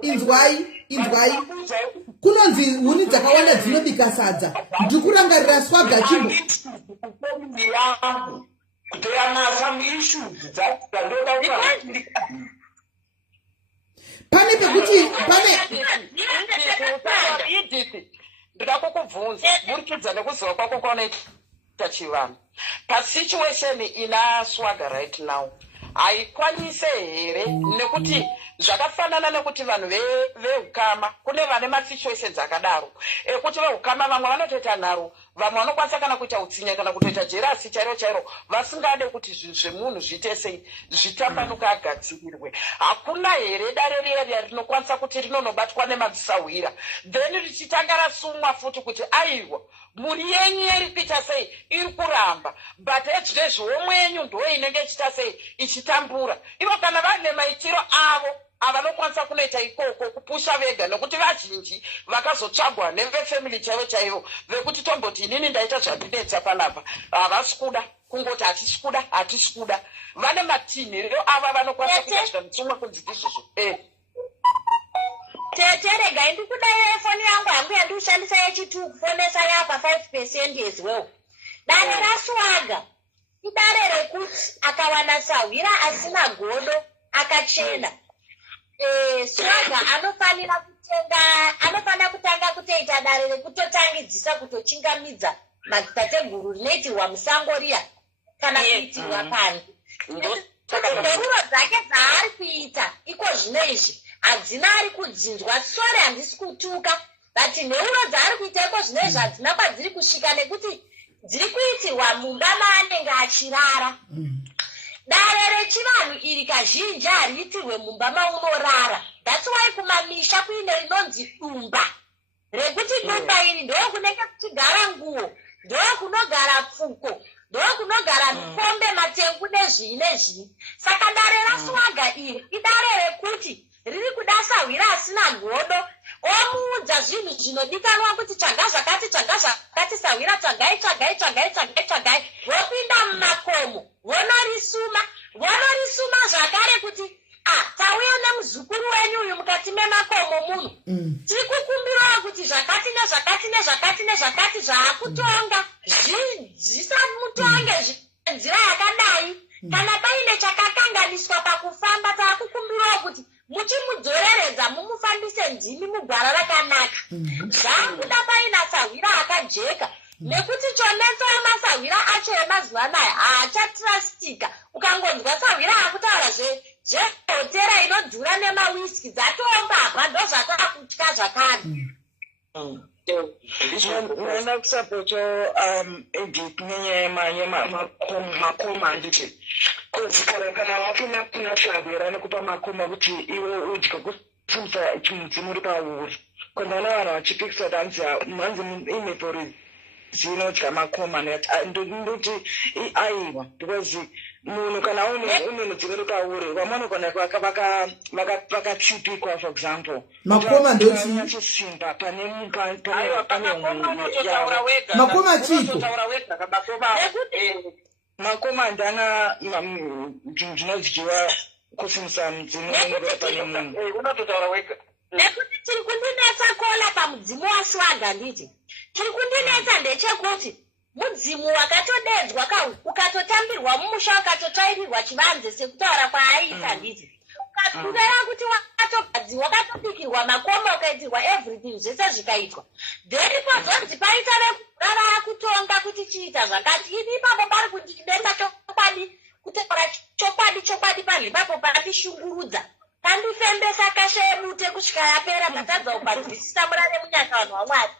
inzwai kunonzi huni dzakawanda dzinobika sadza ndikurangarira swaga chimbo pane pekuti ndida kukubvunza burikidza nekuziva kwako kwaunoita chivanhu pasituation ina swaga right now haikwanise here nekuti zvakafanana nekuti vanhu veukama kune vane masituations akadaro ekuti veukama vamwe vanotoita nharo vamwe vanokwanisa kana kuita utsinya kana kutoita jerasi chairo vasingade kuti zvinhu zvemunhu zviite sei zvitambanuka agadzirirwe hakuna here dare riya rinokwanisa kuti rinonobatwa nemadzisahwira then richitanga rasumwa futi kuti aiwa mhuri yenyu iri kuita sei iri kuramba but edzvezvoomwe yenyu ndo inenge ichiita sei ichitambura ivo kana vaine maitiro avo avanokwanisa kunoita ikoko kupusha vega nekuti vazhinji vakazotsvagwa nevefamily chaivo vekuti tomboti inini ndaita zvandinetsa panapa havasi kuda kungoti hatisi kuda vane matinhiriro ava vanokwanisa kuita zvikamitsumwa kunziki izvozvo tete regai ndikudai foni yangu hangu yandiushandisa yechitu kufonesa yapa 5% as well dare raswaga idare rekuti akawana sahwira asina godo akachena swaga anofanira kutanga kutoita dare rekutotangidzisa kutochingamidza madzitateguru rinoitirwa musango riya kana kuitirwa panze nderuro dzake dzaari kuita iko zvino izvi hadzina ari kudzinzwa sore handisi kutuka but neuro dzaari kuita iko zvino izvi hadzina kwadziri kusvika nekuti dziri kuitirwa mumba maanenge achirara dare rechivanhu iri kazhinji hariitirwe mumba maunorara that's why kumamisha kuine rinonzi dumba rekuti dumba iri ndokunenge kuchigara nguo ndokunogara pfuko ndokunogara mikombe matengu nezvii saka dare raswaga iri idare rekuti riri kuda sahwira asina godo omuudza zvinhu zvinodikanwa kuti tsvaga zvakati sahwira tsvagai vopinda mumakomo vonorisuma zvakare kuti tauya nemuzukuru wenyu uyu mukati memakomo muno tiri kukumbirawo kuti zvakati nezvakati zvaakutonga zvisamutonge nzira yakadai kana paine chakakanganiswa pakufamba taakukumbirawo kuti muchimudzoreredza mumufambise ndimi mugwara rakanaka zvakuda paina sahwira akajeka nekuti chonetsa masahwira acho emazuva anaya haachatrastika ukangonzwa sahwira akutaura zvehotera inodhura nemawiski dzatombabva ndo zvatakutya zvakare nana kusapoto edit nenyaya handiti kozikara kana wafuna kuna sahwira nekupa makoma kuti iwe udya kusumisa chimudzimu uri pauri kondana vanhu vachipikisa hanzi imepori zinodya makoma ndoti aiwa because munhu kana une mudzimu uri pauri vamonogona vakachipikwa for example makoma ndochisimba pane makoma chiko makoma ndana zvinodyiwa kusimisa mudzimu unenge pane munhu unototaura wega nekuti tiri kundinetsa kola pamudzimu waswaga nditi tiri kundinetsa ndechekuti mudzimu wakatodedzwa ukatotambirwa mumusha ukatotsvairirwa chivanze sekutaura kwaaiita nditi ukakurera kuti wakatobikirwa makoma ukaitirwa everything zvese zvikaitwa then pozonzi paita vekura vaakutonga kuti chiita zvakati ini ipapo pari kundidenda chokwadi kutaura chokwadi panhu ipapo pandishungurudza pandifembesa kashe yemute kusvika yapera tatadza kubanzwisisa murare munyaka vanhu vamwari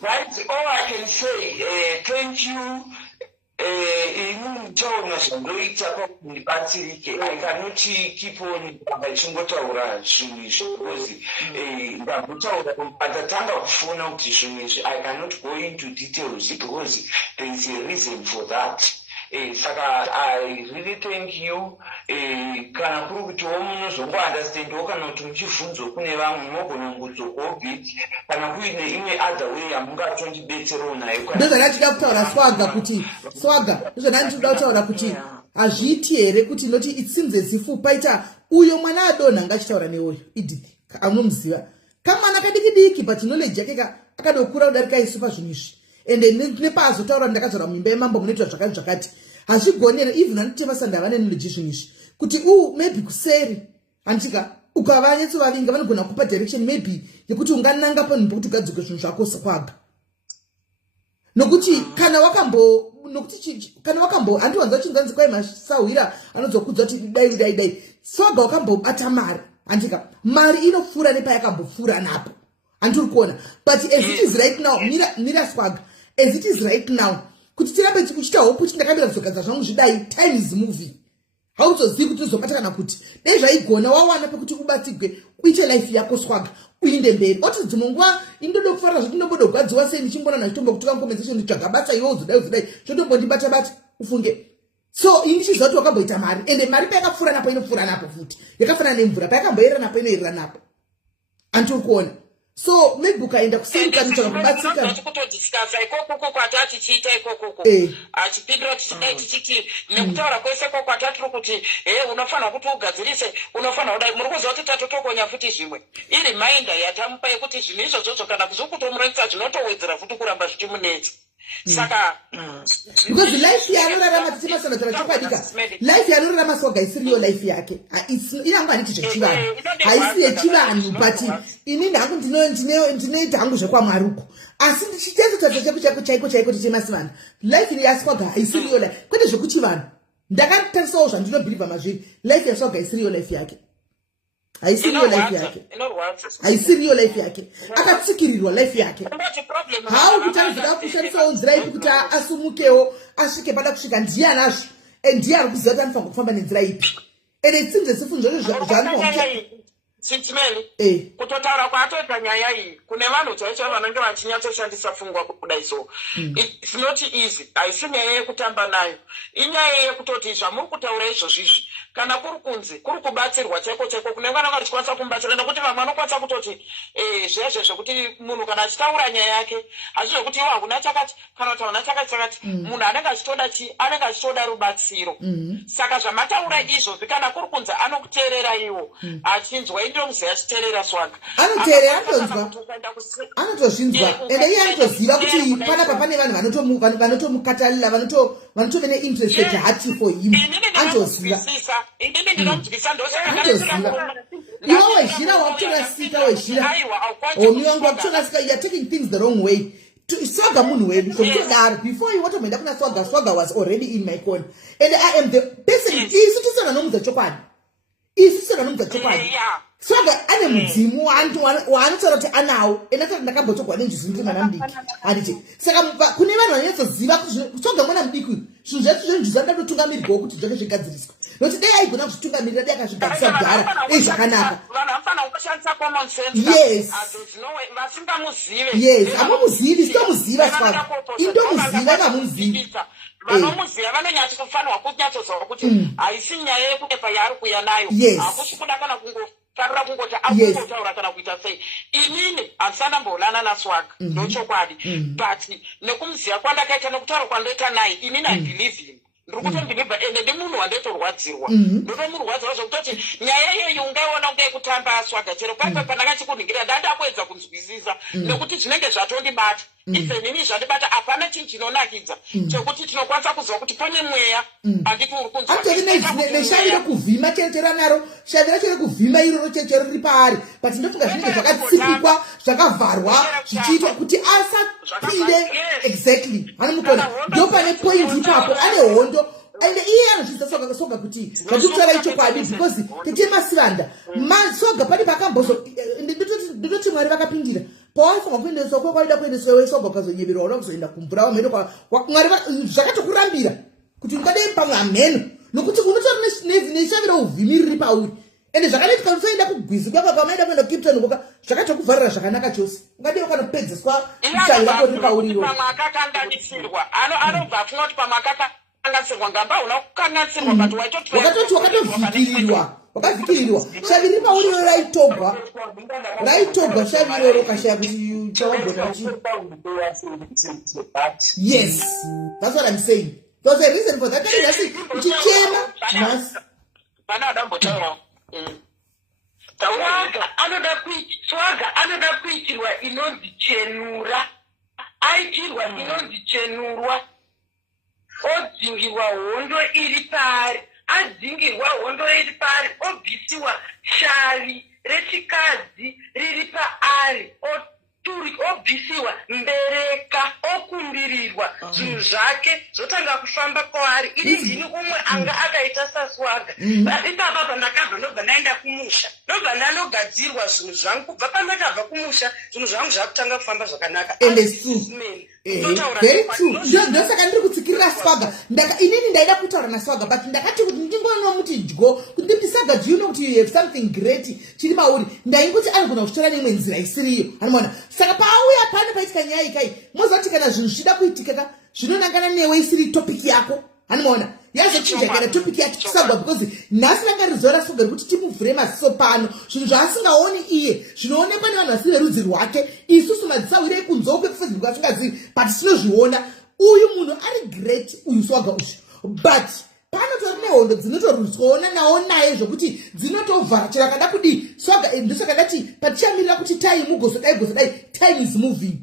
That's all I can say. Thank you. Inuntaura zvangoita pakundibatsirike. I cannot keep on vachingotaura zvinhu izvi because ndagotaura patatanga kufona kuti zvinhu izvi I cannot go into details because there is a reason for that. saka I really thank you. Kana kuri kutiwo munozongounderstandawo kana kuti muchibvunzo kune vamwe munogona kungudzokawo bit kana kuine imwe other way yamungatondibetserawo nayo. Ndozvanachida kutaura Swaga kuti Swaga ndozvanachida kutaura kuti hazviiti here kuti noti it seems as if paita uyo mwana adonha ngachitaura neuyo idiki amunomuziva kamwana kadiki but knowledge yake akadokura kudarika isu pazvinhu izvi ende nepazotaura ndakazora muimba yemambo munoitwa zvakati zvakati hazvigonere even anotema sandava knowledge zvinhu izvi kuti maybe kuseri handitika ukavanyatsovavinga vanogona kupa direction maybe yekuti ungananga panhu pokuti ugadzike zvinhu zvako Swaga nokuti kana wakambo handiwanza chinganzi kwai masahwira anozokudza kuti dai Swaga wakambobata mari handika mari inofura nepayakambofura napo handiri kuona but as it is right now mira Swaga as it is right now kuti tirambe tichita hope kuti ndakamira kuzogadza zvangu zvidai time is moving hauzozivi kuti uzobata kana kuti dai zvaigona wawana pekuti ubatigwe uite life yako Swaga uinde mberi oti dzimwe nguva indoda kufarira zvoti ndomboda kugwadziwa sei ndichimbona nachitombo kutoka compensation nditsvagabata iwo uzodai chotombondibata ufunge so indichizoti wakamboita mari ende mari payakapfuura napo inopfuura napo futi yakafanana nemvura payakamboyerera napo inoyerera napo handiri kuona so maybe ukaenda kuseri kanotsvaga kubatsika kutodiscasa ikoko kwatati tichiita ikoko achipindura tichiti nekutaura kwese ko kwatatiri kuti unofanira kuti ugadzirise unofanira kudai muri kuziva kuti tatotokonya futi zvimwe iri mainda yatamupa yekuti zvinhu izvozvo kana kuzokutomurayisa zvinotowedzera futi kuramba zvichimunetsa saka because life yanorarama tichimasanatora chokwadika life yanorarama Swaga isiriyo life yake inangu handiti zvechivanhu haisi yechivanhu but ini ndangu ndinoita hangu zvekwamwaruko asi ndichitezo cheku chaiko tichemasivana life yaSwaga haisiriyo life kwete zvekuchivanhu ndakatarisawo zvandinobhirivha mazviri life yaSwaga isiriyo life yake haisiriyo life yake akatsikirirwa life yake hau kuti anozoda kushandisawo nzira ipi kuti asumukewo asvike pada kusvika ndiye anazvo ndiye ari kuziva kuti anofanira kufamba nenzira ipi ende itsinze sifunzvo Sintimeli, kutotaura kwaatoita nyaya iyi kune vanhu chaicho vanenge vachinyatsoshandisa pfungwa kudai so it's not easy haisi nyaya yekutamba nayo inyaya yekutoti zvamuri kutaura izvozvizvi kana kuri kunzi kuri kubatsirwa chaiko kune vana vachikwanisa kumubatsira nekuti vamwe vanokwanisa kutoti zvezve zvekuti munhu kana achitaura nyaya yake hazvi zvekuti iwo hakuna chakati kana kuti hauna chakati munhu anenge achitoda anenge achitoda rubatsiro saka zvamataura izvozvi kana kuri kunzi anokuteerera iwo achinzwa indomuziva achiteerera Swaga anoteerera anotozvinzwa ende iye anotoziva kuti panapa pane vanhu vanotomukatalira vanotove neinterested heart for him anotoziva iwe wezhira wakutorasika wezhira homi wangu wakutorasika you are taking things the wrong way Swaga munhu wedu zvokutodaro before you watomboenda kuna Swaga was already in my corner and I am the person isu tisana nomudza chokwadi Swaga ane mudzimu waanotaura kuti anawo ende asati ndakambotogwa nenjuzi ndiri mwana mudiki handiti saka kune vanhu vanonyatsoziva kuti Swaga mwana mudiki zvinhu zvacho zvenjuzi andatotungamirwawo kuti zvake zvigadziriswa nokuti dai aigona kuzvitungamirira dai akazvigadzisa kudhara zvakanaka yes hamuzivi sitomuziva Swaga indomuziva hamuzivi vanomuziva vanonyatsi kufanirwa kunyatsoziva kuti haisi nyaya yekuepa yaari kuuya nayo hakusi kuda kana kungofarira kungoti akungotaura kana kuita sei inini handisandamboonana naSwaga ndochokwadi but nekumuziva kwandakaita nekutaura kwandoita naye inini I believe him ndiri kutombhilivha ende ndimunhu wandotorwadzirwa ndotomurwadzirwa zvokutoti nyaya iyoyo ungaiona kunge yekutamba Swaga chero paipa pandakachikuningira ndandakuedza kunzwisisa nekuti zvinenge zvatondibata isenini zvandibata hapana chinhu chinonakidza chekuti tinokwanisa kuziva kuti pane mweya handiti uri kunzwaneshavi rekuvhima chero naro shavi racho rekuvhima iroro chero riri paari but ndofunga zvinenge zvakatsipikwa zvakavharwa zvichiitwa kuti asapinde exactly hanomukona ndo pane point ipapo ane hondo ende iye anozvizisa Swaga kuti zvandikutaura ichokwadi because techemasivanda Swaga pane pakambozo ndototi Mwari vakapindira pawafunga kuendeswa kwaida kuendeswa Swaga ukazonyeverwa uda kuzoenda kumvura wamheno Mwari zvakatokurambira kuti ungadei pamwe hamheno nokuti unotaura neshaviro uvhimi riri pauri ende zvakanoitika usoenda kugwizi kwako kwamaida kuenda kuKipton zvakatokuvharira zvakanaka chose ungadei ukanopedzeswa mutavi wako riri pauri pamwe akakanganisirwa anobva afunga kuti pamwe kukanganisirwa ngamba una kukanganisirwa but wakatovikirirwa shavi rima uriyo raitogwa shavi iroro kashaya kuti chawagona chi. Yes, that's what I'm saying. There's a reason for that. Uchichema pana adambotaura swaga anoda kuitirwa inonzi chenura, aitirwa inonzi chenurwa, odzingirwa hondo iri pari, adzingirwa hondo iri pari, obvisiwa shavi rechikadzi riri paari, obvisiwa mbereka, okumbirirwa zvinhu zvake zvotanga kufamba kwaari. Iri ndini umwe anga akaita saswaga. Ipapa pandakabva ndobva ndaenda kumusha, ndobva ndanogadzirwa zvinhu zvangu. Kubva pandakabva kumusha zvinhu zvangu zvakutanga kufamba zvakanaka. Very true. Ndosaka ndiri kutsikirira swaga. Inini ndaida kutaura naswaga but ndakati kuti ndingoona muti dyo kuti ndisaga do you know kuti you have something great chiri mauri. Ndaingoti anogona kutora nemwe nzira isiriyo. Anoona saka pauya pano paitika nyaya ikai mozoti kana zvinhu zvida kuitika zvinonangana newe isiri topic yako. Anoona yazochinja kana topic yako chisagwa because nhasi rangarizora swaga kuti timuvhure maziso pano zvinhu zvaasingaoni iye zvinoonekwa nevanhu vasi verudzi rwake. Isusu madzisawirei kunzokwe kufacebook asingazivi but tinozviona uyu munhu ari great uyu swaga ushu but panotori nehondo dzinotorutsoona nawo naye zvokuti dzinotovhara chero akada kudi swaga ndosaka ndati patichamirira kuti time gosodai time is moving.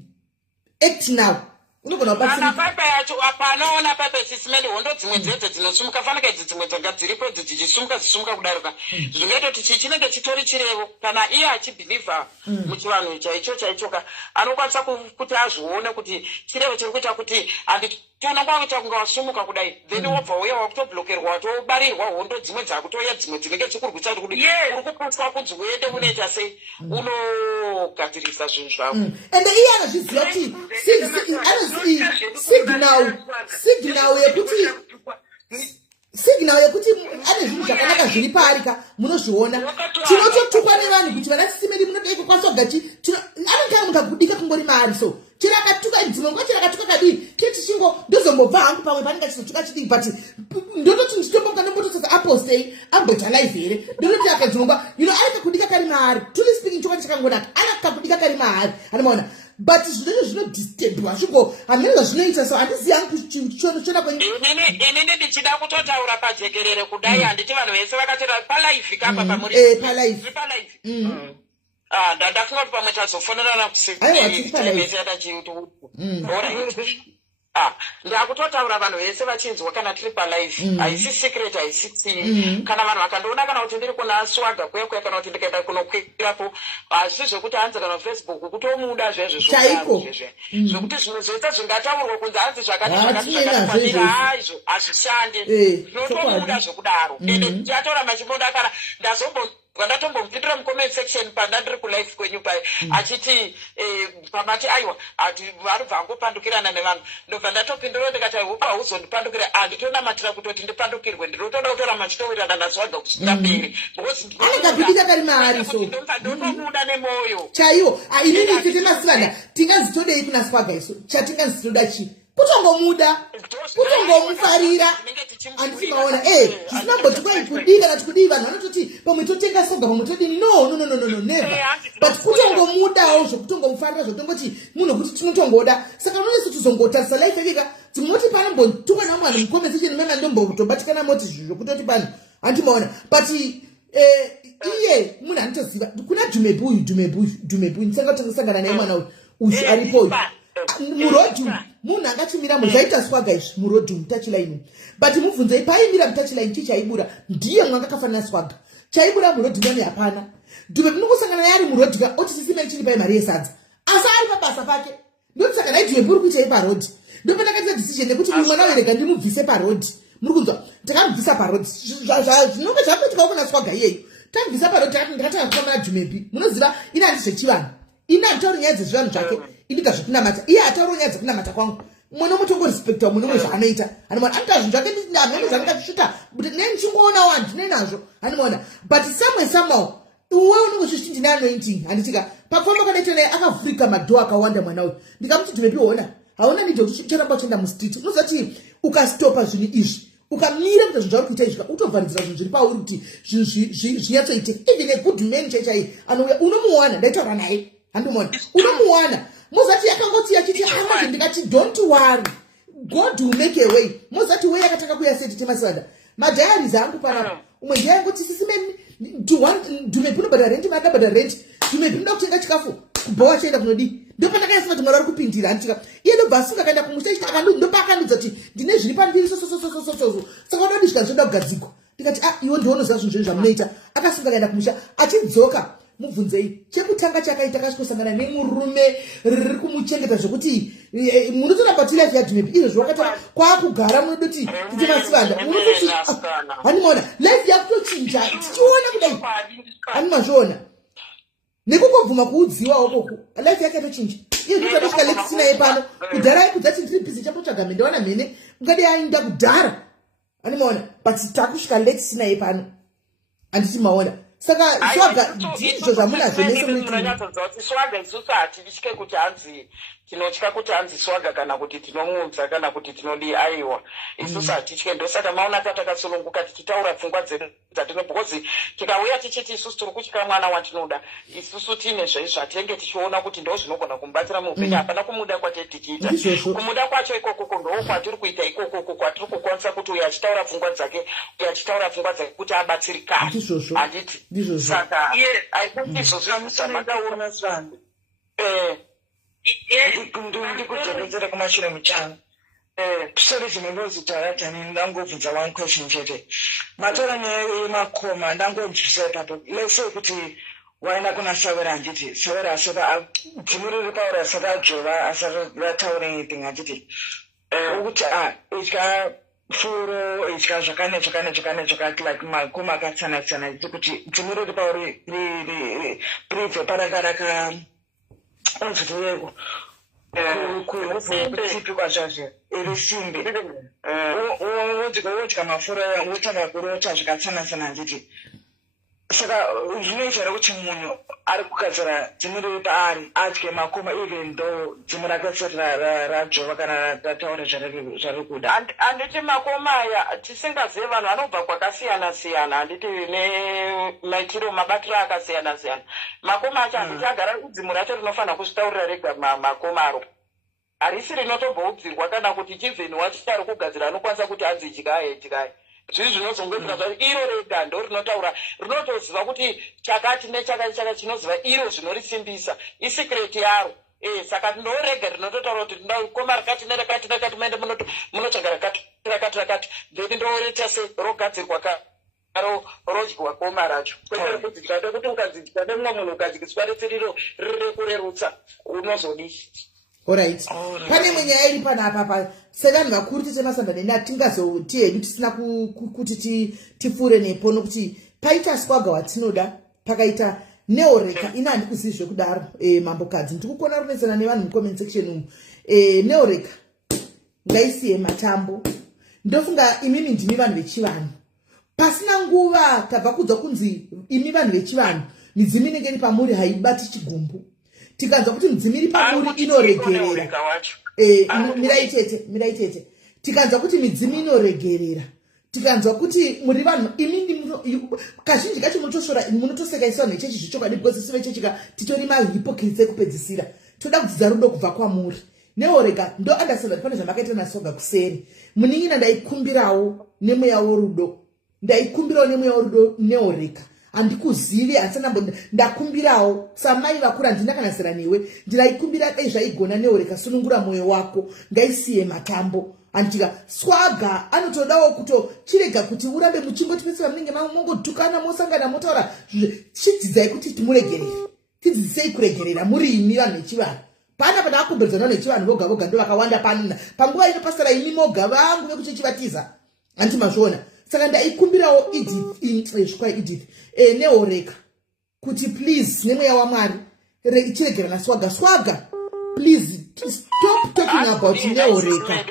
Act now. Unogona pana papa yacho apanaona papa sisimende hondo dzimwe dzedze dzinosumuka fanaka idzi dzimwe dzanga dziripo dzichisumuka kudaruka zvingaita kuti chinenge chitori chirevo kana iye achibhilivha muchivanhu chaichoka anokwanisa kuti azvione kuti chirevo chiri kuita kuti handitiona kwakuita kunga wasumuka kudai then wobva uya wakutoblokerwa watobarirwa hondo dzimwe dzakutoya dzimwe dzinenge dzikurwisa kuti uri kupuswa kunzi uende unoita sei unogadzirisa zvinhu zvako ende iye anozviziva kuti signal yekuti ane zvinhu zvakanaka zviri parika munozviona. Tinototukwa nevanhu kuti vanasisimeri munodai kukwanisa kugachi anenge mukagudika kungori mari so chira akatuka dzimwe nguva chira akatuka kadii chiti chingo ndozombobva hangu pamwe panenge chizotuka chidii but ndototi ndichitomboka ndombotosasa apostei ambota live here ndototi akadzimwe nguva akakudika kari mahari truly speaking chokwadi chakangonaka akakudika kari mahari anomaona but zvinenge zvinodistebwa zvingo hamene zvazvinoita so handizii hangu chiona inini ndichida kutotaura pajekerere kudai handiti vanhu vese vakatera palive kapa pamuri palive ndafunga kuti pamwe tazofonerana ndakutotaura vanhu vese vachinzwa kana tiri palive haisi secret haisi tii kana vanhu vakandoona kana kuti ndiri kuna swaga kwekwe kana kuti ndikaenda kunokwirapo hazvisi zvekuti hanzi kana Facebook kutomuda zvezvo zvokuti zvimwe zvese zvingataurwa kunzi hanzi zvakatikwatira haizvo hazvishandi zvinotomuda zvekudaro ende tichatora machimonda kana ndatombomupindura mucomment section pandandiri kulive kwenyu pai achiti pamati aiwa vari vangopandukirana nevanhu ndobva ndatopindura ndikati hupa hauzondipandukira handitonamatira kutoti ndipandukirwe ndinotoda kutora machitowirirana naswaga kusvika mberi ndotomuda nemwoyo chaiwo inini tete masivana tingazitodei kuna swaga iso chatingazitoda chii kutongomuda kutongomufarira handisimaona zvisinambotikwai kudii kana tikudii vanhu vanototi pamwe totenga soga pamwe todini no never but kutongomudawo zvokutongomufarira zvotongoti munhu kuti tinotongoda saka unoneso tizongotarisa life evika dzimoti pano mbontukwa namwe vanhu mukomesi cheni mema ndombotobatikana moti zvinhu zvokutoti pano handimaona but iye munhu anotoziva kuna dhumebu ndisangatongesangana naye mwana uyu aripo murodhu munhu angachimiramo zvaita swaga izvi murodhu mutachilaini but mubvunzei paimira mutachilaini chichaibura ndiye mwanga akafanana swaga chaibura murodhu nani hapana dhume pinokusangana naye ari murodhu ka otisisimeni chiri pai mari yesadza asi ari pabasa pake ndotisaka naidhume puri kuitai parodhi ndopandakaita decision yekuti mwana werega ndimubvise parodhi muri kunzwa takamubvisa parodhi zvinonge zvapetika kuna swaga iyeyo tamubvisa parodhi ndakatanga kukamana dhumepi munoziva ine handizvechivanhu ine handitauri nyaya dzezvivanhu zvake indika zvekunamata iye hatauri nyaya dzekunamata kwangu mwana mutongorespekta munhu umwe zvaanoita hanimona anoita zvinhu zvake hamene zvandakazvisvita but ne ndichingoonawo handine nazvo hanimona but somehow uwe unenge zvichiti ndine anointing handitika pakufamba kanaita naye akavhurika madhoo akawanda mwana uyu ndikamuti dhumepi ona hauna nidhi kuti choramba uchienda mustreet unozati ukastopa zvinhu izvi ukamira kuti zvinhu zvauri kuita izvi utovharidzira zvinhu zviri pauri kuti zvinyatsoiteka. Even a good man chaichai anouya unomuwana, ndaitaura naye handimuona, unomuwana mozati yakangoti yachiti amazvo ndikati don't worry, God will make a way. Mozati way yakatanga kuya seti temasanda madhayaris angu panapa umwe ndiyangoti sisimeni ndumepinobhadha renti madabhadha renti ndumepinoda kutenga chikafu kubhowa chaenda kunodi ndopandakayasina kuti mwari ari kupindira anditika iye ndobva asunga kaenda kumusha chiti ndopakandudza kuti ndine zviri pandiri sososososososo saka unodi svika zvoda kugadzikwa ndikati iwo ndionoziva zvinhu zveni zvamunoita. Akasunga kaenda kumusha achidzoka mubvunzei chekutanga chakaita kasvikosangana nemurume riri kumuchengeta zvokuti munotoramba tilife yadhumepi izvo zvakata kwakugara munoda kuti titi masivanda munototi handimaona life yakutochinja tichiona kudai handimazviona nekungobvuma kuudziwa okoku life yake yatochinja. Iyo ndotadosvika letisina yepano kudhara kudzati ndiri bhizi chambotsvaga mendaona mhene ungade ainda kudhara handimaona but takusvika letisina yepano handiti maona. Saka swaga ndizvo zvamunazvo nese munoratidza kuti swaga isusu hatitye kuti hanzi tinotya kuti hanzi swaga kana kuti tinomuudza kana kuti tinodi aiwa isusu hatitye. Ndosaka maona tatakasununguka tichitaura pfungwa dzedu dzatino because tikauya tichiti isusu tiri kutyira mwana watinoda isusu tiine zvaizvo hatenge tichiona kuti ndo zvinogona kumubatsira muupenyu. Hapana kumuda kwatiri tichiita, kumuda kwacho ikokoko ndo kwatiri kuita ikokoko kwatiri kukwanisa kuti uyo achitaura pfungwa dzake uyo achitaura pfungwa dzake kuti abatsirikane handiti. Saka iye aikuti izvo zvamusamaona zvando ndikudzokedzera kumashure muchana sori zvinondozitaratani ndangobvunza one question chete matora nemakoma ndangobvisa ipapo lese kuti waenda kuna sawera handiti sawera asaka dzimuri ripaura asati adzova asati vataura anything handiti ukuthi itya furo itya zvakane like makoma akatsana-tsana kuti dzimuri ripauri ribve parakaraka onzvitoyeko kutsipi kwazvazvo iri simbi wodya mafura wotanga kurota zvakatsana-tsana handiti. Saka zvinoita here kuti munhu ari kugadzira dzimu riri paari adye makoma even though dzimu rake risati radzova kana rataura zvari kuda. Handiti makoma aya tisingazive vanhu vanobva kwakasiyana-siyana handiti nemaitiro mabatiro akasiyana-siyana. Makoma acho handiti agara dzimu racho rinofanira kuzvitaurira rega makoma aro harisi rinotobvoudzirwa kana kuti chivheni wacho ari kugadzira anokwanisa kuti anzi idyai zviri zvinozongwedzera zvacho iro rega ndo rinotaura rinotoziva kuti chakati nechakati chinoziva iro zvinorisimbisa isikireti yaro. Saka ndo rega rinototaura kuti koma rakati nerakati maende munotsvaga rakati then ndorecha se rogadzirwa karo rodyiwa koma racho kwete kudzikada kuti ukadzidya nemumwe munhu ukadyiswa ritsiriro riri kurerutsa unozodii. Alright. Pane mwenye iri panapa sevanhu vakuru tichemasamba nenatingazoti hedu tisina kuti tipfure nepo nokuti paita swaga watinoda pakaita neoreka ina handikuzivi zvekudaro mambokadzi ndikukona kunetsana nevanhu mucomment section umu neoreka ngaisiye matambo ndofunga imimi ndimi vanhu vechivanhu pasina nguva tabva kudzwa kunzi imi vanhu vechivanhu midzimu inenge iri pamuri haibati chigumbu tikanzwa kuti midzimu iri pamuri inoregerera mirai tete tikanzwa kuti midzimu inoregerera tikanzwa kuti muri vanhu imi kazhinji kacho munotoseka iswa nechechi zvichokwadi because isive chechika titori mahypocrites ekupedzisira toda kudzidza rudo kubva kwamuri neorega ndo understand pane zvamakaita nasoga kuseri munin'ina ndaikumbirawo nemweya worudo neorega handikuzivi asina ndakumbirawo samai vakura ndinakanasira newe ndiraikumbira dai zvaigona neoreka sunungura mwoyo wako ngaisiye matambo anditika swaga anotodawo kutochirega kuti urambe muchingotipesera munenge mongotukana mosangana motaura chidzidzai kuti timuregerere tidzidzisei kuregerera muri imi vanhu vechivanhu pana patakumbidzana nechivanhu voga ndo vakawanda panguva ino pasara imi moga vangu vekuchichivatiza handimazviona saka ndaikumbirawo Edith neoreka kuti please nemweya wamwari chiregerana swaga please stop talking about neoreka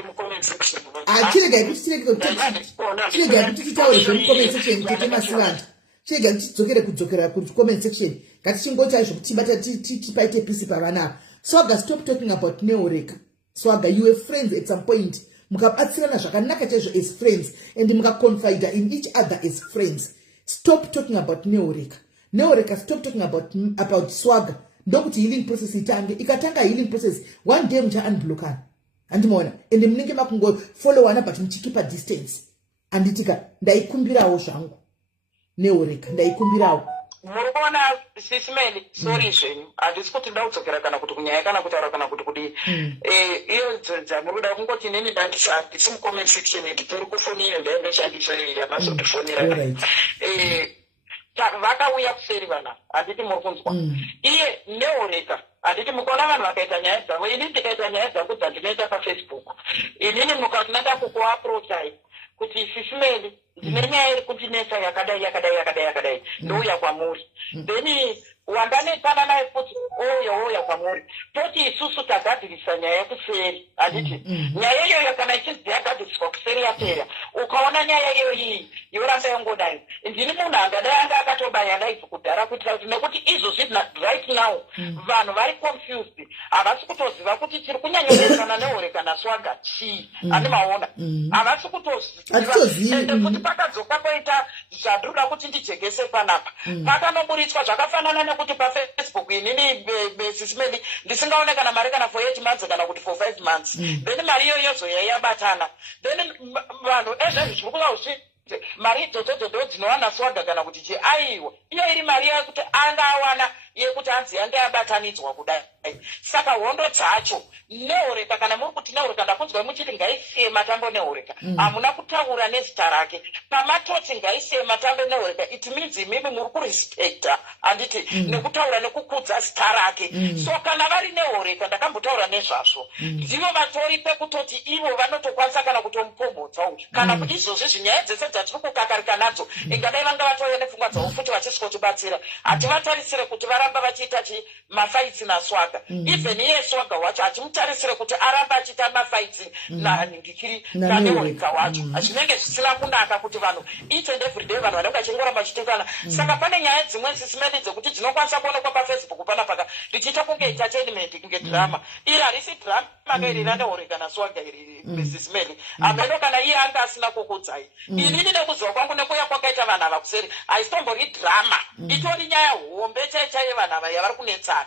chiregai kuti titaure zvemucomment section tete masivanda chiregai kuti kudzokera kucomment section ngatichingoti aizvo kuti tipaite pisi pavanavo swaga stop talking about neoreka swaga you were friends at some point mukabatsirana zvakanaka chaizvo as friends and mukaconfide in each other as friends. Stop talking about Neoreka, stop talking about Swagger. Ndokuti healing process ikatanga healing process, one day mcha unblockana. Andimona, and mnenge makungo follow wana but mchikeep a distance. Anditika, ndaikumbirawo zvangu. Neoreka, ndaikumbirawo. Murikona sisimeli sorry zvenyu handisi kuti ndaudzokera kana kuti kunyaya kana kutaura kana kuti kudii iyo dzamurikuda kungoti nini handisi mucomment section iti tiri kufonira ndaendeshandisa iyi yamazotifonera vakauya kuseri vana handiti muri kunzwa iye Neoreka handiti mukaona vanhu vakaita nyaya dzavo ini ndikaita nyaya dzangu dzandinoita pafacebook inini mukati nada kukuaprochai kuti sisimeli ndine nyaya iri kundinetsa yakadai ndouya kwamuri then wandanetsana naye kuti ouya kwamuri toti isusu tagadzirisa nyaya yekuseri handiti nyaya iyoyo kana ichinzi yagadziriswa kuseri yapera ukaona nyaya iyoyi yoramba yongodai ndini munhu angadai anga akatobaya live kudhara kuitira kuti nekuti izvozvi right now vanhu vari confused havasi kutoziva kuti tiri kunyanyoresana Neoreka naSwagger chii handimaona havasi kutoziva ende kuti pakadzoka koita zvandinoda kuti ndijegese panapa pakanoburitswa zvakafanana nekuti pafacebook inini sisimeli ndisingaone kana mari kana for 8 months kana kuti for 5 months then mari iyoyo zoyayabatana then vanhu ezvezvi zviri mari idzodzo dzinowana Swagger kana kuti chi aiwa iyo iri mari yekuti anga awana yekuti anzi yange yabatanidzwa kudai. Saka hondo dzacho Neoreka kana muri kuti Neoreka ndakunzwa muchiti ngaisiye matambo Neoreka hamuna kutaura nezita rake pamatoti ngaisiye matambo Neoreka it means imimi muri kurespecta handiti nekutaura nekukudza zita rake so kana vari Neoreka ndakambotaura nezvazvo ndivo vatori pekutoti ivo vanotokwanisa kana kutomupombodza uyu kana kuti izvozvi zvinyaya dzese dzatiri kukakarika nadzo ingadai vanga vatouya nepfungwa dzavo futi vachisikotibatsira hativatarisire kuti varamba vachiita mafaitsi naSwagger even iye Swagger wacho hachimutarisire kuti aramba achiita mafaitsi naNingikiri naNeoreka wacho zvinenge zvisina kunaka kuti vanhu each and every day vanhu vanenge vachingoramba vachitekana saka pane nyaya dzimwe sisimeli dzekuti dzinokwanisa kuonekwa pafacebook panapaka richiita kunge entertainment kunge drama iri harisi drama kairi raNeoreka naSwagger iri sisimeli ameno kana iye anga asina kukudzai inini nekuziva kwangu nekuuya kwakaita vanhu ava kuseri haisitombori drama itori nyaya hombe chaichaiye vanhu ava yavari kunetsana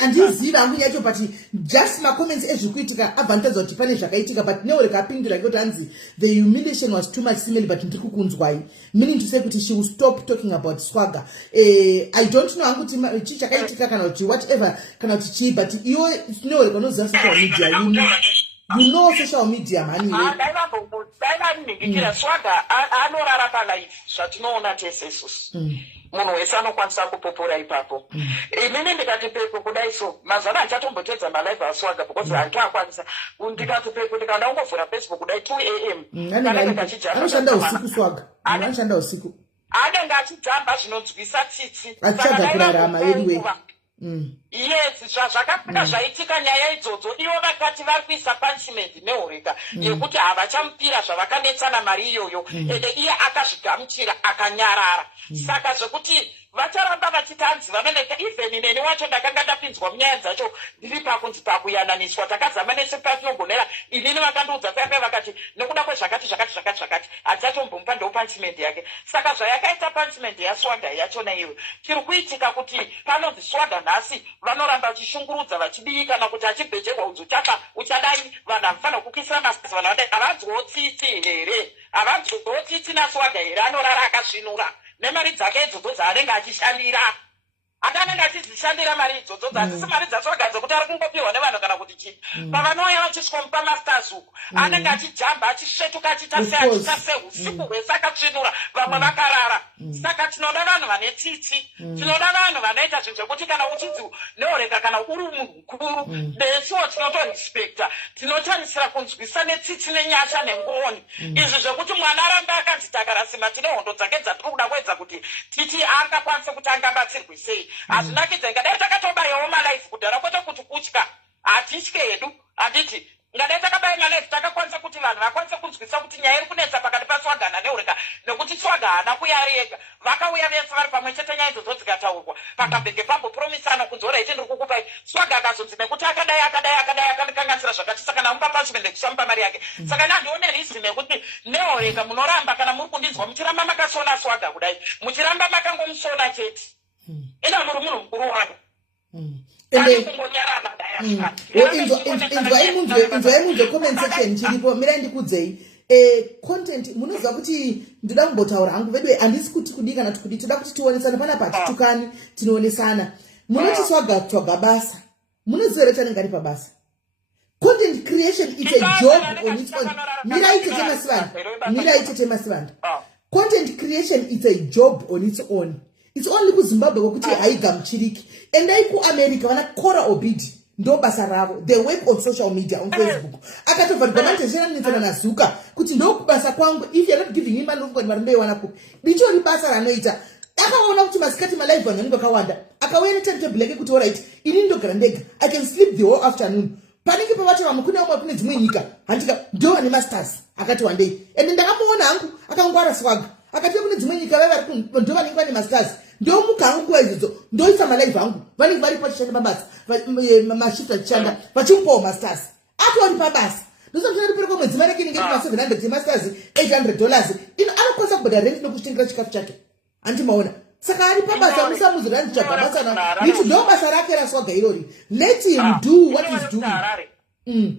handizivi hangu yacho but just macomments ezvikuitika abvanitadza kuti pane zvakaitika but Neoreka apindura kuti hanzi the humiliation was too much simile but ndiri kukunzwai meaning to say kuti she will stop talking about Swagger. I don't know hangu kuti chii chakaitika kana kuti whatever kana kuti chii but iwe Neoreka unoziva social media you know social media mani daivaningikira Swagger anorara palife zvatinoona tese isusu munhu wese anokwanisa kupopora ipapo inini ndikati pepo kudai so mazana handichatombotedza malive aSwagger because handitoakwanisa ndikati pepo ndikaenda kungovhura Facebook kudai 2 am anoshanda usiku Swagger anoshanda usiku anenge achijamba zvinonzwisa tsitsi achaga kurarama anyway yes zvakapika zvaitika nyaya idzodzo ivo vakati vari kuisa punishment Neoreka yekuti havachamupira zvavakanetsana mari iyoyo ende iye akazvigamuchira akanyarara saka zvekuti vacharamba vachitanzi vameneka even neni wacho ndakanga ndapinzwa munyaya dzacho ndiri pakunzi pakuyananiswa takazama nese patinogonera inini vakandiudza paipe vakati nekuda kwezvakati hadzatombompa ndo punishment yake saka zvayakaita punishment yaSwagger yachona iwe chiri kuitika kuti panonzi Swagger nhasi vanoramba vachishungurudza vachidii kana kuti achibhejerwa udzochapa uchadai vanhu havafana kukisira masasi vanhu vadai havanzwewo tsitsi here havanzwewo tsitsi naSwagger here anorara akasvinura nemari dzake idzodzo dzaanenge achishandira akanenge achizishandira mari idzodzo dzasisi mari dzaSwagger dzekuti ari kungopiwa nevanhu kana kuti chii pavanouya vachisikomupa masters uku anenge achijamba achisvetuka achiita seusiku hwese akatsvinura vamwe vakarara saka tinoda vanhu vane tsitsi tinoda vanhu vanoita zvinhu zvekuti kana uchinzi Neoreka kana uri munhu mukuru nesuwo tinotorespecta tinotarisira kunzwisa netsitsi nenyasha nengoni izvi zvekuti mwana aramba akanzi takarasima tine hondo dzake dzatiri kuda kuedza kuti titi angakwanise kuti angabatsirwe sei hazvinakidza ingadai takatobayawo malife kudhara kwete kuti kutya hatitye hedu handiti ngadai takabaya malife takakwanisa kuti vanhu vakwanise kunzwisa kuti nyaya iri kunetsa pakati paSwagger naNeoreka nekuti Swagger haana kuya ari ega vakauya vese vari pamwe chete nyaya idzodzo dzikataurwa pakabhege pambopromisana kunzi orai tindiri kukupai Swagger akazonzi nekuti akadai akandikanganisira zvakati saka amupa password kusamupa mari yake saka nandione reason yekuti neoreka munoramba kana muri kundinzwa muchiramba makasona swaga kudai muchiramba makangomusona chete ina muri munhu mukuru wako inzwa comment section chiripo mira ndikudzei content munoziva kuti ndoda kumbotaura hangu vedu handisi kuti kudi kana tikudi toda kuti tionesana panapa titukani tinoonesana munoti swaga basa munoziva here tanenge ari pabasa content creation is a job on its own miraitete masivanda content creation is a job on its own. It's only kuZimbabwe kuti haigamuchiriki endai kuAmerica vana Cora Obidi ndo basa ravo. They work on social media on Facebook. Akatovharigwa manitezveranetsana naZuka kuti ndo kubasa kwangu. If you're not giving him money ungoni varimbewana ku ndicho ribasa ranoita. Akaona kuti masikati malive vanhu vanenge vakawanda akauya timetable yake kuti alright ini ndogara ndega I can sleep the whole afternoon. Panenge pavati vamwe kune umwe kune dzimwe nyika handika ndo vane masters akati wandei ende ndakamuona hangu akangwara swaga akati kune dzimwe nyika vari ndo vanenge vane masters ndo mukangu kuva izvozvo ndoisa malaive angu vanenge vari pachishanda mabasa mashifta achishanda vachimupawo masters atori pabasa ndosakuti peri kwemwedzi mari yake inenge iri ma$700 yemasters $800 ino anokwanisa kubhadhara rent nokuzvitengera chikafu chake handimaona saka ari pabasa musamuzirani tsvaga basa na ndicho ndo basa rake raswaga irori. Let him do what he's doing.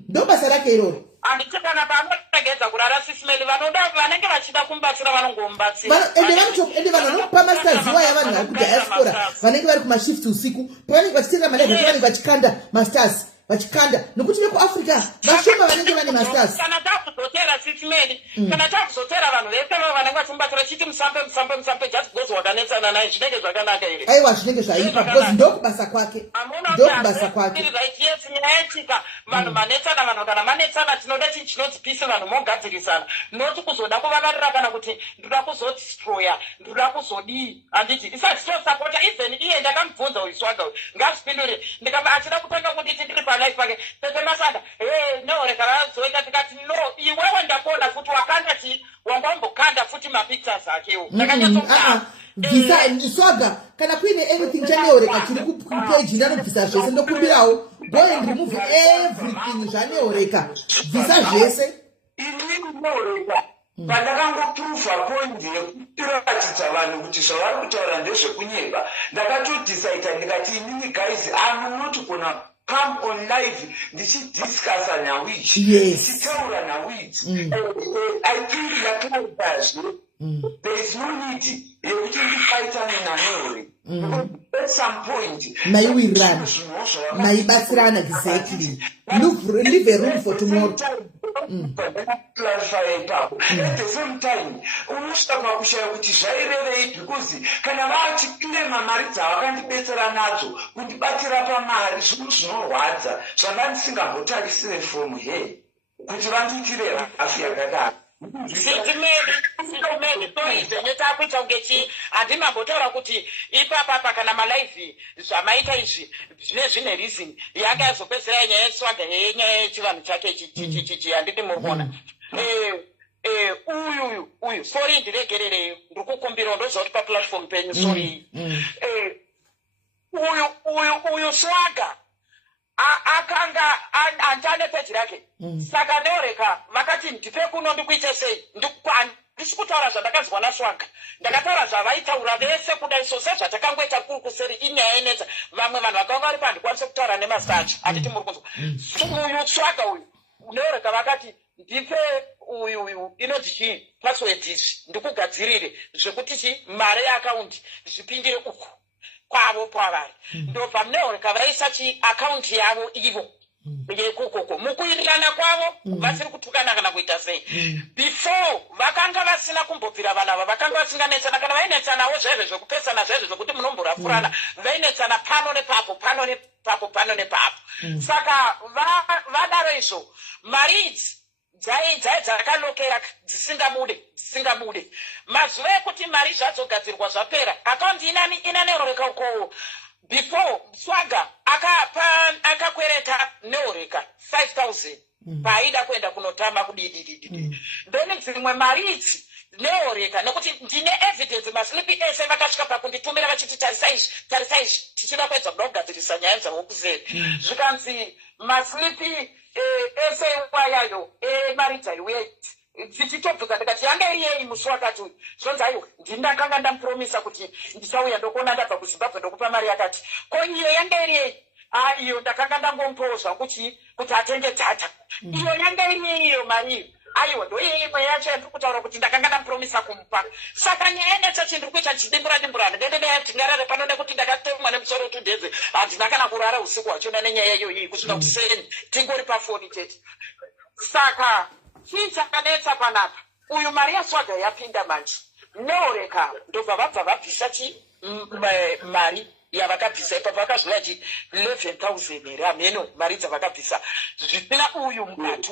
Ndo basa rake irori. Andichekana panotegedza kurara sisimeli vanoda vanenge vachida kumbatsira vanongombatsira ende vanhu vanopa masters waya vanhu vari kudiaspora vanenge vari kumashifti usiku pavanenge vachitera malaive vanenge vachikanda masters vachikanda nokuti vekuafrica vashoma vanenge vane masters kana takuzotera sisimeli kana takuzotera vanhu vese vanenge vachimbatsira chiti musambe just because wakanetsana naye zvinenge zvakanaka here aiwa zvinenge zvaipa because ndokubasa kwake ndokubasa kwake yes nyaya vanhu manetsana vanhu kana manetsana tinoda chinhu chinonzi peace vanhu mogadzirisana noti kuzoda kuvavarira kana kuti ndoda kuzodestroya ndoda kuzodii handiti isati tosapota even iye ndakamubvunza uiswaga ngazvipindure ndikamba achida kutanga kunditi ndiri palife pake tete masanda neoreka razoita tikati no iwewe ndakuona futi wakandati wangambokanda futi mapictures akewo ndakanyatsokaa Swaga kana kuine anything chaneoreka chiri kupage ndanobvisa zvese ndokumbirawo go and remove everything zvaneoreka bvisa zvese ininoreka pandakangoprova point yekuratidza vanhu kuti zvavari kutaura ndezvekunyeba ndakatodecida ndikati inini guys I'm not gonna come on live ndichidiscussa nawichi ndichitaura nawichi I think yakanazvazvo there is no need yekuti ndifaitane naneori at some point maiwirana maibatsirana exactly leave a room for tomorrow clarify ipapo at the same time unosvika pakushaya kuti zvairevei because kana vachiklema mari dzavakandibetsera nadzo kundibatira pamari zvinhu zvinorwadza zvanga ndisingambotarisire from here kuti vandiitire hafu yakadaro sitimeli toizvenye takuita kunge handimambotaura kuti ipapapa kana malaivi zvamaita izvi zvine reason yake yazopedzera nyaya yeswaga yenyaya yechivanhu chake chichi handiti muri kuona uyu sorry ndiregerereyo ndiri kukumbira ndoziva kuti paplatform penyu sorry uyu swaga akanga andane peji rake saka neoreka vakati ndipe kuno ndikuite sei ndisi kutaura zvandakazwa naswaga ndakataura zvavaitaura vese kudai sose zvatakangoita kuri kuseri inyaya inetsa vamwe vanhu vakanga vari pandikwanise kutaura nemasachi handiti muri kunzwa uyu swaga uyu neoreka vakati ndipe uyu inonzi chii password izvi ndikugadzirire zvekuti chi mari yeakaundi zvipindire uku kwavo kwavari ndobva muneoreka vaisa chiakaunti yavo ivo yekukoko mukuirirana kwavo vasiri kutukana kana kuita sei before vakanga vasina kumbobvira vanhu ava vakanga vasinganetsana kana vainetsanawo zvaizvo zvekupesana zvaizvo zvokuti munomborafurana vainetsana pano nepapo pano nepapo saka vadaro izvo mari idzi dzakalokera dzisingabude mazuva ekuti mari zvadzogadzirwa zvapera akaundi ina neoreka ukowo before swaga akakwereta neoreka 5,000 paaida kuenda kunotama kudidididi then dzimwe mari idzi neoreka nekuti ndine evidence maslipi ese vakasvika pakunditumira vachiti tarisa izvi tichida kuedza kuda kugadzirisa nyaya dzavo kuseri zvikanzi maslipi ese wayayo maridza iwe tichitobvunza ndikati yanga iri yei musi wakati uyu zvonzi aiwa ndakanga ndamupromisa kuti ndichauya ndokuona ndabva kuzimbabwe ndokupa mari yakati ko iyo yanga iri yei iyo ndakanga ndangomupawo zvangu kuti atenge dhata iyo yanga iri yei iyo mariyo aiwa ndoimwe yacho yandiri kutaura kuti ndakanga ndamupromisa kumupa saka nyaya necho chindiri kuita chidimbura ndingarare pano nekuti ndakatemwa nemusoro tudheze handina kana kurara usiku hwachona nenyaya iyoyi kusvika kuti 7 tingori pafoni chete saka chii chakanetsa panapa uyu mari yaSwaga yapinda manje neoreka ndobva vabva vabvisa mari yavakabvisa ipapo vakazviva 11,000 here hameno mari dzavakabvisa zvisina uyu mubati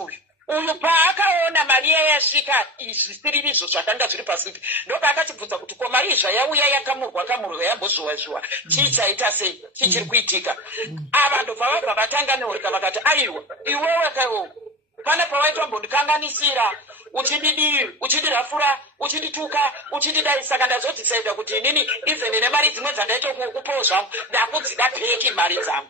uyu paakaona mari yasvika zvisiri izvo zvakanga zviri pasipi ndopaakatibvunza kuti ko mari zvayauya yakamurwa yambozviwa chii chaita sei chichiri kuitika ava ndobva vabva vatanga neoreka vakati aiwa iwewe kaiwo pane pawaitombondikanganisira uchindirafura uchindituka uchindidai saka ndazotisaida kuti inini izeni nemari dzimwe dzandaitokukupawo zvangu ndakudzida peki mari dzangu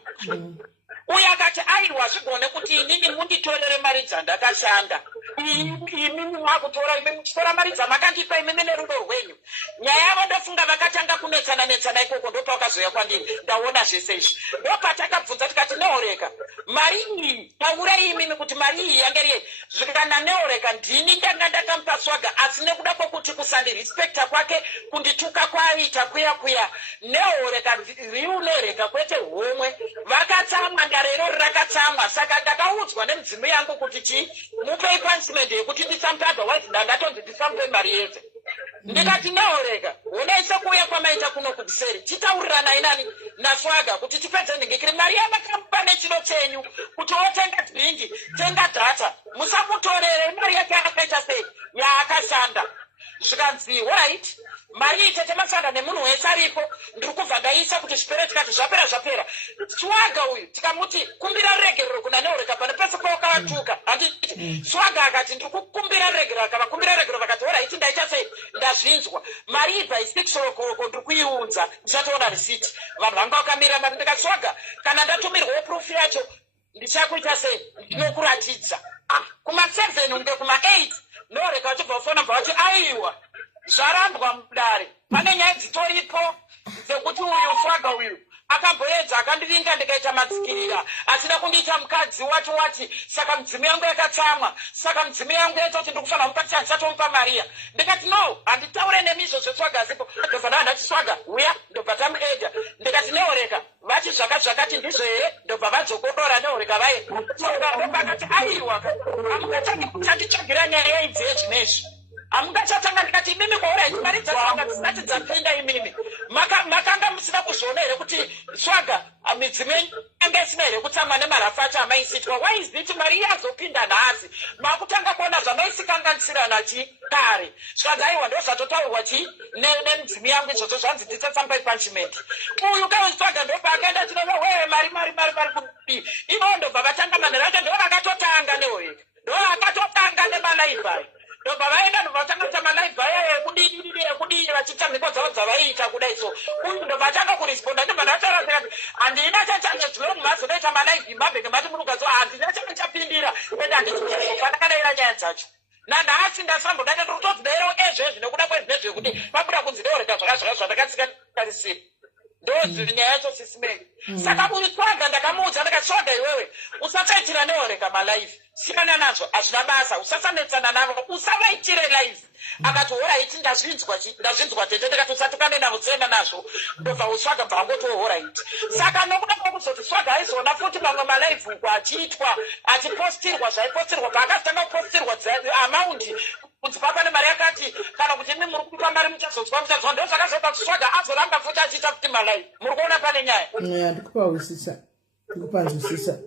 uye akati aiwa zvigone kuti inini munditorere mari dzandakashanda imimi mwakutora imi muchitora mari dzamakandipa imimi nerudo rwenyu nyaya yavo ndofunga vakatanga kunetsana ikoko ndopakazoya kwandiri ndaona zvese izvi ndopatakabvunza tikati neoreka mari iyi taura imimi kuti mari iyi yanga iri zvikana neoreka ndini ndanga ndakamupa Swaga asi nekuda kwokuti kusandirespekta kwake kundituka kwaita kuya neoreka riunereka kwete homwe vakatsamwa ndarero rakatsamwa saka ndakaudzwa nemudzimu yangu kuti mupei punishment yekuti ndisamupe otherwise ndangatonzi ndisamupe mari yese ndikati neoreka unaise kuuya kwamaita kuno kudiseri titaurirana nani naSwaga kuti tipedze ndingikiri mari yavakamupa nechiro chenyu kuti otenga dhingi tenga dhata musamutorere mari yake akaita sei yaakashanda zvikanzi right mari itete maSwaga nemunhu wese aripo ndiri kubva ndaisa kuti zvipere tikati zvapera Swaga uyu tikamuti kumbira regerero kuna neoreka pane pese paukavatuka handiti Swaga akati ndiri kukumbira regerero akavakumbira regerero vakati right ndaita sei ndazvinzwa mari ibva isikisorokoroko ndiri kuiunza ndichatoona risiti vanhu vanga vakamirira mari ndikati Swaga kana ndatumirwawo proof yacho ndichakuita sei ndinokuratidza kuma7 unge kuma8 neoreka vachibva kufona bva vati aiwa zvarandwa mudare pane nyaya dzitoripo dzekuti uyu Swaga uyu akamboedza akandivinga ndikaita matsikirira asina kundiita mukadzi wati saka mudzimu yangu yakatsamwa saka mudzimu yangu yaita kuti ndikufanira mukati handisatomupa mariya ndikati no handitaure nemizvo zveSwaga zipo ndobva ndandati Swaga uya ndobva tamuedha ndikati neoreka vati zvakati ndizvo here ndobva vadzokodora neoreka vaye Swaga ndobakati aiwa amukatanga kutanditsvagira nyaya idzi yezvinezvi amungachatanga ndikati imimi kwauraiti mari dzaSwaga dzisati dzapinda imimi makanga musina kuzviona here kuti Swaga midzimu yanga isina here kutsamwa nemarafu acho amaisitwa waiziti mari yazopinda nhasi makutanga kuona zvamaisikanganisirana kare zvikanzi aiwa ndozvatotaurwa nemidzimu yangu izvozvo zvanzi nditsatsamba punishment uyu kaSwaga ndopaakaenda tinova wewe mari kudii ivo ndobva vatanga manhero acho ndo vakatotanga neoreka ndo vakatotanga nemalaibhari ndobva vaenda ndobva vatanga malaibhari ekudii vachiita mhiko dzavo dzavaiita kudai so uyu ndobva atanga kuresponda ndobva ndataura handina chachanje zvino mumazonoita malaibhi mabheke mati murugadzo handina changa chapindira ende handinofanakadaira nyaya dzacho nanhasi ndasambodata totodzidairawo ezvezvi nekuda kwezvezvekuti pabuda kunzi neoreka zvandakatsikarisira ndodzinyaya yacho sisimeni saka uyu Swaga ndakamuudza ndikati Swaga iwewe usasaitira neoreka malive siyana nazvo hazvina basa usasanetsana navo usavaitire live akati oraiti ndazvinzwa tete ndikati usatukane navo siyana nazvo ndobva Swaga bva angotohoraiti saka nokuda kwokuzoti Swaga aizoona futi mamwe malive uku achiitwa achipostirwa zvaipostirwa paakatanga kupostirwa amaundi kunzi papane mari yakati kana kuti imi muri kupa mari muchazonzwa ndo zvakazoita kuti Swaga azoramba futi achiita kuti malive muri kuona pane nyaya ndikupanzwisisa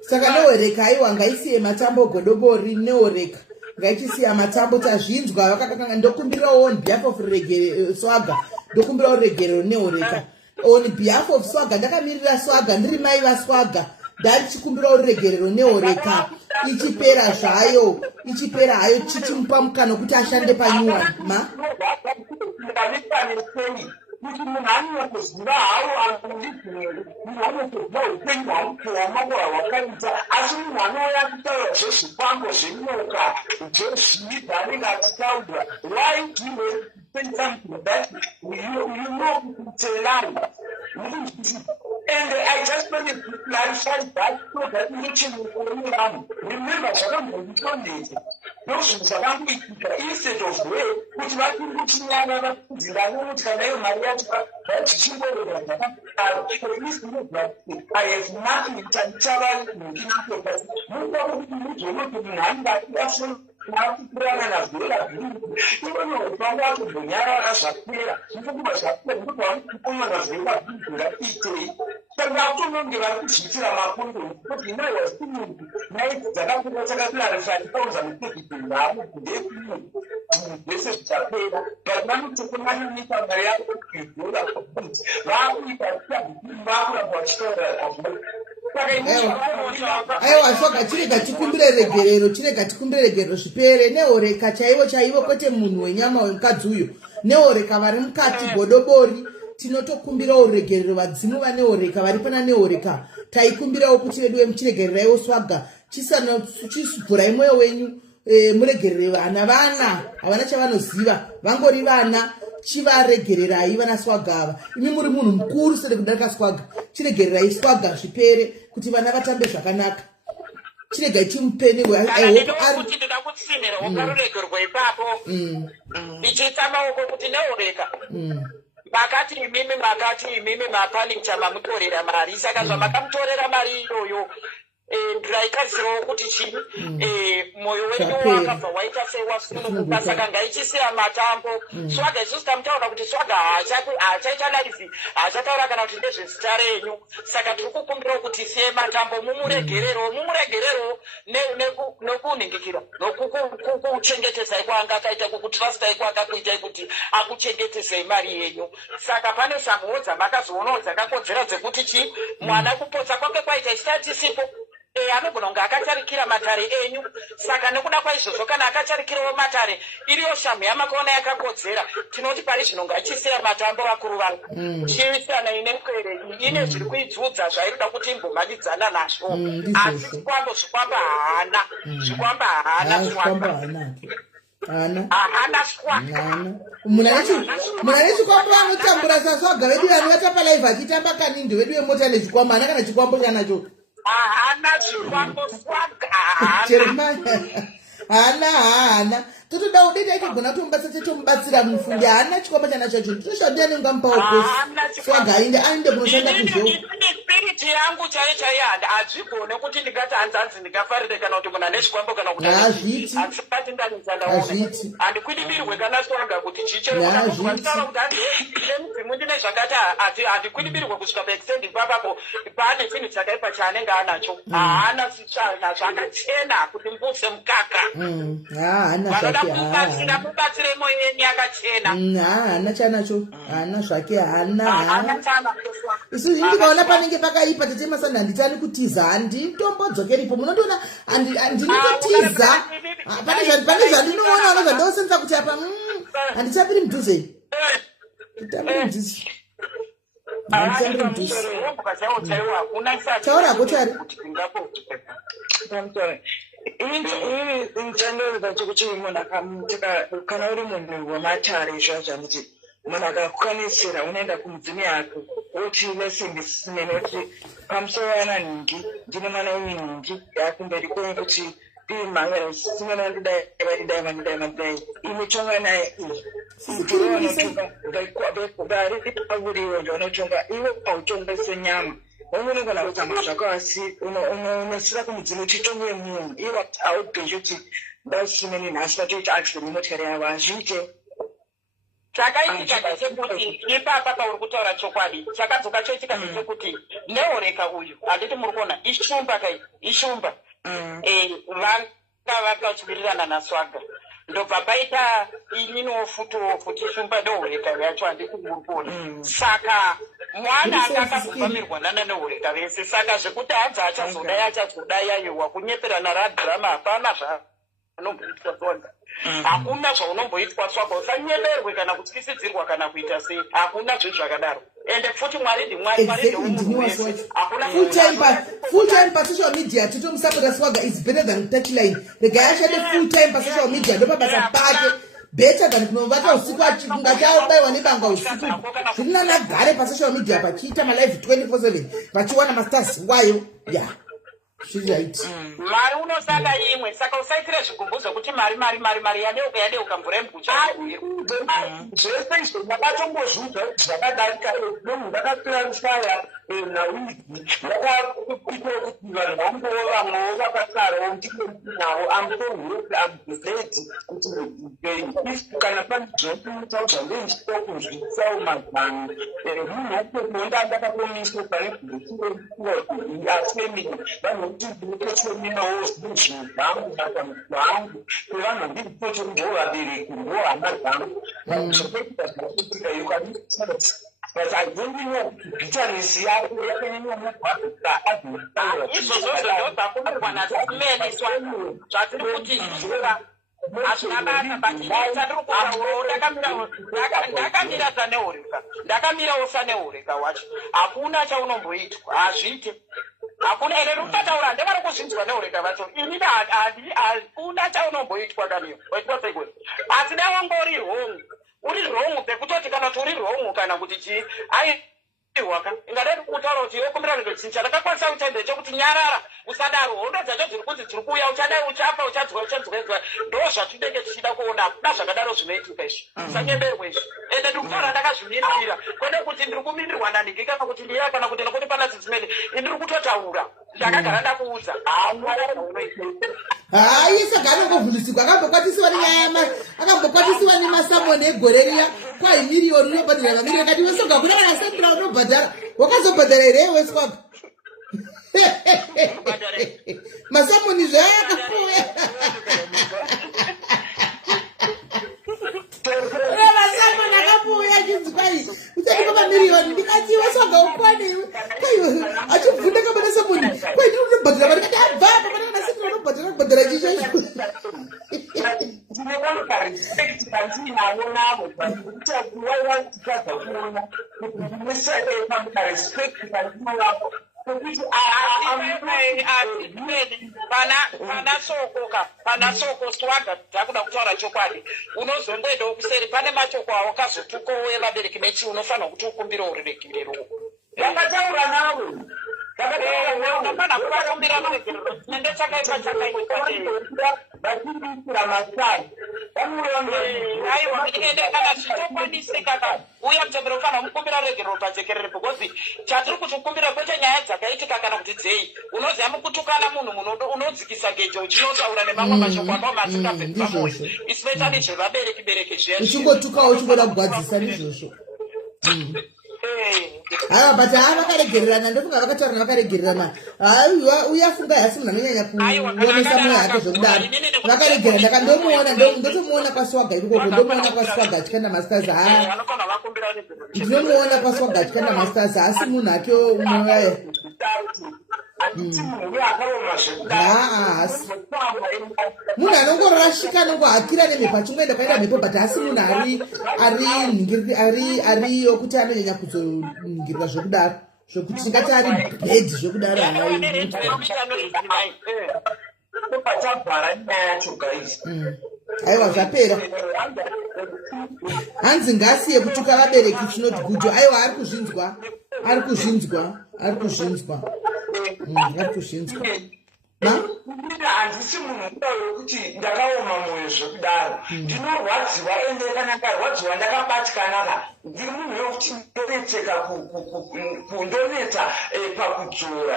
saka neoreka aiwa ngaisiye matambo godobori neoreka ngaitisiya matambo tazvinzwa vakakanga ndokumbirawo on behalf of Swaga ndokumbirawo regerero neoreka on behalf of Swaga ndakamirira Swaga ndiri mai vaSwaga ndari chikumbirawo regerero neoreka ichipera zvayo ichipera hayo chichimupa mukana kuti ashande panyuwa kuti munhu anokuziva hawo akulidzeri munhu anokuziva upenyu hwamukuwa hwakaita asi munhu anouya kutaura zvezvipango zvenyoka zvezvivi anenge achitaura why do you say something that you know it's a lie? And I just want to clarify that so that you can remember those instead of way which I have nothing to tell you. Kurana na zvola ivo panga kunyara zvapera ndikuba zvapera ndikuba na zvola ngapite saka tunonge vari kuchitira makondo kuti nayo wasimu nayi dzakakuba dzakaklarify pauza mukuzvipinda ndekuti ndese zvapera but vanotokunana nepanga yako kuzvola kuti vakuita vakura kwachitora aiwa soka chirega chikumbire regerero zvipere nehoreka chaivo kwete munhu wenyama wemukadzi uyo nehoreka vari mukati godobori tinotokumbirawo regerero vadzimu vanehoreka vari pana nehoreka taikumbirawo kuti vedu vemuchiregereraiwo swaga chisubvurai mwoyo wenyu muregerere vana havana chavanoziva vangori vana chivaregererai vana swaga ava imi muri munhu mukuru sede kudarika swaga chiregererai swaga zvipere kuti vana vatambe zvakanaka chiregai chimupeni kuti ndoda kutsinira wakaroregerwa ipapo ndichiita maoko kuti nehoreka makati imimi mapanicha mamutorera mari saka zvamakamutorera mari iyoyo ndiraikazirawo kuti chii mwoyo wenyu wakabva waita sewasunuka saka ngaichisira matambo swaga isusu tamutaura kuti swaga haachaita live haachataura kana kuti ndezvezita renyu saka tiri kukumbirawo kuti siye matambo mumuregerero nekunhingikira nokukuchengetedzai kwaanga akaita kukutrastai kwaakakuitai kuti akuchengetedzai mari yenyu saka pane zamhuwo dzamakazoonawo dzakakodzera dzekuti chii mwana kupodza kwake kwaita isatisipo anogona kunge akatarikira matare enyu saka nekuda kwaizvozvo kana akatarikirawo matare iriyo shamu yamakaona yakakodzera tinoti pari zvino ngachisira matambo vakuru vangu chiisana ine mkwere ine zviri kuidzudza zvairida kuti imbomhanidzana nazvo asi zvikwamba haana muna nechikwambo vanotambura saswaga vedu vanhu vatamba live achitamba kanindi vedu vemota nechikwambo haana kana chikwambo chanacho haana totoda udete achigona tomubatsira mufundi haana chikwambo chanachacho toshandia nengamupawo kosi swaga ainde kunoshanda kuzvo spiriti yangu chaiyo hadzigone kuti ndingati hanzanzi ndingafarire kana kuti munhu ane chikwambo kana kuti asipati ndanizandaona handikwidibirwe kana swaga kuti chicherokutaura kuti nemudzimu ndine zvakati handikwidibirwe kusvika paextendi papapo pane chinhu chakaipa chaanenge anacho haana zvakachena kuti mbuse mukaka vanoda mubatsire moyo yenyu yakachena haana chanacho haana zvake haana isu ndikaona panenge pakaipa tetemasana handitani kutiza handitombodzokerepo munotoona handini kutiza pane zvandinoona ono zvandosenza kuti apa handichapiri mudhuze taura kotari inzandoreza chokuti munhu kana uri munhu wematare zvazvaniti munhu akakukwanisira unoenda kumudzimi yako woti lesimbi sisinenoti pamusoro yananhingi ndine mwana weminhingi yakumberi kwenyu kuti imhangana sinena ndidai vandidai imitonga naye vari pavuriwo zvaunotonga iwe autonga senyama unogona kutamba zvako asi unosira kumudzimu chitonge munhu iwe aubhezvi kuti ndasimeni nhasi vatoita accident nemotari yavo hazviite chakaitika ndechekuti ipapa pauri kutaura chokwadi chakadzoka choitika ndechekuti nehoreka uyu handiti muri kuona ishumba vanga vakachivirirana naswaga ndobva paita ininiwo futi ishumba nehoreka yacho handiti muri kuona saka mwana anga akazobvamirwanana nehoreka vese saka zvekuti hanzi achazodai yayewa kunyeperana radhirama hapana anomboitwa sonza hakuna zvaunomboitwa swaka usanyeverwe kana kutyisidzirwa kana kuita sei hakuna zvinhu zvakadaro ende futi mwari ndimwari full time pasocial media titomusapota swaga is better than touchline regai ashande full time pasocial media ndopabasa pake better than kunovata usiku ngatabaywa nebanga usiku zvirinanagare pasocial media pachiita malive 24/7 vachiwana mastars wayo ya zviright mari unosaka imwe saka usaitire zvigumbu zvokuti mari yadeuka mvura yembucha zvese izvo ndakatombozvudza zvakadarika munhu ndakaklarifaya nawiki ndakakuita kuti vanhu vamboo vamwewo vakasarawo ndikinavo amtohurope amguledi kuti kana pane zvinotaudza ndeichitokuzvisawo mazano munhu akutokonda ndakakomiswa pane asfemini vanhu kuti ndinotochominawo zvinhu zvangu nakamwangu kwevanhu ndiripoto ndovabereki ndohama dzangu zvokuita zvinoitika yukanisa but I don't know bitterness yako yakanyanyomukwazisa izvozvo zvozakumirwana dzikumeniswa zvatiri kuti hazvina basa ndakamirawo saneureka wacho hakuna chaunomboitwa hazvite hakuna ere rutataura ndevari kuzvinzwa neureka vacho ini hakuna chaunomboitwa kaniyo waitwa seiko asi dawangori wrong uri wrong pekutoti kana kuti uri wrong kana kuti chii aiwaka ingadai kutaura kuti yokumbira ndochincha ndakakwanisa kutende chokuti nyarara usadaro hondo dzacho dziri kunzi dziri kuuya uchadai uchafa uchadzwa ndo zvatinenge tichida kuona hakuna zvakadaro zvinoitika izvi usanyemberwe izvi ende ndikutaura ndakazvimirira kwede kuti ndiri kumirirwa nanhingi kana kuti ndiya kana kuti nekuti pana dzimene indiri kutotaura ndakagara ndakuudza saka anongovhundusikwa akambokwatisiwa nemasamoni egore riya kwai miriyoni unobhadhara mamiriyoni kati wesoga kuna kana sandra unobhadhara wakazobhadhara here weswaga masamoni zvaakapuya masamoni akapuya achinzi kwai uchadipa mamiriyoni ndikati weswaga ukwaneiwe kwai achibvunda kabana samoni kwai ndiri unobhadhara mari kati abvapa kana kana sandra unobhadhara kubhadhara chishacho pana soko swaga dzakuda kutaura chokwadi unozongoendawo kuseri pane machoko awo kazotukowo evabereki mechi unofanira kuti ukumbire urerekirero yakataura nawe unofana kuvakumbira maregerero ende vachimbisira masai aiwa ende kana zvitokwanisika uya mutembero ufana mukumbira regerero pajekerere because chatiri kuti ukumbira kwete nyaya dzakaitika kana kuti dzei unoziva mukutukana munhu unodzikisa gejo uchinotaura nemamwe mashoko anao masingabve pamwoyo especially zvevabereki zviya uchingotukawo uchingoda kugwadzisa nezvozvo but vakaregererana ndofunga vakataurana vakaregererana uyafunga hasi munhu anonyanya kuonesa mwoyo yake zvokudaro vakaregerana ndakandomuona ndotomuona kwaswaga ikoko ndomuona kwaswaga achikanda masters ndinomuona kwaswaga achikanda masters asi munhu ake mwoyo munhu anongorashika anongohakira nemhepo achimboenda kwaenda mhepo but asi munhu ariyo kuti anonyanya kuzoningirira zvokudaro zvokuti tingati ari bhedhi zvokudaro aiwa zvapera hanzi ngasiye kutuka vabereki chinoti gujo aiwa ari kuzvinzwa handisi munhu wekuti ndakaoma mwoyo zvekudaro ndinorwadziwa ende kana ndarwadziwa ndakabatikana ndiri munhu wekuti ndonetseka kundoneta pakudzora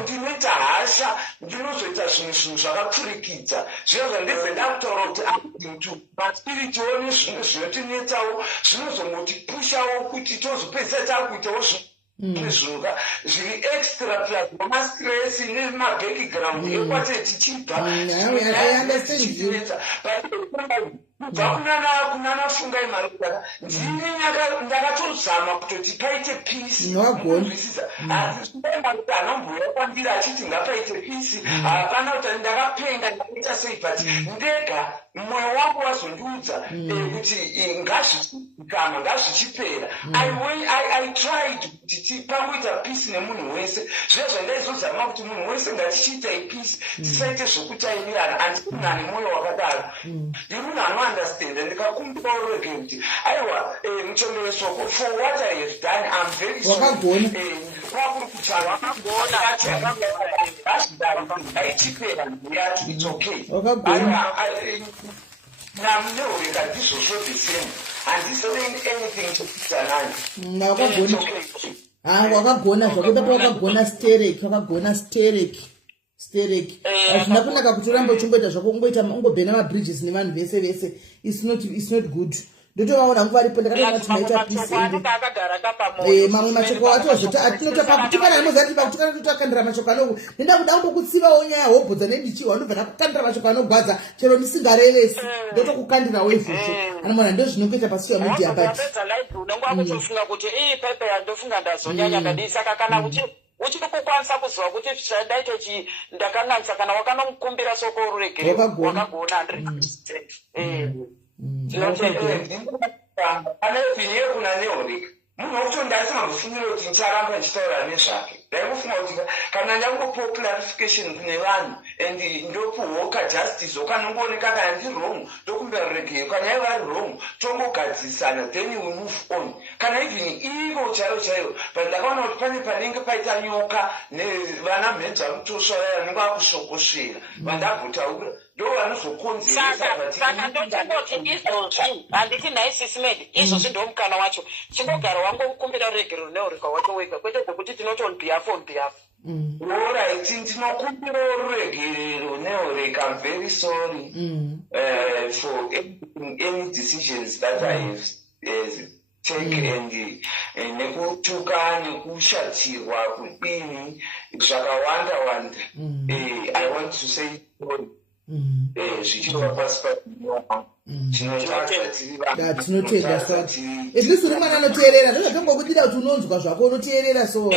ndinoita hasha ndinozoita zvinhu zvakapfurikidza zviya zvandibve ndakutaura kuti amutu maspiritual nezvinhu zvinotinetsawo zvinozongotipushawo kuti tozopedzisa takuitawo zvinhu zviri extra plus nemastress nemabekground ekwate tichibva kubva kunana fungai marudaka ndini ndakatozama kutoti paite peace nozwisisa maruda anombuya kwandiri achiti ngapaite peace hapana kuti ndakapenga ndakaita sei but ndega mwoyo wangu wazondiudza kuti ngazvichikama ngazvichipera I tried kuti pangoita peace nemunhu wese zvezvo ndaizozama kuti munhu wese ngatichiitai peace tisaite zvokutaimirana handinani mwoyo wakadaro ndimunhu anounderstand ndikakumbira urege kuti aiwa muchombe wesoko for what I have done I'm very sorry kwakuri kutaura aichipera ndiyati it's okay namuneureka ndizvozvo the same handisei anything to kutanani wakagona zvakuda pawakagona sterek hazvina kunaka kuti urambe uchimboita zvako ungobhena mabridges nevanhu vese vese it's not good ndotovaona nguva ripo ndakatoona kuti maita peace mamwe mashoko atinotopakutukana nemozati pakutukana totokandira mashoko anoko ndenda kuda kundokutsivawo nyaya hobhodza nendichiwa ndobva ndakukandira mashoko anogwadza chero ndisingarevesi ndotokukandirawo izvozvo anomona ndo zvinokuita pasocial media but unenge wakutofunga kuti ii pepe yandofunga ndazonyanya kadii saka kana uchiri kukwanisa kuziva kuti zvandaite ndakang'anisa kana wakanomukumbira soko ururegere wakagona 100%. anaepinye kuna neorika munhu wekuti ndasimambofungira kuti ndicharamba ndichitaura nezvake ndaimufunga kuti kana ndangopiwa clarification kune vanhu and ndopuhwoka justice wakanongooneka kana ndiri wrong ndokumbira ruregeyo kana iye vari wrong tongogadzisana then we move on kana even ivo chaivo but ndakaona kuti pane panenge paita nyoka nevana mhenza mutosva vanenge vakushokosvera vandagotaura ndo vanozokonzeresa ndotongoti izvozvi handiti naisisimedi izvozvi ndo mukana wacho chingogara wangokumbira ruregero runeurika wacho wega kwete zvokuti tinoti on behalf Alright, ndinokumbira ruregerero neoreka. I'm very sorry for any decisions that I have taken nekutuka nekushatirwa kudini zvakawanda wanda. I want to say sorry. Zvichirwa pasi pa tinotenda sati uri mwana anoteerera ndozvatongokudira kuti unonzwa zvako unoteerera so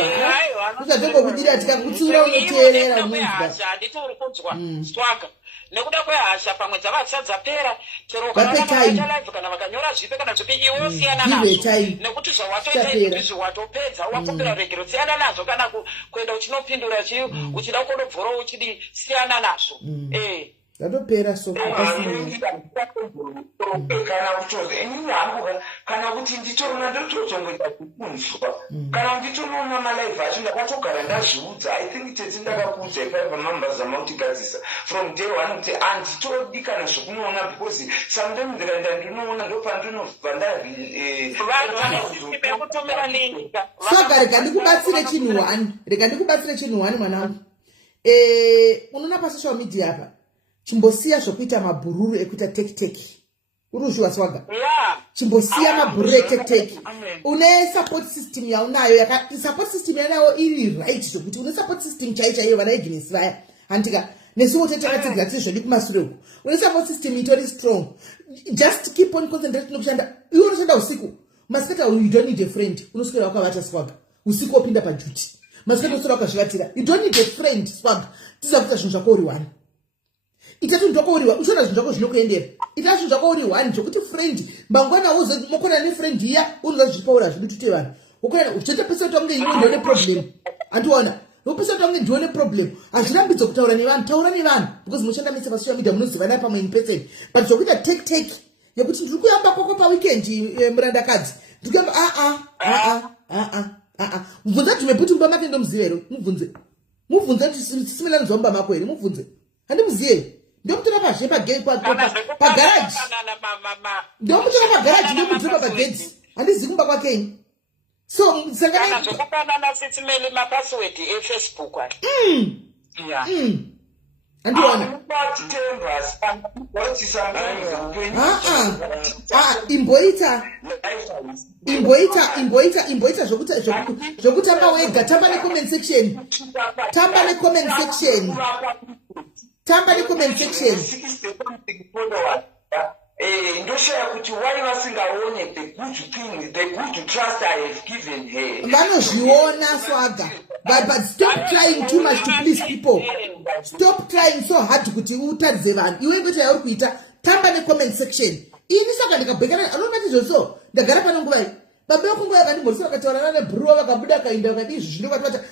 ndozvatongokudira tikakutsiura unoteerera unonzwa handiti uri kunzwa swaka nekuda kwehasha pamwe dzavacha dzapera chero ukanaaalive kana vakanyora zvipe kana zvipi iwe usiyana nazvo nekuti zvawatoita izvi watopedza wakumbira regero siyana nazvo kana kuenda uchinopindura uchida kundobvora uchidi siyana nazvo zvatopera so kana kuti nditorona ndotozongoita kukunzwa kana nditonoona malaive acho ndakatogara ndazviudza I think teti ndakakuudza ipaipa mambazama kutigadzisa from day one kuti handitodi kana zvokunoona because sometime ndikaenda ndinoona ndopandinobva saka rega ndikubatsire chinhu one mwanangu unoona pasocial media apa chimbosiya zvokuita mabhururu ekuita tekiteki uruzviwa swaga chimbosiya mabhururu etekiteki une support system yaunayo support system yaunayo iri right zvokuti une support system chaiyo vana Agnes vaya handika nesuwo tetakatidzira tiri zvodi kumasure uku une support system itori strong just keep on concentrating nokushanda iwe unoshanda usiku masikata you don't need a friend unoswera wakavata swaga usiku wopinda paduty masikata unoswera wakazvivatira you don't need a friend swaga tiza kuita zvinhu zvako uri one itatu ndoko uri ushona zvinhu zvako zvinokuendera itatu zvinhu zvako uri one zvokuti friend mangwana mokona nefriend iya unoza zvipaura zvidutuite vanhu ukona uchitopesa kuti wange iwe ndione problem andiona nopesa kuti wange ndione problem hazvirambidzo kutaura nevanhu taura nevanhu because munoshanda mese pasocial media munozivana pamwe in person but zvokuita take yekuti ndiri kuyamba kwako paweekend murandakadzi ndiri kuyamba mubvunze dhimeputi mumba make ndomuzivero mubvunze kuti tisimilani zva mumba mako here mubvunze handimuzive ndomutora pazhe pagaraji ndomutora pagaraji ndomutora pagedzi handizivi kumba kwakeni so sanganazokupanana sitimeli mapassword efacebook andiona imboita zvokutamba wega tamba necomment section ndoshaya kuti why vasingaone the good thing, the good trust I have given her. Vanozviona Swaga, but stop trying too much to please people. Stop trying so hard kuti utaridze vanhu. Iwe ngoti yauri kuita tamba necomment section. Ini saka ndikabhekana anonati zvonso ndagara pano nguva iyi. Baba kunguva yakandimborisa vakataurana nebhuruwa vakabuda kainda vakati izvi zvinokwata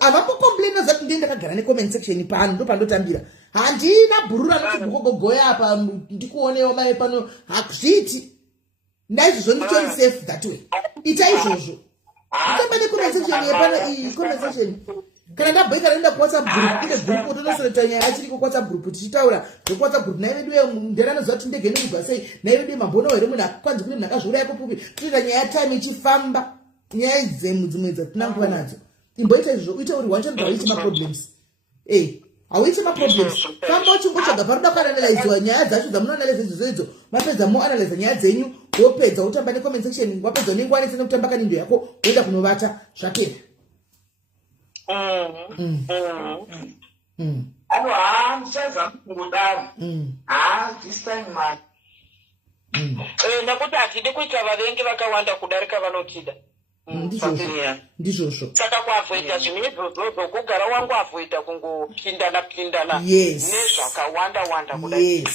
havambocomplaina zati ndiye ndakagara necomment section pano ndo pandotambira. Handina bhurura nochigogogoya apa ndikuonewa mai pano hakuzviti. Ndaizvozvo nditori safe that way. Ita izvozvo. Tamba necomment section yepano iyi comment section. Kana ndabheka nenda kuwhatsapp group ine group utonosereta nyaya achiri ku WhatsApp group tichitaura ku WhatsApp group naye vedu nderana zati ndege nekuzwa sei naye vedu mambono here munhu akwanzi kune munhu akazvura yakopupi tiita nyaya time ichifamba nyaya dzemu dzimwe dzatinanguva nadzo imboita izvozvo uite uri wacho ndauiti maproblems hauiti maproblems famba uchingotsvaga paruda kuanalyziwa nyaya dzacho dzamunoanalyza izvozvo idzo mapedza moanalyza nyaya dzenyu wopedza wotamba necomment section wapedza unenge wanetsene kutamba kanindo yako woenda kunovata zvakera. Ndichaza kudaro this time man nekuti hatidi kuita vavengi vakawanda kudarika vanotida ndizvozvo saka kuavhoita zvinhu izvozvo kugara wangu avhoita kungopindana nezvakawanda kudai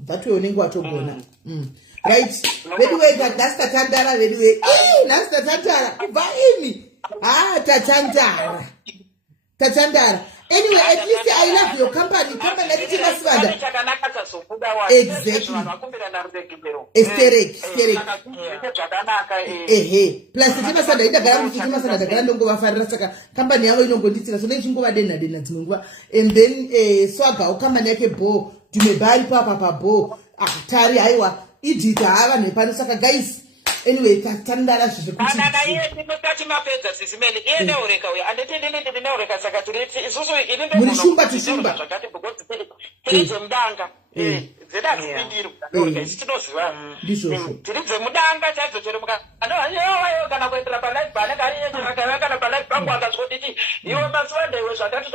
vatwe unenge watogona right veduwe nhasi tatandara veduwe nhasi tatandara kubva ini tatandara. Anyway, at least I love your company. Company that is Masvada. Exactly. Esterek. Plus the Masada, the Garam, the Masada, the Grandongo Farasaka, company yavo inongonditsira so nechinguva dena dzimwe. And then Swaga company yake bo tumebari papa bo tari aiwa idita hava nepanosaka guys. Anyway, tatandara zvikuti iye ndinotati mapedza sisimeli iye neureka uya anditendinende ndinaureka saka turiti isusu ini muri shumba tishumba zvakati because tiri dzemudanga dzeda dzipindiro ndaureka isi tinoziva tiri dzemudanga chaidzo chero muka anoyo kana kuendera palive banenge ariye kana palive pangu akazvoditi iwe masiwanda iwe zvakati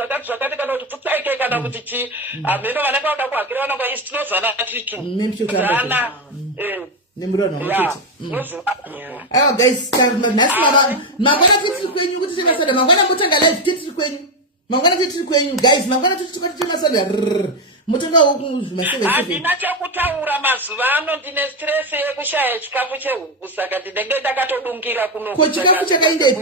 kana kuti pfutsaike kana kuti chi ameno vanenge vada kuhakira vanonga isi tinozana tichizana Nemurona wakati. Guys, nasi mangwana titiri kwenyu kuti timasada mangwana mutanga live titiri kwenyu. Mangwana titiri kwenyu guys, mangwana titiri timasada. Mutanga ukuzvima 7. Handina chakutaura mazuva ano ndine stress yekushaya chikafu chehuku saka ndinenge ndakatodungira kuno. Ko chikafu chakaenda ipi?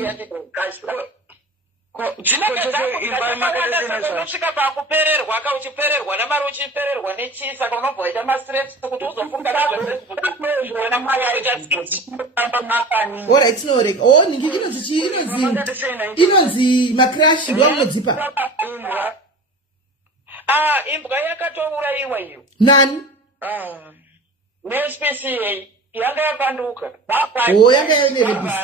Unosvika pakupererwa uchipererwa namari uchipererwa nechii saka unobva waita mastress kuti uzofunga alright tinoreka ningi inonzi macrash ndomunodzipa imbwa yakatourayiwa iyo nani nespca yanga yapanduka yanga yanerebisa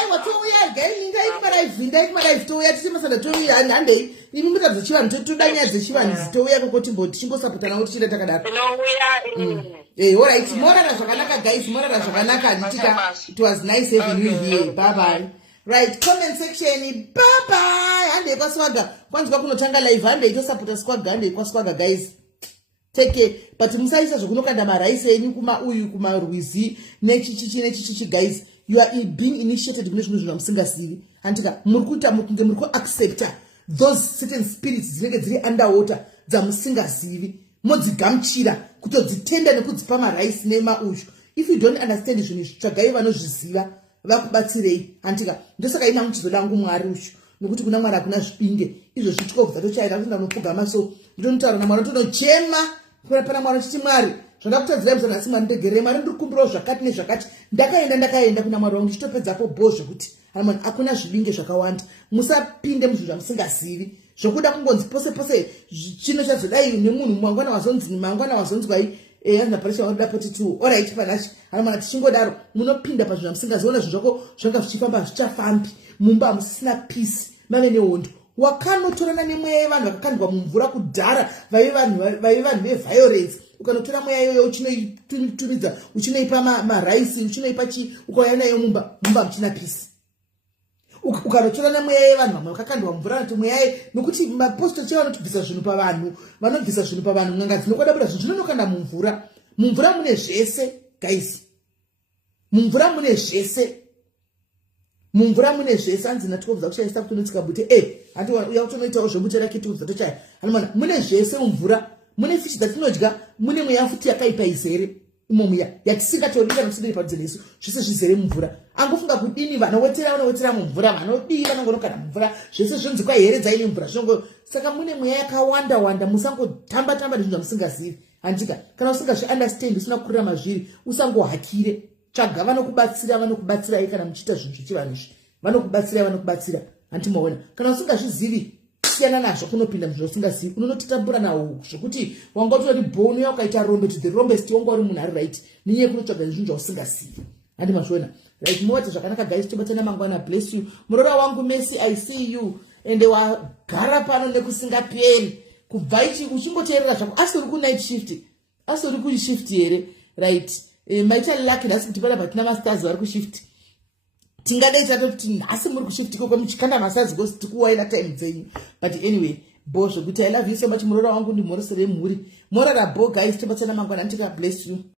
aiwa touya gaininga ikumaraive touya tisemasanda touya handei imi mutabva chivanhu todanya dzechivanhu touya kokoti tichingosapotanawo tichienda takadaro alright morara zvakanaka guys morara zvakanaka handitika it was nice having you here bye bye. Right, comment section bye bye. Handei kwaswaga kwanzwa kunotanga live handei tosapota swaga handei kwaswaga guys. Take care, but musaisa zvokunokanda maraisi enyu kumauyu kumarwizi nechichi guys, you are being initiated kune zvinhu zvamusingasivi handika muri kuita kunge muri kuaccepta those certain spirits dzinenge dziri underwater dzamusingazivi modzigamuchira kutodzitenda nekudzipa maraisi nemauyu. If you don't understand zvinhu tsvagai vanozviziva vakubatsirei handika ndosaka ina muchizodangu mwari ushu nokuti kuna mwari hakuna zvipinge izvo zvitobva tochaira kuti ndanopfugama so ndinotaura namwari tonochema pana mwari chiti mwari zvandakutadzira muzanhasi mwari ndegerei mwari ndiri kukumbirawo zvakati nezvakati ndakaenda kuna mwari wangu ndichitopedzapo bho zvekuti mwari hakuna zvivinge zvakawanda musapinde muzvinhu zvamusingazivi zvokuda kungonzi pose chino chazodai nemunhu mangwana wazonzwai naparisha wanoda poti tu alright panachi mwana tichingodaro munopinda pazvinhu zvamusingaziona zvinhu zvako zvanga zvichifamba zvichafambi mumba musisina peace mave nehondo wakanotorana nemweya yevanhu vakakandwa mumvura kudhara vaive vanhu veviolence ukanotora mweya iyoyo uchinoitumidza uchinoipa maraisi uchinoipa chi ukauya nayo mumba muchina peace ukarotora nemweya yevanhu vamwe vakakandwa mvura kuti mweya nokuti mapostori chevanotobvisa zvinhu pavanhu vanobvisa zvinhu pavanhu n'anga dzinokodabura zvinhu zvinonokanda mumvura mune zvese guys mumvura mune zvese hanzi natikobvisa kuchaisa kuti unotsika bute hati uya kutonoitawo zvebute rake tikuzatochaya hanomana mune zvese mumvura mune fishi dzatinodya mune mweya futi yakaipa izere imomuya yatisingatodi kana kusidiri padhuze nesu zvese zvizere mumvura angofunga kudini vanowetera mumvura vanodii vanongonokana mumvura zvese zvonzi kwaheredzai nemvura zvongo saka mune mweya yakawanda wanda musangotamba nezvinhu zvamusingazivi handika kana usingazviunderstand usina kukurira mazviri usangohakire tsvaga vanokubatsirai kana muchiita zvinhu zvichivanhu izvi vanokubatsira handimaona kana usingazvizivi siyana nazvo kunopinda muzvinhu usingazivi unonotitambura nawo zvekuti wanga utori bhoni uya ukaita rombe to the rombest wanga uri munhu ari right niye kunotsvaga zvinhu zvausingazivi handimazviona right mowati zvakanaka guys tobatana mangwana bless you murora wangu Messi I see you ende wagara pano nekusingaperi kubva ichi uchingoteerera zvako asi uri ku-night shift asi uri ku-shift here right maita lucky nhasi kuti pana patina masters vari kushift tingadai tatoti nhasi muri kushift ikoko muchikanda masazi because tikuwaila time dzenyu but anyway bo zvokuti I love you so much murora wangu ndimhoresere mhuri morara bo guys tobatsana mangwana ndika bless you.